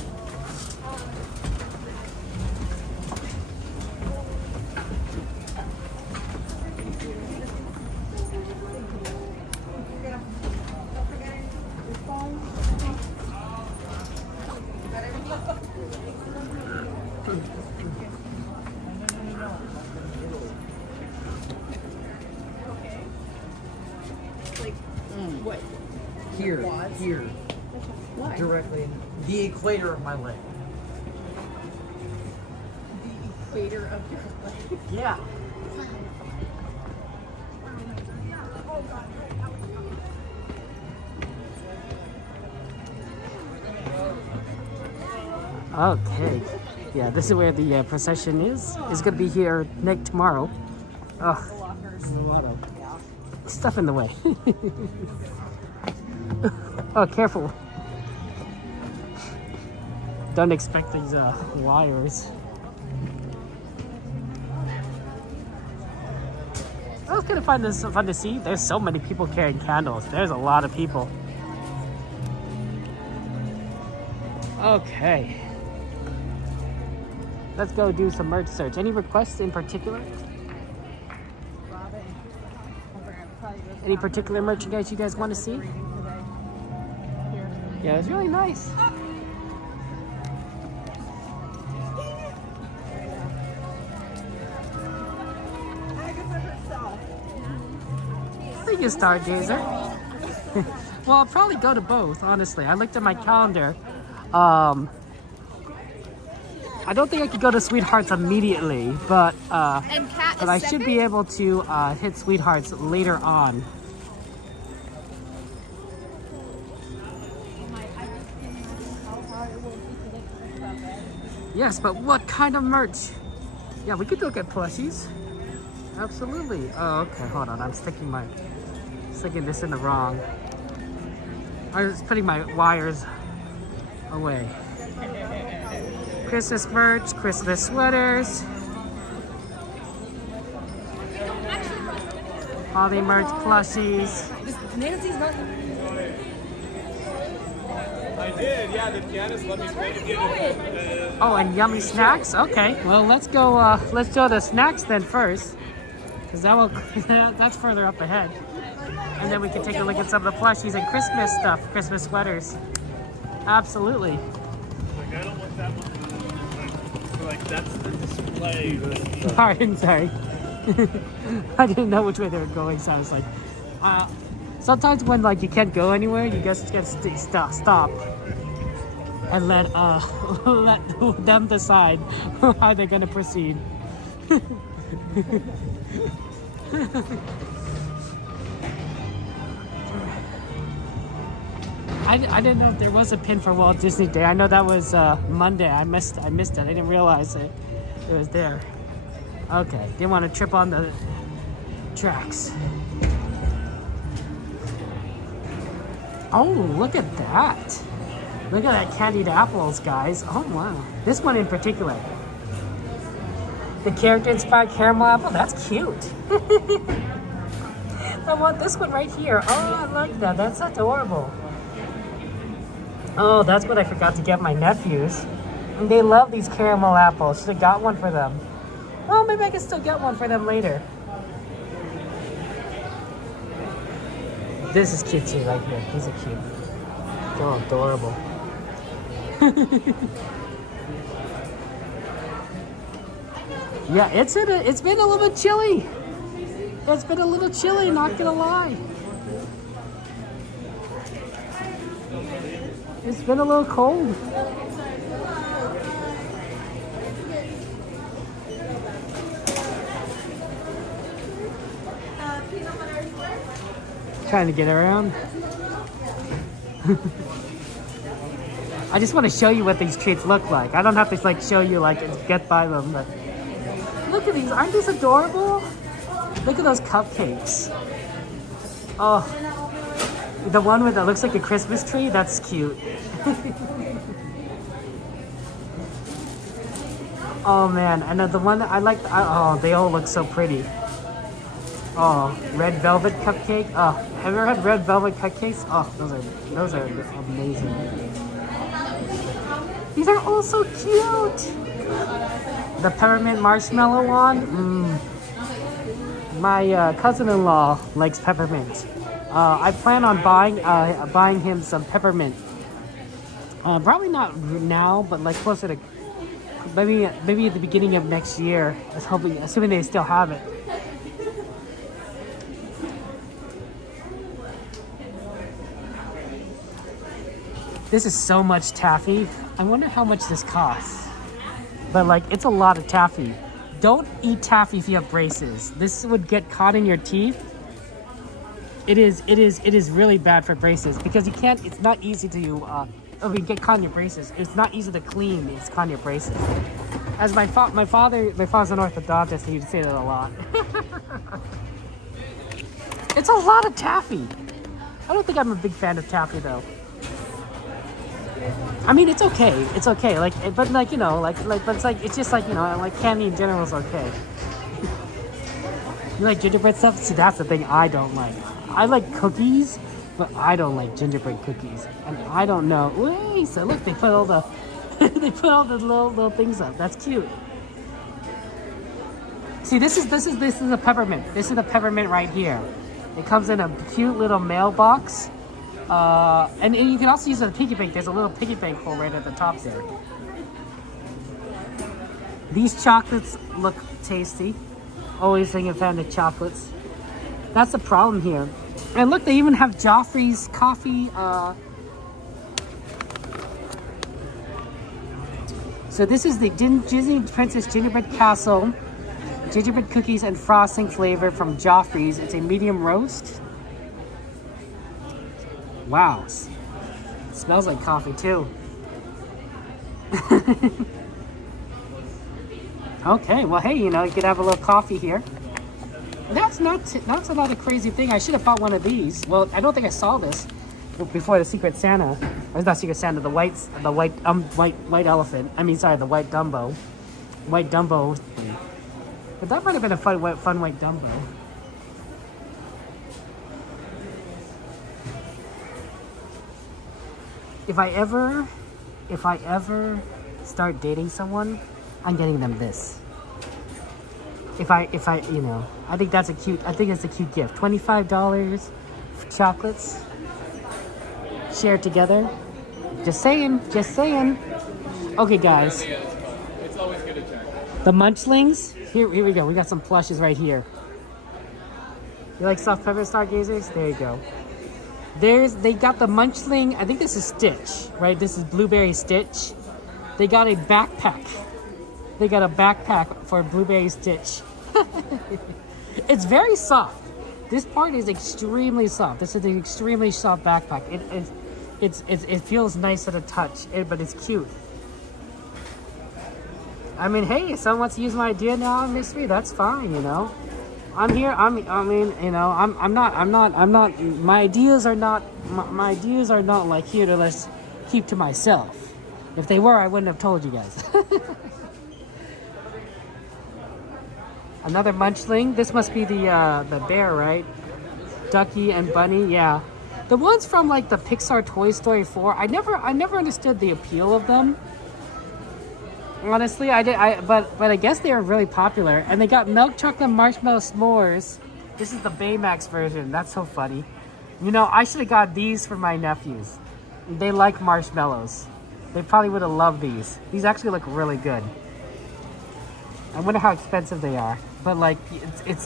What? Here, here. Why? Directly in the equator of my leg. The equator of your leg. Yeah. Okay. Yeah, this is where the procession is. It's gonna be here tomorrow. Oh, there's a lot of stuff in the way. Oh, careful. Don't expect these wires. I was gonna find this fun to see. There's so many people carrying candles. There's a lot of people. Okay. Let's go do some merch search. Any requests in particular? Any particular merchandise you guys want to see? Yeah, it's really nice. Thank you, Stargazer. Well, I'll probably go to both, honestly. I looked at my calendar. I don't think I could go to Sweethearts immediately, but I should be able to hit Sweethearts later on. Yes, but what kind of merch? Yeah, we could look at plushies. Absolutely. Oh, okay. Hold on. I'm sticking this in the wrong. I was putting my wires away. Christmas merch, Christmas sweaters, holiday merch, plushies. Nancy's not. I did, yeah, the pianist let me play. Oh, and yummy snacks? Okay, well, let's go, let's do the snacks then first. Because that will, that's further up ahead. And then we can take a look at some of the plushies and Christmas stuff, Christmas sweaters. Absolutely. Like, I don't want that one. Like, that's the display. Pardon, sorry. I didn't know which way they were going, so I was like, sometimes when like you can't go anywhere, you just get stop and let let them decide how they're gonna proceed. I didn't know if there was a pin for Walt Disney Day. I know that was Monday. I missed it. I didn't realize it was there. Okay, didn't want to trip on the tracks. Oh, look at that. Look at that candied apples, guys. Oh, wow. This one in particular. The character-inspired caramel apple. That's cute. I want this one right here. Oh, I like that. That's adorable. Oh, that's what I forgot to get my nephews. And they love these caramel apples. Should have got one for them. Well, maybe I can still get one for them later. This is cutesy right here. These are cute. Oh, adorable. Yeah, it's been a little bit chilly. It's been a little chilly, not gonna lie. It's been a little cold. Trying to get around. I just want to show you what these treats look like. I don't have to like show you like get by them, but look at these. Aren't these adorable? Look at those cupcakes. Oh, the one with that looks like a Christmas tree. That's cute. Oh man, and the one that I like. Oh, they all look so pretty. Oh, red velvet cupcake. Oh, have you ever had red velvet cupcakes? Oh, those are amazing. These are all so cute. The peppermint marshmallow one. My cousin-in-law likes peppermint. I plan on buying him some peppermint. Probably not now, but like closer to maybe at the beginning of next year. Assuming they still have it. This is so much taffy. I wonder how much this costs. But like, it's a lot of taffy. Don't eat taffy if you have braces. This would get caught in your teeth. It is really bad for braces because you can't. It's not easy to get caught in your braces. It's not easy to clean. It's caught in your braces. As my father's an orthodontist, and he'd say that a lot. It's a lot of taffy. I don't think I'm a big fan of taffy though. I mean, it's okay. It's okay. Like, but like, you know, but it's like, it's just like, you know, like candy in general is okay. You like gingerbread stuff? See, that's the thing I don't like. I like cookies, but I don't like gingerbread cookies. And I don't know. Wait, so look, they put all the, little things up. That's cute. See, this is a peppermint. This is a peppermint right here. It comes in a cute little mailbox. And you can also use a piggy bank. There's a little piggy bank hole right at the top there. These chocolates look tasty. Always being a fan of chocolates. That's the problem here. And look, they even have Joffrey's coffee. So this is the Disney Princess Gingerbread Castle. Gingerbread cookies and frosting flavor from Joffrey's. It's a medium roast. Wow, it smells like coffee too. Okay, well hey, you know, you could have a little coffee here. That's not a crazy thing. I should have bought one of these. Well, I don't think I saw this before the Secret Santa. Or it's not Secret Santa, the white elephant. I mean, sorry, the white Dumbo. White Dumbo thing. But that might have been a fun white Dumbo. If I ever start dating someone, I'm getting them this. If I, you know, I think it's a cute gift. $25 for chocolates. Share together. Just saying. Okay, guys. It's always good to check. The Munchlings. Here we go. We got some plushes right here. You like soft pepper stargazers? There you go. They got the Munchling. I think this is Stitch, right? This is Blueberry Stitch. They got a backpack. They got a backpack for Blueberry Stitch. It's very soft. This part is extremely soft. This is an extremely soft backpack. It feels nice at a touch, but it's cute. I mean, hey, if someone wants to use my idea now in mystery, that's fine, you know. I'm here. I'm not. My ideas are not like here to let's keep to myself. If they were, I wouldn't have told you guys. Another Munchling. This must be the bear, right? Ducky and Bunny. Yeah, the ones from like the Pixar Toy Story 4. I never understood the appeal of them. Honestly, but I guess they are really popular. And they got milk chocolate marshmallow s'mores. This is the Baymax version. That's so funny. You know, I should have got these for my nephews. They like marshmallows. They probably would have loved these. These actually look really good. I wonder how expensive they are. But like, it's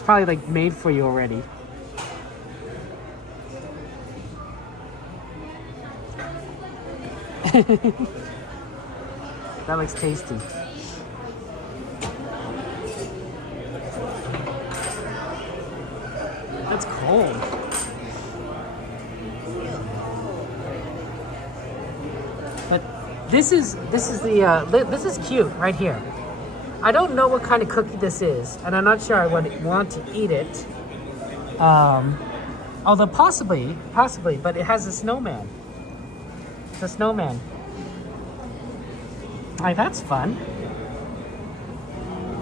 probably like made for you already. That looks tasty. That's cold. But this is cute right here. I don't know what kind of cookie this is, and I'm not sure I would want to eat it. Although possibly, but it has a snowman. It's a snowman. Like, that's fun.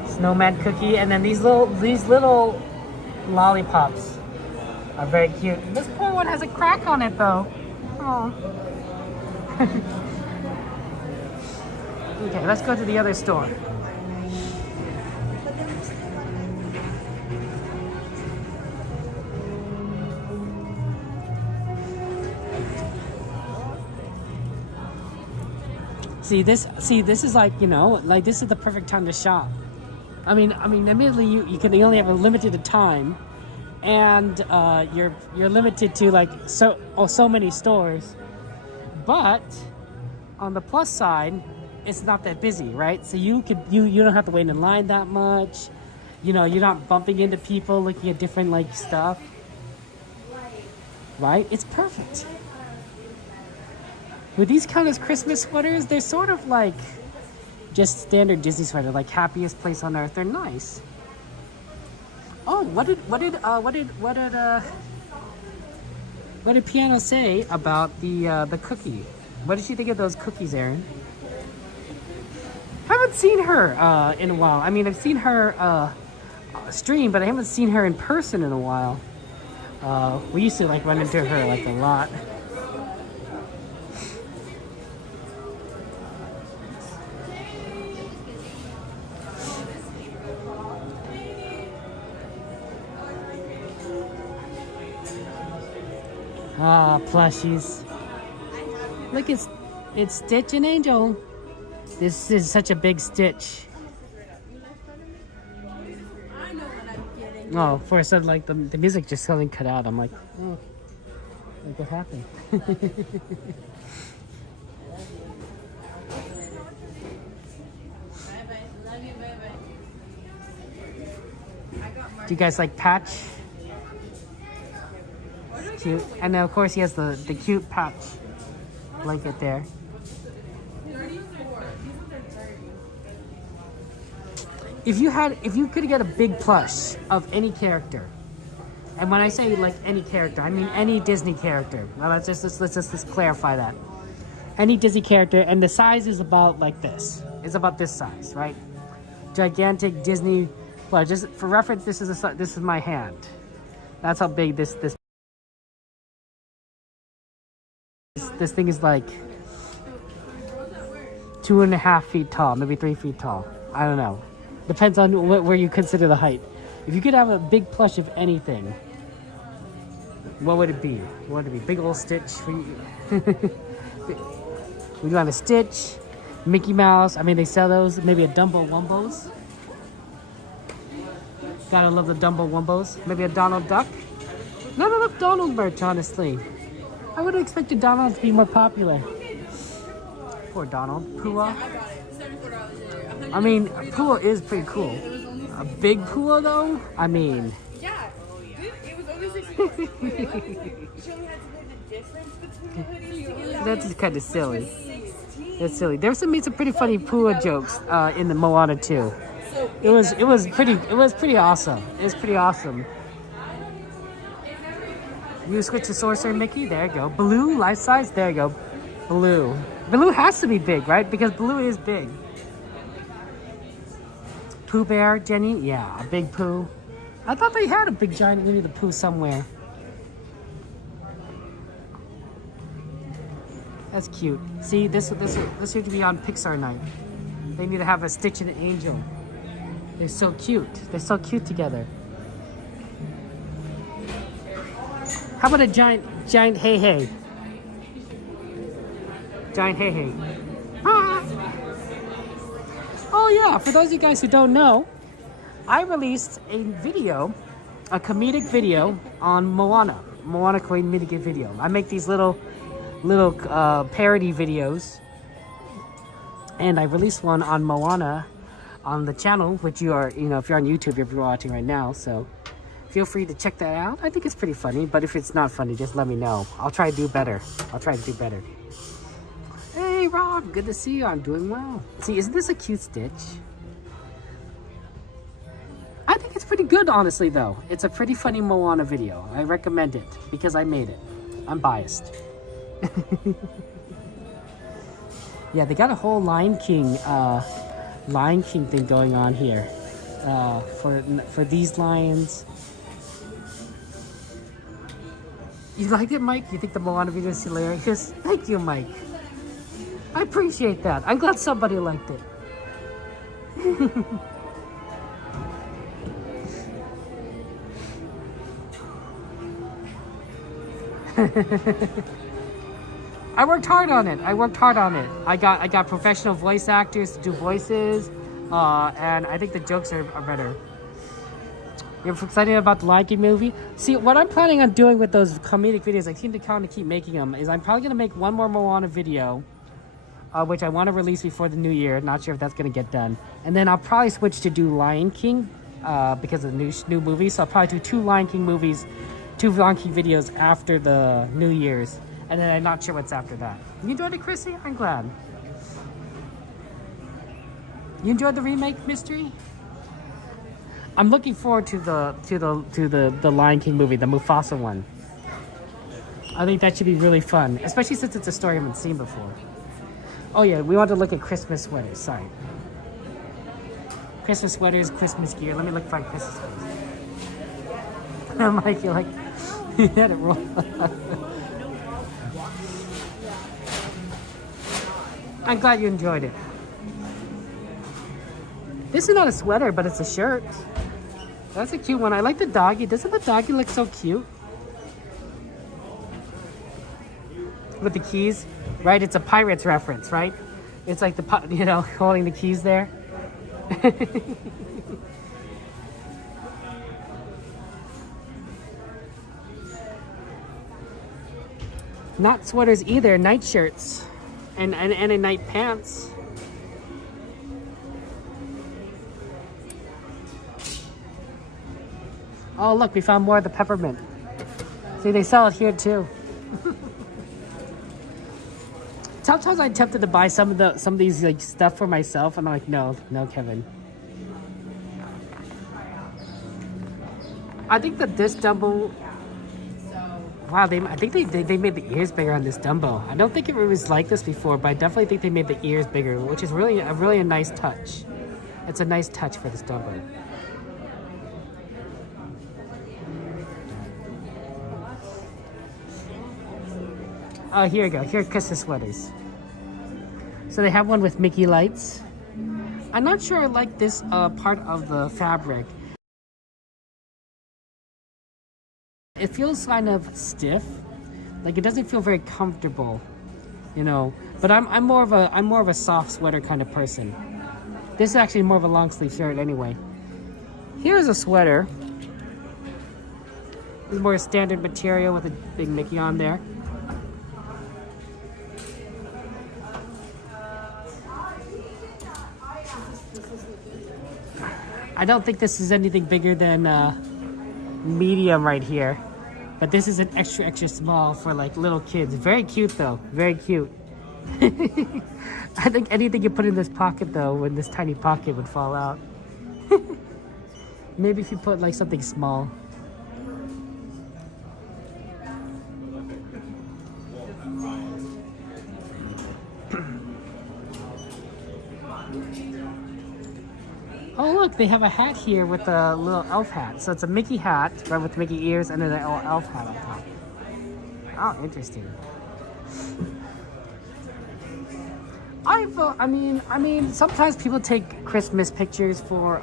Snowman cookie, and then these little lollipops are very cute. This poor one has a crack on it though. Oh. Okay, let's go to the other store. See, this is like, you know, like this is the perfect time to shop. I mean, admittedly, you only have a limited time, and you're limited to like so many stores. But on the plus side, it's not that busy, right? So you don't have to wait in line that much. You know, you're not bumping into people looking at different like stuff, right? It's perfect. With these kind of Christmas sweaters, they're sort of like just standard Disney sweater, like happiest place on earth. They're nice. Oh, what did Piano say about the cookie? What did she think of those cookies, Aaron? Haven't seen her in a while. I mean, I've seen her stream, but I haven't seen her in person in a while. We used to like run into her like a lot. Ah, plushies. Look, it's Stitch and Angel. This is such a big Stitch. Oh, for a second, like the music just suddenly cut out. I'm like, oh, like what happened? Do you guys like Patch? Cute. And then of course he has the cute Patch blanket there. If you could get a big plush of any character, and when I say like any character, I mean any Disney character. Well, let's just clarify that. Any Disney character, and the size is about like this. It's about this size, right? Gigantic Disney plush. Just for reference, this is my hand. That's how big this thing is, like 2.5 feet tall, maybe 3 feet tall. I don't know. Depends on where you consider the height. If you could have a big plush of anything, what would it be? What would it be? Big old Stitch? We want a Stitch, Mickey Mouse. I mean, they sell those. Maybe a Dumbo Wumbos. Gotta love the Dumbo Wumbos. Maybe a Donald Duck. Not enough Donald merch, honestly. I would have expected Donald to be more popular. Poor Donald. Pua. I mean, Pua is pretty cool. A big Pua, though? I mean... Yeah, it was only 60 bucks. She only had to know the difference between the hoodies. That's kind of silly. That's silly. There's some pretty funny Pua jokes in the Moana too. It was pretty awesome. It was pretty awesome. You switch to Sorcerer Mickey. There you go. Baloo, life size. There you go. Baloo. Baloo has to be big, right? Because Baloo is big. Pooh Bear, Jenny. Yeah, a big Pooh. I thought they had a big giant Winnie the Pooh somewhere. That's cute. See, this need to be on Pixar night. They need to have a Stitch and an Angel. They're so cute. They're so cute together. How about a giant Hey Hey? Giant Hey Hey. Ah. Oh yeah, for those of you guys who don't know, I released a video, a comedic video on Moana comedic video. I make these little parody videos, and I released one on Moana on the channel, which you are, if you're on YouTube, if you're watching right now, so feel free to check that out. I think it's pretty funny, but if it's not funny, just let me know. I'll try to do better. Hey Rob, good to see you. I'm doing well. See, isn't this a cute Stitch? I think it's pretty good, honestly, though. It's a pretty funny Moana video. I recommend it because I made it. I'm biased. Yeah, they got a whole Lion King thing going on here for these lions. You liked it, Mike? You think the Moana video is hilarious? Thank you, Mike. I appreciate that. I'm glad somebody liked it. I worked hard on it. I got professional voice actors to do voices, and I think the jokes are better. You're excited about the Lion King movie? See, what I'm planning on doing with those comedic videos, I seem to kind of keep making them, is I'm probably going to make one more Moana video, which I want to release before the new year. Not sure if that's going to get done. And then I'll probably switch to do Lion King because of the new movie. So I'll probably do 2 Lion King movies, 2 Lion King videos after the New Year's. And then I'm not sure what's after that. You enjoyed it, Chrissy? I'm glad. You enjoyed the remake, Mystery? I'm looking forward to the Lion King movie, the Mufasa one. I think that should be really fun, especially since it's a story I haven't seen before. Oh yeah, we want to look at Christmas sweaters. Sorry. Christmas sweaters, Christmas gear. Let me look for Christmas sweaters. Mike, you like you had it wrong. I'm glad you enjoyed it. This is not a sweater, but it's a shirt. That's a cute one. I like the doggy. Doesn't the doggy look so cute? With the keys, right? It's a Pirates reference, right? It's like the, holding the keys there. Not sweaters either, night shirts. And a night pants. Oh look, we found more of the peppermint. See, they sell it here too. Sometimes I'm tempted to buy some of these like stuff for myself, and I'm like, no, Kevin. I think that this Dumbo. Wow, I think they made the ears bigger on this Dumbo. I don't think it was like this before, but I definitely think they made the ears bigger, which is really a nice touch. It's a nice touch for this Dumbo. Oh, here you go. Here are Christmas sweaters. So they have one with Mickey lights. I'm not sure I like this part of the fabric. It feels kind of stiff, like it doesn't feel very comfortable, you know. But I'm more of a soft sweater kind of person. This is actually more of a long sleeve shirt anyway. Here's a sweater. It's more standard material with a big Mickey on there. I don't think this is anything bigger than medium right here. But this is an extra small for like little kids. Very cute though, very cute. I think anything you put in this pocket though, in this tiny pocket would fall out. Maybe if you put like something small. Oh look, they have a hat here with a little elf hat. So it's a Mickey hat, right, with Mickey ears and then an elf hat on top. Oh, interesting. I mean, sometimes people take Christmas pictures for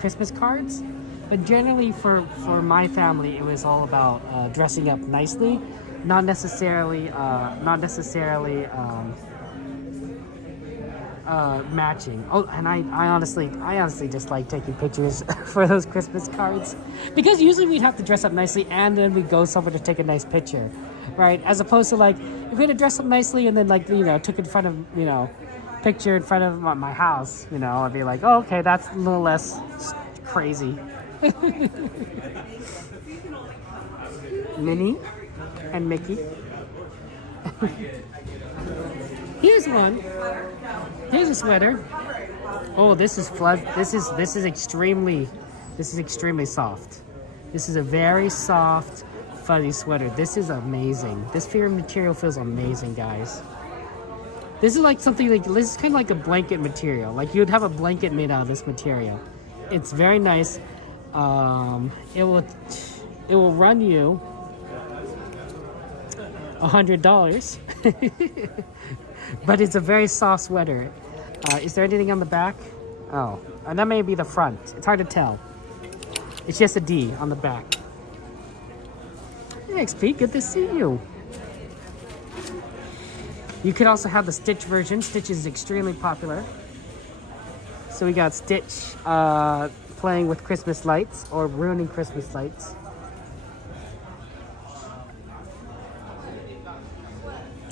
Christmas cards, but generally for my family, it was all about dressing up nicely, not necessarily matching. Oh, and I honestly just like taking pictures for those Christmas cards, because usually we'd have to dress up nicely and then we'd go somewhere to take a nice picture, right? As opposed to like if we had to dress up nicely and then like, you know, took in front of, you know, picture in front of my house, you know, I'd be like, oh, okay, that's a little less crazy. Minnie and Mickey. Here's one. Here's a sweater. Oh, this is extremely soft. This is a very soft, fuzzy sweater. This is amazing. This material feels amazing, guys. This is like something like, this is kind of like a blanket material. Like you'd have a blanket made out of this material. It's very nice. It will run you $100. But it's a very soft sweater. Is there anything on the back? Oh, and that may be the front. It's hard to tell. It's just a D on the back. Hey, XP, good to see you. You could also have the Stitch version. Stitch is extremely popular. So we got Stitch playing with Christmas lights or ruining Christmas lights.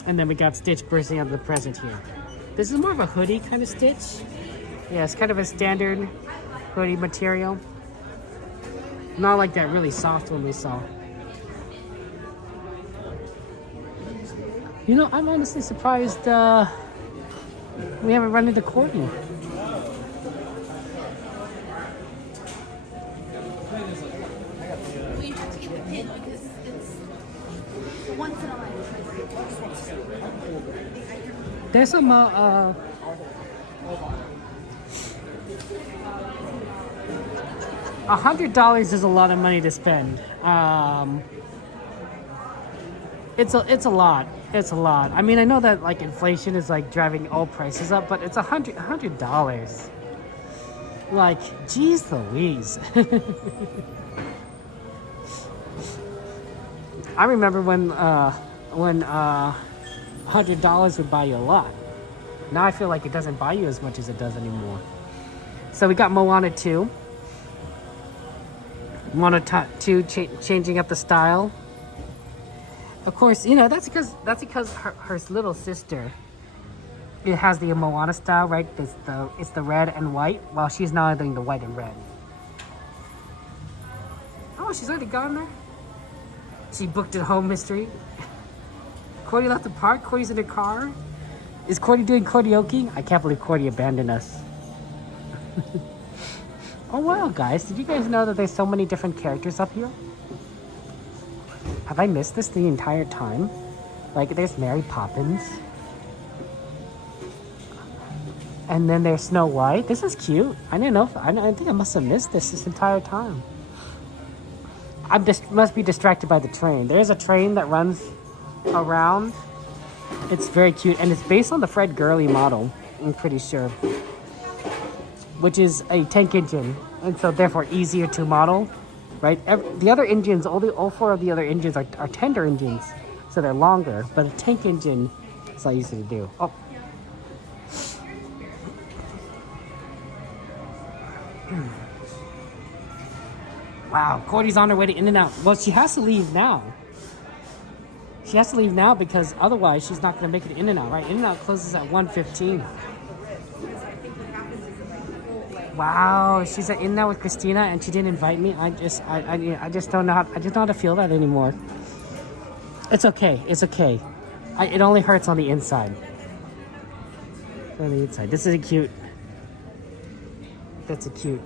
And then we got Stitch bursting out of the present here. This is more of a hoodie kind of Stitch. Yeah, it's kind of a standard hoodie material. Not like that really soft one we saw. You know, I'm honestly surprised we haven't run into Courtney. We have to get the pin because it's the once in a life. There's some $100 is a lot of money to spend. It's a lot. It's a lot. I mean, I know that like inflation is like driving all prices up, but it's $100. Like, geez Louise. I remember when $100 would buy you a lot. Now I feel like it doesn't buy you as much as it does anymore. So we got Moana 2. Moana 2 changing up the style. Of course, you know, that's because her little sister, it has the Moana style, right? It's the red and white, while she's now doing the white and red. Oh, she's already gone there? She booked a home mystery. Cordy left the park. Cordy's in her car. Is Cordy doing karaoke? I can't believe Cordy abandoned us. Oh wow, guys, did you guys know that there's so many different characters up here? Have I missed this the entire time? Like, there's Mary Poppins. And then there's Snow White. This is cute. I didn't know. I think I must have missed this entire time. I must be distracted by the train. There's a train that runs around. It's very cute. And it's based on the Fred Gurley model, I'm pretty sure. Which is a tank engine. And so, therefore, easier to model. Right? The other engines, all 4 of the other engines are tender engines. So they're longer. But a tank engine is not easy to do. Oh. Wow, Cordy's on her way to In-N-Out. Well, she has to leave now. She has to leave now because otherwise she's not going to make it to In-N-Out, right? In-N-Out closes at 1:15. Wow, she's at In-N-Out with Christina and she didn't invite me. I just don't know how. I just don't know how to feel that anymore. It's okay. It's okay. It only hurts on the inside. On the inside. This is a cute. That's a cute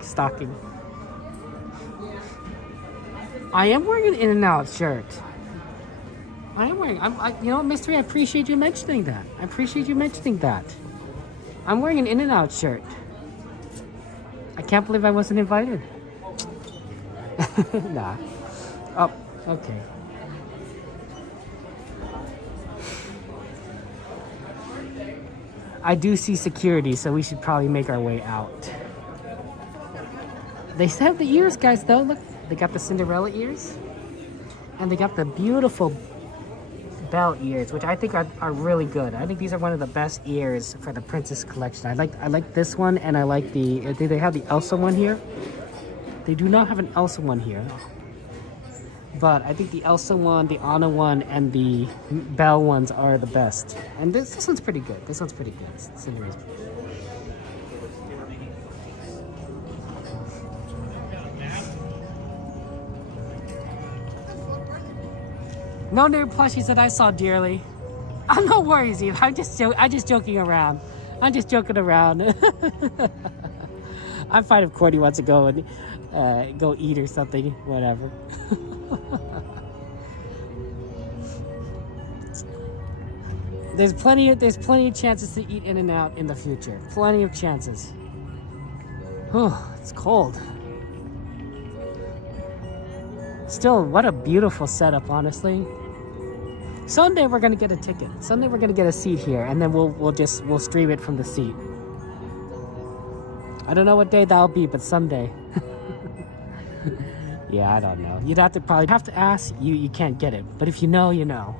stocking. I am wearing an In-N-Out shirt. I am wearing. You know what, Mystery? I appreciate you mentioning that. I appreciate you mentioning that. I'm wearing an In-N-Out shirt. I can't believe I wasn't invited. Nah. Oh, okay. I do see security, so we should probably make our way out. They still have the ears, guys, though. Look, they got the Cinderella ears. And they got the beautiful Belle ears, which I think are really good. I think these are one of the best ears for the Princess collection. I like this one, and I like they have the Elsa one here. They do not have an Elsa one here. But I think the Elsa one, the Anna one, and the Belle ones are the best. And this one's pretty good. This one's pretty good. Cinderella's pretty good. No new plushies that I saw dearly. Oh, no worries, Eve. I'm just joking around. I'm just joking around. I'm fine if Cordy wants to go and go eat or something, whatever. There's plenty of chances to eat In-N-Out in the future. Plenty of chances. Oh, it's cold. Still, what a beautiful setup, honestly. Sunday we're gonna get a ticket. Sunday we're gonna get a seat here, and then we'll stream it from the seat. I don't know what day that'll be, but Sunday. Yeah, I don't know. You'd probably have to ask. You can't get it, but if you know, you know.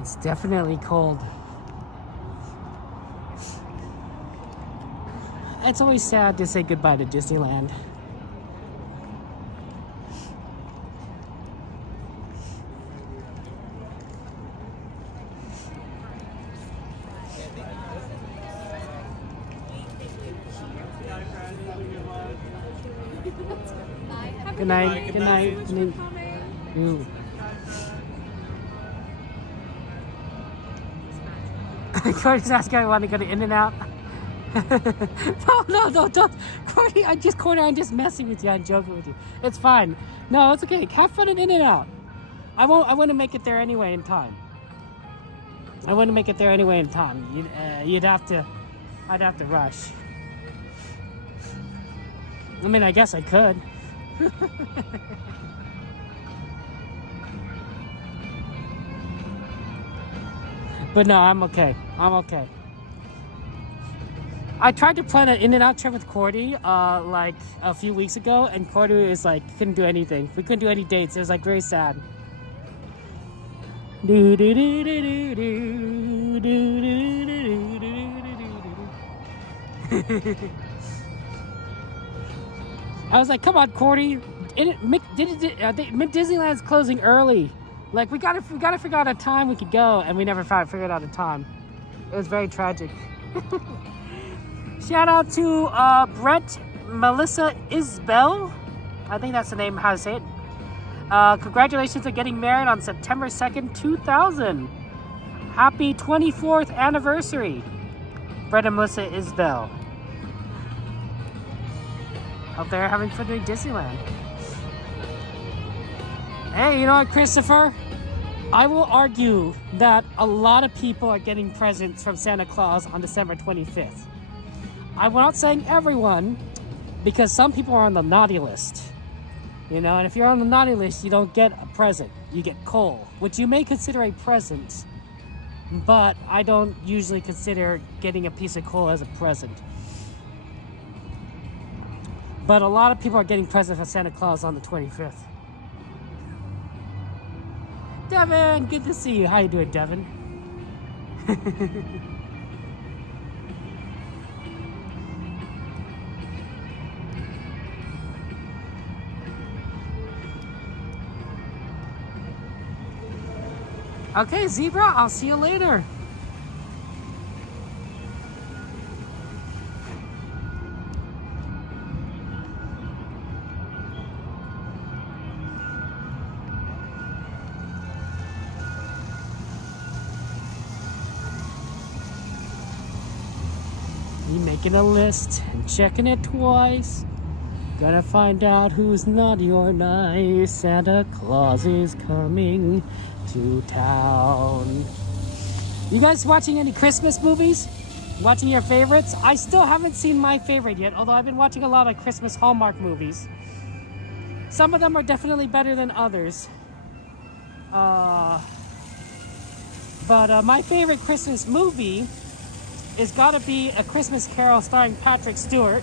It's definitely cold. It's always sad to say goodbye to Disneyland. Good night. Good night. Good night. Ooh. Cordy's asking if I want to go to In-N-Out. No, don't. Cordy, I'm just messing with you. I'm joking with you. It's fine. No, it's okay. Have fun at In-N-Out. I want to make it there anyway in time. I'd have to rush. I mean, I guess I could. But no, I'm okay. I tried to plan an In-N-Out trip with Cordy like a few weeks ago, and Cordy was like, couldn't do anything. We couldn't do any dates. It was like very sad. I was like, come on, Cordy. Disneyland's closing early. Like, we gotta figure out a time we could go, and we never figured out a time. It was very tragic. Shout out to Brent Melissa Isbell. I think that's the name, how to say it. Congratulations on getting married on September 2nd, 2000. Happy 24th anniversary, Brent and Melissa Isbell. Out there having fun doing Disneyland. Hey, you know what, Christopher? I will argue that a lot of people are getting presents from Santa Claus on December 25th. I'm not saying everyone, because some people are on the naughty list. You know, and if you're on the naughty list, you don't get a present. You get coal, which you may consider a present, but I don't usually consider getting a piece of coal as a present. But a lot of people are getting presents from Santa Claus on the 25th. Devin, good to see you. How you doing, Devin? Okay, Zebra, I'll see you later. You making a list and checking it twice. Gonna find out who's naughty or nice. Santa Claus is coming to town. You guys watching any Christmas movies? Watching your favorites? I still haven't seen my favorite yet, although I've been watching a lot of Christmas Hallmark movies. Some of them are definitely better than others. But my favorite Christmas movie is gotta be A Christmas Carol starring Patrick Stewart.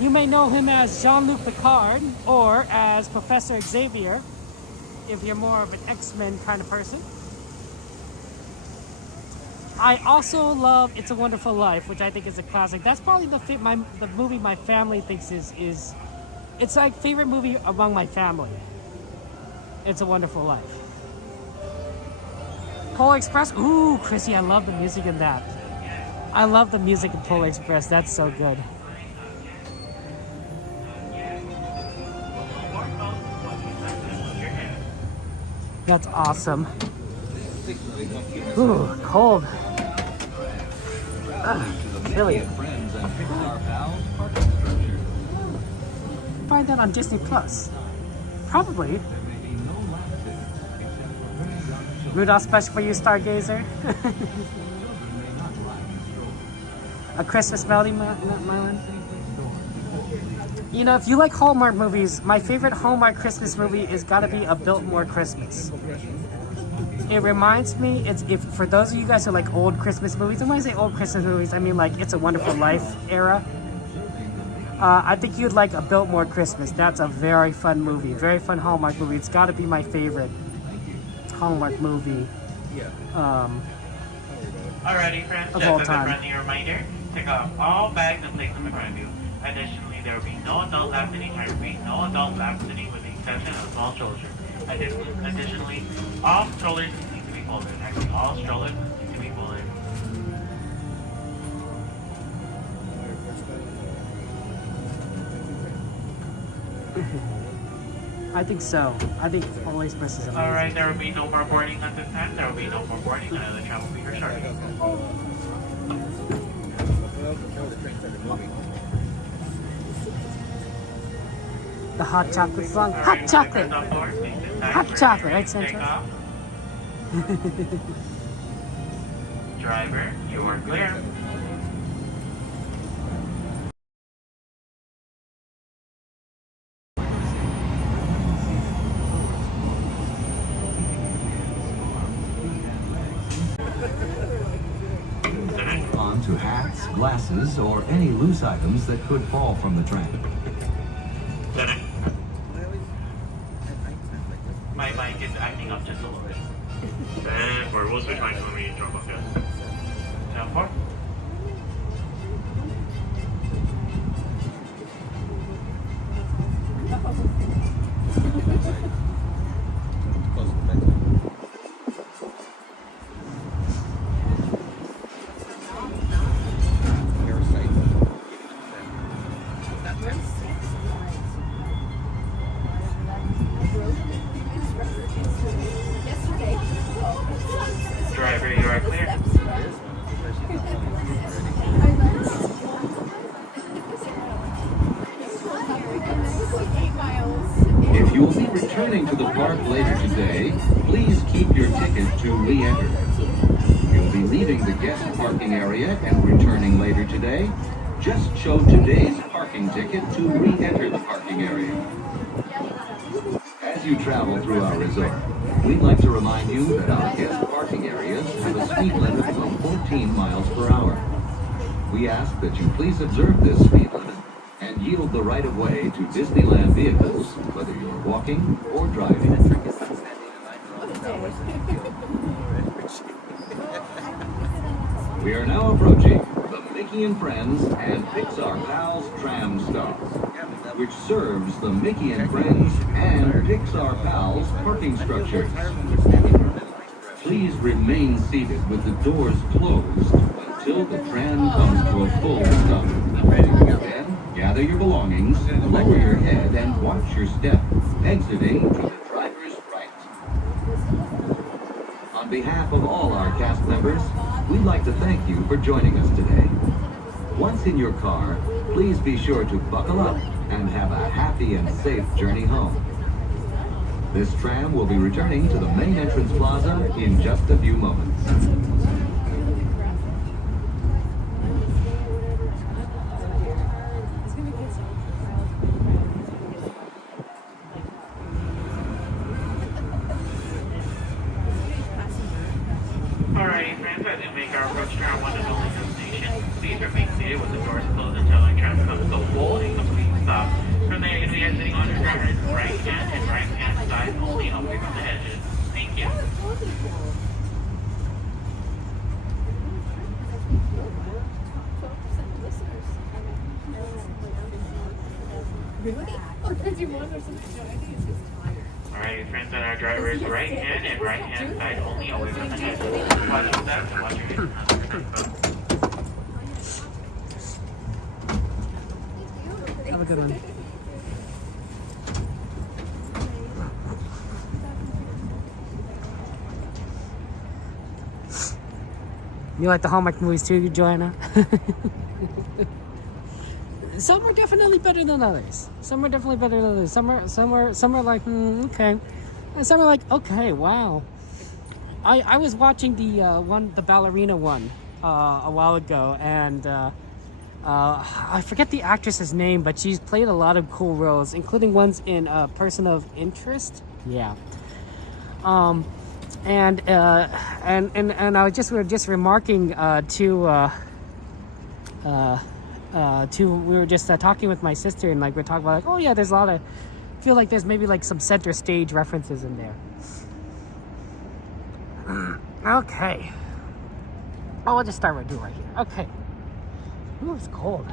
You may know him as Jean-Luc Picard or as Professor Xavier, if you're more of an X-Men kind of person. I also love It's a Wonderful Life, which I think is a classic. That's probably the movie my family thinks is it's like favorite movie among my family. It's a Wonderful Life. Polar Express. Ooh, Chrissy, I love the music in that. I love the music in Polar Express. That's so good. That's awesome. Ooh, cold. Chilly. Find that on Disney Plus. Probably. Rudolph Special for You, Stargazer. A Christmas Melody, Mylan. You know, if you like Hallmark movies, my favorite Hallmark Christmas movie is gotta be A Biltmore Christmas. It reminds me, if for those of you guys who like old Christmas movies, and when I say old Christmas movies, I mean like It's a Wonderful Life era. I think you'd like A Biltmore Christmas. That's a very fun movie, very fun Hallmark movie. It's gotta be my favorite Hallmark movie. Alrighty, friends, just as a friendly reminder, take off all bags and place them in front of you. Additionally, there will be no adult lap sitting. I repeat, no adult lap sitting with the exception of small children. Additionally, all strollers need to be folded. Actually, all strollers need to be folded. I think so. I think Polar Express is amazing. Alright, there will be no more boarding at this time. There will be no more boarding. Another travel will be restarting. The hot chocolate song. Hot chocolate! Hot chocolate, right, Santa? Driver, you are clear. On to hats, glasses, or any loose items that could fall from the tram. My mic is acting up just a little bit. And for we'll switch mics when we drop off, yeah. Down 4. you will be returning to the park later today, please keep your ticket to re-enter. You'll be leaving the guest parking area and returning later today. Just show today's parking ticket to re-enter the parking area. As you travel through our resort, we'd like to remind you that our guest parking areas have a speed limit of 14 miles per hour. We ask that you please observe this speed limit and yield the right-of-way to Disneyland vehicles, whether you're walking or driving. We are now approaching the Mickey and Friends and Pixar Pals Tram stop, which serves the Mickey and Friends and Pixar Pals parking structures. Please remain seated with the doors closed until the tram comes to a full stop. Then, gather your belongings, lower your head, and watch your step, exiting to the driver's right. On behalf of all our cast members, we'd like to thank you for joining us today. Once in your car, please be sure to buckle up and have a happy and safe journey home. This tram will be returning to the main entrance plaza in just a few moments. Alrighty, friends, as we make our approach to our one and only destination, please remain seated with the doors closed until our tram comes to a full and complete stop. From there, you'll be exiting on your driver's right hand and right hand side only away from the edges. Thank you. Alright, friends, on our driver's right hand and right hand side only away from the edges. Watch your steps and watch your hands. Have a good one. You like the Hallmark movies too, Joanna? Some are definitely better than others. Some are definitely better than others. Some are like, okay. And some are like, okay, wow. I was watching the ballerina one a while ago, and I forget the actress's name, but she's played a lot of cool roles, including ones in Person of Interest. Yeah. And I was we were just remarking we were just talking with my sister, and like we're talking about like, oh yeah, there's a lot of, I feel like there's maybe like some center stage references in there. Okay. Oh, I'll just start right here. Okay. Ooh, it's cold.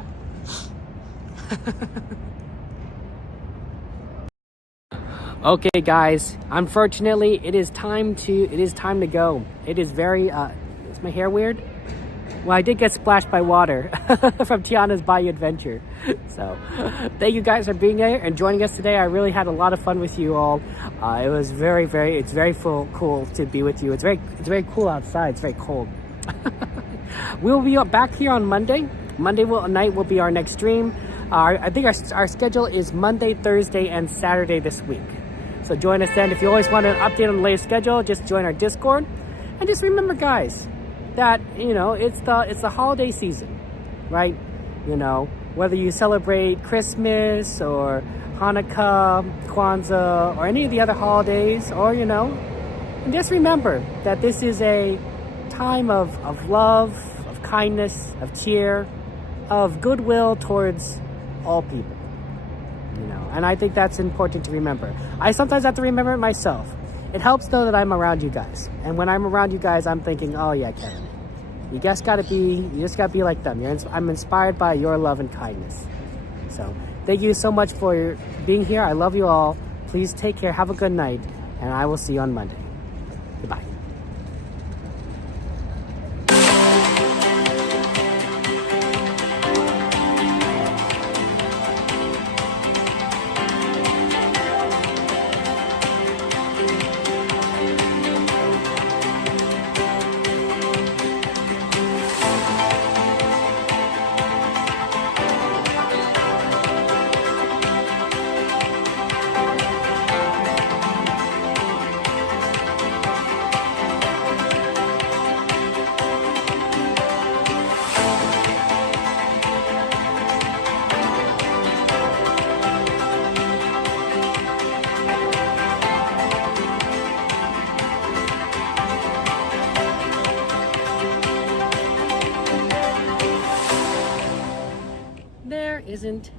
Okay, guys. Unfortunately, it is time to go. It is very. Is my hair weird? Well, I did get splashed by water from Tiana's Bayou adventure. So, thank you guys for being here and joining us today. I really had a lot of fun with you all. It was it's very cool to be with you. It's very cool outside. It's very cold. We'll be back here on Monday. Monday night will be our next stream. I think our schedule is Monday, Thursday, and Saturday this week. So join us then. If you always want an update on the latest schedule, just join our Discord. And just remember, guys, that it's the holiday season, right? Whether you celebrate Christmas or Hanukkah, Kwanzaa, or any of the other holidays, or and just remember that this is a time of love, of kindness, of cheer, of goodwill towards all people. And I think that's important to remember. I sometimes have to remember it myself. It helps though that I'm around you guys, and when I'm around you guys, I'm thinking, oh yeah, Kevin, you just gotta be like them. I'm inspired by your love and kindness. So thank you so much for being here. I love you all. Please take care. Have a good night, and I will see you on Monday. Goodbye. isn't